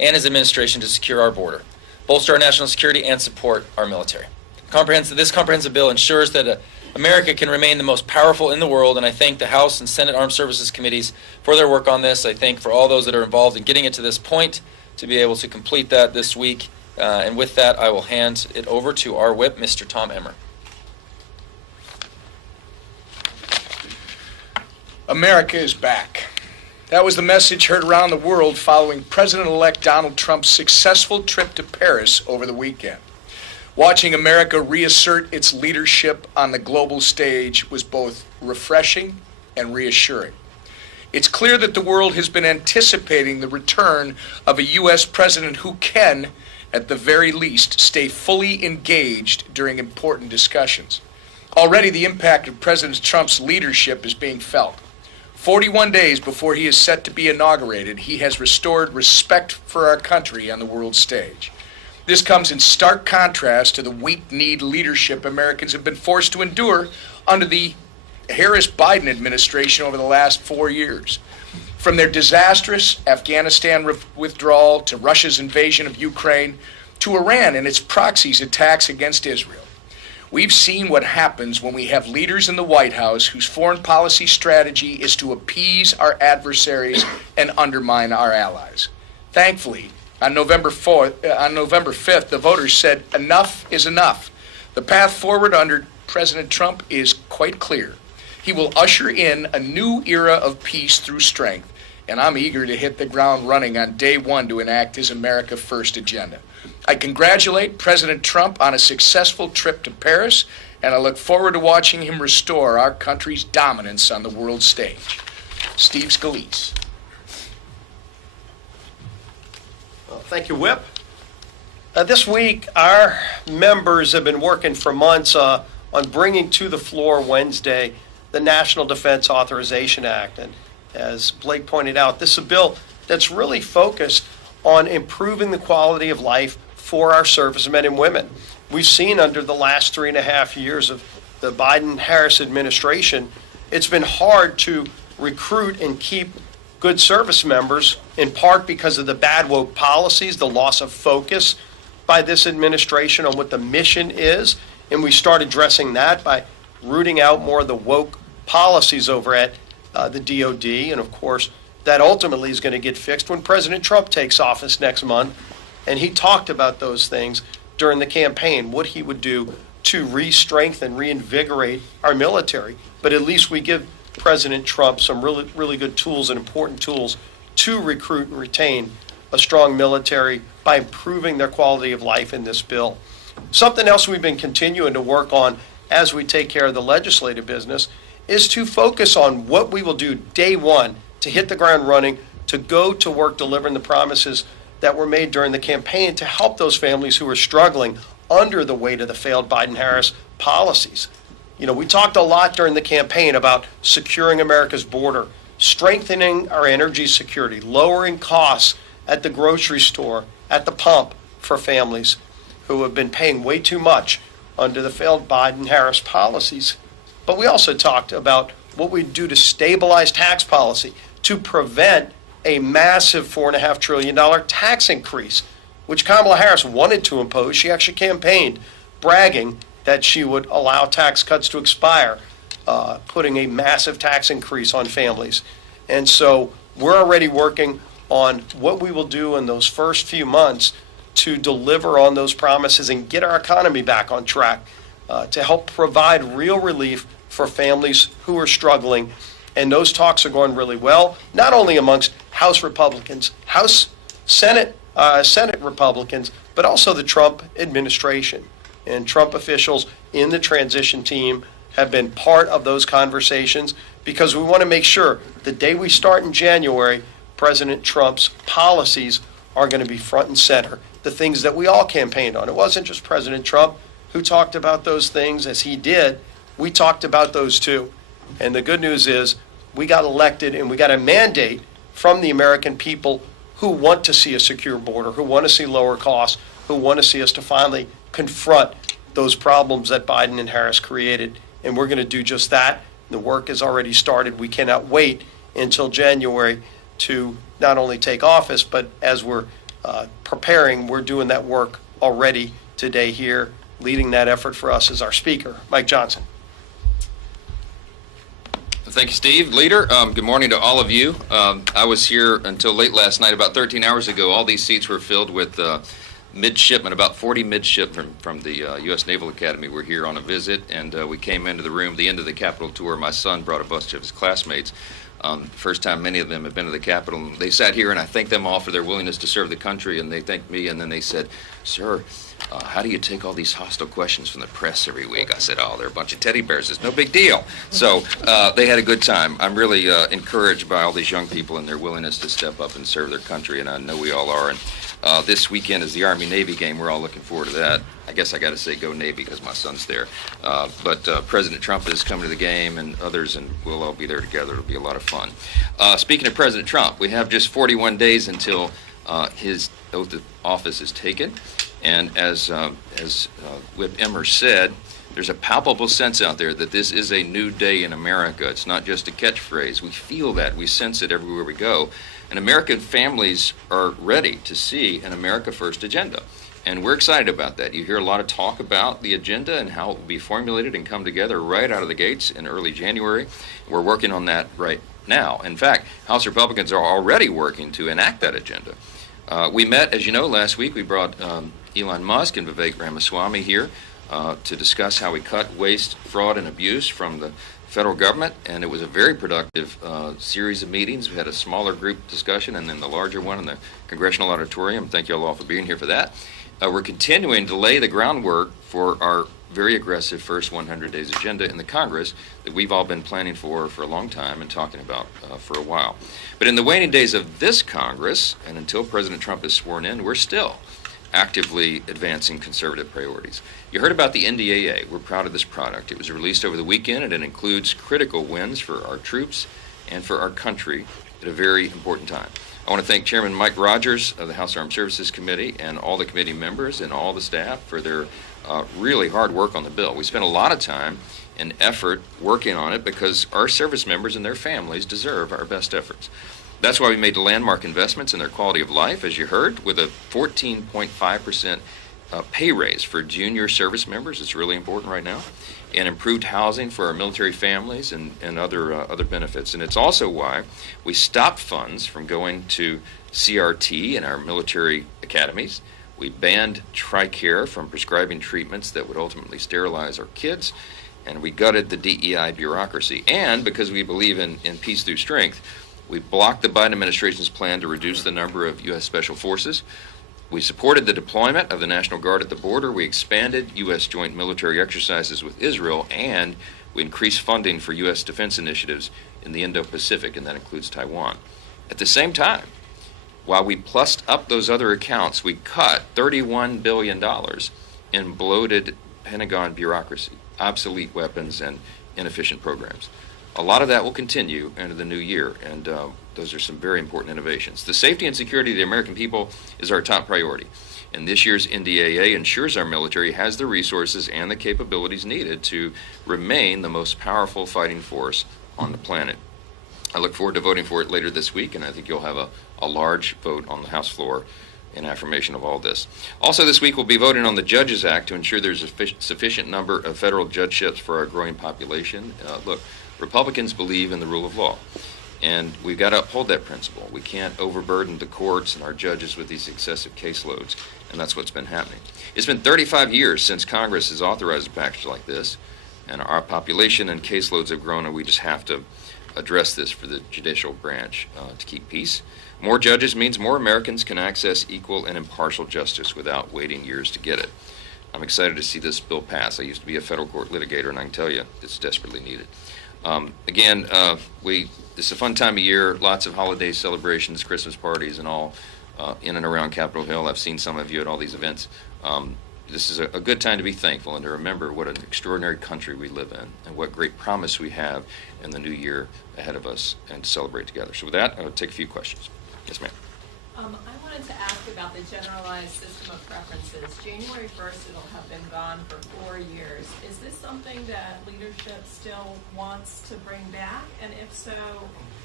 and his administration to secure our border, bolster our national security, and support our military. This comprehensive bill ensures that America can remain the most powerful in the world, and I thank the House and Senate Armed Services Committees for their work on this. I thank for all those that are involved in getting it to this point to be able to complete that this week. And with that, I will hand it over to our whip, Mr. Tom Emmer. America is back. That was the message heard around the world following President-elect Donald Trump's successful trip to Paris over the weekend. Watching America reassert its leadership on the global stage was both refreshing and reassuring. It's clear that the world has been anticipating the return of a U.S. president who can, at the very least, stay fully engaged during important discussions. Already the impact of President Trump's leadership is being felt. 41 days before he is set to be inaugurated, he has restored respect for our country on the world stage. This comes in stark contrast to the weak-kneed leadership Americans have been forced to endure under the Harris-Biden administration over the last 4 years. From their disastrous Afghanistan withdrawal to Russia's invasion of Ukraine to Iran and its proxies' attacks against Israel. We've seen what happens when we have leaders in the White House whose foreign policy strategy is to appease our adversaries and undermine our allies. Thankfully, on November 5th, the voters said enough is enough. The path forward under President Trump is quite clear. He will usher in a new era of peace through strength, and I'm eager to hit the ground running on day one to enact his America First agenda. I congratulate President Trump on a successful trip to Paris, and I look forward to watching him restore our country's dominance on the world stage. Steve Scalise. Well, thank you, Whip. This week, our members have been working for months on bringing to the floor Wednesday the National Defense Authorization Act. And as Blake pointed out, this is a bill that's really focused on improving the quality of life for our servicemen and women. We've seen under the last 3.5 years of the Biden-Harris administration, it's been hard to recruit and keep good service members, in part because of the bad woke policies, the loss of focus by this administration on what the mission is. And we start addressing that by rooting out more of the woke policies over at the DOD. And of course, that ultimately is going to get fixed when President Trump takes office next month. And he talked about those things during the campaign, what he would do to re-strengthen, reinvigorate our military. But at least we give President Trump some really, really good tools and important tools to recruit and retain a strong military by improving their quality of life in this bill. Something else we've been continuing to work on as we take care of the legislative business is to focus on what we will do day one to hit the ground running, to go to work delivering the promises that were made during the campaign to help those families who are struggling under the weight of the failed Biden-Harris policies. You know, we talked a lot during the campaign about securing America's border, strengthening our energy security, lowering costs at the grocery store, at the pump for families who have been paying way too much under the failed Biden-Harris policies. But we also talked about what we do to stabilize tax policy, to prevent a massive $4.5 trillion tax increase, which Kamala Harris wanted to impose. She actually campaigned, bragging that she would allow tax cuts to expire, putting a massive tax increase on families. And so we're already working on what we will do in those first few months to deliver on those promises and get our economy back on track, to help provide real relief for families who are struggling. And those talks are going really well, not only amongst House Republicans, Senate Republicans, but also the Trump administration. And Trump officials in the transition team have been part of those conversations because we want to make sure the day we start in January, President Trump's policies are going to be front and center, the things that we all campaigned on. It wasn't just President Trump who talked about those things as he did. We talked about those too. And the good news is we got elected and we got a mandate from the American people who want to see a secure border, who want to see lower costs, who want to see us to finally confront those problems that Biden and Harris created. And we're going to do just that. The work has already started. We cannot wait until January to not only take office, but as we're preparing. We're doing that work already today here. Leading that effort for us is our speaker, Mike Johnson. Thank you, Steve. Leader, good morning to all of you. I was here until late last night. About 13 hours ago, all these seats were filled with midshipmen, about 40 midshipmen from the U.S. Naval Academy were here on a visit, and we came into the room, the end of the Capitol tour. My son brought a bunch of his classmates. First time many of them have been to the Capitol. And they sat here, and I thanked them all for their willingness to serve the country, and they thanked me, and then they said, "Sir, how do you take all these hostile questions from the press every week?" I said, "Oh, they're a bunch of teddy bears. It's no big deal." So they had a good time. I'm really encouraged by all these young people and their willingness to step up and serve their country, and I know we all are. And this weekend is the Army-Navy game. We're all looking forward to that. I guess I got to say go Navy because my son's there. But President Trump is coming to the game, and others, and we'll all be there together. It'll be a lot of fun. Speaking of President Trump, we have just 41 days until his oath of office is taken. And as Whip Emmer said, there's a palpable sense out there that this is a new day in America. It's not just a catchphrase. We feel that. We sense it everywhere we go. And American families are ready to see an America First agenda. And we're excited about that. You hear a lot of talk about the agenda and how it will be formulated and come together right out of the gates in early January. We're working on that right now. In fact, House Republicans are already working to enact that agenda. We met, as you know, last week. We brought Elon Musk and Vivek Ramaswamy here to discuss how we cut waste, fraud, and abuse from the federal government, and it was a very productive series of meetings. We had a smaller group discussion and then the larger one in the Congressional Auditorium. Thank you all for being here for that. We're continuing to lay the groundwork for our very aggressive first 100 days agenda in the Congress that we've all been planning for a long time and talking about for a while. But in the waning days of this Congress, and until President Trump is sworn in, we're still actively advancing conservative priorities. You heard about the NDAA. We're proud of this product. It was released over the weekend, and it includes critical wins for our troops and for our country at a very important time. I want to thank Chairman Mike Rogers of the House Armed Services Committee and all the committee members and all the staff for their really hard work on the bill. We spent a lot of time and effort working on it because our service members and their families deserve our best efforts. That's why we made the landmark investments in their quality of life, as you heard, with a 14.5% pay raise for junior service members. It's really important right now. And improved housing for our military families and other benefits. And it's also why we stopped funds from going to CRT in our military academies. We banned TRICARE from prescribing treatments that would ultimately sterilize our kids. And we gutted the DEI bureaucracy. And because we believe in peace through strength, we blocked the Biden administration's plan to reduce the number of U.S. Special Forces. We supported the deployment of the National Guard at the border. We expanded U.S. joint military exercises with Israel, and we increased funding for U.S. defense initiatives in the Indo-Pacific, and that includes Taiwan. At the same time, while we plussed up those other accounts, we cut $31 billion in bloated Pentagon bureaucracy, obsolete weapons, and inefficient programs. A lot of that will continue into the new year, and those are some very important innovations. The safety and security of the American people is our top priority, and this year's NDAA ensures our military has the resources and the capabilities needed to remain the most powerful fighting force on the planet. I look forward to voting for it later this week, and I think you'll have a large vote on the House floor in affirmation of all this. Also this week we'll be voting on the Judges Act to ensure there's a sufficient number of federal judgeships for our growing population. Look, Republicans believe in the rule of law, and we've got to uphold that principle. We can't overburden the courts and our judges with these excessive caseloads, and that's what's been happening. It's been 35 years since Congress has authorized a package like this, and our population and caseloads have grown, and we just have to address this for the judicial branch to keep peace. More judges means more Americans can access equal and impartial justice without waiting years to get it. I'm excited to see this bill pass. I used to be a federal court litigator, and I can tell you it's desperately needed. It's a fun time of year, lots of holiday celebrations, Christmas parties, and all in and around Capitol Hill. I've seen some of you at all these events. This is a good time to be thankful and to remember what an extraordinary country we live in and what great promise we have in the new year ahead of us, and to celebrate together. So with that, I'll take a few questions. Yes, ma'am. I wanted to ask about the generalized system of preferences. January 1st, it'll have been gone for 4 years. Is this something that leadership still wants to bring back? And if so,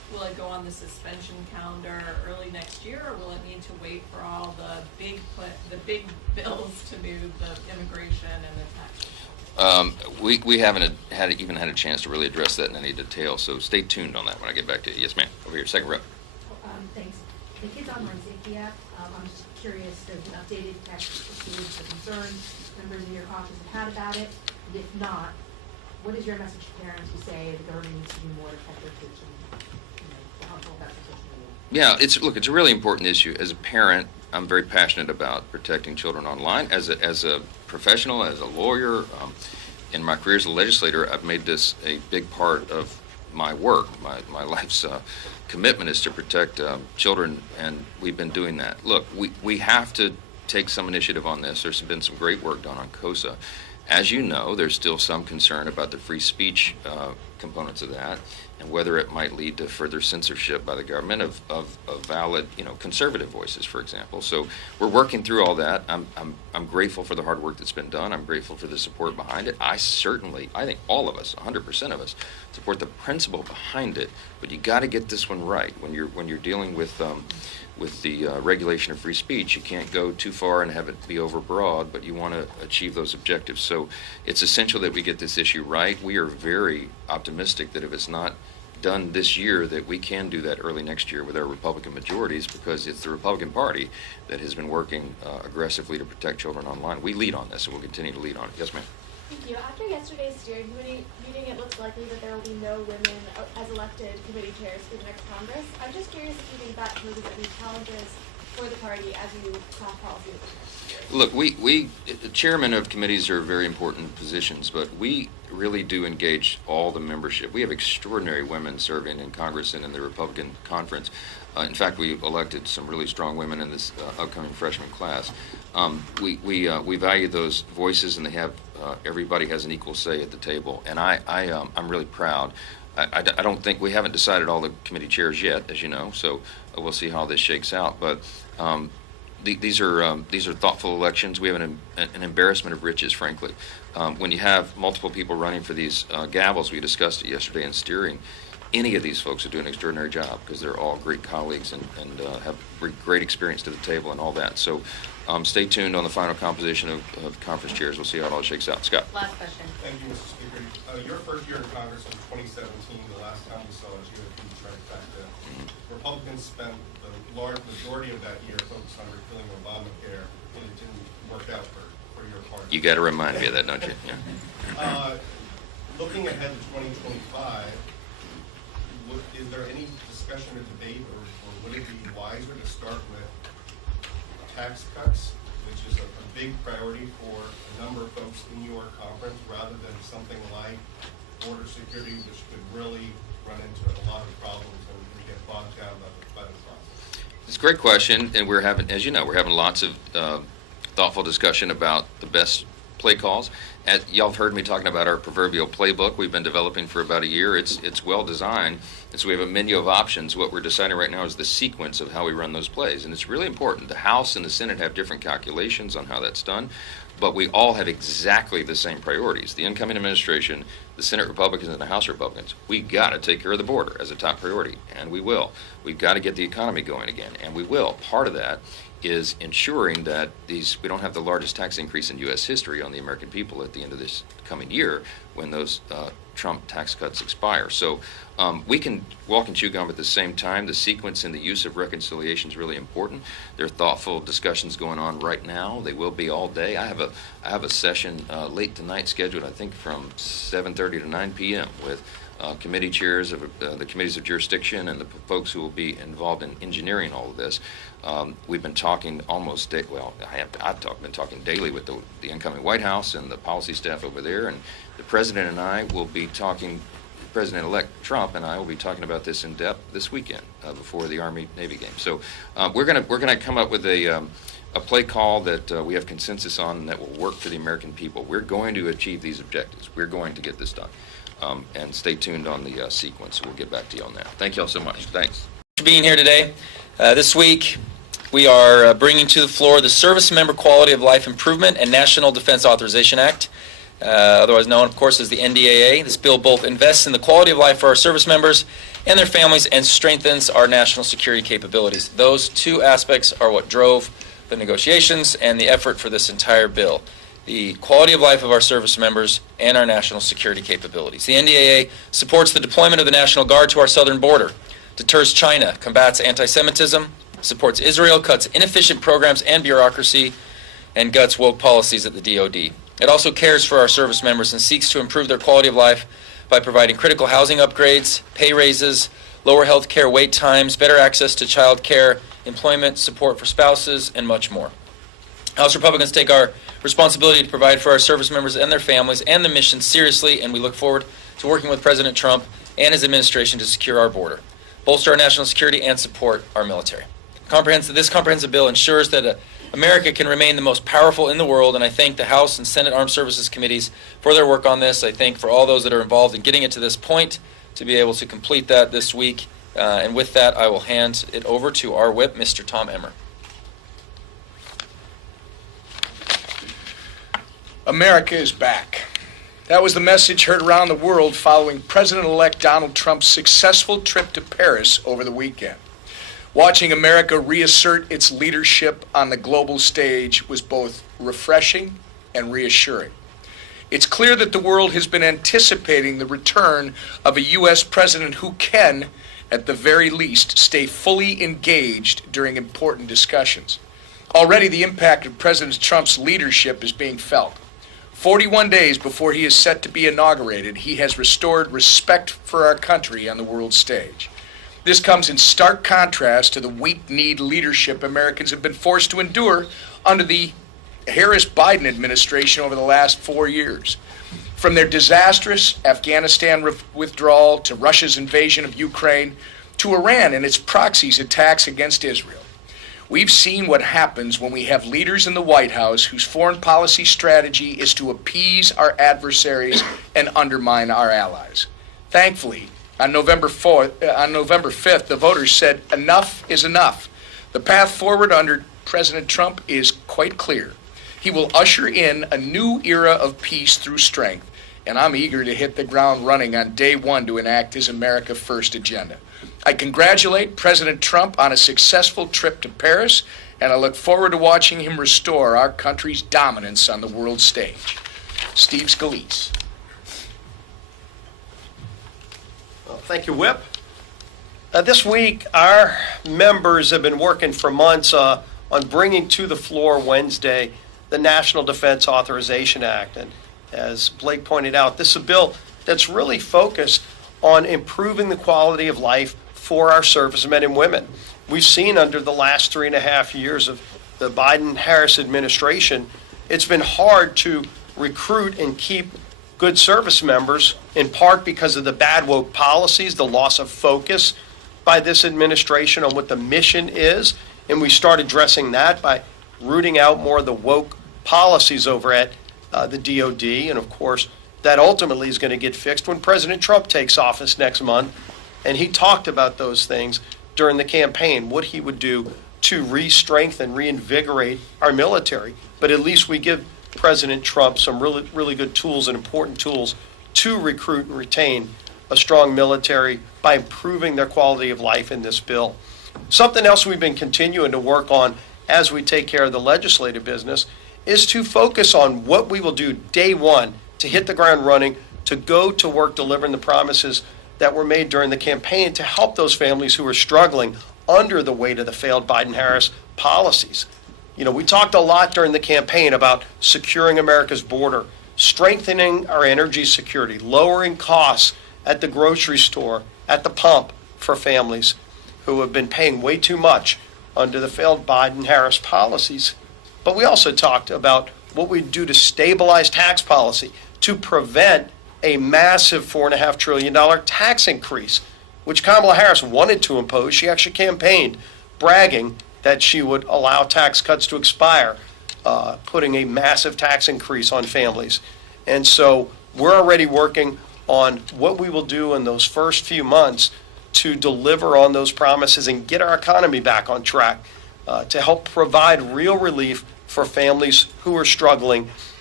will it go on the suspension calendar early next year, or will it need to wait for all the big bills to move, the immigration and the tax? We haven't even had a chance to really address that in any detail, so stay tuned on that when I get back to you. Yes, ma'am. Over here, second row. Thanks. The Kids Online Safety Act, I'm just curious, there's an updated text issues, the concerns members in your caucus have had about it, and if not, what is your message to parents who say the government needs to do more to protect their kids from, the harmful effects of social media? Yeah, it's a really important issue. As a parent, I'm very passionate about protecting children online. As a professional, as a lawyer, in my career as a legislator, I've made this a big part of my work. My life's commitment is to protect children, and we've been doing that. Look, we have to take some initiative on this. There's been some great work done on KOSA. As you know, there's still some concern about the free speech components of that, and whether it might lead to further censorship by the government of valid, conservative voices, for example. So we're working through all that. I'm grateful for the hard work that's been done. I'm grateful for the support behind it. I think all of us, 100% of us, support the principle behind it. But you got to get this one right. When you're dealing with the regulation of free speech, you can't go too far and have it be overbroad, but you want to achieve those objectives. So it's essential that we get this issue right. We are very optimistic that if it's not done this year, that we can do that early next year with our Republican majorities, because it's the Republican Party that has been working aggressively to protect children online. We lead on this, and we'll continue to lead on it. Yes, ma'am. Thank you. After yesterday's steering committee meeting, it looks likely that there will be no women as elected committee chairs for the next Congress. I'm just curious if you think that poses any challenges for the party as you craft policy over the next year. Look, the chairman of committees are very important positions, but we really do engage all the membership. We have extraordinary women serving in Congress and in the Republican conference. In fact, we elected some really strong women in this upcoming freshman class. We value those voices, and they have everybody has an equal say at the table. And I'm really proud. I don't think we haven't decided all the committee chairs yet, as you know. So we'll see how this shakes out. But these are thoughtful elections. We have an embarrassment of riches, frankly. When you have multiple people running for these gavels, we discussed it yesterday in steering. Any of these folks will do an extraordinary job because they're all great colleagues and have great experience to the table and all that. So stay tuned on the final composition of conference chairs. We'll see how it all shakes out. Scott. Last question. Thank you, Mr. Speaker. Your first year in Congress was 2017. The last time we saw it, you had a huge trifecta. Republicans spent the large majority of that year focused on repealing Obamacare, and it didn't work out for your party. You got to remind me of that, don't you? Yeah. Looking ahead to 2025, is there any discussion or debate, or would it be wiser to start with tax cuts, which is a big priority for a number of folks in your conference, rather than something like border security, which could really run into a lot of problems and get bogged down by the process? It's a great question, and we're having, as you know, we're having lots of thoughtful discussion about the best play calls. Y'all have heard me talking about our proverbial playbook we've been developing for about a year. It's well designed, and so we have a menu of options. What we're deciding right now is the sequence of how we run those plays, and it's really important. The House and the Senate have different calculations on how that's done, but we all have exactly the same priorities. The incoming administration, the Senate Republicans and the House Republicans, we got to take care of the border as a top priority, and we will. We've got to get the economy going again, and we will. Part of that is ensuring that we don't have the largest tax increase in U.S. history on the American people at the end of this coming year when those Trump tax cuts expire. So we can walk and chew gum at the same time. The sequence and the use of reconciliation is really important. There are thoughtful discussions going on right now. They will be all day. I have a session late tonight scheduled, I think, from 7:30 to 9 p.m. with committee chairs of the committees of jurisdiction and the folks who will be involved in engineering all of this. We've been talking almost been talking daily with the incoming White House and the policy staff over there, and the President and I will be talking. President-elect Trump and I will be talking about this in depth this weekend before the Army-Navy game. So we're gonna come up with a play call that we have consensus on and that will work for the American people. We're going to achieve these objectives. We're going to get this done. And stay tuned on the sequence. We'll get back to you on that. Thank you all so much. Thanks. For being here today. This week, we are bringing to the floor the Service Member Quality of Life Improvement and National Defense Authorization Act. otherwise known, of course, as the NDAA. This bill both invests in the quality of life for our service members and their families and strengthens our national security capabilities. Those two aspects are what drove the negotiations and the effort for this entire bill: the quality of life of our service members and our national security capabilities. The NDAA supports the deployment of the National Guard to our southern border, deters China, combats anti-Semitism, supports Israel, cuts inefficient programs and bureaucracy, and guts woke policies at the DoD. It also cares for our service members and seeks to improve their quality of life by providing critical housing upgrades, pay raises, lower health care wait times, better access to child care, employment support for spouses, and much more. House Republicans take our responsibility to provide for our service members and their families and the mission seriously, and we look forward to working with President Trump and his administration to secure our border, bolster our national security, and support our military. This comprehensive bill ensures that America can remain the most powerful in the world, and I thank the House and Senate Armed Services Committees for their work on this. I thank for all those that are involved in getting it to this point to be able to complete that this week. And with that, I will hand it over to our whip, Mr. Tom Emmer. America is back. That was the message heard around the world following President-elect Donald Trump's successful trip to Paris over the weekend. Watching America reassert its leadership on the global stage was both refreshing and reassuring. It's clear that the world has been anticipating the return of a U.S. president who can, at the very least, stay fully engaged during important discussions. Already the impact of President Trump's leadership is being felt. 41 days before he is set to be inaugurated, he has restored respect for our country on the world stage. This comes in stark contrast to the weak-kneed leadership Americans have been forced to endure under the Harris-Biden administration over the last 4 years. From their disastrous Afghanistan withdrawal to Russia's invasion of Ukraine to Iran and its proxies' attacks against Israel. We've seen what happens when we have leaders in the White House whose foreign policy strategy is to appease our adversaries and undermine our allies. Thankfully, on November 5th, the voters said enough is enough. The path forward under President Trump is quite clear. He will usher in a new era of peace through strength, and I'm eager to hit the ground running on day one to enact his America First agenda. I congratulate President Trump on a successful trip to Paris, and I look forward to watching him restore our country's dominance on the world stage. Steve Scalise. Well, thank you, Whip. This week, our members have been working for months on bringing to the floor Wednesday the National Defense Authorization Act. And as Blake pointed out, this is a bill that's really focused on improving the quality of life for our servicemen and women. We've seen under the last 3.5 years of the Biden-Harris administration, it's been hard to recruit and keep good service members, in part because of the bad woke policies, the loss of focus by this administration on what the mission is. And we start addressing that by rooting out more of the woke policies over at the DOD. And of course, that ultimately is going to get fixed when President Trump takes office next month. And he talked about those things during the campaign, what he would do to re-strengthen, reinvigorate our military. But at least we give President Trump some really, really good tools and important tools to recruit and retain a strong military by improving their quality of life in this bill. Something else we've been continuing to work on as we take care of the legislative business is to focus on what we will do day one to hit the ground running, to go to work delivering the promises that were made during the campaign to help those families who are struggling under the weight of the failed Biden-Harris policies. You know, we talked a lot during the campaign about securing America's border, strengthening our energy security, lowering costs at the grocery store, at the pump for families who have been paying way too much under the failed Biden-Harris policies. But we also talked about what we do to stabilize tax policy, to prevent a massive $4.5 trillion tax increase, which Kamala Harris wanted to impose. She actually campaigned, bragging that she would allow tax cuts to expire, putting a massive tax increase on families. And so we're already working on what we will do in those first few months to deliver on those promises and get our economy back on track, to help provide real relief for families who are struggling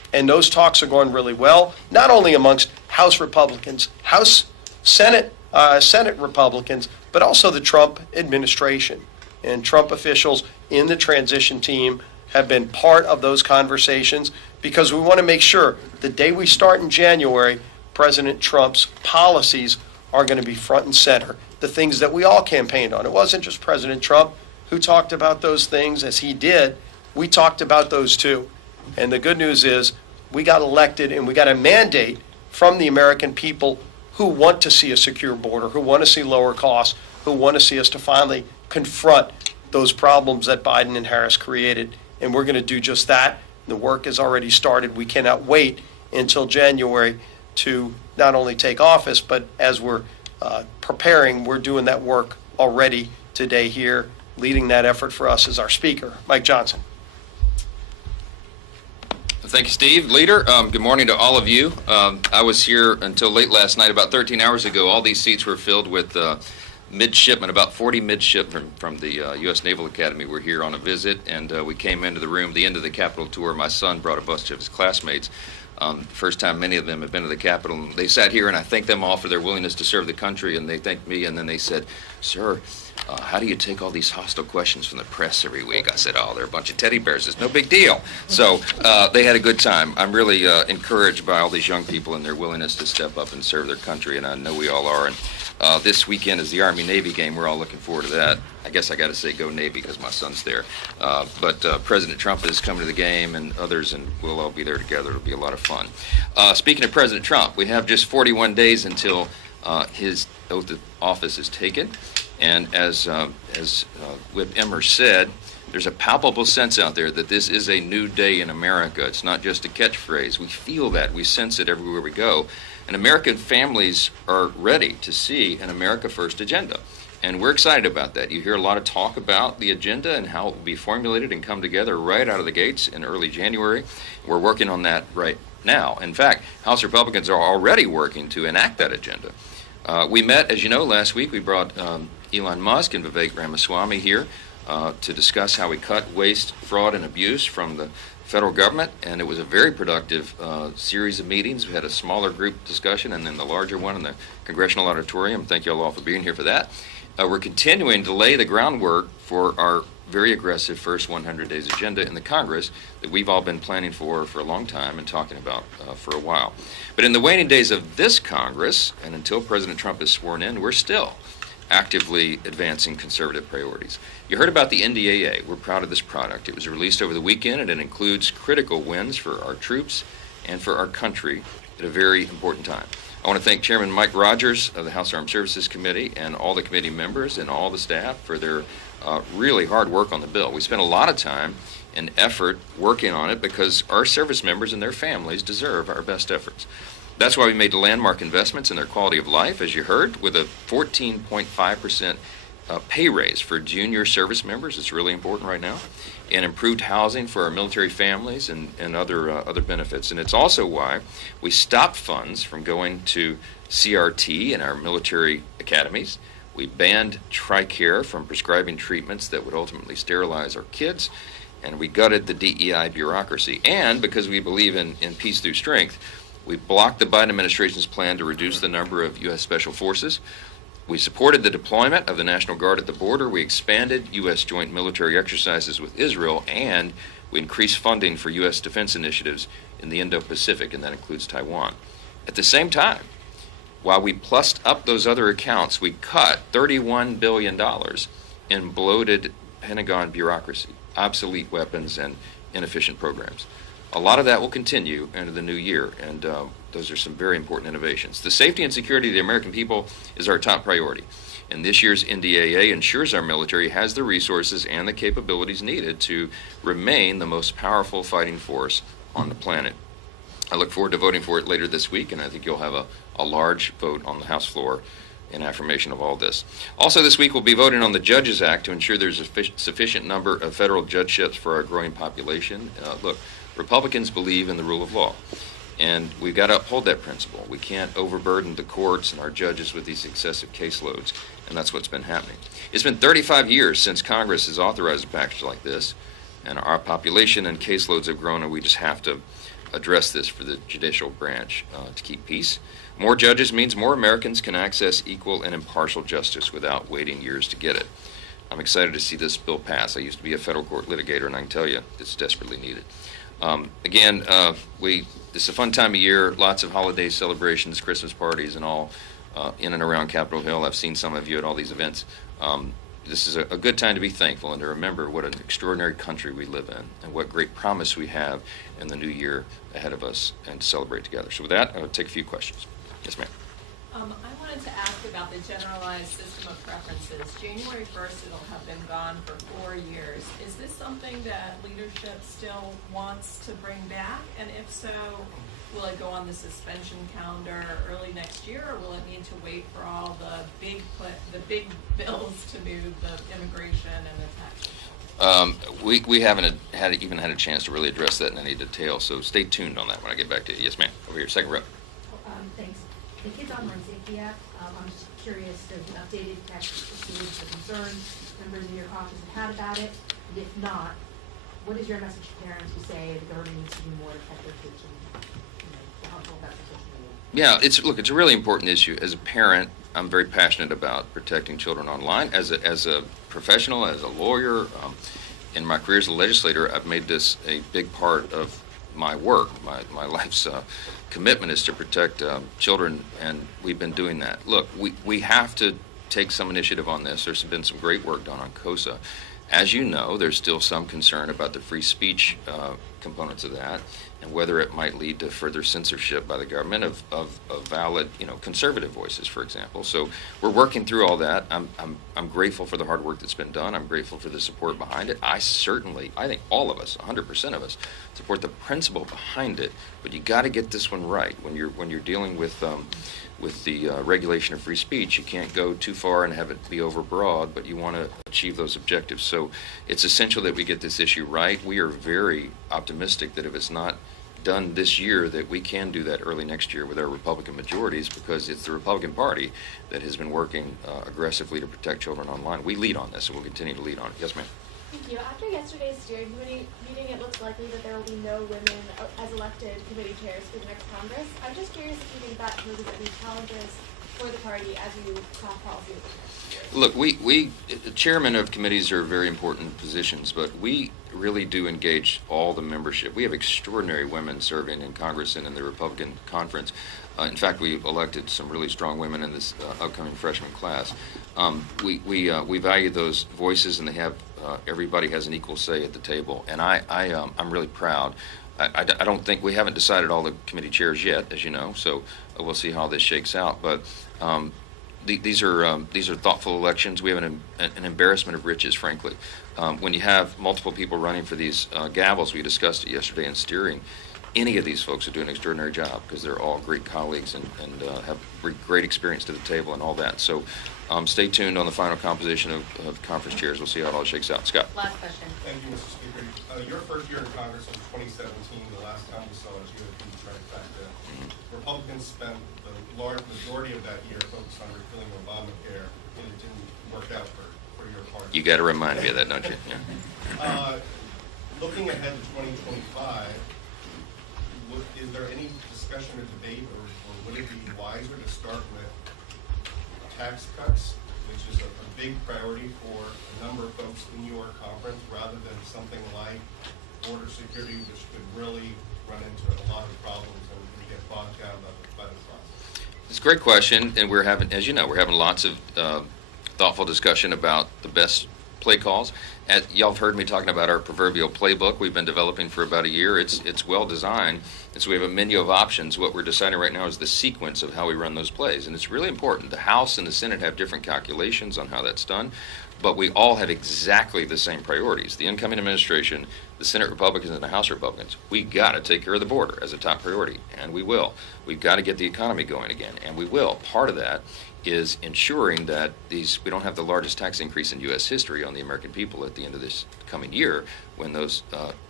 And those talks are going really well, not only amongst House Republicans, Senate Republicans, but also the Trump administration. And Trump officials in the transition team have been part of those conversations because we want to make sure the day we start in January, President Trump's policies are going to be front and center, the things that we all campaigned on. It wasn't just President Trump who talked about those things as he did. We talked about those too. And the good news is we got elected and we got a mandate from the American people who want to see a secure border, who want to see lower costs, who want to see us to finally confront those problems that Biden and Harris created. And we're going to do just that. The work has already started. We cannot wait until January to not only take office, but as we're preparing, we're doing that work already today here. Leading that effort for us is our speaker, Mike Johnson. Thank you, Steve. Leader, good morning to all of you. I was here until late last night. About 13 hours ago, all these seats were filled with midshipmen, about 40 midshipmen from the U.S. Naval Academy were here on a visit, and we came into the room, the end of the Capitol tour. My son brought a bunch of his classmates. First time many of them have been to the Capitol. And they sat here, and I thanked them all for their willingness to serve the country, and they thanked me, and then they said, "Sir, how do you take all these hostile questions from the press every week?" I said, "Oh, they're a bunch of teddy bears. It's no big deal." So they had a good time. I'm really encouraged by all these young people and their willingness to step up and serve their country, and I know we all are. And this weekend is the Army-Navy game. We're all looking forward to that. I guess I got to say go Navy because my son's there. But President Trump is coming to the game and others, and we'll all be there together. It'll be a lot of fun. Speaking of President Trump, we have just 41 days until his oath of office is taken. And as Whip Emmer said, there's a palpable sense out there that this is a new day in America. It's not just a catchphrase. We feel that. We sense it everywhere we go. And American families are ready to see an America First agenda. And we're excited about that. You hear a lot of talk about the agenda and how it will be formulated and come together right out of the gates in early January. We're working on that right now. In fact, House Republicans are already working to enact that agenda. We met, as you know, last week. We brought Elon Musk and Vivek Ramaswamy here to discuss how we cut waste, fraud, and abuse from the federal government, and it was a very productive series of meetings. We had a smaller group discussion and then the larger one in the Congressional Auditorium. Thank you all for being here for that. We're continuing to lay the groundwork for our very aggressive first 100 days agenda in the Congress that we've all been planning for a long time and talking about for a while. But in the waning days of this Congress, and until President Trump is sworn in, we're still actively advancing conservative priorities. You heard about the NDAA. We're proud of this product. It was released over the weekend, and it includes critical wins for our troops and for our country at a very important time. I want to thank Chairman Mike Rogers of the House Armed Services Committee and all the committee members and all the staff for their really hard work on the bill. We spent a lot of time and effort working on it because our service members and their families deserve our best efforts. That's why we made landmark investments in their quality of life, as you heard, with a 14.5% pay raise for junior service members. It's really important right now. And improved housing for our military families and other benefits. And it's also why we stopped funds from going to CRT in our military academies. We banned TRICARE from prescribing treatments that would ultimately sterilize our kids. And we gutted the DEI bureaucracy. And because we believe in peace through strength, we blocked the Biden administration's plan to reduce the number of U.S. Special Forces. We supported the deployment of the National Guard at the border. We expanded U.S. joint military exercises with Israel, and we increased funding for U.S. defense initiatives in the Indo-Pacific, and that includes Taiwan. At the same time, while we plussed up those other accounts, we cut $31 billion in bloated Pentagon bureaucracy, obsolete weapons, and inefficient programs. A lot of that will continue into the new year, and those are some very important innovations. The safety and security of the American people is our top priority, and this year's NDAA ensures our military has the resources and the capabilities needed to remain the most powerful fighting force on the planet. I look forward to voting for it later this week, and I think you'll have a large vote on the House floor in affirmation of all this. Also this week we'll be voting on the Judges Act to ensure there's a sufficient number of federal judgeships for our growing population. Look, Republicans believe in the rule of law, and we've got to uphold that principle. We can't overburden the courts and our judges with these excessive caseloads, and that's what's been happening. It's been 35 years since Congress has authorized a package like this, and our population and caseloads have grown, and we just have to address this for the judicial branch to keep peace. More judges means more Americans can access equal and impartial justice without waiting years to get it. I'm excited to see this bill pass. I used to be a federal court litigator, and I can tell you it's desperately needed. This is a fun time of year, lots of holiday celebrations, Christmas parties, and all in and around Capitol Hill. I've seen some of you at all these events. This is a good time to be thankful and to remember what an extraordinary country we live in and what great promise we have in the new year ahead of us and to celebrate together. So with that, I'll take a few questions. Yes, ma'am. I wanted to ask about the generalized system of preferences. January 1st, it'll have been gone for 4 years. Is this something that leadership still wants to bring back? And if so, will it go on the suspension calendar early next year, or will it need to wait for all the big bills to move the immigration and the tax? We haven't even had a chance to really address that in any detail, so stay tuned on that when I get back to you. Yes, ma'am. Over here, second row. Thanks. The Kids Online Safety Act, I'm just curious, there's an updated text pursuant to concerns members in your caucus have had about it, and if not, what is your message to parents who say the government needs to do more to protect their kids and, the harmful effects of social media? Yeah, it's a really important issue. As a parent, I'm very passionate about protecting children online. As a professional, as a lawyer, in my career as a legislator, I've made this a big part of my work. My life's commitment is to protect children, and we've been doing that. Look, we have to take some initiative on this. There's been some great work done on KOSA. As you know, there's still some concern about the free speech components of that, and whether it might lead to further censorship by the government of valid, conservative voices, for example. So we're working through all that. I'm grateful for the hard work that's been done. I'm grateful for the support behind it. I think all of us, 100% of us, support the principle behind it. But you got to get this one right when you're dealing with the regulation of free speech. You can't go too far and have it be overbroad, but you want to achieve those objectives. So it's essential that we get this issue right. We are very optimistic that if it's not done this year, that we can do that early next year with our Republican majorities, because it's the Republican Party that has been working aggressively to protect children online. We lead on this, and we'll continue to lead on it. Yes, ma'am. Thank you. After yesterday's steering committee meeting, it looks likely that there will be no women as elected committee chairs for the next Congress. I'm just curious if you think that poses any challenges for the party as you craft policy with the Look, we chairmen of committees are very important positions, but we really do engage all the membership. We have extraordinary women serving in Congress and in the Republican conference. In fact, we elected some really strong women in this upcoming freshman class. We value those voices, and they have everybody has an equal say at the table. And I'm really proud. I don't think we haven't decided all the committee chairs yet, as you know. So we'll see how this shakes out. But these are thoughtful elections. We have an embarrassment of riches, frankly. When you have multiple people running for these gavels, we discussed it yesterday in steering. Any of these folks are doing an extraordinary job because they're all great colleagues and have great experience to the table and all that. So stay tuned on the final composition of conference chairs. We'll see how it all shakes out. Scott. Last question. Thank you, Mr. Speaker. Your first year in Congress was 2017. The last time we saw it, you had the trifecta. Republicans spent the large majority of that year focused on repealing Obamacare, and it didn't work out for your party. You got to remind me of that, don't you? Yeah. Looking ahead to 2025, is there any discussion or debate, or would it be wiser to start with tax cuts, which is a big priority for a number of folks in your conference, rather than something like border security, which could really run into a lot of problems and get bogged down by the process? It's a great question, and we're having, as you know, lots of thoughtful discussion about the best play calls. Y'all have heard me talking about our proverbial playbook we've been developing for about a year. It's well designed, and so we have a menu of options. What we're deciding right now is the sequence of how we run those plays, and it's really important. The House and the Senate have different calculations on how that's done, but we all have exactly the same priorities. The incoming administration, the Senate Republicans and the House Republicans, we got to take care of the border as a top priority, and we will. We've got to get the economy going again, and we will. Part of that is ensuring that we don't have the largest tax increase in U.S. history on the American people at the end of this coming year when those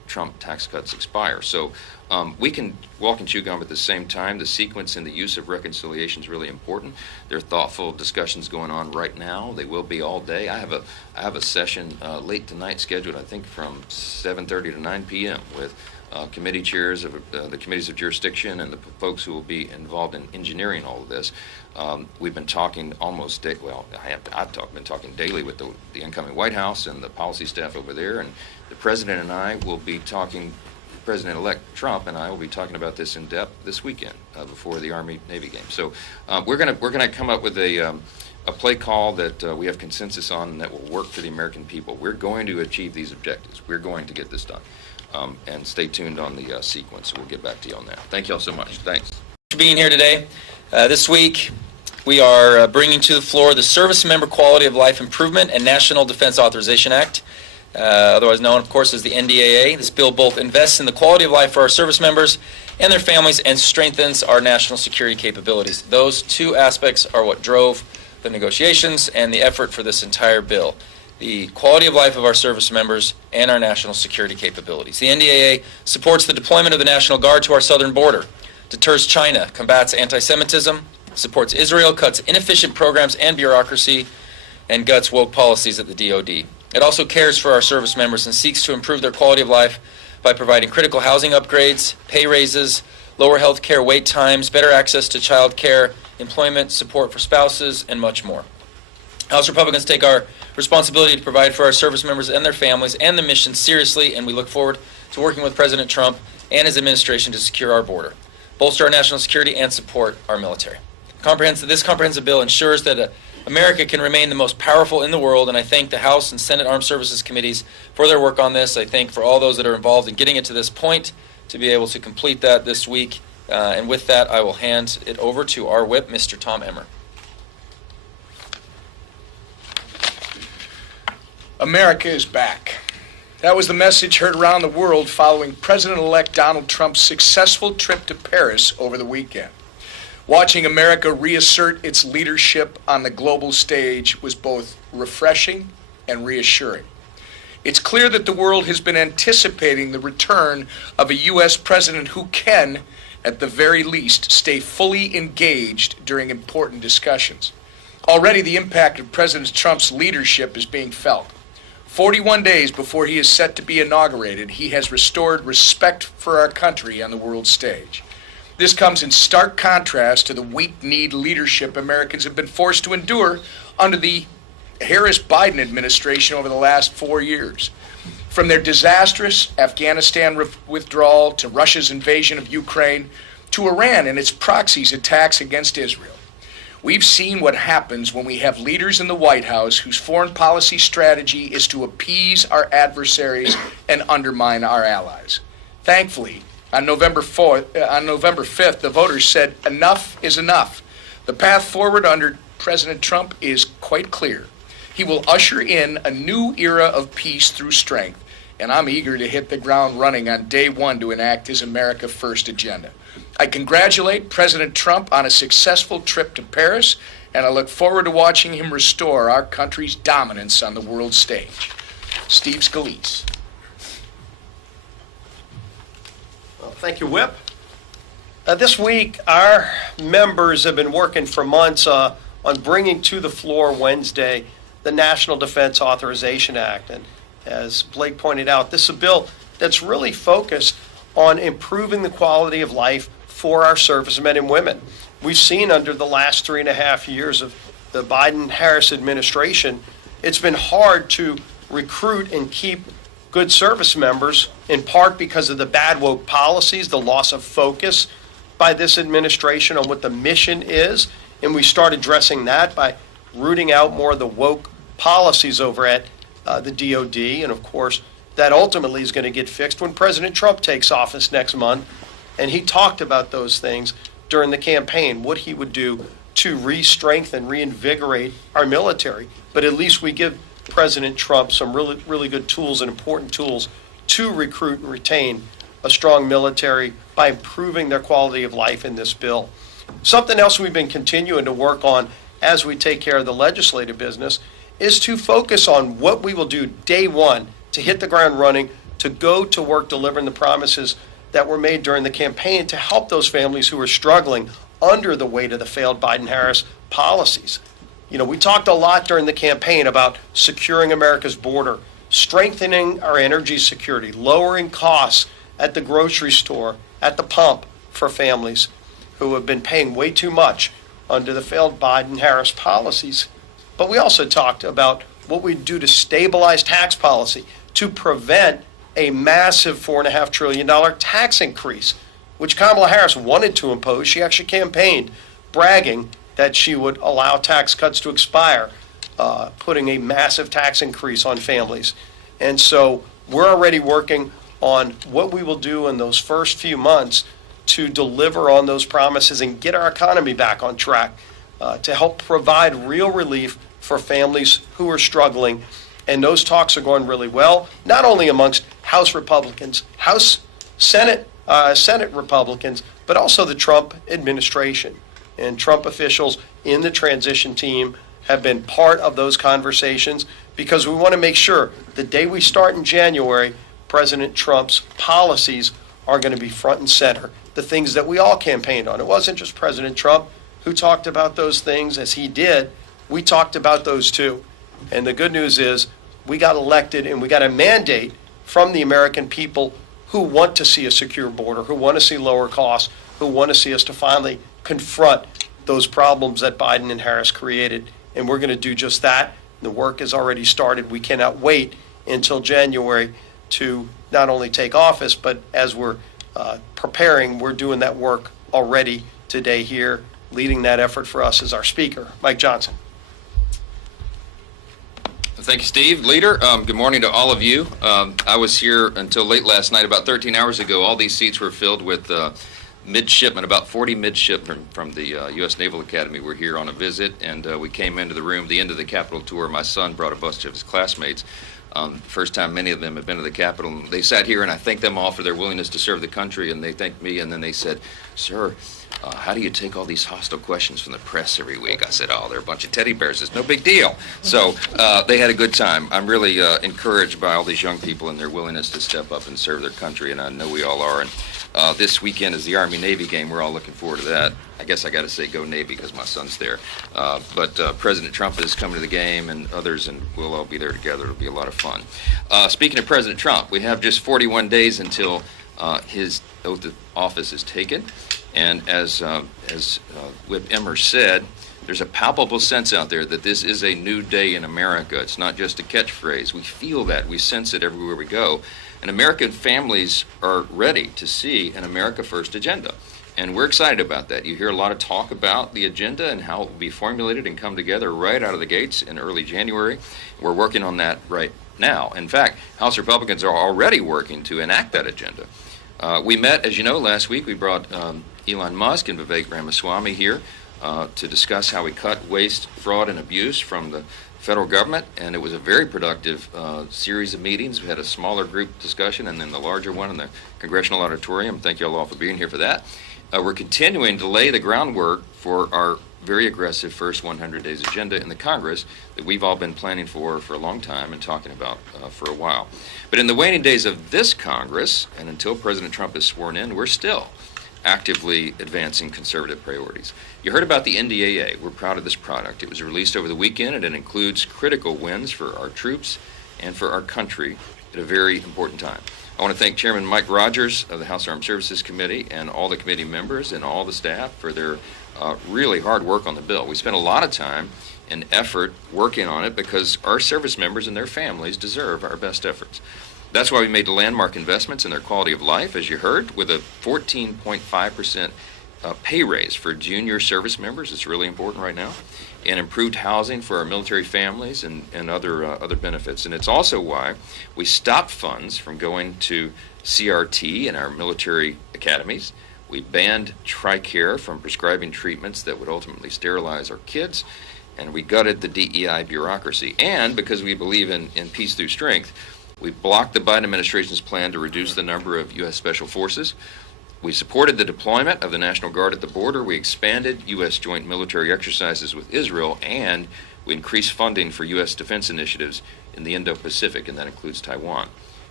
Trump tax cuts expire. So we can walk and chew gum at the same time. The sequence and the use of reconciliation is really important. There are thoughtful discussions going on right now. They will be all day. I have a session late tonight scheduled, I think, from 7:30 to 9 p.m. with committee chairs of the committees of jurisdiction and the folks who will be involved in engineering all of this. We've been talking almost been talking daily with the incoming White House and the policy staff over there, and the President and I will be talking. President-elect Trump and I will be talking about this in depth this weekend before the Army-Navy game. So we're gonna come up with a play call that we have consensus on and that will work for the American people. We're going to achieve these objectives. We're going to get this done. And stay tuned on the sequence. We'll get back to you on that. Thank you all so much. Thanks. For being here today. This week, we are bringing to the floor the Service Member Quality of Life Improvement and National Defense Authorization Act, otherwise known, of course, as the NDAA. This bill both invests in the quality of life for our service members and their families and strengthens our national security capabilities. Those two aspects are what drove the negotiations and the effort for this entire bill. The quality of life of our service members and our national security capabilities. The NDAA supports the deployment of the National Guard to our southern border, deters China, combats anti-Semitism, supports Israel, cuts inefficient programs and bureaucracy, and guts woke policies at the DoD. It also cares for our service members and seeks to improve their quality of life by providing critical housing upgrades, pay raises, lower health care wait times, better access to child care, employment, support for spouses, and much more. House Republicans take our responsibility to provide for our service members and their families and the mission seriously, and we look forward to working with President Trump and his administration to secure our border, bolster our national security, and support our military. This comprehensive bill ensures that America can remain the most powerful in the world, and I thank the House and Senate Armed Services Committees for their work on this. I thank for all those that are involved in getting it to this point to be able to complete that this week. And with that, I will hand it over to our whip, Mr. Tom Emmer. America is back. That was the message heard around the world following President-elect Donald Trump's successful trip to Paris over the weekend. Watching America reassert its leadership on the global stage was both refreshing and reassuring. It's clear that the world has been anticipating the return of a U.S. president who can, at the very least, stay fully engaged during important discussions. Already the impact of President Trump's leadership is being felt. 41 days before he is set to be inaugurated, he has restored respect for our country on the world stage. This comes in stark contrast to the weak-kneed leadership Americans have been forced to endure under the Harris-Biden administration over the last 4 years. From their disastrous Afghanistan withdrawal to Russia's invasion of Ukraine to Iran and its proxies' attacks against Israel. We've seen what happens when we have leaders in the White House whose foreign policy strategy is to appease our adversaries and undermine our allies. Thankfully, on November 5th, the voters said enough is enough. The path forward under President Trump is quite clear. He will usher in a new era of peace through strength, and I'm eager to hit the ground running on day one to enact his America First agenda. I congratulate President Trump on a successful trip to Paris, and I look forward to watching him restore our country's dominance on the world stage. Steve Scalise. Well, thank you, Whip. This week, our members have been working for months on bringing to the floor Wednesday the National Defense Authorization Act. And as Blake pointed out, this is a bill that's really focused on improving the quality of life for our servicemen and women. We've seen under the last 3.5 years of the Biden-Harris administration, it's been hard to recruit and keep good service members, in part because of the bad woke policies, the loss of focus by this administration on what the mission is. And we start addressing that by rooting out more of the woke policies over at the DoD. And of course, that ultimately is going to get fixed when President Trump takes office next month. And he talked about those things during the campaign, what he would do to re-strengthen, reinvigorate our military. But at least we give President Trump some really, really good tools and important tools to recruit and retain a strong military by improving their quality of life in this bill. Something else we've been continuing to work on as we take care of the legislative business is to focus on what we will do day one to hit the ground running to go to work delivering the promises that were made during the campaign to help those families who are struggling under the weight of the failed Biden-Harris policies. You know, we talked a lot during the campaign about securing America's border, strengthening our energy security, lowering costs at the grocery store, at the pump for families who have been paying way too much under the failed Biden-Harris policies. But we also talked about what we'd do to stabilize tax policy, to prevent a massive $4.5 trillion tax increase, which Kamala Harris wanted to impose. She actually campaigned bragging that she would allow tax cuts to expire, putting a massive tax increase on families. And so we're already working on what we will do in those first few months to deliver on those promises and get our economy back on track, to help provide real relief for families who are struggling. And those talks are going really well, not only amongst House Republicans, Senate Republicans, but also the Trump administration. And Trump officials in the transition team have been part of those conversations, because we want to make sure the day we start in January, President Trump's policies are going to be front and center, the things that we all campaigned on. It wasn't just President Trump who talked about those things as he did. We talked about those too. And the good news is we got elected and we got a mandate from the American people who want to see a secure border, who want to see lower costs, who want to see us to finally confront those problems that Biden and Harris created. And we're going to do just that. The work has already started. We cannot wait until January to not only take office, but as we're preparing, we're doing that work already today here. Leading that effort for us is our Speaker, Mike Johnson. Thank you, Steve. Leader, good morning to all of you. I was here until late last night. About 13 hours ago, all these seats were filled with midshipmen, about 40 midshipmen from the U.S. Naval Academy were here on a visit, and we came into the room, the end of the Capitol tour. My son brought a bunch of his classmates. First time many of them have been to the Capitol. They sat here, and I thanked them all for their willingness to serve the country, and they thanked me, and then they said, "Sir, how do you take all these hostile questions from the press every week?" I said, "Oh, they're a bunch of teddy bears. It's no big deal." So they had a good time. I'm really encouraged by all these young people and their willingness to step up and serve their country, and I know we all are. And this weekend is the Army-Navy game. We're all looking forward to that. I guess I got to say go Navy because my son's there. But President Trump is coming to the game, and others, and we'll all be there together. It'll be a lot of fun. Speaking of President Trump, we have just 41 days until his oath of office is taken. And as Whip Emmer said, there's a palpable sense out there that this is a new day in America. It's not just a catchphrase. We feel that. We sense it everywhere we go. And American families are ready to see an America First agenda. And we're excited about that. You hear a lot of talk about the agenda and how it will be formulated and come together right out of the gates in early January. We're working on that right now. In fact, House Republicans are already working to enact that agenda. We met, as you know, last week. We brought Elon Musk and Vivek Ramaswamy here to discuss how we cut waste, fraud, and abuse from the federal government, and it was a very productive series of meetings. We had a smaller group discussion and then the larger one in the Congressional Auditorium. Thank you all for being here for that. We're continuing to lay the groundwork for our very aggressive first 100 days agenda in the Congress that we've all been planning for a long time and talking about for a while. But in the waning days of this Congress, and until President Trump is sworn in, we're still actively advancing conservative priorities. You heard about the NDAA. We're proud of this product. It was released over the weekend, and it includes critical wins for our troops and for our country at a very important time. I want to thank Chairman Mike Rogers of the House Armed Services Committee and all the committee members and all the staff for their really hard work on the bill. We spent a lot of time and effort working on it because our service members and their families deserve our best efforts. That's why we made landmark investments in their quality of life, as you heard, with a 14.5% pay raise for junior service members. It's really important right now. And improved housing for our military families and other benefits. And it's also why we stopped funds from going to CRT in our military academies. We banned TRICARE from prescribing treatments that would ultimately sterilize our kids. And we gutted the DEI bureaucracy. And because we believe in peace through strength, we blocked the Biden administration's plan to reduce the number of U.S. Special Forces. We supported the deployment of the National Guard at the border. We expanded U.S. joint military exercises with Israel, and we increased funding for U.S. defense initiatives in the Indo-Pacific, and that includes Taiwan.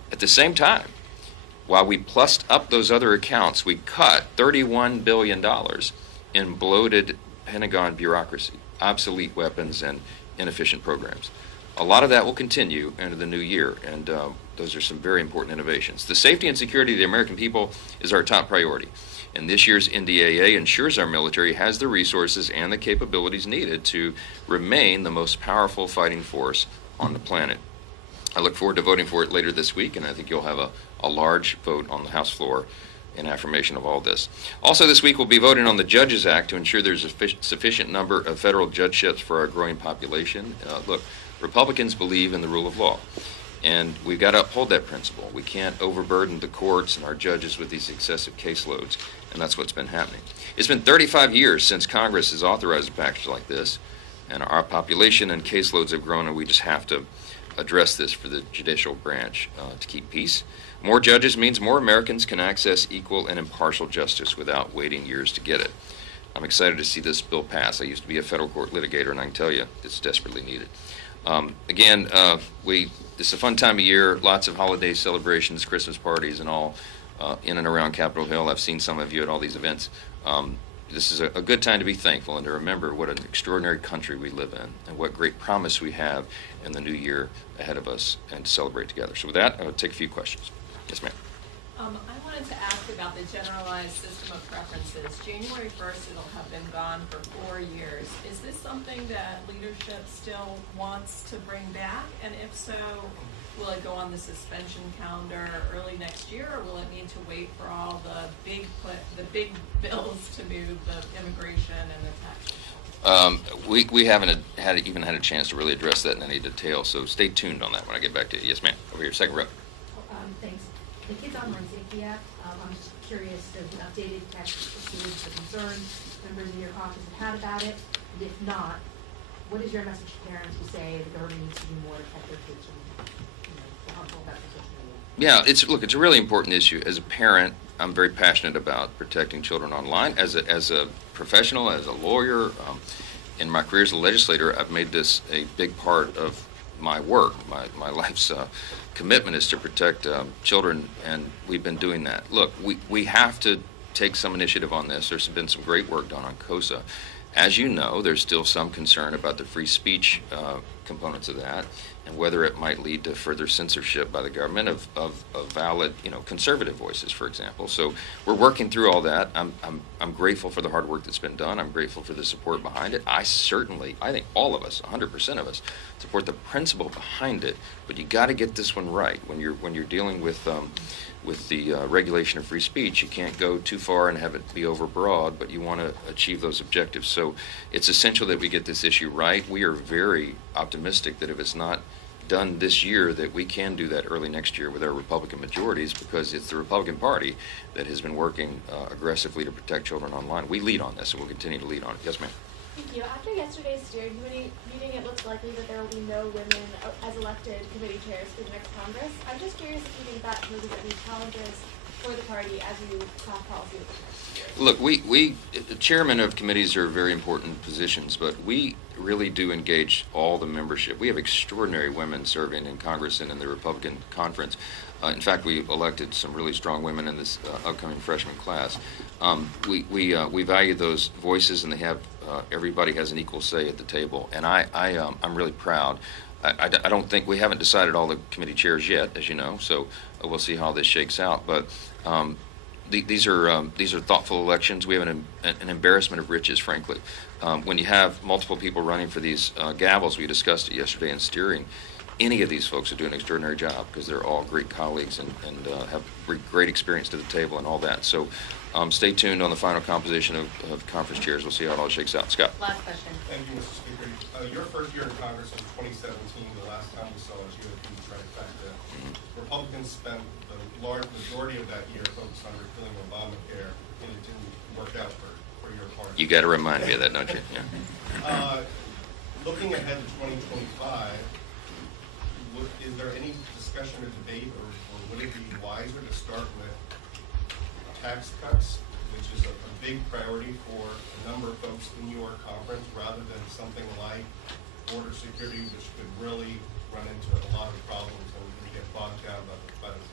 At the same time, while we plussed up those other accounts, we cut $31 billion in bloated Pentagon bureaucracy, obsolete weapons, and inefficient programs. A lot of that will continue into the new year, and those are some very important innovations. The safety and security of the American people is our top priority, and this year's NDAA ensures our military has the resources and the capabilities needed to remain the most powerful fighting force on the planet. I look forward to voting for it later this week, and I think you'll have a large vote on the House floor in affirmation of all this. Also this week we'll be voting on the Judges Act to ensure there's a sufficient number of federal judgeships for our growing population. Look, Republicans believe in the rule of law, and we've got to uphold that principle. We can't overburden the courts and our judges with these excessive caseloads, and that's what's been happening. It's been 35 years since Congress has authorized a package like this, and our population and caseloads have grown, and we just have to address this for the judicial branch to keep peace. More judges means more Americans can access equal and impartial justice without waiting years to get it. I'm excited to see this bill pass. I used to be a federal court litigator, and I can tell you it's desperately needed. It's a fun time of year, lots of holiday celebrations, Christmas parties, and all in and around Capitol Hill. I've seen some of you at all these events. This is a good time to be thankful and to remember what an extraordinary country we live in and what great promise we have in the new year ahead of us, and to celebrate together. So with that, I will take a few questions. Yes, ma'am. I wanted to ask about the generalized system of preferences. January 1st, it'll have been gone for 4 years. Is this something that leadership still wants to bring back? And if so, will it go on the suspension calendar early next year, or will it need to wait for all the big bills to move, the immigration and the tax? We haven't even had a chance to really address that in any detail, so stay tuned on that when I get back to you. Yes, ma'am. Over here, second row. Thanks. The Kids Online Safety Act, I'm just curious, there's an updated text pursuant to the concerns members in your caucus have had about it, and if not, what is your message to parents who say the government needs to do more to protect their kids from, the harmful effects of social media? Yeah, it's a really important issue. As a parent, I'm very passionate about protecting children online. As a professional, as a lawyer, in my career as a legislator, I've made this a big part of my work. My life's commitment is to protect children, and we've been doing that. Look, we have to take some initiative on this. There's been some great work done on KOSA. As you know, there's still some concern about the free speech components of that, and whether it might lead to further censorship by the government of valid, conservative voices, for example. So we're working through all that. I'm grateful for the hard work that's been done. I'm grateful for the support behind it. I think all of us, 100% of us, support the principle behind it. But you got to get this one right when you're dealing with the regulation of free speech. You can't go too far and have it be overbroad, but you want to achieve those objectives. So it's essential that we get this issue right. We are very optimistic that if it's not done this year, that we can do that early next year with our Republican majorities, because it's the Republican Party that has been working aggressively to protect children online. We lead on this, and we'll continue to lead on it. Yes, ma'am. Thank you. After yesterday's steering committee meeting, it looks likely that there will be no women as elected committee chairs for the next Congress. I'm just curious if you think that poses any challenges for the party as you craft policy with the next year. Look, we chairmen of committees are very important positions, but we really do engage all the membership. We have extraordinary women serving in Congress and in the Republican conference. In fact, we elected some really strong women in this upcoming freshman class. We value those voices, and they have everybody has an equal say at the table. And I'm really proud. I don't think we haven't decided all the committee chairs yet, as you know. So we'll see how this shakes out. But these are thoughtful elections. We have an embarrassment of riches, frankly. When you have multiple people running for these gavels, we discussed it yesterday in steering. Any of these folks are doing an extraordinary job because they're all great colleagues and have great experience to the table and all that. So stay tuned on the final composition of conference chairs. We'll see how it all shakes out. Scott. Last question. Thank you, Mr. Speaker. Your first year in Congress was 2017. The last time we saw you at the trifecta. Republicans spent the large majority of that year focused on repealing Obamacare, and it didn't work out for your party. You got to remind me of that, don't you? Yeah. Looking ahead to 2025, is there any discussion or debate, or would it be wiser to start with tax cuts, which is a big priority for a number of folks in your conference, rather than something like border security, which could really run into a lot of problems and get bogged down by the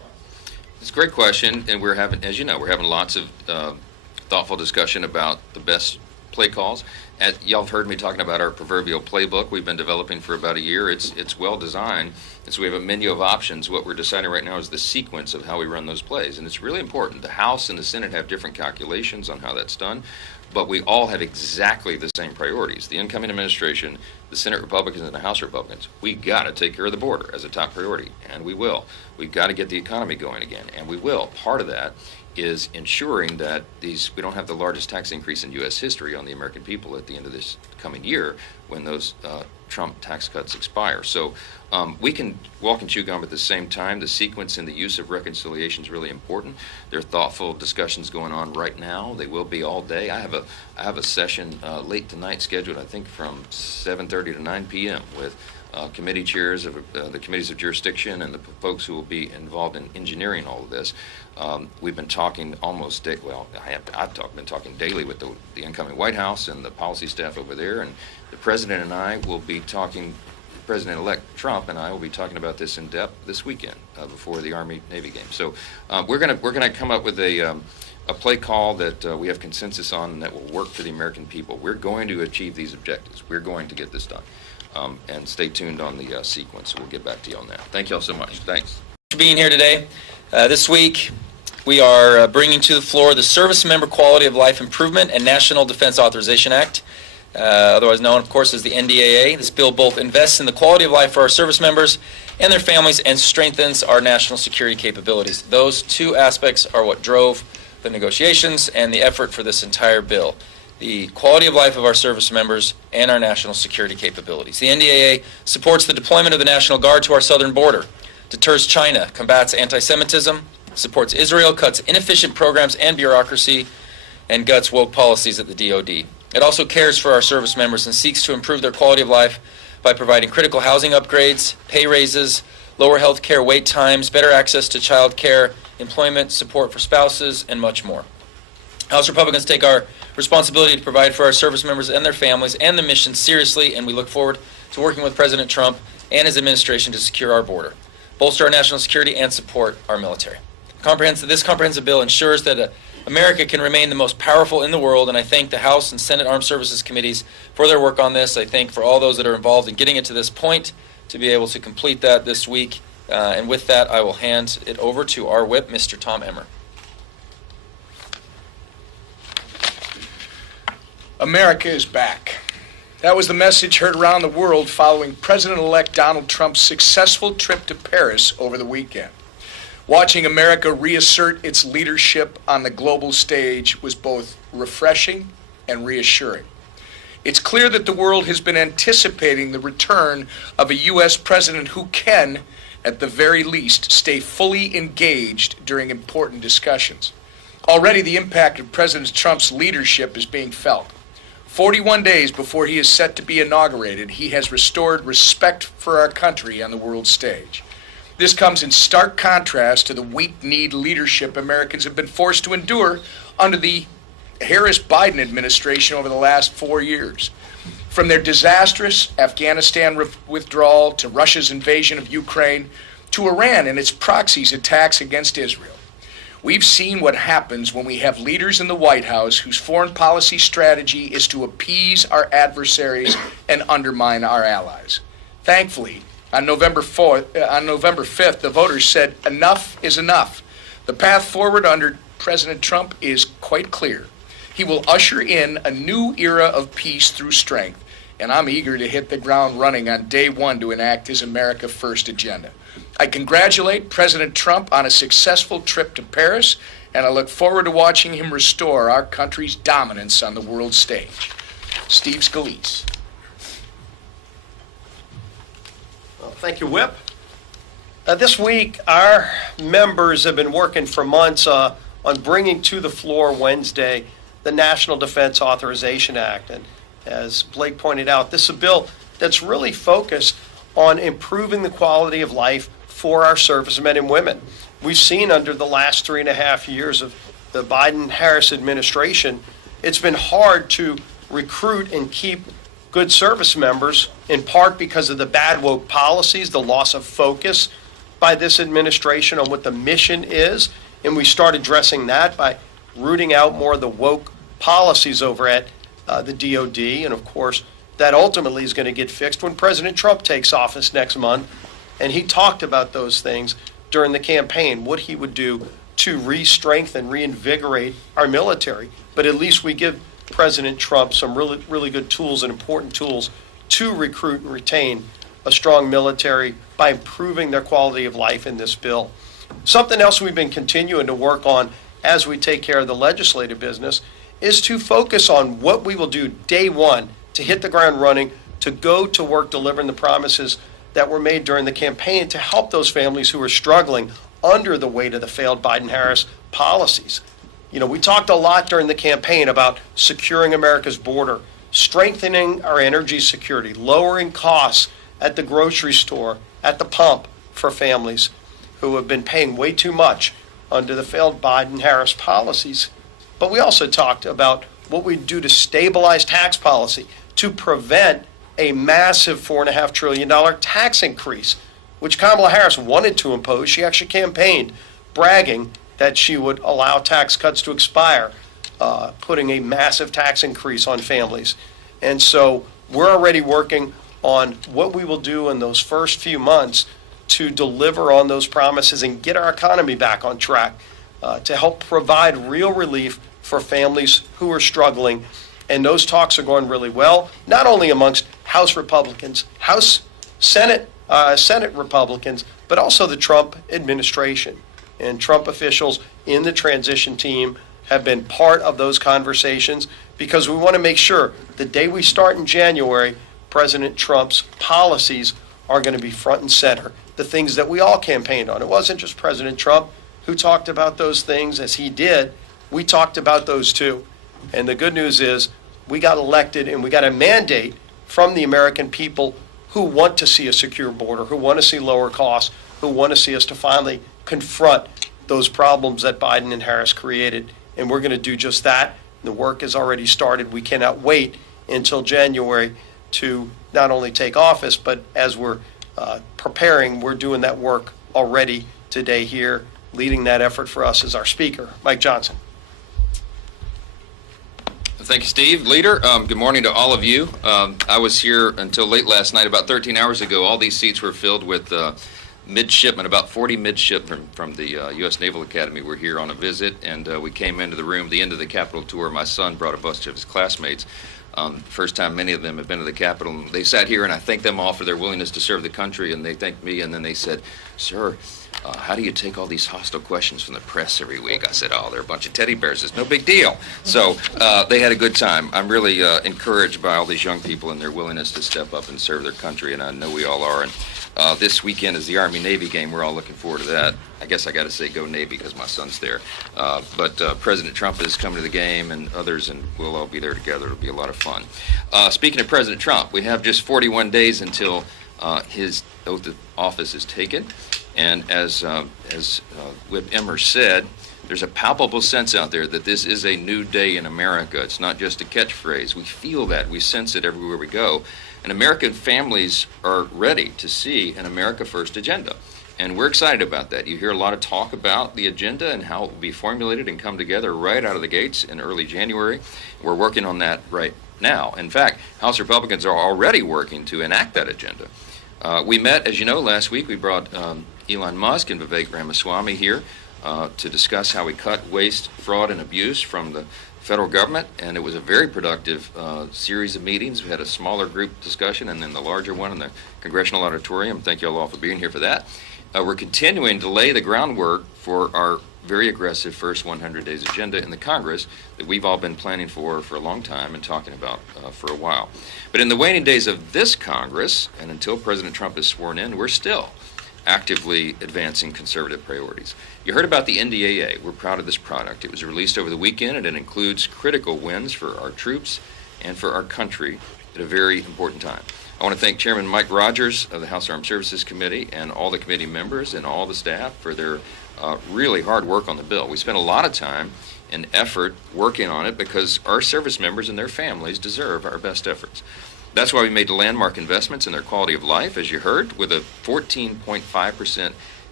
It's a great question, and we're having, as you know, we're having lots of thoughtful discussion about the best play calls. Y'all have heard me talking about our proverbial playbook we've been developing for about a year. It's well designed, and so we have a menu of options. What we're deciding right now is the sequence of how we run those plays, and it's really important. The House and the Senate have different calculations on how that's done, but we all have exactly the same priorities. The incoming administration, the Senate Republicans and the House Republicans, we got to take care of the border as a top priority, and we will. We've got to get the economy going again, and we will. Part of that is ensuring that we don't have the largest tax increase in U.S. history on the American people at the end of this coming year when those Trump tax cuts expire. So we can walk and chew gum at the same time. The sequence and the use of reconciliation is really important. There are thoughtful discussions going on right now. They will be all day. I have a session late tonight scheduled, I think, from 7:30 to 9 p.m. with committee chairs of the committees of jurisdiction and the folks who will be involved in engineering all of this. We've been talking almost I've been talking daily with the incoming White House and the policy staff over there, and the President and I will be talking. President-elect Trump and I will be talking about this in depth this weekend before the Army-Navy game. So we're gonna come up with a play call that we have consensus on and that will work for the American people. We're going to achieve these objectives. We're going to get this done. And stay tuned on the sequence. We'll get back to you on that. Thank you all so much. Thanks. For being here today. This week, we are bringing to the floor the Service Member Quality of Life Improvement and National Defense Authorization Act, otherwise known, of course, as the NDAA. This bill both invests in the quality of life for our service members and their families and strengthens our national security capabilities. Those two aspects are what drove the negotiations and the effort for this entire bill. The quality of life of our service members and our national security capabilities. The NDAA supports the deployment of the National Guard to our southern border, deters China, combats anti-Semitism, supports Israel, cuts inefficient programs and bureaucracy, and guts woke policies at the DoD. It also cares for our service members and seeks to improve their quality of life by providing critical housing upgrades, pay raises, lower health care wait times, better access to child care, employment, support for spouses, and much more. House Republicans take our responsibility to provide for our service members and their families and the mission seriously, and we look forward to working with President Trump and his administration to secure our border, bolster our national security, and support our military. This comprehensive bill ensures that America can remain the most powerful in the world, and I thank the House and Senate Armed Services Committees for their work on this. I thank for all those that are involved in getting it to this point to be able to complete that this week. And with that, I will hand it over to our whip, Mr. Tom Emmer. America is back. That was the message heard around the world following President-elect Donald Trump's successful trip to Paris over the weekend. Watching America reassert its leadership on the global stage was both refreshing and reassuring. It's clear that the world has been anticipating the return of a U.S. president who can, at the very least, stay fully engaged during important discussions. Already the impact of President Trump's leadership is being felt. 41 days before he is set to be inaugurated, he has restored respect for our country on the world stage. This comes in stark contrast to the weak-kneed leadership Americans have been forced to endure under the Harris-Biden administration over the last 4 years. From their disastrous Afghanistan withdrawal to Russia's invasion of Ukraine to Iran and its proxies' attacks against Israel. We've seen what happens when we have leaders in the White House whose foreign policy strategy is to appease our adversaries and undermine our allies. Thankfully, on November 5th, the voters said enough is enough. The path forward under President Trump is quite clear. He will usher in a new era of peace through strength, and I'm eager to hit the ground running on day one to enact his America First agenda. I congratulate President Trump on a successful trip to Paris, and I look forward to watching him restore our country's dominance on the world stage. Steve Scalise. Well, thank you, Whip. This week, our members have been working for months on bringing to the floor Wednesday the National Defense Authorization Act. And as Blake pointed out, this is a bill that's really focused on improving the quality of life for our servicemen and women. We've seen under the last 3.5 years of the Biden-Harris administration, it's been hard to recruit and keep good service members, in part because of the bad woke policies, the loss of focus, by this administration on what the mission is, and we start addressing that by rooting out more of the woke policies over at the DOD, and of course, that ultimately is going to get fixed when President Trump takes office next month. And he talked about those things during the campaign, what he would do to re-strengthen, reinvigorate our military. But at least we give President Trump some really, really good tools and important tools to recruit and retain a strong military by improving their quality of life in this bill. Something else we've been continuing to work on as we take care of the legislative business is to focus on what we will do day one to hit the ground running, to go to work delivering the promises that were made during the campaign to help those families who are struggling under the weight of the failed Biden-Harris policies. You know, we talked a lot during the campaign about securing America's border, strengthening our energy security, lowering costs at the grocery store, at the pump for families who have been paying way too much under the failed Biden-Harris policies. But we also talked about what we do to stabilize tax policy, to prevent a massive $4.5 trillion tax increase, which Kamala Harris wanted to impose. She actually campaigned bragging that she would allow tax cuts to expire, putting a massive tax increase on families. And so we're already working on what we will do in those first few months to deliver on those promises and get our economy back on track, to help provide real relief for families who are struggling. And those talks are going really well, not only amongst House Republicans, Senate Republicans, but also the Trump administration. And Trump officials in the transition team have been part of those conversations because we want to make sure the day we start in January, President Trump's policies are going to be front and center, the things that we all campaigned on. It wasn't just President Trump who talked about those things as he did. We talked about those too. And the good news is we got elected and we got a mandate from the American people who want to see a secure border, who want to see lower costs, who want to see us to finally confront those problems that Biden and Harris created. And we're going to do just that. The work has already started. We cannot wait until January to not only take office, but as we're preparing, we're doing that work already today here. Leading that effort for us is our Speaker, Mike Johnson. Thank you, Steve. Leader, good morning to all of you. I was here until late last night. About 13 hours ago, all these seats were filled with midshipmen, about 40 midshipmen from the U.S. Naval Academy were here on a visit, and we came into the room, the end of the Capitol tour. My son brought a bunch of his classmates. First time many of them have been to the Capitol. They sat here, and I thanked them all for their willingness to serve the country, and they thanked me, and then they said, "Sir, how do you take all these hostile questions from the press every week?" I said, "Oh, they're a bunch of teddy bears. It's no big deal." So they had a good time. I'm really encouraged by all these young people and their willingness to step up and serve their country, and I know we all are. And this weekend is the Army-Navy game. We're all looking forward to that. I guess I got to say go Navy because my son's there. But President Trump is coming to the game, and others, and we'll all be there together. It'll be a lot of fun. Speaking of President Trump, we have just 41 days until his oath of office is taken. And as Whip Emmer said, there's a palpable sense out there that this is a new day in America. It's not just a catchphrase. We feel that. We sense it everywhere we go. And American families are ready to see an America First agenda. And we're excited about that. You hear a lot of talk about the agenda and how it will be formulated and come together right out of the gates in early January. We're working on that right now. In fact, House Republicans are already working to enact that agenda. We met, as you know, last week. We brought Elon Musk and Vivek Ramaswamy here to discuss how we cut waste, fraud, and abuse from the federal government, and it was a very productive series of meetings. We had a smaller group discussion and then the larger one in the Congressional Auditorium. Thank you all for being here for that. We're continuing to lay the groundwork for our very aggressive first 100 days agenda in the Congress that we've all been planning for a long time and talking about for a while. But in the waning days of this Congress, and until President Trump is sworn in, we're still actively advancing conservative priorities. You heard about the NDAA. We're proud of this product. It was released over the weekend, and it includes critical wins for our troops and for our country at a very important time. I want to thank Chairman Mike Rogers of the House Armed Services Committee and all the committee members and all the staff for their really hard work on the bill. We spent a lot of time and effort working on it because our service members and their families deserve our best efforts. That's why we made landmark investments in their quality of life, as you heard, with a 14.5%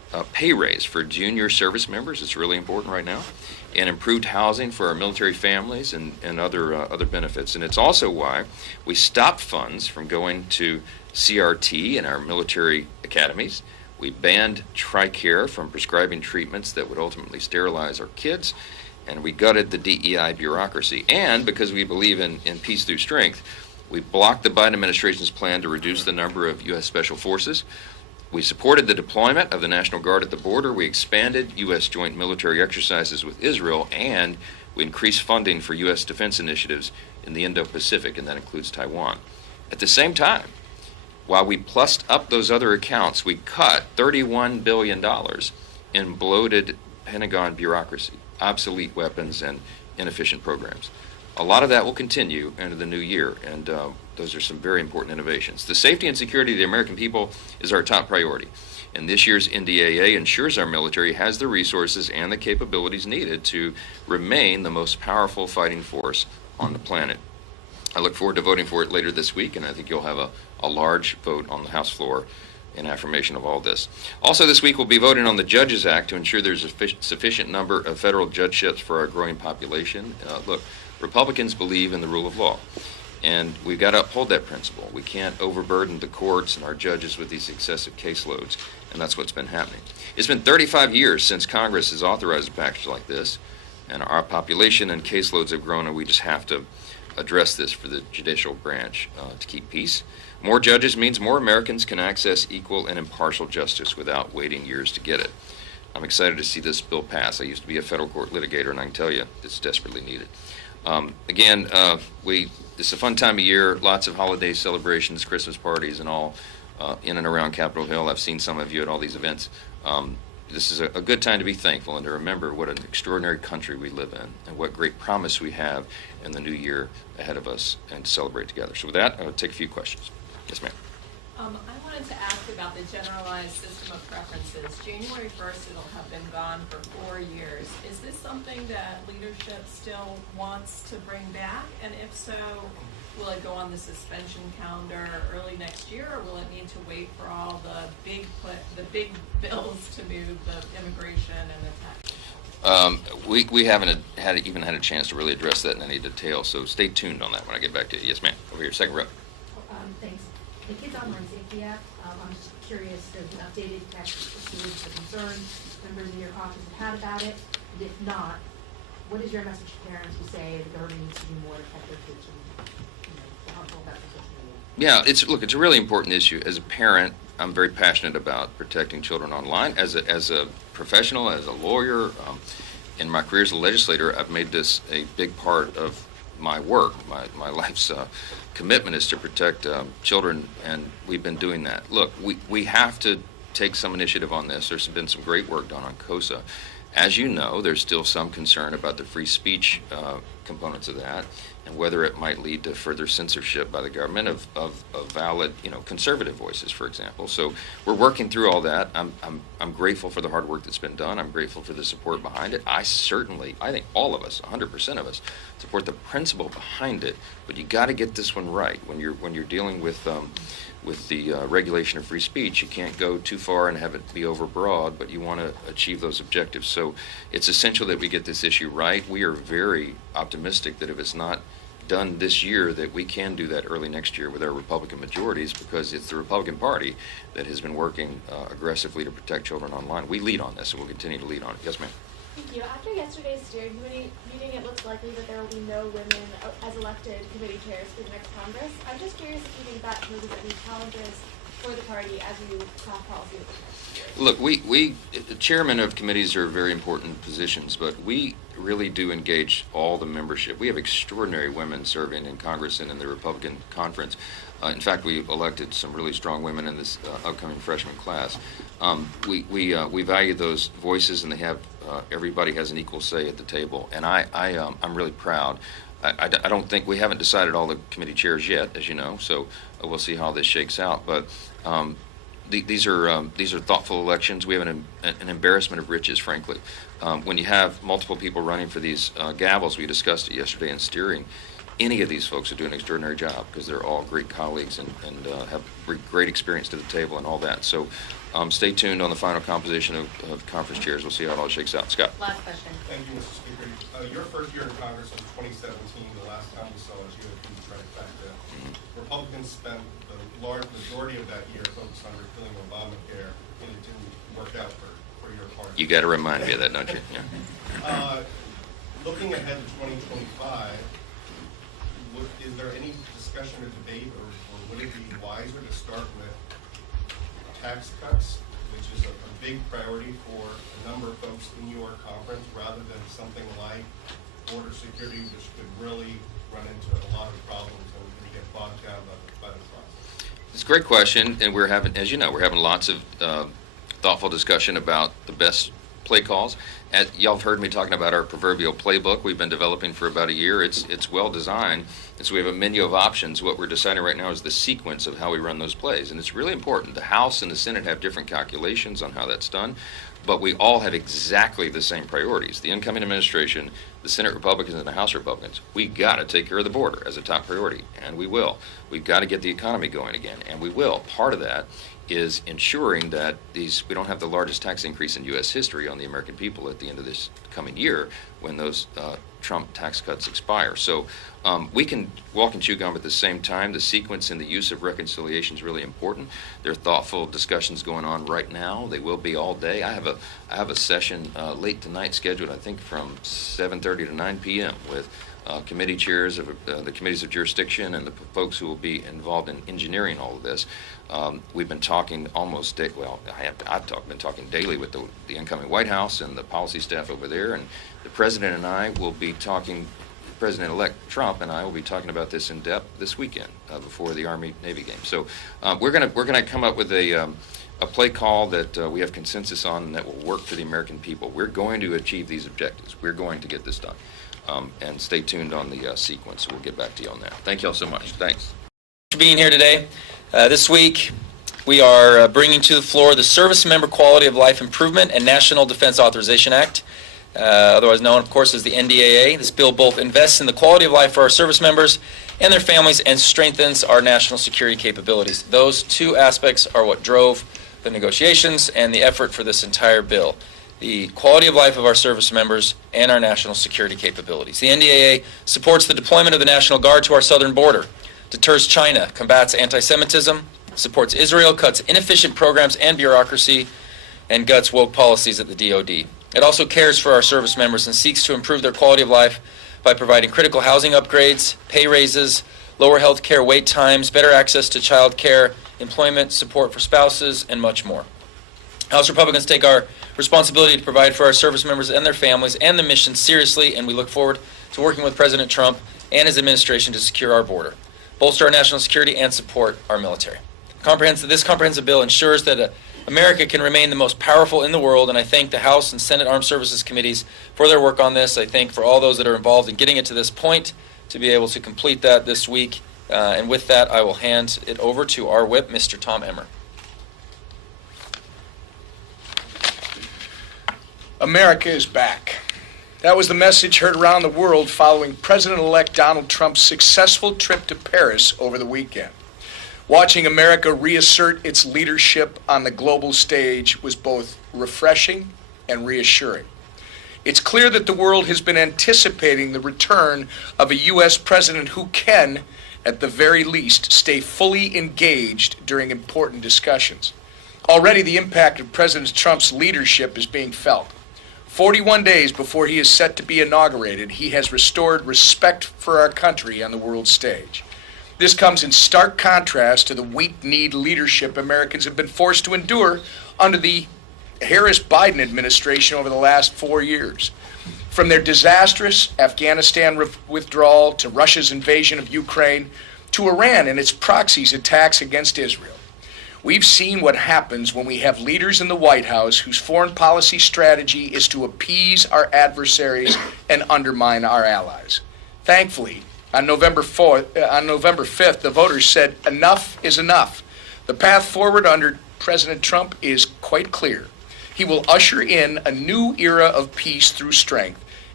pay raise for junior service members. It's really important right now. And improved housing for our military families and other benefits. And it's also why we stopped funds from going to CRT in our military academies. We banned TRICARE from prescribing treatments that would ultimately sterilize our kids. And we gutted the DEI bureaucracy. And because we believe in peace through strength, we blocked the Biden administration's plan to reduce the number of U.S. Special Forces. We supported the deployment of the National Guard at the border. We expanded U.S. joint military exercises with Israel, and we increased funding for U.S. defense initiatives in the Indo-Pacific, and that includes Taiwan. At the same time, while we plussed up those other accounts, we cut $31 billion in bloated Pentagon bureaucracy, obsolete weapons, and inefficient programs. A lot of that will continue into the new year, and those are some very important innovations. The safety and security of the American people is our top priority, and this year's NDAA ensures our military has the resources and the capabilities needed to remain the most powerful fighting force on the planet. I look forward to voting for it later this week, and I think you'll have a large vote on the House floor in affirmation of all this. Also this week we'll be voting on the Judges Act to ensure there's a sufficient number of federal judgeships for our growing population. Look, Republicans believe in the rule of law, and we've got to uphold that principle. We can't overburden the courts and our judges with these excessive caseloads, and that's what's been happening. It's been 35 years since Congress has authorized a package like this, and our population and caseloads have grown, and we just have to address this for the judicial branch to keep peace. More judges means more Americans can access equal and impartial justice without waiting years to get it. I'm excited to see this bill pass. I used to be a federal court litigator, and I can tell you it's desperately needed. It's a fun time of year, lots of holiday celebrations, Christmas parties, and all in and around Capitol Hill. I've seen some of you at all these events. This is a good time to be thankful and to remember what an extraordinary country we live in and what great promise we have in the new year ahead of us, and to celebrate together. So with that, I'll take a few questions. Yes, ma'am. I wanted to ask about the generalized system of preferences. January 1st, it'll have been gone for 4 years. Is this something that leadership still wants to bring back? And if so, will it go on the suspension calendar early next year, or will it need to wait for all the big bills to move the immigration and the tax? We haven't even had a chance to really address that in any detail, so stay tuned on that when I get back to you. Yes, ma'am. Over here, second row. Thanks. The Kids Online Safety Act, I'm just curious, there's an updated text pursuant to the concerns members in your caucus have had about it, and if not, what is your message to parents who say the government needs to do more to protect their kids from, the harmful effects of social media? Yeah, it's a really important issue. As a parent, I'm very passionate about protecting children online. As a professional, as a lawyer, in my career as a legislator, I've made this a big part of my work. My life's commitment is to protect children, and we've been doing that. Look, we have to take some initiative on this. There's been some great work done on KOSA. As you know, there's still some concern about the free speech components of that, and whether it might lead to further censorship by the government of valid, conservative voices, for example. So we're working through all that. I'm grateful for the hard work that's been done. I'm grateful for the support behind it. I think all of us, 100% of us, support the principle behind it. But you got to get this one right when you're dealing with the regulation of free speech. You can't go too far and have it be overbroad, but you want to achieve those objectives. So it's essential that we get this issue right. We are very optimistic that if it's not done this year, that we can do that early next year with our Republican majorities, because it's the Republican Party that has been working aggressively to protect children online. We lead on this, and we'll continue to lead on it. Yes, ma'am. Thank you. After yesterday's steering committee meeting, it looks likely that there will be no women as elected committee chairs for the next Congress. I'm just curious if you think that poses any challenges for the party as you craft policy over the next year. Look, we chairmen of committees are very important positions, but we really do engage all the membership. We have extraordinary women serving in Congress and in the Republican conference. In fact, we elected some really strong women in this upcoming freshman class. We value those voices, and they have everybody has an equal say at the table. And I'm really proud. I don't think we haven't decided all the committee chairs yet, as you know. So we'll see how this shakes out. But these are thoughtful elections. We have an embarrassment of riches, frankly. When you have multiple people running for these gavels, we discussed it yesterday in steering. any of these folks who do an extraordinary job because they're all great colleagues and have great experience to the table and all that. So stay tuned on the final composition of conference chairs. We'll see how it all shakes out. Scott. Last question. Thank you, Mr. Speaker. Your first year in Congress was 2017. The last time we saw us, you had been trifecta. Republicans spent the large majority of that year focused on repealing Obamacare, and it didn't work out for your party. You got to remind me of that, don't you? Yeah. Looking ahead to 2025, is there any discussion or debate, or would it be wiser to start with tax cuts, which is a big priority for a number of folks in your conference, rather than something like border security, which could really run into a lot of problems and get bogged down by the process? It's a great question, and we're having, as you know, we're having lots of thoughtful discussion about the best play calls. Y'all have heard me talking about our proverbial playbook we've been developing for about a year. It's well designed, and so we have a menu of options. What we're deciding right now is the sequence of how we run those plays, and it's really important. The House and the Senate have different calculations on how that's done, but we all have exactly the same priorities. The incoming administration, the Senate Republicans and the House Republicans, we got to take care of the border as a top priority, and we will. We've got to get the economy going again, and we will. Part of that is ensuring that we don't have the largest tax increase in U.S. history on the American people at the end of this coming year when those Trump tax cuts expire. So we can walk and chew gum at the same time. The sequence and the use of reconciliation is really important. There are thoughtful discussions going on right now. They will be all day. I have a session late tonight scheduled, I think, from 7:30 to 9 p.m. with committee chairs of the committees of jurisdiction and the folks who will be involved in engineering all of this. We've been talking been talking daily with the incoming White House and the policy staff over there, and the President and I will be talking, President-elect Trump and I will be talking about this in depth this weekend before the Army-Navy game. So we're gonna come up with a play call that we have consensus on and that will work for the American people. We're going to achieve these objectives. We're going to get this done. And stay tuned on the sequence. We'll get back to you on that. Thank you all so much. Thanks. For being here today. This week, we are bringing to the floor the Service Member Quality of Life Improvement and National Defense Authorization Act, otherwise known, of course, as the NDAA. This bill both invests in the quality of life for our service members and their families and strengthens our national security capabilities. Those two aspects are what drove the negotiations and the effort for this entire bill. The quality of life of our service members and our national security capabilities. The NDAA supports the deployment of the National Guard to our southern border, deters China, combats anti-Semitism, supports Israel, cuts inefficient programs and bureaucracy, and guts woke policies at the DoD. It also cares for our service members and seeks to improve their quality of life by providing critical housing upgrades, pay raises, lower health care wait times, better access to child care, employment support for spouses, and much more. House Republicans take our responsibility to provide for our service members and their families and the mission seriously, and we look forward to working with President Trump and his administration to secure our border, bolster our national security, and support our military. This comprehensive bill ensures that America can remain the most powerful in the world, and I thank the House and Senate Armed Services Committees for their work on this. I thank for all those that are involved in getting it to this point to be able to complete that this week. And with that, I will hand it over to our whip, Mr. Tom Emmer. America is back. That was the message heard around the world following President-elect Donald Trump's successful trip to Paris over the weekend. Watching America reassert its leadership on the global stage was both refreshing and reassuring. It's clear that the world has been anticipating the return of a U.S. president who can, at the very least, stay fully engaged during important discussions. Already the impact of President Trump's leadership is being felt. 41 days before he is set to be inaugurated, he has restored respect for our country on the world stage. This comes in stark contrast to the weak-kneed leadership Americans have been forced to endure under the Harris-Biden administration over the last 4 years. From their disastrous Afghanistan withdrawal to Russia's invasion of Ukraine to Iran and its proxies' attacks against Israel. We've seen what happens when we have leaders in the White House whose foreign policy strategy is to appease our adversaries and undermine our allies. Thankfully, on November 5th, the voters said enough is enough. The path forward under President Trump is quite clear. He will usher in a new era of peace through strength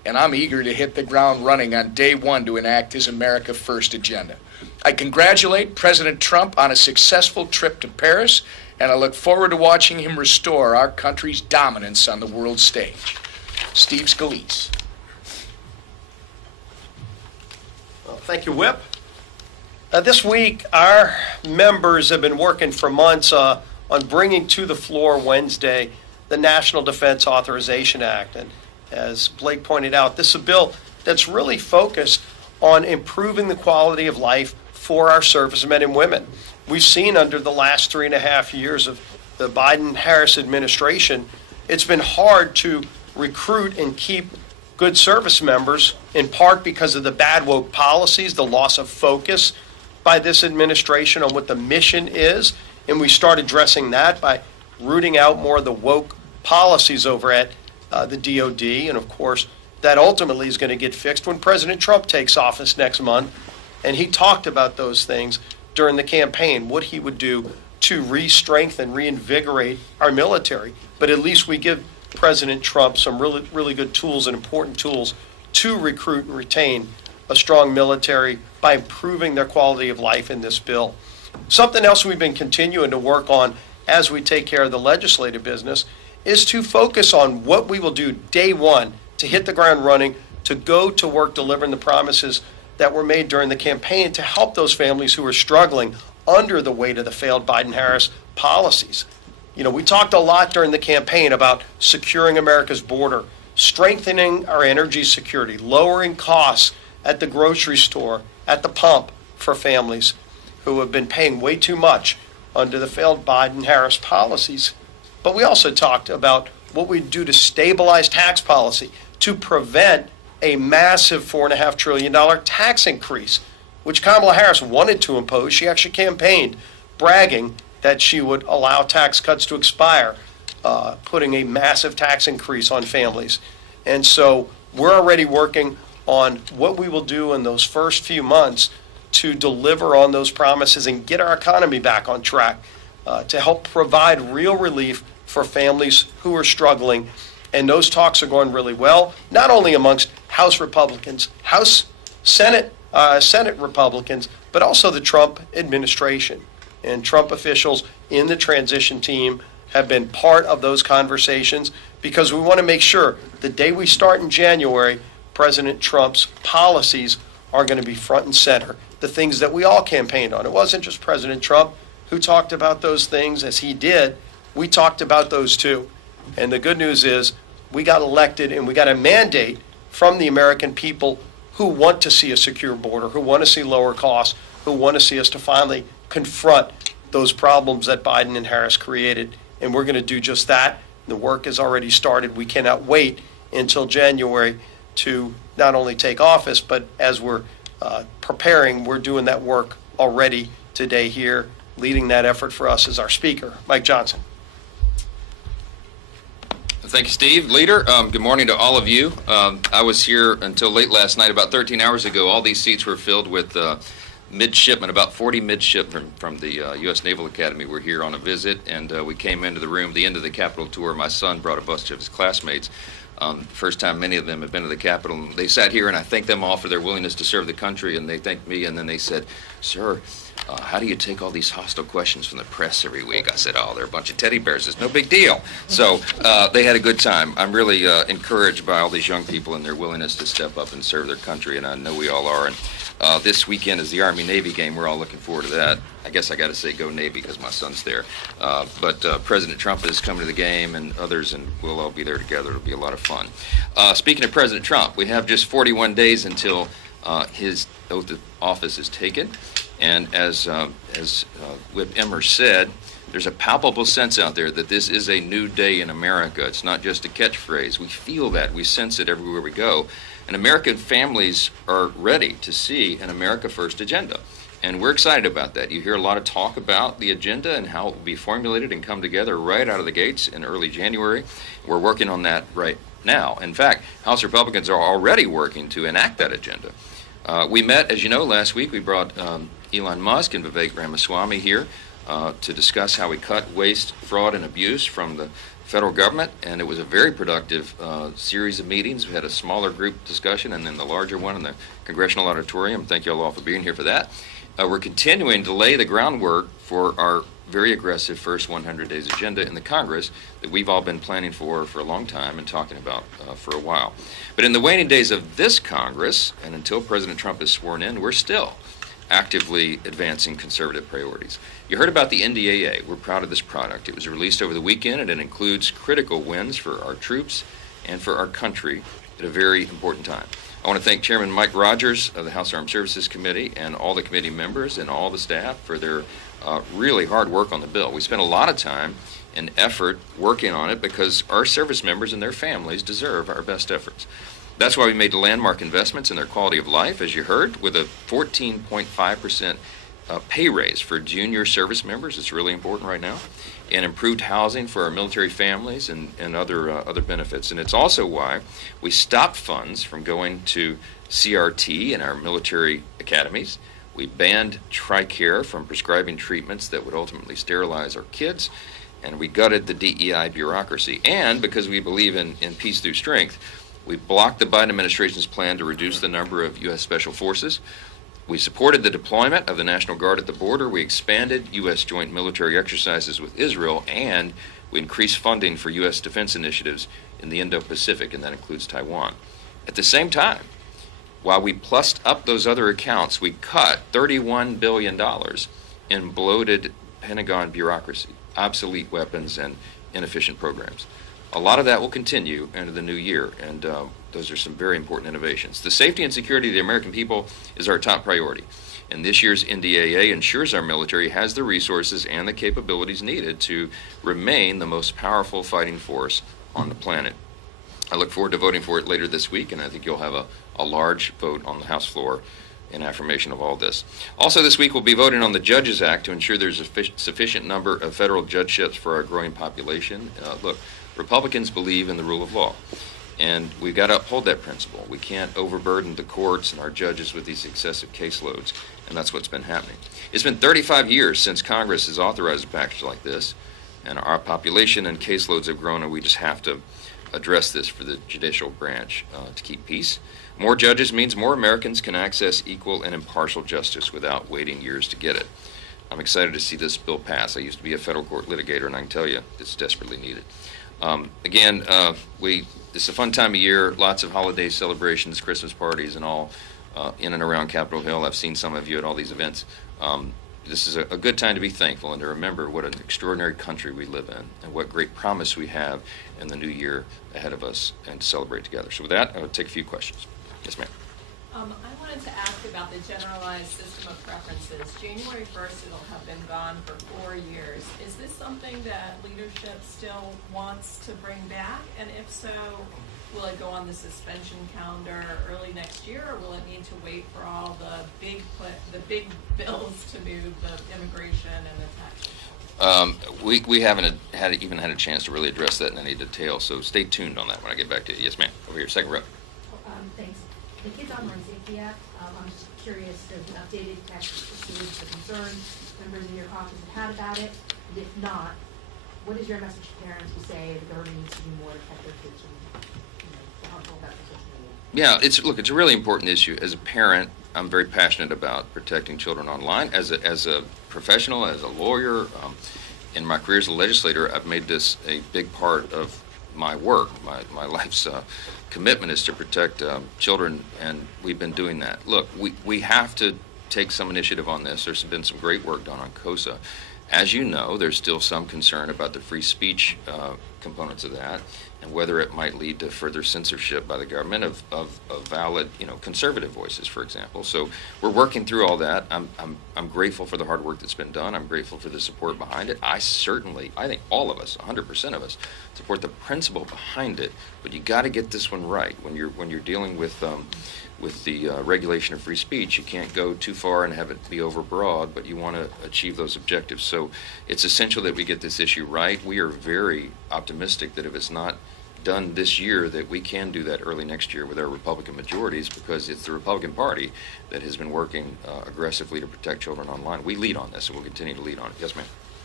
and I'm eager to hit the ground running on day one to enact his America First agenda. I congratulate President Trump on a successful trip to Paris, and I look forward to watching him restore our country's dominance on the world stage. Steve Scalise. Well, thank you, Whip. This week, our members have been working for months on bringing to the floor Wednesday the National Defense Authorization Act. And as Blake pointed out, this is a bill that's really focused on improving the quality of life for our servicemen and women. We've seen under the last 3.5 years of the Biden-Harris administration, it's been hard to recruit and keep good service members, in part because of the bad woke policies, the loss of focus by this administration on what the mission is. And we start addressing that by rooting out more of the woke policies over at the DOD. And of course, that ultimately is going to get fixed when President Trump takes office next month. And he talked about those things during the campaign, what he would do to re-strengthen, reinvigorate our military. But at least we give President Trump some really, really good tools and important tools to recruit and retain a strong military by improving their quality of life in this bill. Something else we've been continuing to work on as we take care of the legislative business is to focus on what we will do day one to hit the ground running, to go to work delivering the promises that were made during the campaign to help those families who are struggling under the weight of the failed Biden-Harris policies. You know, we talked a lot during the campaign about securing America's border, strengthening our energy security, lowering costs at the grocery store, at the pump for families who have been paying way too much under the failed Biden-Harris policies. But we also talked about what we do to stabilize tax policy, to prevent a massive $4.5 trillion tax increase, which Kamala Harris wanted to impose. She actually campaigned bragging that she would allow tax cuts to expire, putting a massive tax increase on families. And so we're already working on what we will do in those first few months to deliver on those promises and get our economy back on track, to help provide real relief for families who are struggling. And those talks are going really well, not only amongst House Republicans, Senate Republicans, but also the Trump administration. And Trump officials in the transition team have been part of those conversations, because we want to make sure the day we start in January, President Trump's policies are going to be front and center, the things that we all campaigned on. It wasn't just President Trump who talked about those things as he did. We talked about those too. And the good news is we got elected and we got a mandate from the American people who want to see a secure border, who want to see lower costs, who want to see us to finally confront those problems that Biden and Harris created. And we're going to do just that. The work has already started. We cannot wait until January to not only take office, but as we're preparing, we're doing that work already today here. Leading that effort for us is our speaker, Mike Johnson. Thank you, Steve. Leader, good morning to all of you. I was here until late last night. About 13 hours ago, all these seats were filled with midshipmen, about 40 midshipmen from the U.S. Naval Academy were here on a visit, and we came into the room, the end of the Capitol tour. My son brought a bunch of his classmates. First time many of them have been to the Capitol. They sat here, and I thanked them all for their willingness to serve the country, and they thanked me, and then they said, "Sir, how do you take all these hostile questions from the press every week?" I said, "Oh, they're a bunch of teddy bears. It's no big deal." So they had a good time. I'm really encouraged by all these young people and their willingness to step up and serve their country, and I know we all are. And this weekend is the Army-Navy game. We're all looking forward to that. I guess I got to say go Navy because my son's there. But President Trump is coming to the game, and others, and we'll all be there together. It'll be a lot of fun. Speaking of President Trump, we have just 41 days until his oath of office is taken. And as Whip Emmer said, there's a palpable sense out there that this is a new day in America. It's not just a catchphrase. We feel that. We sense it everywhere we go. And American families are ready to see an America First agenda. And we're excited about that. You hear a lot of talk about the agenda and how it will be formulated and come together right out of the gates in early January. We're working on that right now. In fact, House Republicans are already working to enact that agenda. We met, as you know, last week. We brought Elon Musk and Vivek Ramaswamy here to discuss how we cut waste, fraud, and abuse from the federal government, and it was a very productive series of meetings. We had a smaller group discussion and then the larger one in the Congressional Auditorium. Thank you all for being here for that. We're continuing to lay the groundwork for our very aggressive first 100 days agenda in the Congress that we've all been planning for a long time and talking about for a while. But in the waning days of this Congress, and until President Trump is sworn in, we're still actively advancing conservative priorities. You heard about the NDAA. We're proud of this product. It was released over the weekend, and it includes critical wins for our troops and for our country at a very important time. I want to thank Chairman Mike Rogers of the House Armed Services Committee and all the committee members and all the staff for their really hard work on the bill. We spent a lot of time and effort working on it because our service members and their families deserve our best efforts. That's why we made landmark investments in their quality of life, as you heard, with a 14.5% pay raise for junior service members. It's really important right now. And improved housing for our military families and other benefits. And it's also why we stopped funds from going to CRT in our military academies. We banned TRICARE from prescribing treatments that would ultimately sterilize our kids. And we gutted the DEI bureaucracy. And because we believe in peace through strength, we blocked the Biden administration's plan to reduce the number of U.S. Special Forces. We supported the deployment of the National Guard at the border. We expanded U.S. joint military exercises with Israel, and we increased funding for U.S. defense initiatives in the Indo-Pacific, and that includes Taiwan. At the same time, while we plussed up those other accounts, we cut $31 billion in bloated Pentagon bureaucracy, obsolete weapons, and inefficient programs. A lot of that will continue into the new year, and those are some very important innovations. The safety and security of the American people is our top priority, and this year's NDAA ensures our military has the resources and the capabilities needed to remain the most powerful fighting force on the planet. I look forward to voting for it later this week, and I think you'll have a large vote on the House floor in affirmation of all this. Also this week we'll be voting on the Judges Act to ensure there's a sufficient number of federal judgeships for our growing population. Look, Republicans believe in the rule of law, and we've got to uphold that principle. We can't overburden the courts and our judges with these excessive caseloads, and that's what's been happening. It's been 35 years since Congress has authorized a package like this, and our population and caseloads have grown, and we just have to address this for the judicial branch to keep peace. More judges means more Americans can access equal and impartial justice without waiting years to get it. I'm excited to see this bill pass. I used to be a federal court litigator, and I can tell you it's desperately needed. This is a fun time of year, lots of holiday celebrations, Christmas parties, and all in and around Capitol Hill. I've seen some of you at all these events. This is a good time to be thankful and to remember what an extraordinary country we live in and what great promise we have in the new year ahead of us and to celebrate together. So with that, I'll take a few questions. Yes, ma'am. I wanted to ask about the generalized system of preferences. January 1st, it'll have been gone for 4 years. Is this something that leadership still wants to bring back? And if so, will it go on the suspension calendar early next year, or will it need to wait for all the big bills to move the immigration and the tax? We haven't even had a chance to really address that in any detail, so stay tuned on that when I get back to you. Yes, ma'am. Over here, second row. Thanks. The Kids Online Safety Act, I'm just curious, does an updated text assuage the concerns members in your caucus have had about it? And if not, what is your message to parents who say the government needs to do more to protect their kids from, the harmful effects of social media? Yeah, it's a really important issue. As a parent, I'm very passionate about protecting children online. As a professional, as a lawyer, in my career as a legislator, I've made this a big part of my work. My life's commitment is to protect children, and we've been doing that. Look, we have to take some initiative on this. There's been some great work done on KOSA. As you know, there's still some concern about the free speech components of that and whether it might lead to further censorship by the government of valid, conservative voices, for example. So we're working through all that. I'm grateful for the hard work that's been done. I'm grateful for the support behind it. I think all of us, 100% of us, support the principle behind it. But you got to get this one right when you're dealing with the regulation of free speech. You can't go too far and have it be overbroad, but you want to achieve those objectives. So it's essential that we get this issue right. We are very optimistic that if it's not done this year, that we can do that early next year with our Republican majorities, because it's the Republican Party that has been working aggressively to protect children online. We lead on this, and we'll continue to lead on it. Yes, ma'am.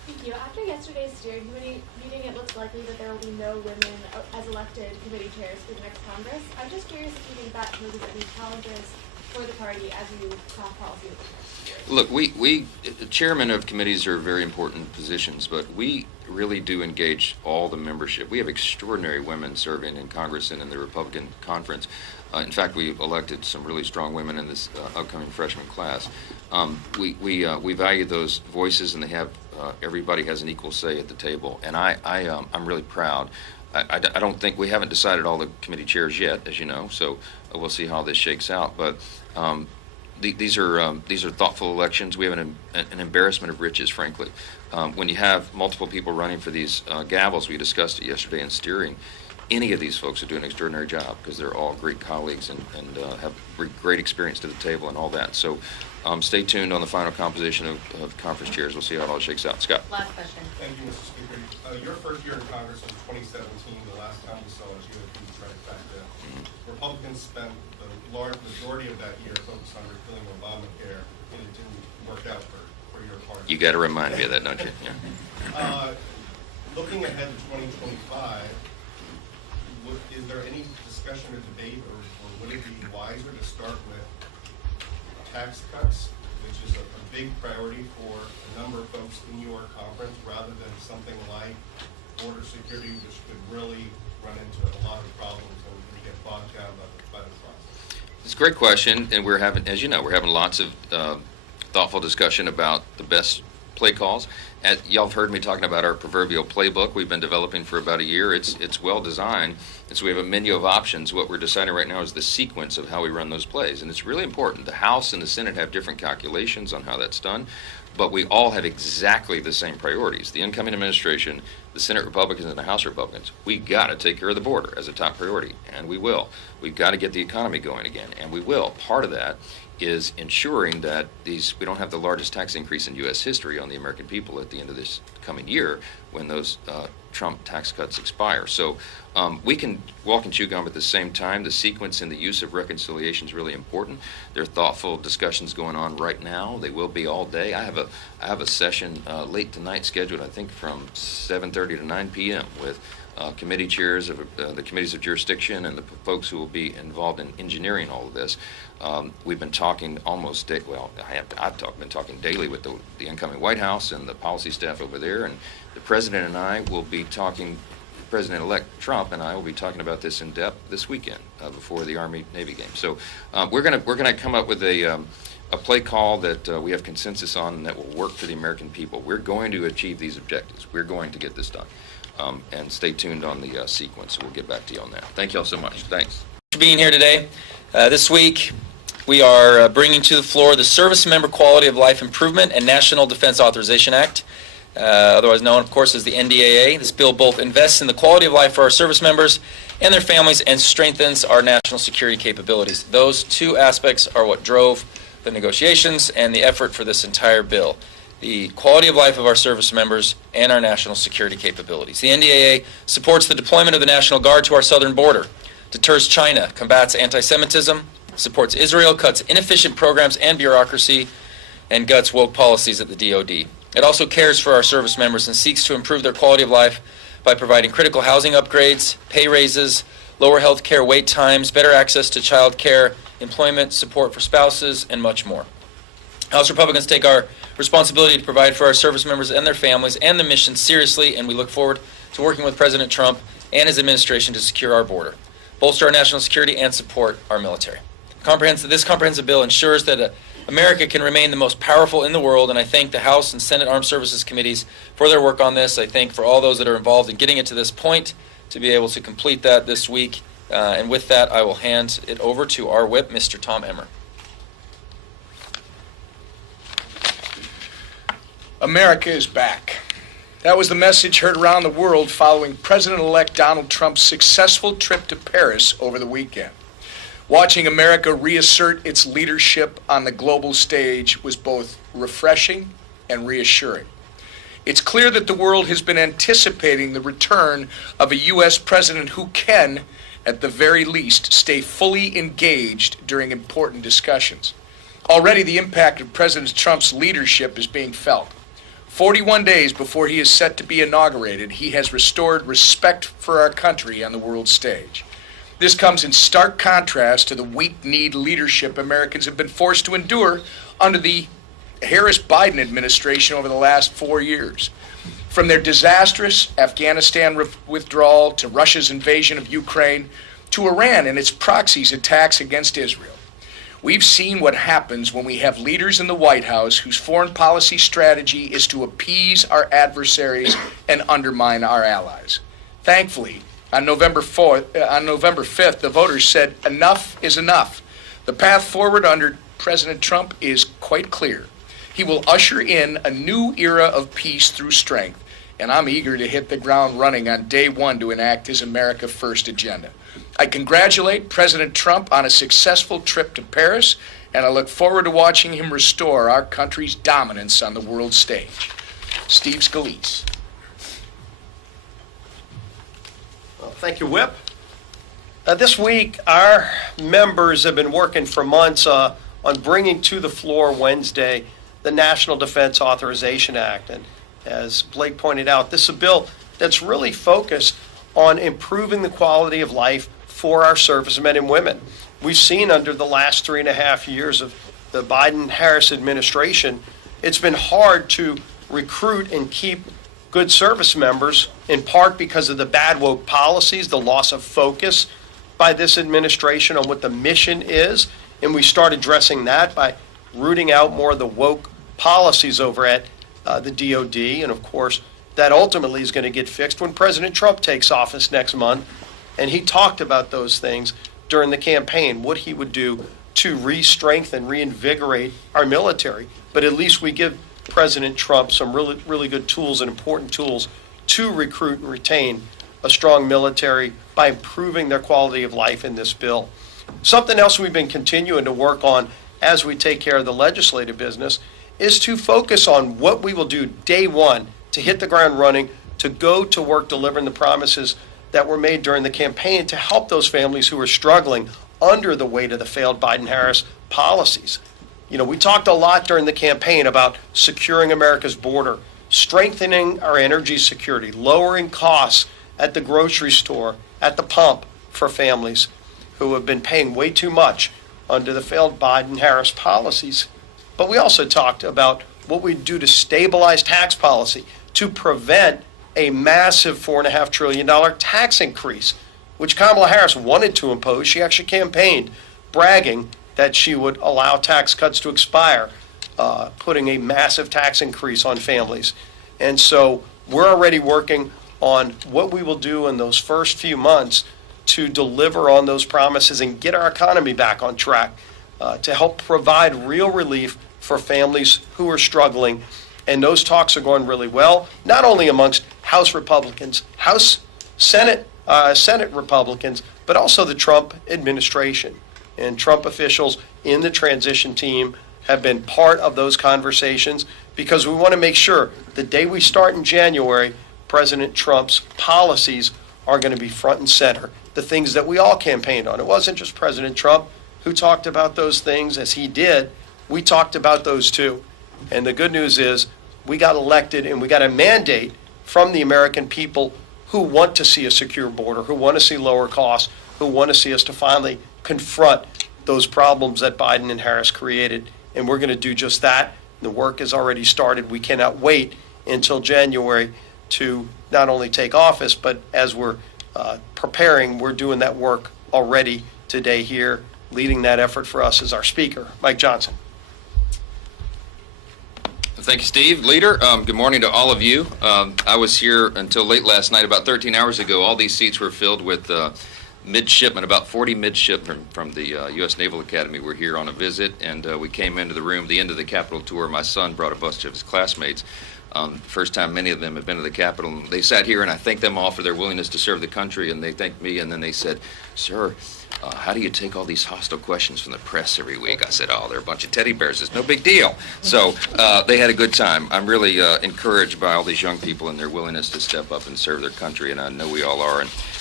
Thank you. After yesterday's steering committee meeting, it looks likely that there will be no women as elected committee chairs for the next Congress. I'm just curious if you think that poses any challenges for the party as you craft policy with the chair. Look, chairmen of committees are very important positions, but we really do engage all the membership. We have extraordinary women serving in Congress and in the Republican conference. In fact, we elected some really strong women in this upcoming freshman class. We value those voices, and they have everybody has an equal say at the table. And I'm really proud. I don't think we haven't decided all the committee chairs yet, as you know. So we'll see how this shakes out. But these are thoughtful elections. We have an embarrassment of riches, frankly. When you have multiple people running for these gavels, we discussed it yesterday in steering. Any of these folks are doing an extraordinary job because they're all great colleagues and have great experience to the table and all that. So stay tuned on the final composition of conference chairs. We'll see how it all shakes out. Scott. Last question. Thank you, Mr. Speaker. Your first year in Congress was 2017. The last time we saw us, you had the trifecta. Republicans spent the large majority of that year focused on repealing Obamacare, and it didn't work out for your party. You got to remind me of that, don't you? Yeah. Looking ahead to 2025, is there any discussion or debate, or would it be wiser to start with tax cuts, which is a big priority for a number of folks in your conference, rather than something like border security, which could really run into a lot of problems and get bogged down by the process? It's a great question, and we're having, as you know, we're having lots of thoughtful discussion about the best play calls. Y'all have heard me talking about our proverbial playbook we've been developing for about a year. It's well designed, and so we have a menu of options. What we're deciding right now is the sequence of how we run those plays, and it's really important. The House and the Senate have different calculations on how that's done, but we all have exactly the same priorities. The incoming administration, the Senate Republicans and the House Republicans, we got to take care of the border as a top priority, and we will. We've got to get the economy going again, and we will. Part of that is ensuring that we don't have the largest tax increase in U.S. history on the American people at the end of this coming year when those Trump tax cuts expire. So we can walk and chew gum at the same time. The sequence and the use of reconciliation is really important. There are thoughtful discussions going on right now. They will be all day. I have a session late tonight scheduled, I think, from 7:30 to 9 p.m. with committee chairs of the committees of jurisdiction and the folks who will be involved in engineering all of this. We've been talking been talking daily with the incoming White House and the policy staff over there, and the President and I will be talking, President-elect Trump and I will be talking about this in depth this weekend before the Army-Navy game. So we're gonna come up with a play call that we have consensus on and that will work for the American people. We're going to achieve these objectives. We're going to get this done. And stay tuned on the sequence. We'll get back to you on that. Thank you all so much. Thanks. For being here today. This week, we are bringing to the floor the Service Member Quality of Life Improvement and National Defense Authorization Act, otherwise known, of course, as the NDAA. This bill both invests in the quality of life for our service members and their families and strengthens our national security capabilities. Those two aspects are what drove the negotiations and the effort for this entire bill. The quality of life of our service members and our national security capabilities. The NDAA supports the deployment of the National Guard to our southern border, deters China, combats anti-Semitism, supports Israel, cuts inefficient programs and bureaucracy, and guts woke policies at the DoD. It also cares for our service members and seeks to improve their quality of life by providing critical housing upgrades, pay raises, lower health care wait times, better access to child care, employment support for spouses, and much more. House Republicans take our responsibility to provide for our service members and their families and the mission seriously, and we look forward to working with President Trump and his administration to secure our border, bolster our national security, and support our military. This comprehensive bill ensures that America can remain the most powerful in the world, and I thank the House and Senate Armed Services Committees for their work on this. I thank for all those that are involved in getting it to this point to be able to complete that this week. And with that, I will hand it over to our whip, Mr. Tom Emmer. America is back. That was the message heard around the world following President-elect Donald Trump's successful trip to Paris over the weekend. Watching America reassert its leadership on the global stage was both refreshing and reassuring. It's clear that the world has been anticipating the return of a U.S. president who can, at the very least, stay fully engaged during important discussions. Already the impact of President Trump's leadership is being felt. 41 days before he is set to be inaugurated, he has restored respect for our country on the world stage. This comes in stark contrast to the weak-kneed leadership Americans have been forced to endure under the Harris-Biden administration over the last 4 years. From their disastrous Afghanistan withdrawal to Russia's invasion of Ukraine to Iran and its proxies' attacks against Israel. We've seen what happens when we have leaders in the White House whose foreign policy strategy is to appease our adversaries and undermine our allies. Thankfully, on November 5th, the voters said enough is enough. The path forward under President Trump is quite clear. He will usher in a new era of peace through strength, and I'm eager to hit the ground running on day one to enact his America First agenda. I congratulate President Trump on a successful trip to Paris, and I look forward to watching him restore our country's dominance on the world stage. Steve Scalise. Well, thank you, Whip. This week, our members have been working for months on bringing to the floor Wednesday the National Defense Authorization Act. And as Blake pointed out, this is a bill that's really focused on improving the quality of life for our servicemen and women. We've seen under the last 3.5 years of the Biden-Harris administration, it's been hard to recruit and keep good service members, in part because of the bad woke policies, the loss of focus by this administration on what the mission is. And we start addressing that by rooting out more of the woke policies over at the DOD. And of course, that ultimately is going to get fixed when President Trump takes office next month. And he talked about those things during the campaign, what he would do to re-strengthen, reinvigorate our military. But at least we give President Trump some really, really good tools and important tools to recruit and retain a strong military by improving their quality of life in this bill. Something else we've been continuing to work on as we take care of the legislative business is to focus on what we will do day one to hit the ground running, to go to work delivering the promises that were made during the campaign to help those families who are struggling under the weight of the failed Biden-Harris policies. You know, we talked a lot during the campaign about securing America's border, strengthening our energy security, lowering costs at the grocery store, at the pump for families who have been paying way too much under the failed Biden-Harris policies. But we also talked about what we do to stabilize tax policy, to prevent a massive $4.5 trillion tax increase, which Kamala Harris wanted to impose. She actually campaigned bragging that she would allow tax cuts to expire, putting a massive tax increase on families. And so we're already working on what we will do in those first few months to deliver on those promises and get our economy back on track, to help provide real relief for families who are struggling. And those talks are going really well, not only amongst House Republicans, Senate Republicans, but also the Trump administration. And Trump officials in the transition team have been part of those conversations because we want to make sure the day we start in January, President Trump's policies are going to be front and center, the things that we all campaigned on. It wasn't just President Trump who talked about those things as he did. We talked about those too. And the good news is we got elected and we got a mandate from the American people who want to see a secure border, who want to see lower costs, who want to see us to finally confront those problems that Biden and Harris created. And we're going to do just that. The work has already started. We cannot wait until January to not only take office, but as we're preparing, we're doing that work already today here. Leading that effort for us is our speaker, Mike Johnson. Thank you, Steve. Leader, good morning to all of you. I was here until late last night. About 13 hours ago, all these seats were filled with midshipmen, about 40 midshipmen from the U.S. Naval Academy were here on a visit, and we came into the room, the end of the Capitol tour. My son brought a bunch of his classmates. First time many of them have been to the Capitol. They sat here, and I thanked them all for their willingness to serve the country, and they thanked me, and then they said, "Sir, how do you take all these hostile questions from the press every week?" I said, "Oh, they're a bunch of teddy bears. It's no big deal." So they had a good time. I'm really encouraged by all these young people and their willingness to step up and serve their country, and I know we all are. And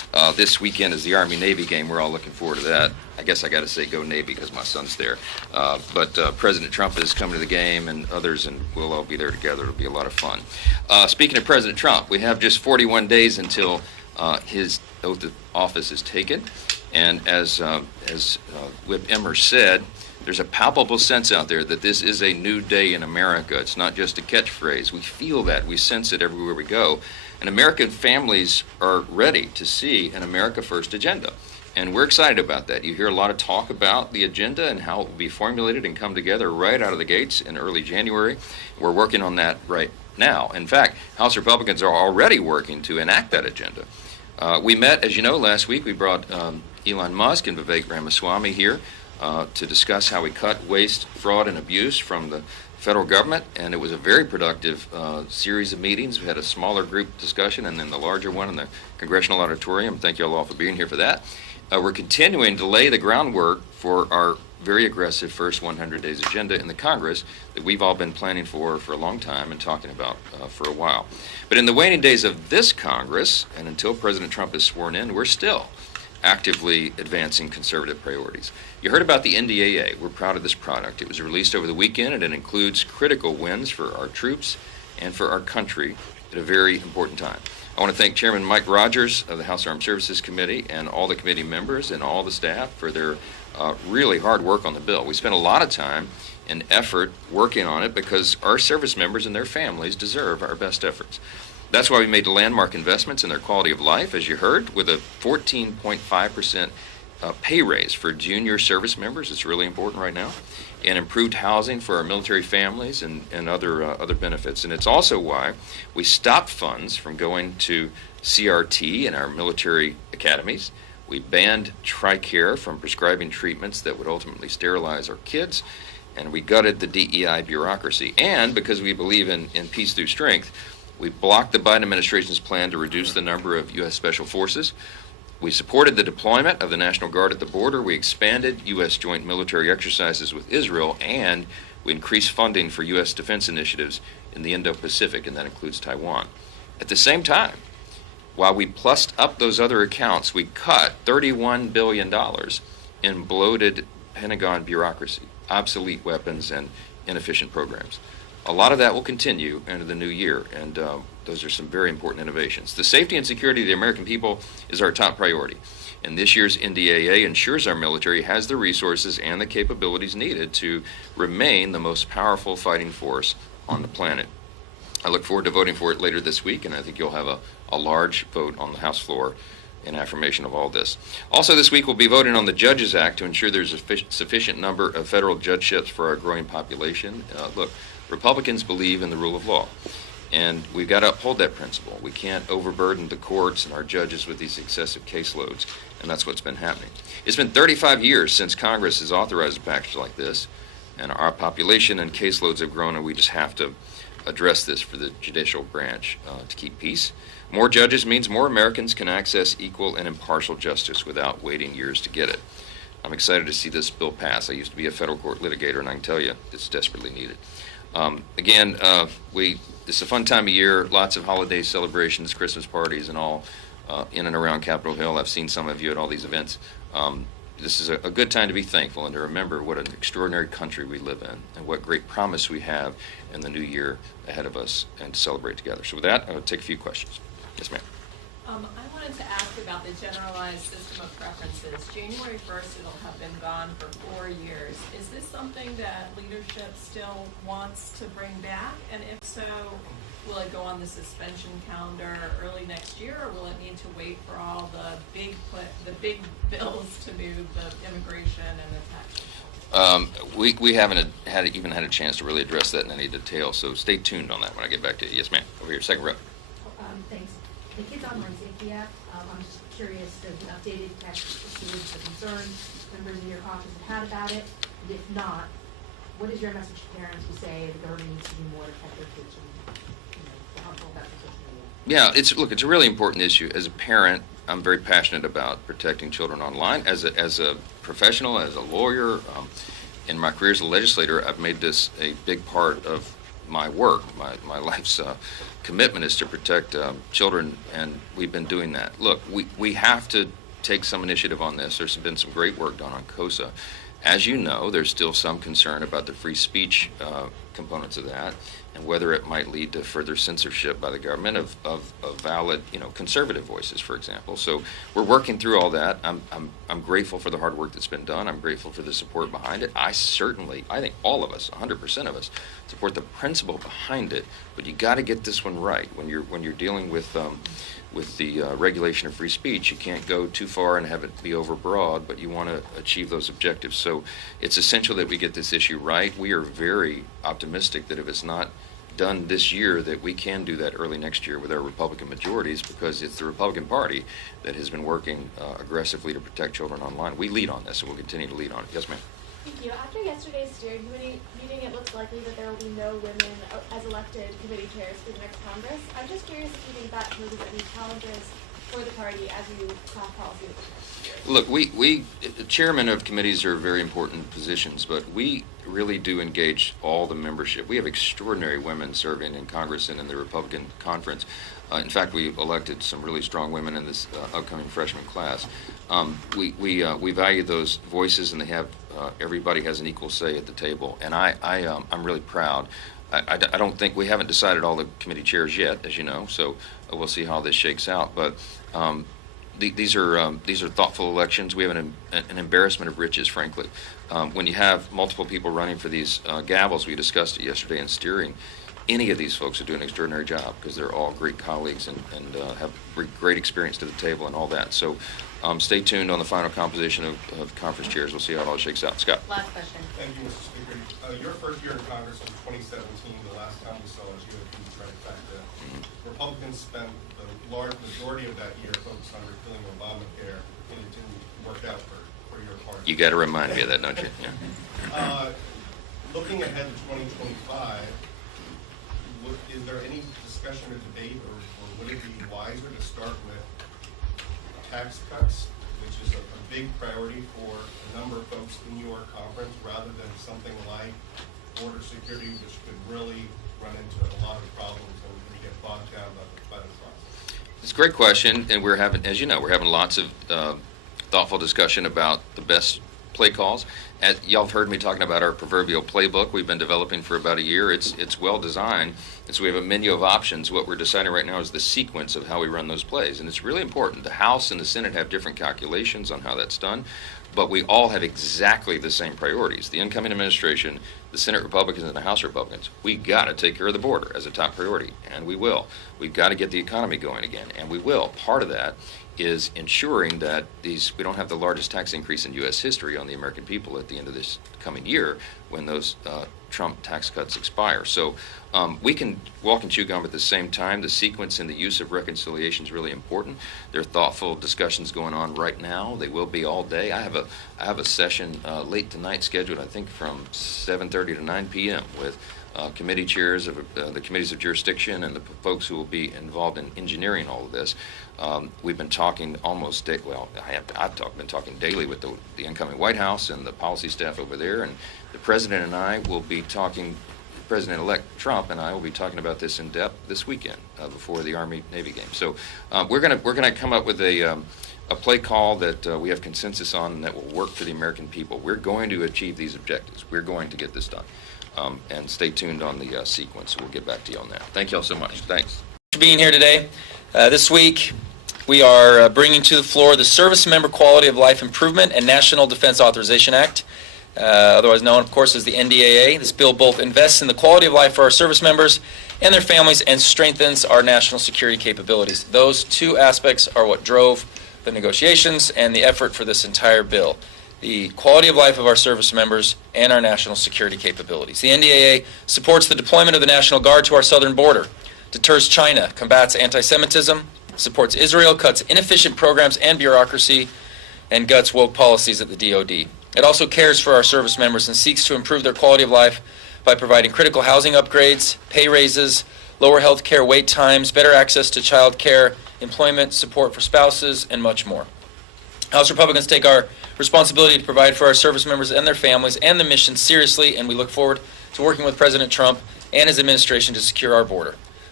This weekend is the Army-Navy game. We're all looking forward to that. I guess I got to say go Navy because my son's there. But President Trump is coming to the game and others, and we'll all be there together. It'll be a lot of fun. Speaking of President Trump, we have just 41 days until his oath of office is taken. And as Whip Emmer said, there's a palpable sense out there that this is a new day in America. It's not just a catchphrase. We feel that. We sense it everywhere we go. And American families are ready to see an America First agenda. And we're excited about that. You hear a lot of talk about the agenda and how it will be formulated and come together right out of the gates in early January. We're working on that right now. In fact, House Republicans are already working to enact that agenda. We met, as you know, last week. We brought Elon Musk and Vivek Ramaswamy here to discuss how we cut waste, fraud, and abuse from the federal government, and it was a very productive series of meetings. We had a smaller group discussion and then the larger one in the Congressional Auditorium. Thank you all for being here for that. We're continuing to lay the groundwork for our very aggressive first 100 days agenda in the Congress that we've all been planning for a long time and talking about for a while. But in the waning days of this Congress, and until President Trump is sworn in, we're still actively advancing conservative priorities. You heard about the NDAA. We're proud of this product. It was released over the weekend, and it includes critical wins for our troops and for our country at a very important time. I want to thank Chairman Mike Rogers of the House Armed Services Committee and all the committee members and all the staff for their really hard work on the bill. We spent a lot of time and effort working on it because our service members and their families deserve our best efforts. That's why we made landmark investments in their quality of life, as you heard, with a 14.5% pay raise for junior service members. It's really important right now. And improved housing for our military families and other benefits. And it's also why we stopped funds from going to CRT in our military academies. We banned TRICARE from prescribing treatments that would ultimately sterilize our kids. And we gutted the DEI bureaucracy. And because we believe in peace through strength, we blocked the Biden administration's plan to reduce the number of U.S. Special Forces. We supported the deployment of the National Guard at the border. We expanded U.S. joint military exercises with Israel, and we increased funding for U.S. defense initiatives in the Indo-Pacific, and that includes Taiwan. At the same time, while we plussed up those other accounts, we cut $31 billion in bloated Pentagon bureaucracy, obsolete weapons, and inefficient programs. A lot of that will continue into the new year, and those are some very important innovations. The safety and security of the American people is our top priority, and this year's NDAA ensures our military has the resources and the capabilities needed to remain the most powerful fighting force on the planet. I look forward to voting for it later this week, and I think you'll have a large vote on the House floor in affirmation of all this. Also this week we'll be voting on the Judges Act to ensure there's a sufficient number of federal judgeships for our growing population. Look, Republicans believe in the rule of law, and we've got to uphold that principle. We can't overburden the courts and our judges with these excessive caseloads, and that's what's been happening. It's been 35 years since Congress has authorized a package like this, and our population and caseloads have grown, and we just have to address this for the judicial branch to keep peace. More judges means more Americans can access equal and impartial justice without waiting years to get it. I'm excited to see this bill pass. I used to be a federal court litigator, and I can tell you it's desperately needed. It's a fun time of year, lots of holiday celebrations, Christmas parties, and all in and around Capitol Hill. I've seen some of you at all these events. This is a good time to be thankful and to remember what an extraordinary country we live in and what great promise we have in the new year ahead of us and to celebrate together. So with that, I'll take a few questions. Yes, ma'am. I wanted to ask about the generalized system of preferences. January 1st, it'll have been gone for 4 years. Is this something that leadership still wants to bring back? And if so, will it go on the suspension calendar early next year, or will it need to wait for all the big bills to move, the immigration and the tax? We haven't even had a chance to really address that in any detail, so stay tuned on that when I get back to you. Yes, ma'am. Over here, second row. Thanks. The Kids Online Safety Act, I'm just curious, does an updated text assuage the concerns members in your caucus have had about it? And if not, what is your message to parents who say the government needs to do more to protect their kids from, the harmful effects of social media? Yeah, it's a really important issue. As a parent, I'm very passionate about protecting children online. As a professional, as a lawyer, in my career as a legislator, I've made this a big part of my work, my life's commitment is to protect children, and we've been doing that. Look, we have to take some initiative on this. There's been some great work done on KOSA. As you know, there's still some concern about the free speech components of that, and whether it might lead to further censorship by the government of valid, conservative voices, for example. So we're working through all that. I'm grateful for the hard work that's been done. I'm grateful for the support behind it. I think all of us, 100% of us, support the principle behind it. But you got to get this one right when you're dealing with the regulation of free speech. You can't go too far and have it be overbroad, but you want to achieve those objectives. So it's essential that we get this issue right. We are very optimistic that if it's not done this year, that we can do that early next year with our Republican majorities, because it's the Republican Party that has been working aggressively to protect children online. We lead on this, and we'll continue to lead on it. Yes, ma'am. Thank you. After yesterday's steering committee meeting, it looks likely that there will be no women as elected committee chairs for the next Congress. I'm just curious if you think that poses any challenges for the party as you craft policy with the next year. Look, we chairmen of committees are very important positions, but we really do engage all the membership. We have extraordinary women serving in Congress and in the Republican conference. In fact, we elected some really strong women in this upcoming freshman class. We value those voices, and they have everybody has an equal say at the table. And I'm really proud. I don't think we haven't decided all the committee chairs yet, as you know. So we'll see how this shakes out. But these are thoughtful elections. We have an embarrassment of riches, frankly. When you have multiple people running for these gavels, we discussed it yesterday in steering. Any of these folks are doing an extraordinary job because they're all great colleagues and have great experience to the table and all that. So stay tuned on the final composition of conference chairs. We'll see how it all shakes out. Scott. Last question. Thank you, Mr. Speaker. Your first year in Congress was 2017. The last time we saw as you had the trifecta. Republicans spent the large majority of that year focused on repealing Obamacare, and it didn't work out for your party. You got to remind me of that, don't you? Yeah. Looking ahead to 2025, is there any discussion or debate, or would it be wiser to start with tax cuts, which is a big priority for a number of folks in your conference, rather than something like border security, which could really run into a lot of problems and get bogged down by the process? It's a great question, and we're having, as you know, we're having lots of thoughtful discussion about the best play calls. Y'all have heard me talking about our proverbial playbook we've been developing for about a year. It's well designed, and so we have a menu of options. What we're deciding right now is the sequence of how we run those plays, and it's really important. The House and the Senate have different calculations on how that's done, but we all have exactly the same priorities. The incoming administration, the Senate Republicans and the House Republicans, we got to take care of the border as a top priority, and we will. We've got to get the economy going again, and we will. Part of that is ensuring that we don't have the largest tax increase in U.S. history on the American people at the end of this coming year when those Trump tax cuts expire. So we can walk and chew gum at the same time. The sequence and the use of reconciliation is really important. There are thoughtful discussions going on right now. They will be all day. I have a session late tonight scheduled, I think, from 7:30 to 9 p.m. with committee chairs of the committees of jurisdiction and the folks who will be involved in engineering all of this. We've been talking I've been talking daily with the incoming White House and the policy staff over there, and the President and I will be talking, President-elect Trump and I will be talking about this in depth this weekend before the Army-Navy game. So we're gonna come up with a play call that we have consensus on and that will work for the American people. We're going to achieve these objectives. We're going to get this done. And stay tuned on the sequence. We'll get back to you on that. Thank you all so much. Thanks. Thanks for being here today. This week, we are bringing to the floor the Service Member Quality of Life Improvement and National Defense Authorization Act, otherwise known, of course, as the NDAA. This bill both invests in the quality of life for our service members and their families and strengthens our national security capabilities. Those two aspects are what drove the negotiations and the effort for this entire bill. The quality of life of our service members and our national security capabilities. The NDAA supports the deployment of the National Guard to our southern border, deters China, combats anti-Semitism, supports Israel, cuts inefficient programs and bureaucracy, and guts woke policies at the DoD. It also cares for our service members and seeks to improve their quality of life by providing critical housing upgrades, pay raises, lower health care wait times, better access to child care, employment, support for spouses, and much more. House Republicans take our responsibility to provide for our service members and their families and the mission seriously, and we look forward to working with President Trump and his administration to secure our border.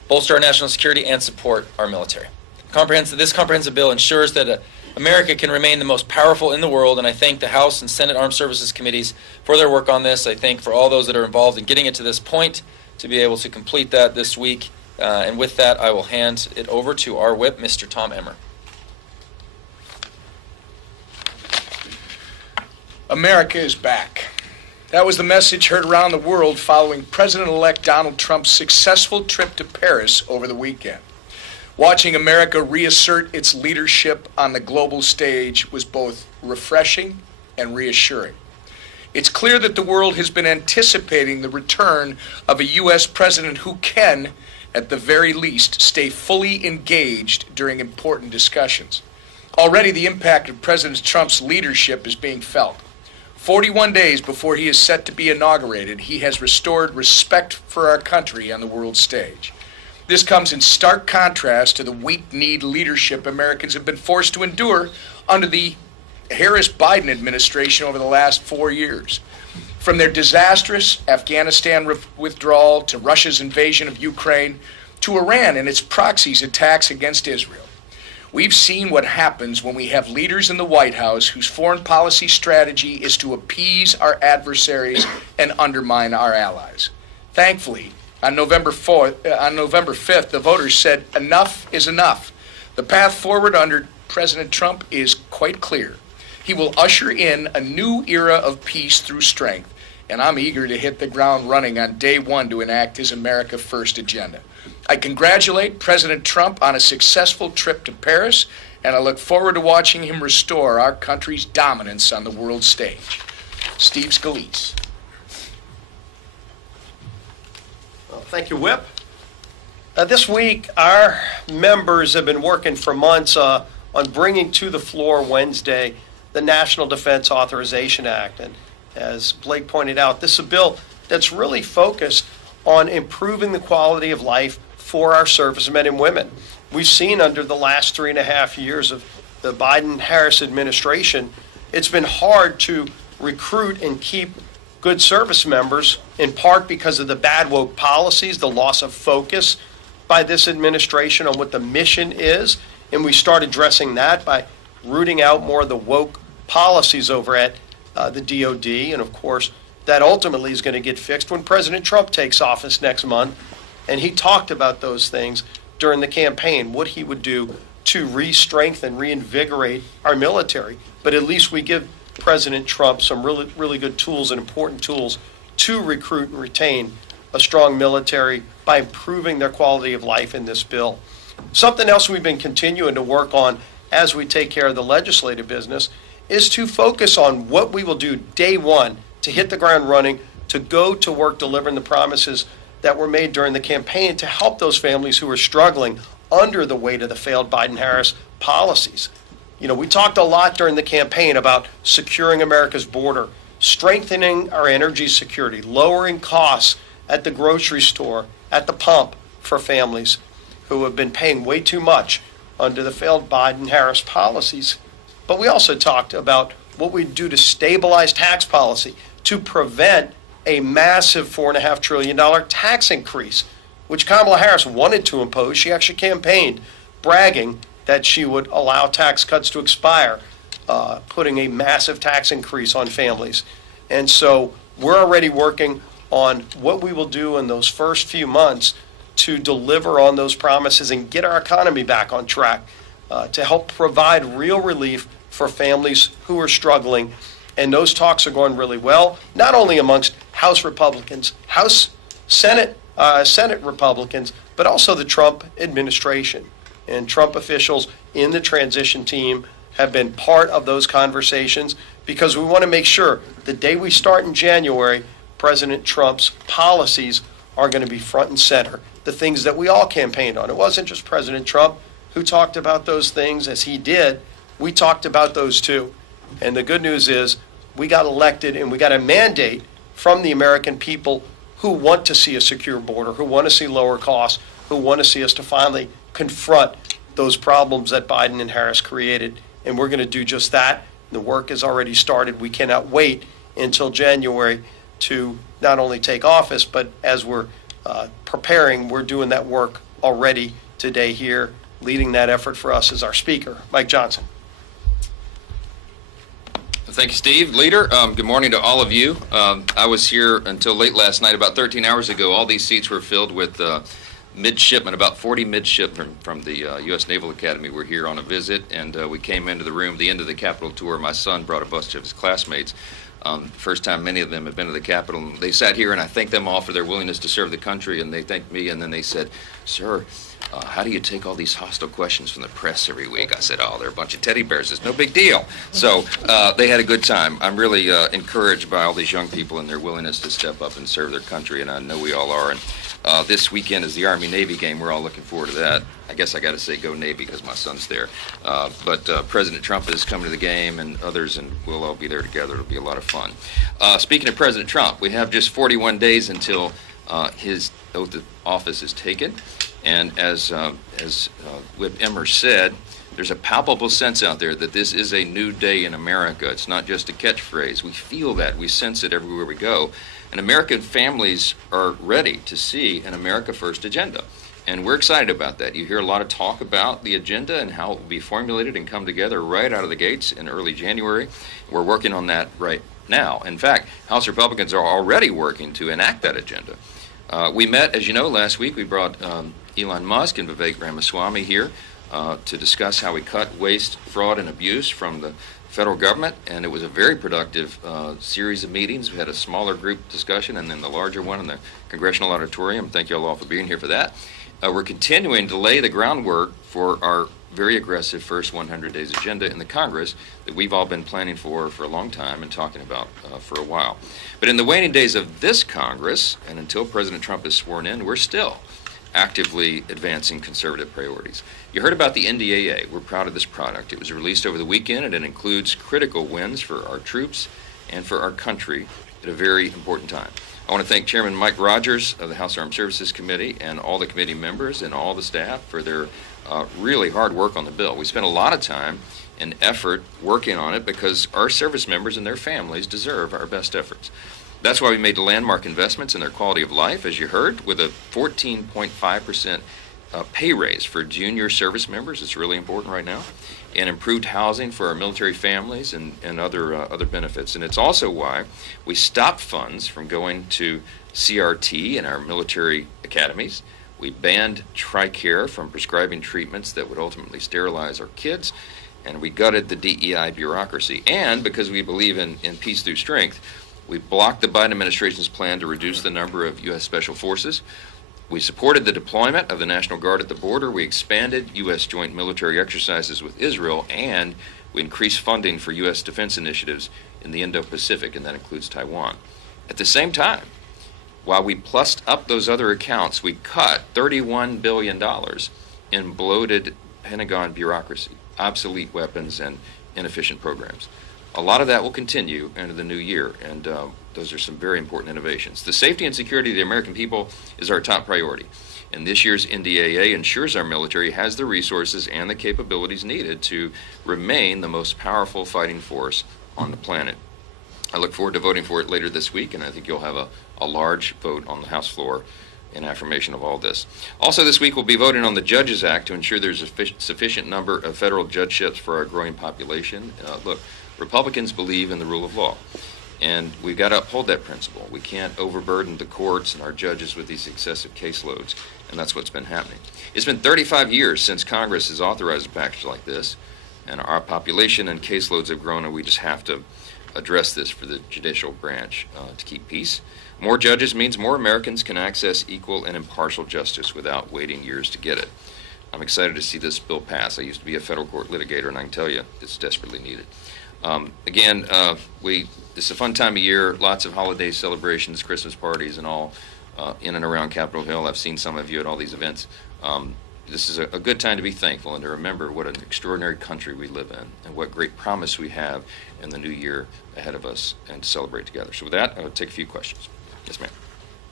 bolster our national security, and support our military. This comprehensive bill ensures that America can remain the most powerful in the world, and I thank the House and Senate Armed Services Committees for their work on this. I thank for all those that are involved in getting it to this point to be able to complete that this week. And with that, I will hand it over to our whip, Mr. Tom Emmer. America is back. That was the message heard around the world following President-elect Donald Trump's successful trip to Paris over the weekend. Watching America reassert its leadership on the global stage was both refreshing and reassuring. It's clear that the world has been anticipating the return of a U.S. president who can, at the very least, stay fully engaged during important discussions. Already the impact of President Trump's leadership is being felt. 41 days before he is set to be inaugurated, he has restored respect for our country on the world stage. This comes in stark contrast to the weak-kneed leadership Americans have been forced to endure under the Harris-Biden administration over the last 4 years. From their disastrous Afghanistan withdrawal to Russia's invasion of Ukraine to Iran and its proxies' attacks against Israel. We've seen what happens when we have leaders in the White House whose foreign policy strategy is to appease our adversaries and undermine our allies. Thankfully, on November 5th, the voters said enough is enough. The path forward under President Trump is quite clear. He will usher in a new era of peace through strength, and I'm eager to hit the ground running on day one to enact his America First agenda. I congratulate President Trump on a successful trip to Paris, and I look forward to watching him restore our country's dominance on the world stage. Steve Scalise. Well, thank you, Whip. This week, our members have been working for months on bringing to the floor Wednesday the National Defense Authorization Act. And as Blake pointed out, this is a bill that's really focused on improving the quality of life for our servicemen and women. We've seen under the last 3.5 years of the Biden-Harris administration, it's been hard to recruit and keep good service members, in part because of the bad woke policies, the loss of focus by this administration on what the mission is. And we start addressing that by rooting out more of the woke policies over at the DOD. And of course, that ultimately is going to get fixed when President Trump takes office next month. And he talked about those things during the campaign, what he would do to re-strengthen, reinvigorate our military. But at least we give President Trump some really, really good tools and important tools to recruit and retain a strong military by improving their quality of life in this bill. Something else we've been continuing to work on as we take care of the legislative business is to focus on what we will do day one to hit the ground running, to go to work delivering the promises that were made during the campaign to help those families who are struggling under the weight of the failed Biden-Harris policies. You know, we talked a lot during the campaign about securing America's border, strengthening our energy security, lowering costs at the grocery store, at the pump for families who have been paying way too much under the failed Biden-Harris policies. But we also talked about what we'd do to stabilize tax policy, to prevent a massive $4.5 trillion tax increase, which Kamala Harris wanted to impose. She actually campaigned, bragging that she would allow tax cuts to expire, putting a massive tax increase on families. And so we're already working on what we will do in those first few months to deliver on those promises and get our economy back on track, to help provide real relief for families who are struggling. And those talks are going really well, not only amongst House Republicans, Senate Republicans, but also the Trump administration. And Trump officials in the transition team have been part of those conversations because we want to make sure the day we start in January, President Trump's policies are going to be front and center, the things that we all campaigned on. It wasn't just President Trump who talked about those things as he did. We talked about those too. And the good news is we got elected and we got a mandate from the American people who want to see a secure border, who want to see lower costs, who want to see us to finally confront those problems that Biden and Harris created. And we're going to do just that. The work has already started. We cannot wait until January to not only take office, but as we're preparing, we're doing that work already today here. Leading that effort for us is our speaker, Mike Johnson. Thank you, Steve. Leader, good morning to all of you. I was here until late last night. About 13 hours ago, all these seats were filled with midshipmen, about 40 midshipmen from the U.S. Naval Academy were here on a visit, and we came into the room, the end of the Capitol tour. My son brought a bunch of his classmates. First time many of them have been to the Capitol. And they sat here, and I thanked them all for their willingness to serve the country, and they thanked me, and then they said, "Sir, how do you take all these hostile questions from the press every week?" I said, "Oh, they're a bunch of teddy bears. It's no big deal." So they had a good time. I'm really encouraged by all these young people and their willingness to step up and serve their country, and I know we all are. And this weekend is the Army-Navy game. We're all looking forward to that. I guess I got to say go Navy because my son's there. But President Trump is coming to the game, and others, and we'll all be there together. It'll be a lot of fun. Speaking of President Trump, we have just 41 days until his oath of office is taken. And as Whip Emmer said, there's a palpable sense out there that this is a new day in America. It's not just a catchphrase. We feel that. We sense it everywhere we go. And American families are ready to see an America First agenda. And we're excited about that. You hear a lot of talk about the agenda and how it will be formulated and come together right out of the gates in early January. We're working on that right now. In fact, House Republicans are already working to enact that agenda. We met, as you know, last week. We brought Elon Musk and Vivek Ramaswamy here to discuss how we cut waste, fraud, and abuse from the federal government, and it was a very productive series of meetings. We had a smaller group discussion and then the larger one in the Congressional Auditorium. Thank you all for being here for that. We're continuing to lay the groundwork for our very aggressive first 100 days agenda in the Congress that we've all been planning for a long time and talking about for a while. But in the waning days of this Congress, and until President Trump is sworn in, we're still actively advancing conservative priorities. You heard about the NDAA. We're proud of this product. It was released over the weekend, and it includes critical wins for our troops and for our country at a very important time. I want to thank Chairman Mike Rogers of the House Armed Services Committee and all the committee members and all the staff for their really hard work on the bill. We spent a lot of time and effort working on it because our service members and their families deserve our best efforts. That's why we made landmark investments in their quality of life, as you heard, with a 14.5% pay raise for junior service members. It's really important right now. And improved housing for our military families and other benefits. And it's also why we stopped funds from going to CRT in our military academies. We banned TRICARE from prescribing treatments that would ultimately sterilize our kids. And we gutted the DEI bureaucracy. And because we believe in peace through strength, we blocked the Biden administration's plan to reduce the number of U.S. Special Forces. We supported the deployment of the National Guard at the border. We expanded U.S. joint military exercises with Israel, and we increased funding for U.S. defense initiatives in the Indo-Pacific, and that includes Taiwan. At the same time, while we plussed up those other accounts, we cut $31 billion in bloated Pentagon bureaucracy, obsolete weapons, and inefficient programs. A lot of that will continue into the new year, and those are some very important innovations. The safety and security of the American people is our top priority, and this year's NDAA ensures our military has the resources and the capabilities needed to remain the most powerful fighting force on the planet. I look forward to voting for it later this week, and I think you'll have a large vote on the House floor in affirmation of all this. Also this week we'll be voting on the Judges Act to ensure there's a sufficient number of federal judgeships for our growing population. Look, Republicans believe in the rule of law, and we've got to uphold that principle. We can't overburden the courts and our judges with these excessive caseloads, and that's what's been happening. It's been 35 years since Congress has authorized a package like this, and our population and caseloads have grown, and we just have to address this for the judicial branch to keep peace. More judges means more Americans can access equal and impartial justice without waiting years to get it. I'm excited to see this bill pass. I used to be a federal court litigator, and I can tell you it's desperately needed. This is a fun time of year, lots of holiday celebrations, Christmas parties, and all in and around Capitol Hill. I've seen some of you at all these events. This is a good time to be thankful and to remember what an extraordinary country we live in and what great promise we have in the new year ahead of us and to celebrate together. So with that, I'll take a few questions. Yes, ma'am.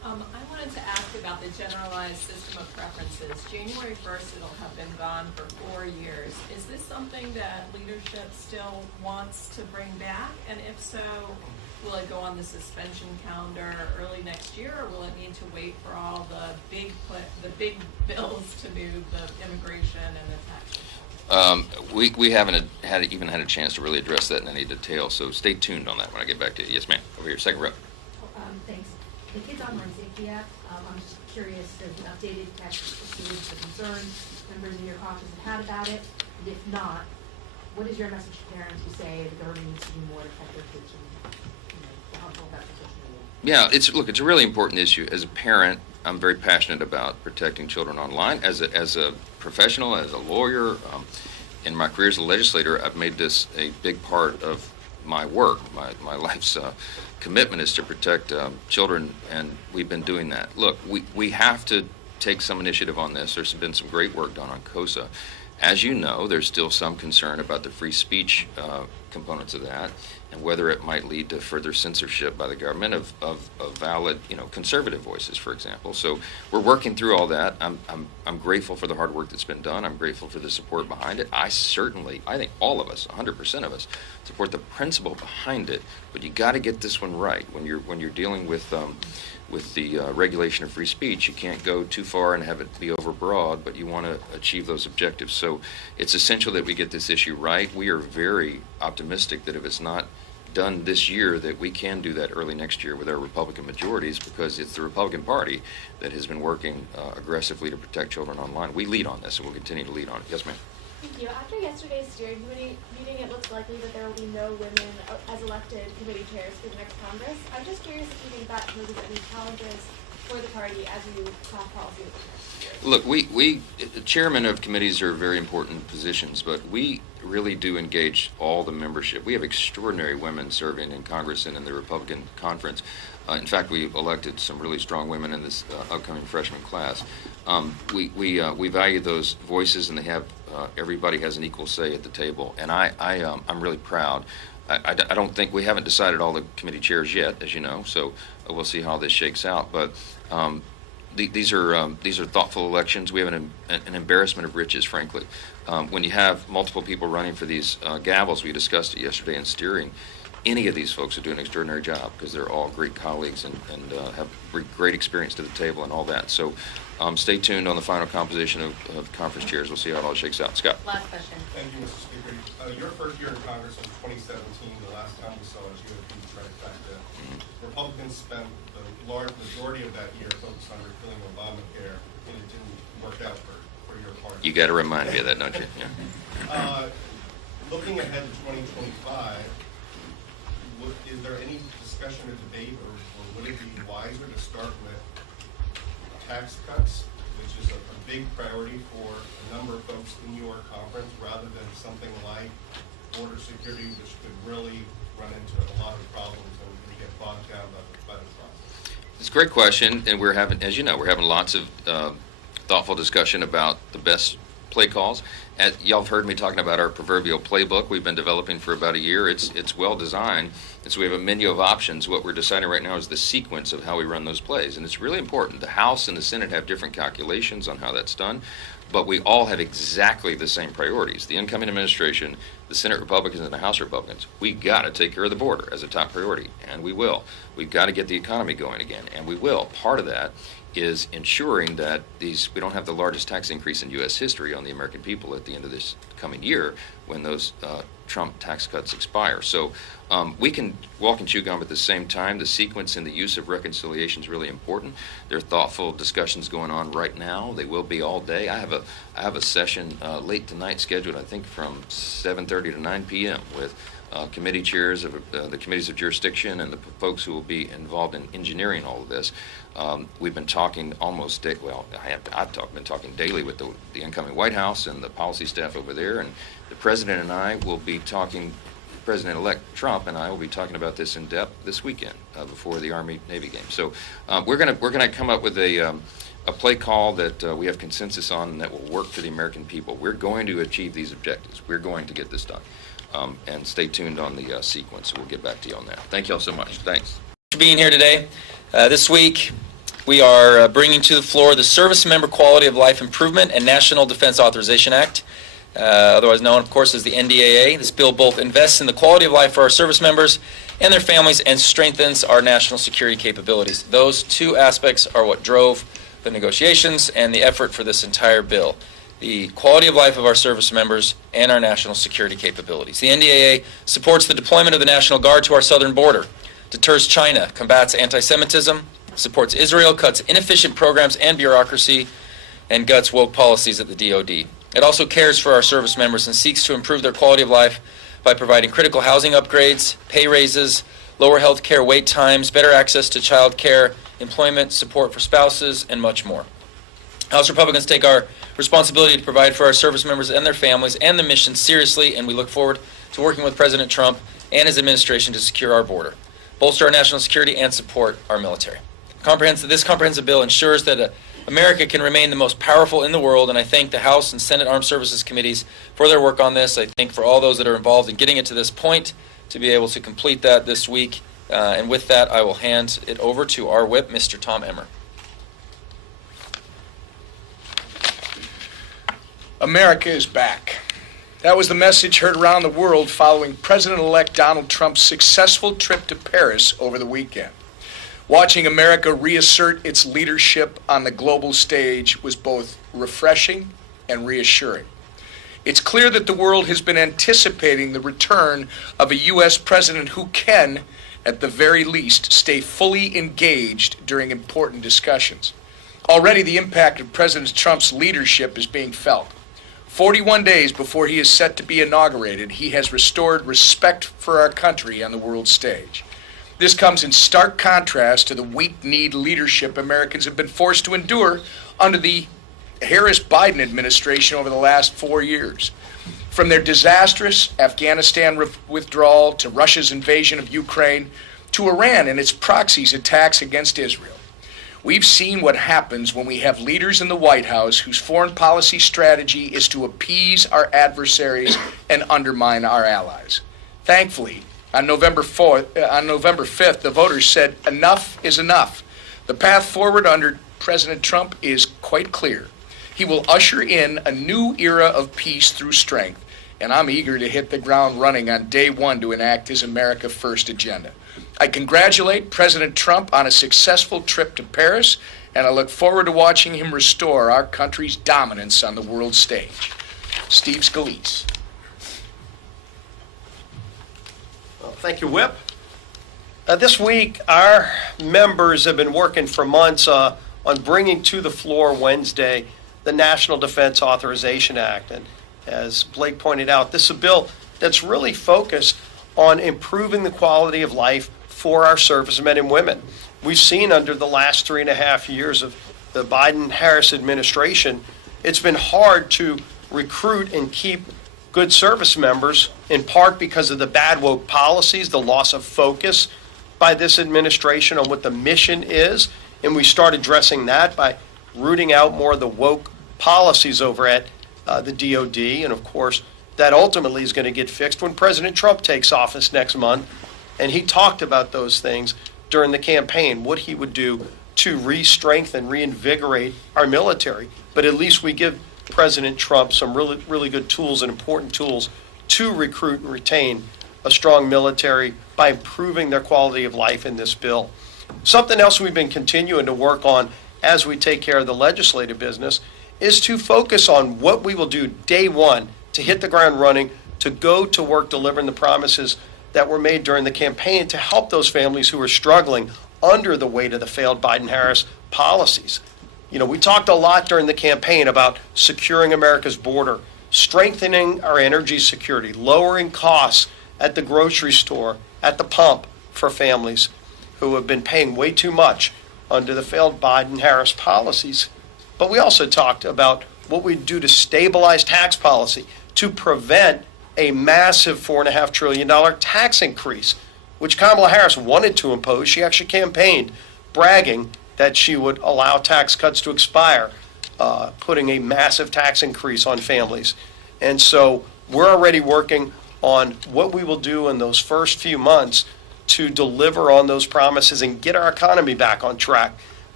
I wanted to ask about the generalized system of preferences. January 1st, it'll have been gone for 4 years. Is this something that leadership still wants to bring back? And if so, will it go on the suspension calendar early next year, or will it need to wait for all the big bills to move, the immigration and the tax? We haven't even had a chance to really address that in any detail, so stay tuned on that when I get back to you. Yes, ma'am. Over here, second row. Thanks. The Kids Online Safety Act, I'm just curious, there's an updated text pursuant to the concerns members in your caucus have had about it, and if not, what is your message to parents who say the government needs to be more effective to help that social media? Yeah, it's a really important issue. As a parent, I'm very passionate about protecting children online. As a professional, as a lawyer, in my career as a legislator, I've made this a big part of my work. My life's commitment is to protect children, and we've been doing that. Look, we have to take some initiative on this. There's been some great work done on KOSA. As you know, there's still some concern about the free speech components of that, and whether it might lead to further censorship by the government of valid, conservative voices, for example. So we're working through all that. I'm grateful for the hard work that's been done. I'm grateful for the support behind it. I think all of us, 100% of us, support the principle behind it. But you got to get this one right when you're dealing with the regulation of free speech. You can't go too far and have it be overbroad, but you want to achieve those objectives. So it's essential that we get this issue right. We are very optimistic that if it's not done this year, that we can do that early next year with our Republican majorities, because it's the Republican Party that has been working aggressively to protect children online. We lead on this, and we'll continue to lead on it. Yes, ma'am. Thank you. After yesterday's steering committee meeting, it looks likely that there will be no women as elected committee chairs for the next Congress. I'm just curious if you think that poses any challenges for the party as you craft policy with the next year. Look, the chairman of committees are very important positions, but we really do engage all the membership. We have extraordinary women serving in Congress and in the Republican conference. In fact, we elected some really strong women in this upcoming freshman class. We value those voices, and they have everybody has an equal say at the table. And I'm really proud. I don't think we haven't decided all the committee chairs yet, as you know. So we'll see how this shakes out. But these are thoughtful elections. We have an embarrassment of riches, frankly. When you have multiple people running for these gavels, we discussed it yesterday in steering. Any of these folks will do an extraordinary job because they're all great colleagues and have great experience to the table and all that. So stay tuned on the final composition of conference chairs. We'll see how it all shakes out. Scott. Last question. Thank you, Mr. Speaker. Your first year in Congress was 2017. The last time we saw it, you had the trifecta. Republicans spent the large majority of that year focused on repealing Obamacare, and it didn't work out for your party. You got to remind me of that, don't you? Yeah. Looking ahead to 2025, is there any discussion or debate, or would it be wiser to start with tax cuts, which is a big priority for a number of folks in your conference, rather than something like border security, which could really run into a lot of problems and get bogged down by the process? It's a great question, and we're having, as you know, lots of thoughtful discussion about the best play calls. Y'all have heard me talking about our proverbial playbook we've been developing for about a year. It's well designed, and so we have a menu of options. What we're deciding right now is the sequence of how we run those plays, and it's really important. The House and the Senate have different calculations on how that's done, but we all have exactly the same priorities. The incoming administration, the Senate Republicans and the House Republicans, we've got to take care of the border as a top priority, and we will. We've got to get the economy going again, and we will. Part of that is ensuring that we don't have the largest tax increase in U.S. history on the American people at the end of this coming year when those Trump tax cuts expire. So we can walk and chew gum at the same time. The sequence and the use of reconciliation is really important. There are thoughtful discussions going on right now. They will be all day. I have a session late tonight scheduled, I think, from 7:30 to 9 p.m. with committee chairs of the committees of jurisdiction and the folks who will be involved in engineering all of this. We've been talking I've been talking daily with the incoming White House and the policy staff over there, and the President and I will be talking, President-elect Trump and I will be talking about this in depth this weekend before the Army-Navy game. So we're gonna come up with a play call that we have consensus on and that will work for the American people. We're going to achieve these objectives. We're going to get this done. And stay tuned on the sequence. We'll get back to you on that. Thank you all so much. Thanks. For being here today. This week, we are bringing to the floor the Service Member Quality of Life Improvement and National Defense Authorization Act, otherwise known, of course, as the NDAA. This bill both invests in the quality of life for our service members and their families and strengthens our national security capabilities. Those two aspects are what drove the negotiations and the effort for this entire bill. The quality of life of our service members and our national security capabilities. The NDAA supports the deployment of the National Guard to our southern border, deters China, combats anti-Semitism, supports Israel, cuts inefficient programs and bureaucracy, and guts woke policies at the DoD. It also cares for our service members and seeks to improve their quality of life by providing critical housing upgrades, pay raises, lower health care wait times, better access to child care, employment, support for spouses, and much more. House Republicans take our responsibility to provide for our service members and their families and the mission seriously, and we look forward to working with President Trump and his administration to secure our border, bolster our national security, and support our military. This comprehensive bill ensures that America can remain the most powerful in the world, and I thank the House and Senate Armed Services Committees for their work on this. I thank for all those that are involved in getting it to this point to be able to complete that this week. And with that, I will hand it over to our whip, Mr. Tom Emmer. America is back. That was the message heard around the world following President-elect Donald Trump's successful trip to Paris over the weekend. Watching America reassert its leadership on the global stage was both refreshing and reassuring. It's clear that the world has been anticipating the return of a U.S. president who can, at the very least, stay fully engaged during important discussions. Already the impact of President Trump's leadership is being felt. 41 days before he is set to be inaugurated, he has restored respect for our country on the world stage. This comes in stark contrast to the weak-kneed leadership Americans have been forced to endure under the Harris-Biden administration over the last 4 years. From their disastrous Afghanistan withdrawal to Russia's invasion of Ukraine to Iran and its proxies' attacks against Israel. We've seen what happens when we have leaders in the White House whose foreign policy strategy is to appease our adversaries and undermine our allies. Thankfully, on November 5th, the voters said enough is enough. The path forward under President Trump is quite clear. He will usher in a new era of peace through strength, and I'm eager to hit the ground running on day one to enact his America First agenda. I congratulate President Trump on a successful trip to Paris, and I look forward to watching him restore our country's dominance on the world stage. Steve Scalise. Well, thank you, Whip. This week, our members have been working for months on bringing to the floor Wednesday the National Defense Authorization Act. And as Blake pointed out, this is a bill that's really focused on improving the quality of life for our servicemen and women. We've seen under the last 3.5 years of the Biden-Harris administration, it's been hard to recruit and keep good service members, in part because of the bad woke policies, the loss of focus by this administration on what the mission is. And we start addressing that by rooting out more of the woke policies over at the DOD. And of course, that ultimately is going to get fixed when President Trump takes office next month. And he talked about those things during the campaign, what he would do to re-strengthen, reinvigorate our military. But at least we give President Trump some really, really good tools and important tools to recruit and retain a strong military by improving their quality of life in this bill. Something else we've been continuing to work on as we take care of the legislative business is to focus on what we will do day one to hit the ground running, to go to work delivering the promises that were made during the campaign to help those families who are struggling under the weight of the failed Biden-Harris policies. You know, we talked a lot during the campaign about securing America's border, strengthening our energy security, lowering costs at the grocery store, at the pump for families who have been paying way too much under the failed Biden-Harris policies. But we also talked about what we'd do to stabilize tax policy, to prevent a massive $4.5 trillion tax increase, which Kamala Harris wanted to impose. She actually campaigned, bragging that she would allow tax cuts to expire, putting a massive tax increase on families. And so we're already working on what we will do in those first few months to deliver on those promises and get our economy back on track.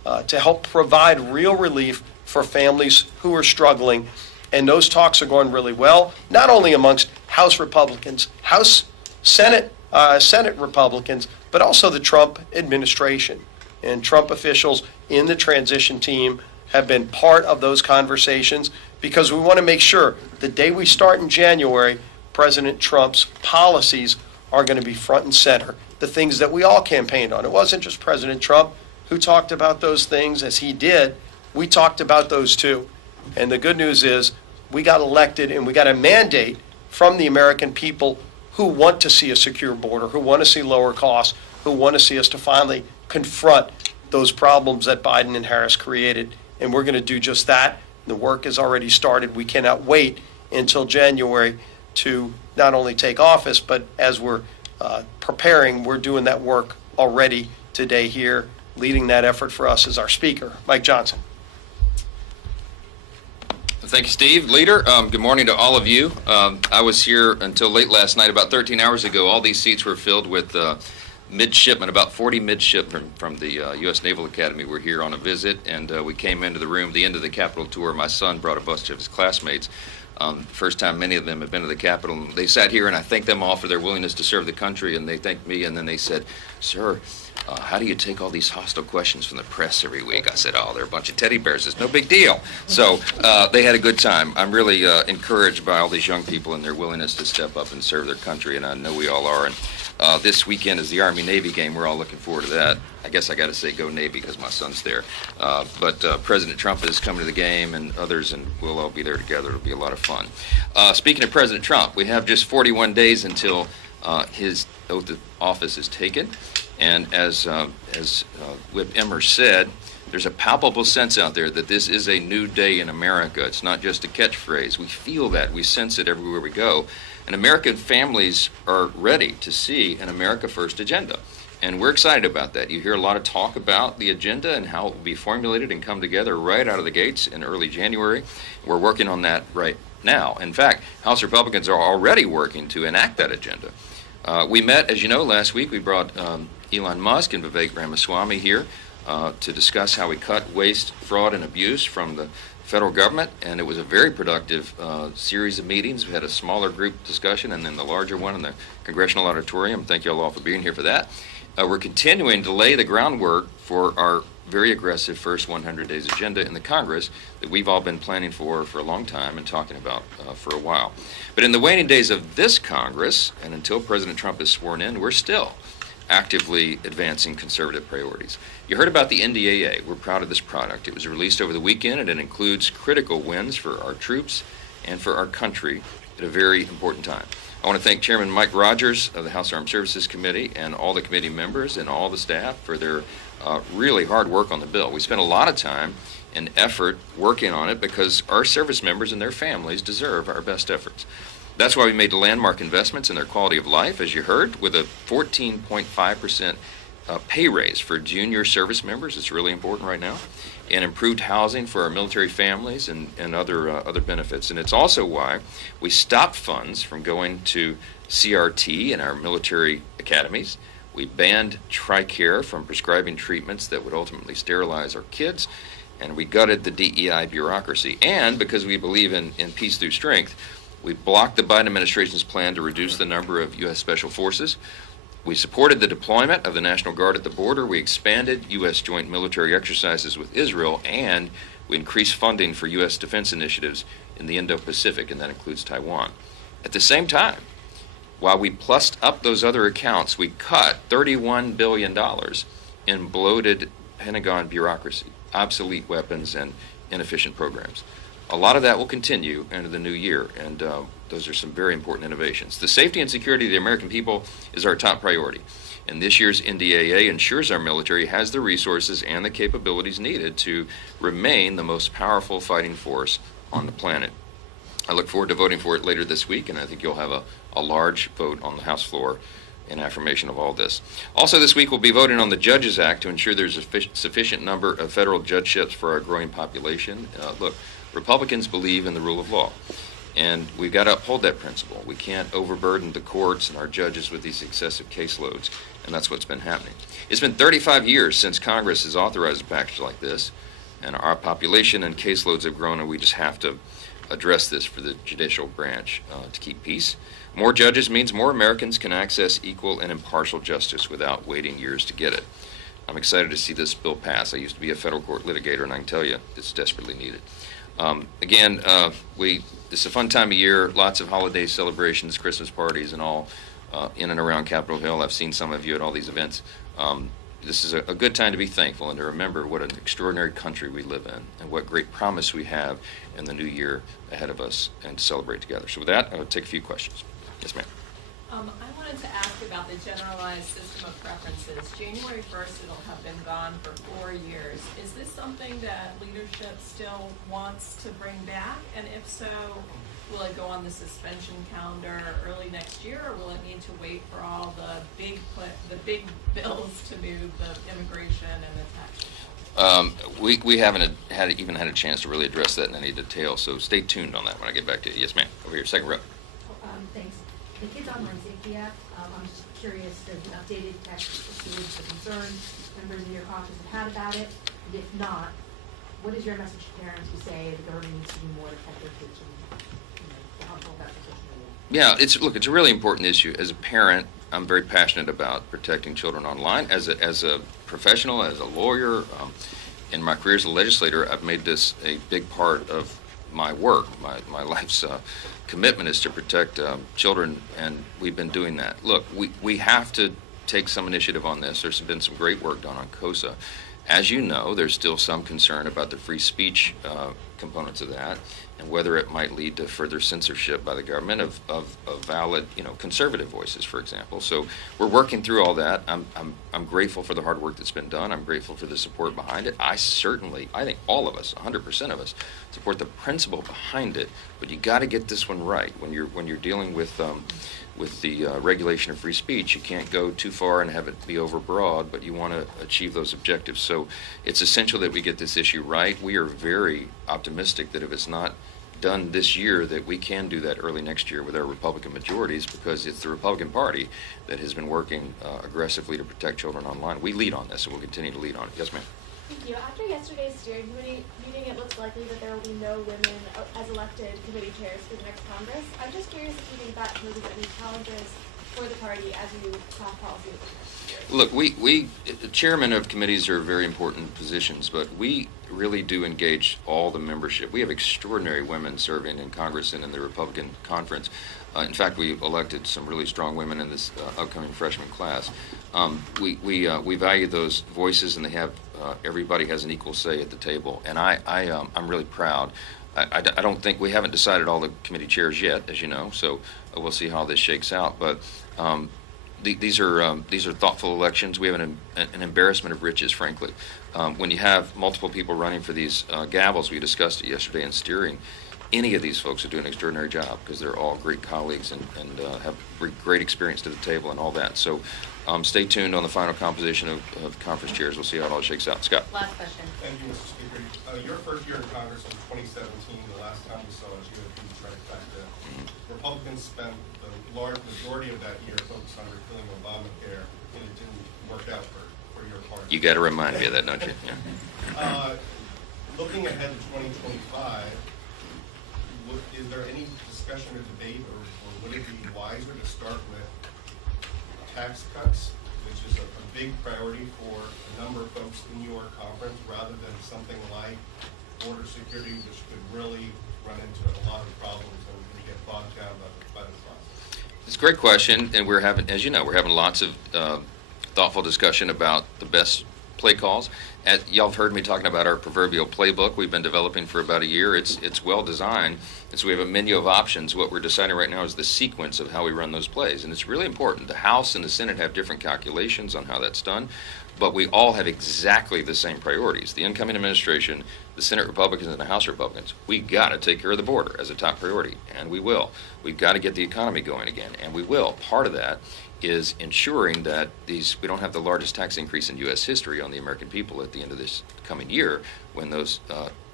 to help provide real relief for families who are struggling. And those talks are going really well, not only amongst House Republicans, Senate Republicans, but also the Trump administration. And Trump officials in the transition team have been part of those conversations because we want to make sure the day we start in January, President Trump's policies are going to be front and center, the things that we all campaigned on. It wasn't just President Trump who talked about those things as he did. We talked about those too. And the good news is we got elected and we got a mandate from the American people who want to see a secure border, who want to see lower costs, who want to see us to finally confront those problems that Biden and Harris created. And we're going to do just that. The work has already started. We cannot wait until January to not only take office, but as we're preparing, we're doing that work already today here. Leading that effort for us is our Speaker, Mike Johnson. Thank you, Steve. Leader, good morning to all of you. I was here until late last night. About 13 hours ago, all these seats were filled with midshipmen, about 40 midshipmen from the U.S. Naval Academy were here on a visit, and we came into the room, the end of the Capitol tour. My son brought a bunch of his classmates. First time many of them have been to the Capitol. They sat here, and I thanked them all for their willingness to serve the country, and they thanked me, and then they said, "Sir, how do you take all these hostile questions from the press every week?" I said, "Oh, they're a bunch of teddy bears. It's no big deal." So they had a good time. I'm really encouraged by all these young people and their willingness to step up and serve their country, and I know we all are. And this weekend is the Army-Navy game. We're all looking forward to that. I guess I got to say go Navy because my son's there. But President Trump is coming to the game and others, and we'll all be there together. It'll be a lot of fun. Speaking of President Trump, we have just 41 days until his oath of office is taken. And as Whip Emmer said, there's a palpable sense out there that this is a new day in America. It's not just a catchphrase. We feel that. We sense it everywhere we go. And American families are ready to see an America First agenda. And we're excited about that. You hear a lot of talk about the agenda and how it will be formulated and come together right out of the gates in early January. We're working on that right now. In fact, House Republicans are already working to enact that agenda. We met, as you know, last week. We brought Elon Musk and Vivek Ramaswamy here to discuss how we cut waste, fraud, and abuse from the federal government, and it was a very productive series of meetings. We had a smaller group discussion and then the larger one in the Congressional Auditorium. Thank you all for being here for that. We're continuing to lay the groundwork for our very aggressive first 100 days agenda in the Congress that we've all been planning for a long time and talking about for a while. But in the waning days of this Congress, and until President Trump is sworn in, we're still actively advancing conservative priorities. You heard about the NDAA. We're proud of this product. It was released over the weekend, and it includes critical wins for our troops and for our country at a very important time. I want to thank Chairman Mike Rogers of the House Armed Services Committee and all the committee members and all the staff for their really hard work on the bill. We spent a lot of time and effort working on it because our service members and their families deserve our best efforts. That's why we made landmark investments in their quality of life, as you heard, with a 14.5% pay raise for junior service members. It's really important right now. And improved housing for our military families and other benefits. And it's also why we stopped funds from going to CRT in our military academies. We banned TRICARE from prescribing treatments that would ultimately sterilize our kids. And we gutted the DEI bureaucracy. And because we believe in peace through strength, we blocked the Biden administration's plan to reduce the number of U.S. Special Forces. We supported the deployment of the National Guard at the border. We expanded U.S. joint military exercises with Israel, and we increased funding for U.S. defense initiatives in the Indo-Pacific, and that includes Taiwan. At the same time, while we plussed up those other accounts, we cut $31 billion in bloated Pentagon bureaucracy, obsolete weapons, and inefficient programs. A lot of that will continue into the new year, and those are some very important innovations. The safety and security of the American people is our top priority, and this year's NDAA ensures our military has the resources and the capabilities needed to remain the most powerful fighting force on the planet. I look forward to voting for it later this week, and I think you'll have a large vote on the House floor in affirmation of all this. Also this week we'll be voting on the Judges Act to ensure there's a sufficient number of federal judgeships for our growing population. Look, Republicans believe in the rule of law, And we've got to uphold that principle. We can't overburden the courts and our judges with these excessive caseloads, and that's what's been happening. It's been 35 years since Congress has authorized a package like this, and our population and caseloads have grown, and we just have to address this for the judicial branch to keep peace. More judges means more Americans can access equal and impartial justice without waiting years to get it. I'm excited to see this bill pass. I used to be a federal court litigator, and I can tell you it's desperately needed. This is a fun time of year, lots of holiday celebrations, Christmas parties, and all in and around Capitol Hill. I've seen some of you at all these events. This is a good time to be thankful and to remember what an extraordinary country we live in and what great promise we have in the new year ahead of us, and to celebrate together. So with that, I'll take a few questions. Yes, ma'am. I wanted to ask about the generalized system of preferences. January 1st, it'll have been gone for 4 years. Is this something that leadership still wants to bring back? And if so, will it go on the suspension calendar early next year, or will it need to wait for all the big bills to move, the immigration and the tax? We haven't even had a chance to really address that in any detail, so stay tuned on that when I get back to you. Yes, ma'am. Over here, second row. Thanks. The Kids Online Safety Act, I'm just curious, there's an updated text issued for concern members in your caucus have had about it, and if not, what is your message to parents who say the government needs to be more effective to help that position? Yeah, it's a really important issue. As a parent, I'm very passionate about protecting children online. As a professional, as a lawyer, in my career as a legislator, I've made this a big part of my work. My life's commitment is to protect children, and we've been doing that. Look, we have to take some initiative on this. There's been some great work done on KOSA. As you know, there's still some concern about the free speech components of that, and whether it might lead to further censorship by the government of valid, conservative voices, for example. So we're working through all that. I'm grateful for the hard work that's been done. I'm grateful for the support behind it. I think all of us, 100% of us, support the principle behind it. But you got to get this one right when you're dealing with the regulation of free speech. You can't go too far and have it be overbroad, but you want to achieve those objectives. So it's essential that we get this issue right. We are very optimistic that if it's not done this year, that we can do that early next year with our Republican majorities, because it's the Republican Party that has been working aggressively to protect children online. We lead on this, and we'll continue to lead on it. Yes, ma'am. Thank you. After yesterday's steering committee meeting, it looks likely that there will be no women as elected committee chairs for the next Congress. I'm just curious if you think that poses any challenges for the party as you craft policy with the next year. Look, the chairman of committees are very important positions, but we really do engage all the membership. We have extraordinary women serving in Congress and in the Republican conference. In fact, we elected some really strong women in this upcoming freshman class. We value those voices, and they have everybody has an equal say at the table, and I'm really proud. I don't think we haven't decided all the committee chairs yet, as you know, so we'll see how this shakes out. But these are thoughtful elections. We have an embarrassment of riches, frankly. When you have multiple people running for these gavels, we discussed it yesterday in steering. Any of these folks are doing an extraordinary job because they're all great colleagues and have great experience to the table and all that. So stay tuned on the final composition of conference chairs. We'll see how it all shakes out. Scott. Last question. Thank you, Mr. Speaker. Your first year in Congress was 2017. The last time we saw a GOP trifecta. Republicans spent the large majority of that year focused on repealing Obamacare, and it didn't work out for your party. You got to remind me of that, don't you? Yeah. Looking ahead to 2025, is there any discussion or debate, or would it be wiser to start with tax cuts, which is a big priority for a number of folks in your conference, rather than something like border security, which could really run into a lot of problems and get bogged down by the process? It's a great question, and we're having, as you know, lots of thoughtful discussion about the best play calls. Y'all have heard me talking about our proverbial playbook we've been developing for about a year. It's well designed, and so we have a menu of options. What we're deciding right now is the sequence of how we run those plays, and it's really important. The House and the Senate have different calculations on how that's done, but we all have exactly the same priorities. The incoming administration, the Senate Republicans and the House Republicans, we got to take care of the border as a top priority, and we will. We've got to get the economy going again, and we will. Part of that is ensuring that we don't have the largest tax increase in U.S. history on the American people at the end of this coming year when those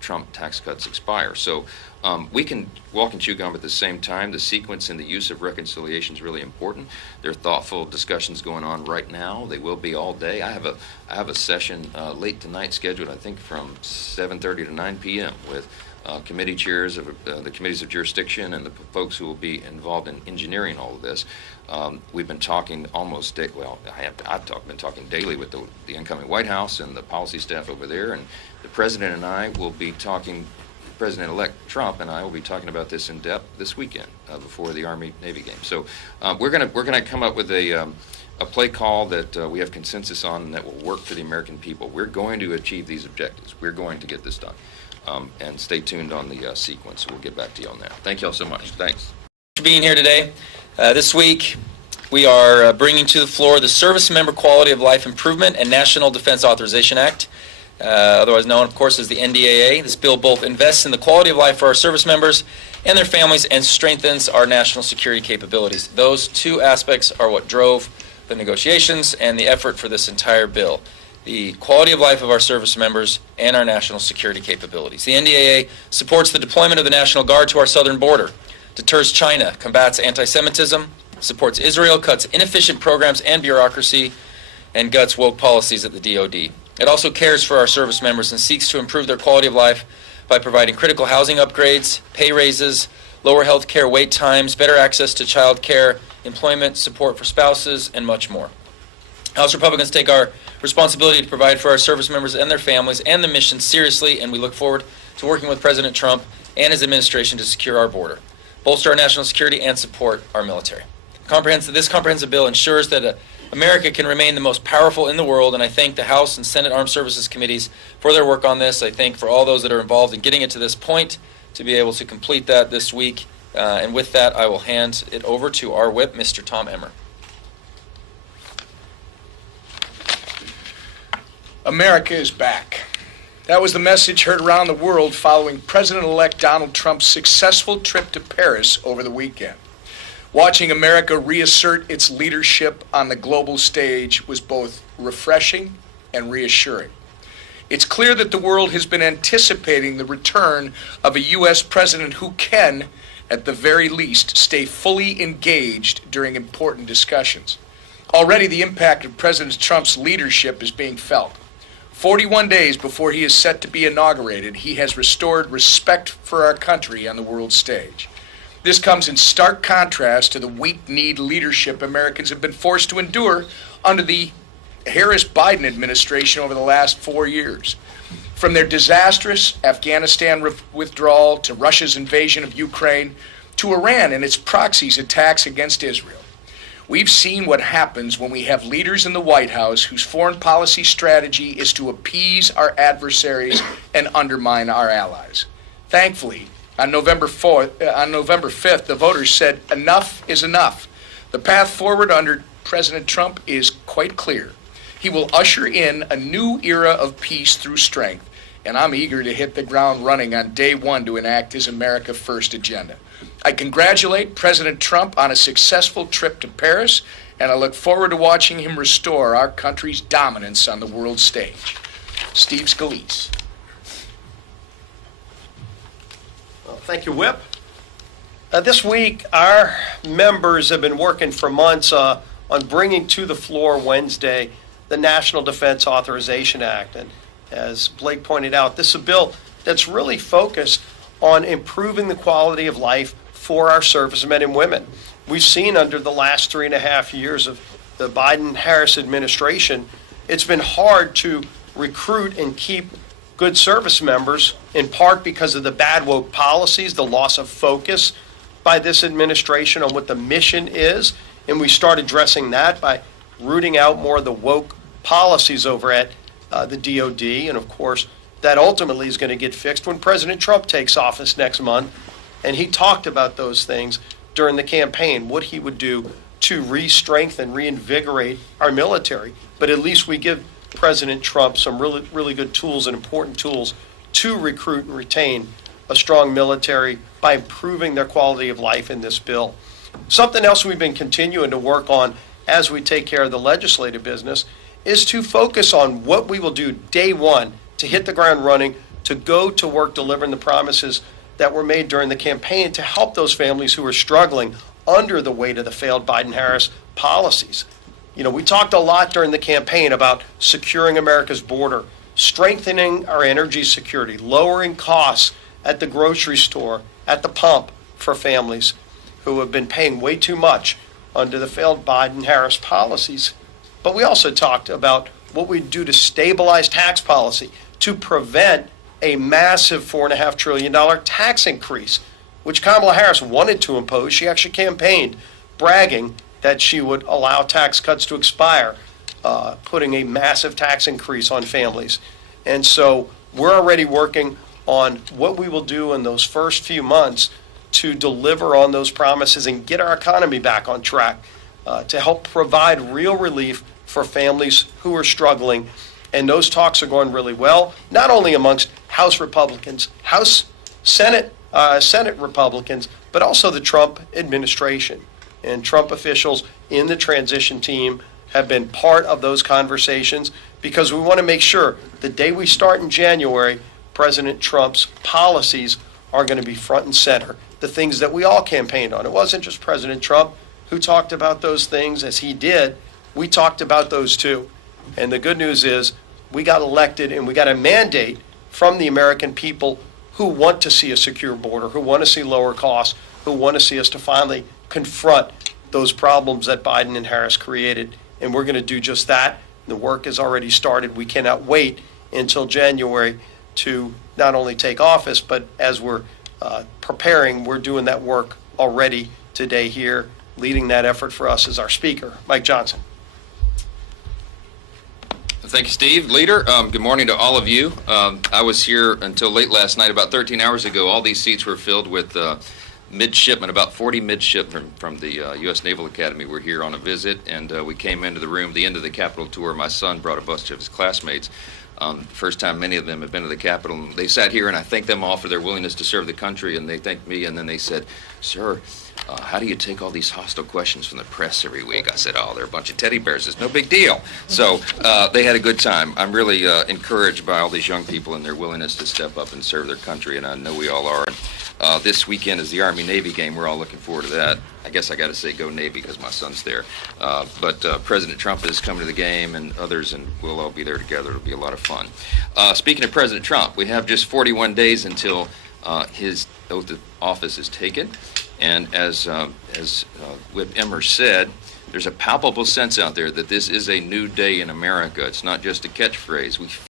Trump tax cuts expire. So we can walk and chew gum at the same time. The sequence and the use of reconciliation is really important. There are thoughtful discussions going on right now. They will be all day. I have a session late tonight scheduled, I think, from 7:30 to 9 p.m. with committee chairs of the committees of jurisdiction and the folks who will be involved in engineering all of this. We've been talking almost been talking daily with the incoming White House and the policy staff over there, and the President and I will be talking. President-elect Trump and I will be talking about this in depth this weekend before the Army-Navy game. So we're gonna come up with a play call that we have consensus on and that will work for the American people. We're going to achieve these objectives. We're going to get this done. And stay tuned on the sequence. We'll get back to you on that. Thank you all so much. Thanks. For being here today. This week, we are bringing to the floor the Service Member Quality of Life Improvement and National Defense Authorization Act, otherwise known, of course, as the NDAA. This bill both invests in the quality of life for our service members and their families and strengthens our national security capabilities. Those two aspects are what drove the negotiations and the effort for this entire bill. The quality of life of our service members and our national security capabilities. The NDAA supports the deployment of the National Guard to our southern border, deters China, combats anti-Semitism, supports Israel, cuts inefficient programs and bureaucracy, and guts woke policies at the DoD. It also cares for our service members and seeks to improve their quality of life by providing critical housing upgrades, pay raises, lower health care wait times, better access to child care, employment support for spouses, and much more. House Republicans take our responsibility to provide for our service members and their families and the mission seriously, and we look forward to working with President Trump and his administration to secure our border, bolster our national security, and support our military. This comprehensive bill ensures that America can remain the most powerful in the world, and I thank the House and Senate Armed Services Committees for their work on this. I thank for all those that are involved in getting it to this point to be able to complete that this week. And with that, I will hand it over to our whip, Mr. Tom Emmer. America is back. That was the message heard around the world following President-elect Donald Trump's successful trip to Paris over the weekend. Watching America reassert its leadership on the global stage was both refreshing and reassuring. It's clear that the world has been anticipating the return of a U.S. president who can, at the very least, stay fully engaged during important discussions. Already the impact of President Trump's leadership is being felt. 41 days before he is set to be inaugurated, he has restored respect for our country on the world stage. This comes in stark contrast to the weak-kneed leadership Americans have been forced to endure under the Harris-Biden administration over the last 4 years. From their disastrous Afghanistan withdrawal to Russia's invasion of Ukraine to Iran and its proxies' attacks against Israel. We've seen what happens when we have leaders in the White House whose foreign policy strategy is to appease our adversaries and undermine our allies. Thankfully, on November 5th, the voters said enough is enough. The path forward under President Trump is quite clear. He will usher in a new era of peace through strength, and I'm eager to hit the ground running on day one to enact his America First agenda. I congratulate President Trump on a successful trip to Paris, and I look forward to watching him restore our country's dominance on the world stage. Steve Scalise. Well, thank you, Whip. This week, our members have been working for months on bringing to the floor Wednesday the National Defense Authorization Act. And as Blake pointed out, this is a bill that's really focused on improving the quality of life for our servicemen and women. We've seen under the last 3.5 years of the Biden-Harris administration, it's been hard to recruit and keep good service members, in part because of the bad woke policies, the loss of focus by this administration on what the mission is. And we start addressing that by rooting out more of the woke policies over at the DOD. And of course, that ultimately is going to get fixed when President Trump takes office next month. And he talked about those things during the campaign, what he would do to re-strengthen, reinvigorate our military. But at least we give President Trump some really, really good tools and important tools to recruit and retain a strong military by improving their quality of life in this bill. Something else we've been continuing to work on as we take care of the legislative business is to focus on what we will do day one to hit the ground running to go to work delivering the promises that were made during the campaign to help those families who are struggling under the weight of the failed Biden-Harris policies. You know, we talked a lot during the campaign about securing America's border, strengthening our energy security, lowering costs at the grocery store, at the pump for families who have been paying way too much under the failed Biden-Harris policies. But we also talked about what we do to stabilize tax policy, to prevent a massive $4.5 trillion tax increase, which Kamala Harris wanted to impose. She actually campaigned bragging that she would allow tax cuts to expire, putting a massive tax increase on families. And so we're already working on what we will do in those first few months to deliver on those promises and get our economy back on track, to help provide real relief for families who are struggling. And those talks are going really well, not only amongst House Republicans, Senate Republicans, but also the Trump administration. And Trump officials in the transition team have been part of those conversations, because we want to make sure the day we start in January, President Trump's policies are going to be front and center, the things that we all campaigned on. It wasn't just President Trump who talked about those things as he did. We talked about those too. And the good news is we got elected and we got a mandate from the American people who want to see a secure border, who want to see lower costs, who want to see us to finally confront those problems that Biden and Harris created. And we're going to do just that. The work has already started. We cannot wait until January to not only take office, but as we're preparing, we're doing that work already today here. Leading that effort for us is our speaker, Mike Johnson. Thank you, Steve. Leader, good morning to all of you. I was here until late last night. About 13 hours ago, all these seats were filled with midshipmen, about 40 midshipmen from the U.S. Naval Academy were here on a visit, and we came into the room, the end of the Capitol tour. My son brought a bunch of his classmates. First time many of them have been to the Capitol. And they sat here, and I thanked them all for their willingness to serve the country, and they thanked me, and then they said, "Sir, how do you take all these hostile questions from the press every week?" I said, "Oh, they're a bunch of teddy bears. It's no big deal." So they had a good time. I'm really encouraged by all these young people and their willingness to step up and serve their country, and I know we all are. This weekend is the Army-Navy game. We're all looking forward to that. I guess I got to say go Navy because my son's there. But President Trump is coming to the game, and others, and we'll all be there together. It'll be a lot of fun. Speaking of President Trump, we have just 41 days until his oath of office is taken. And as Whip Emmer said, there's a palpable sense out there that this is a new day in America. It's not just a catchphrase. We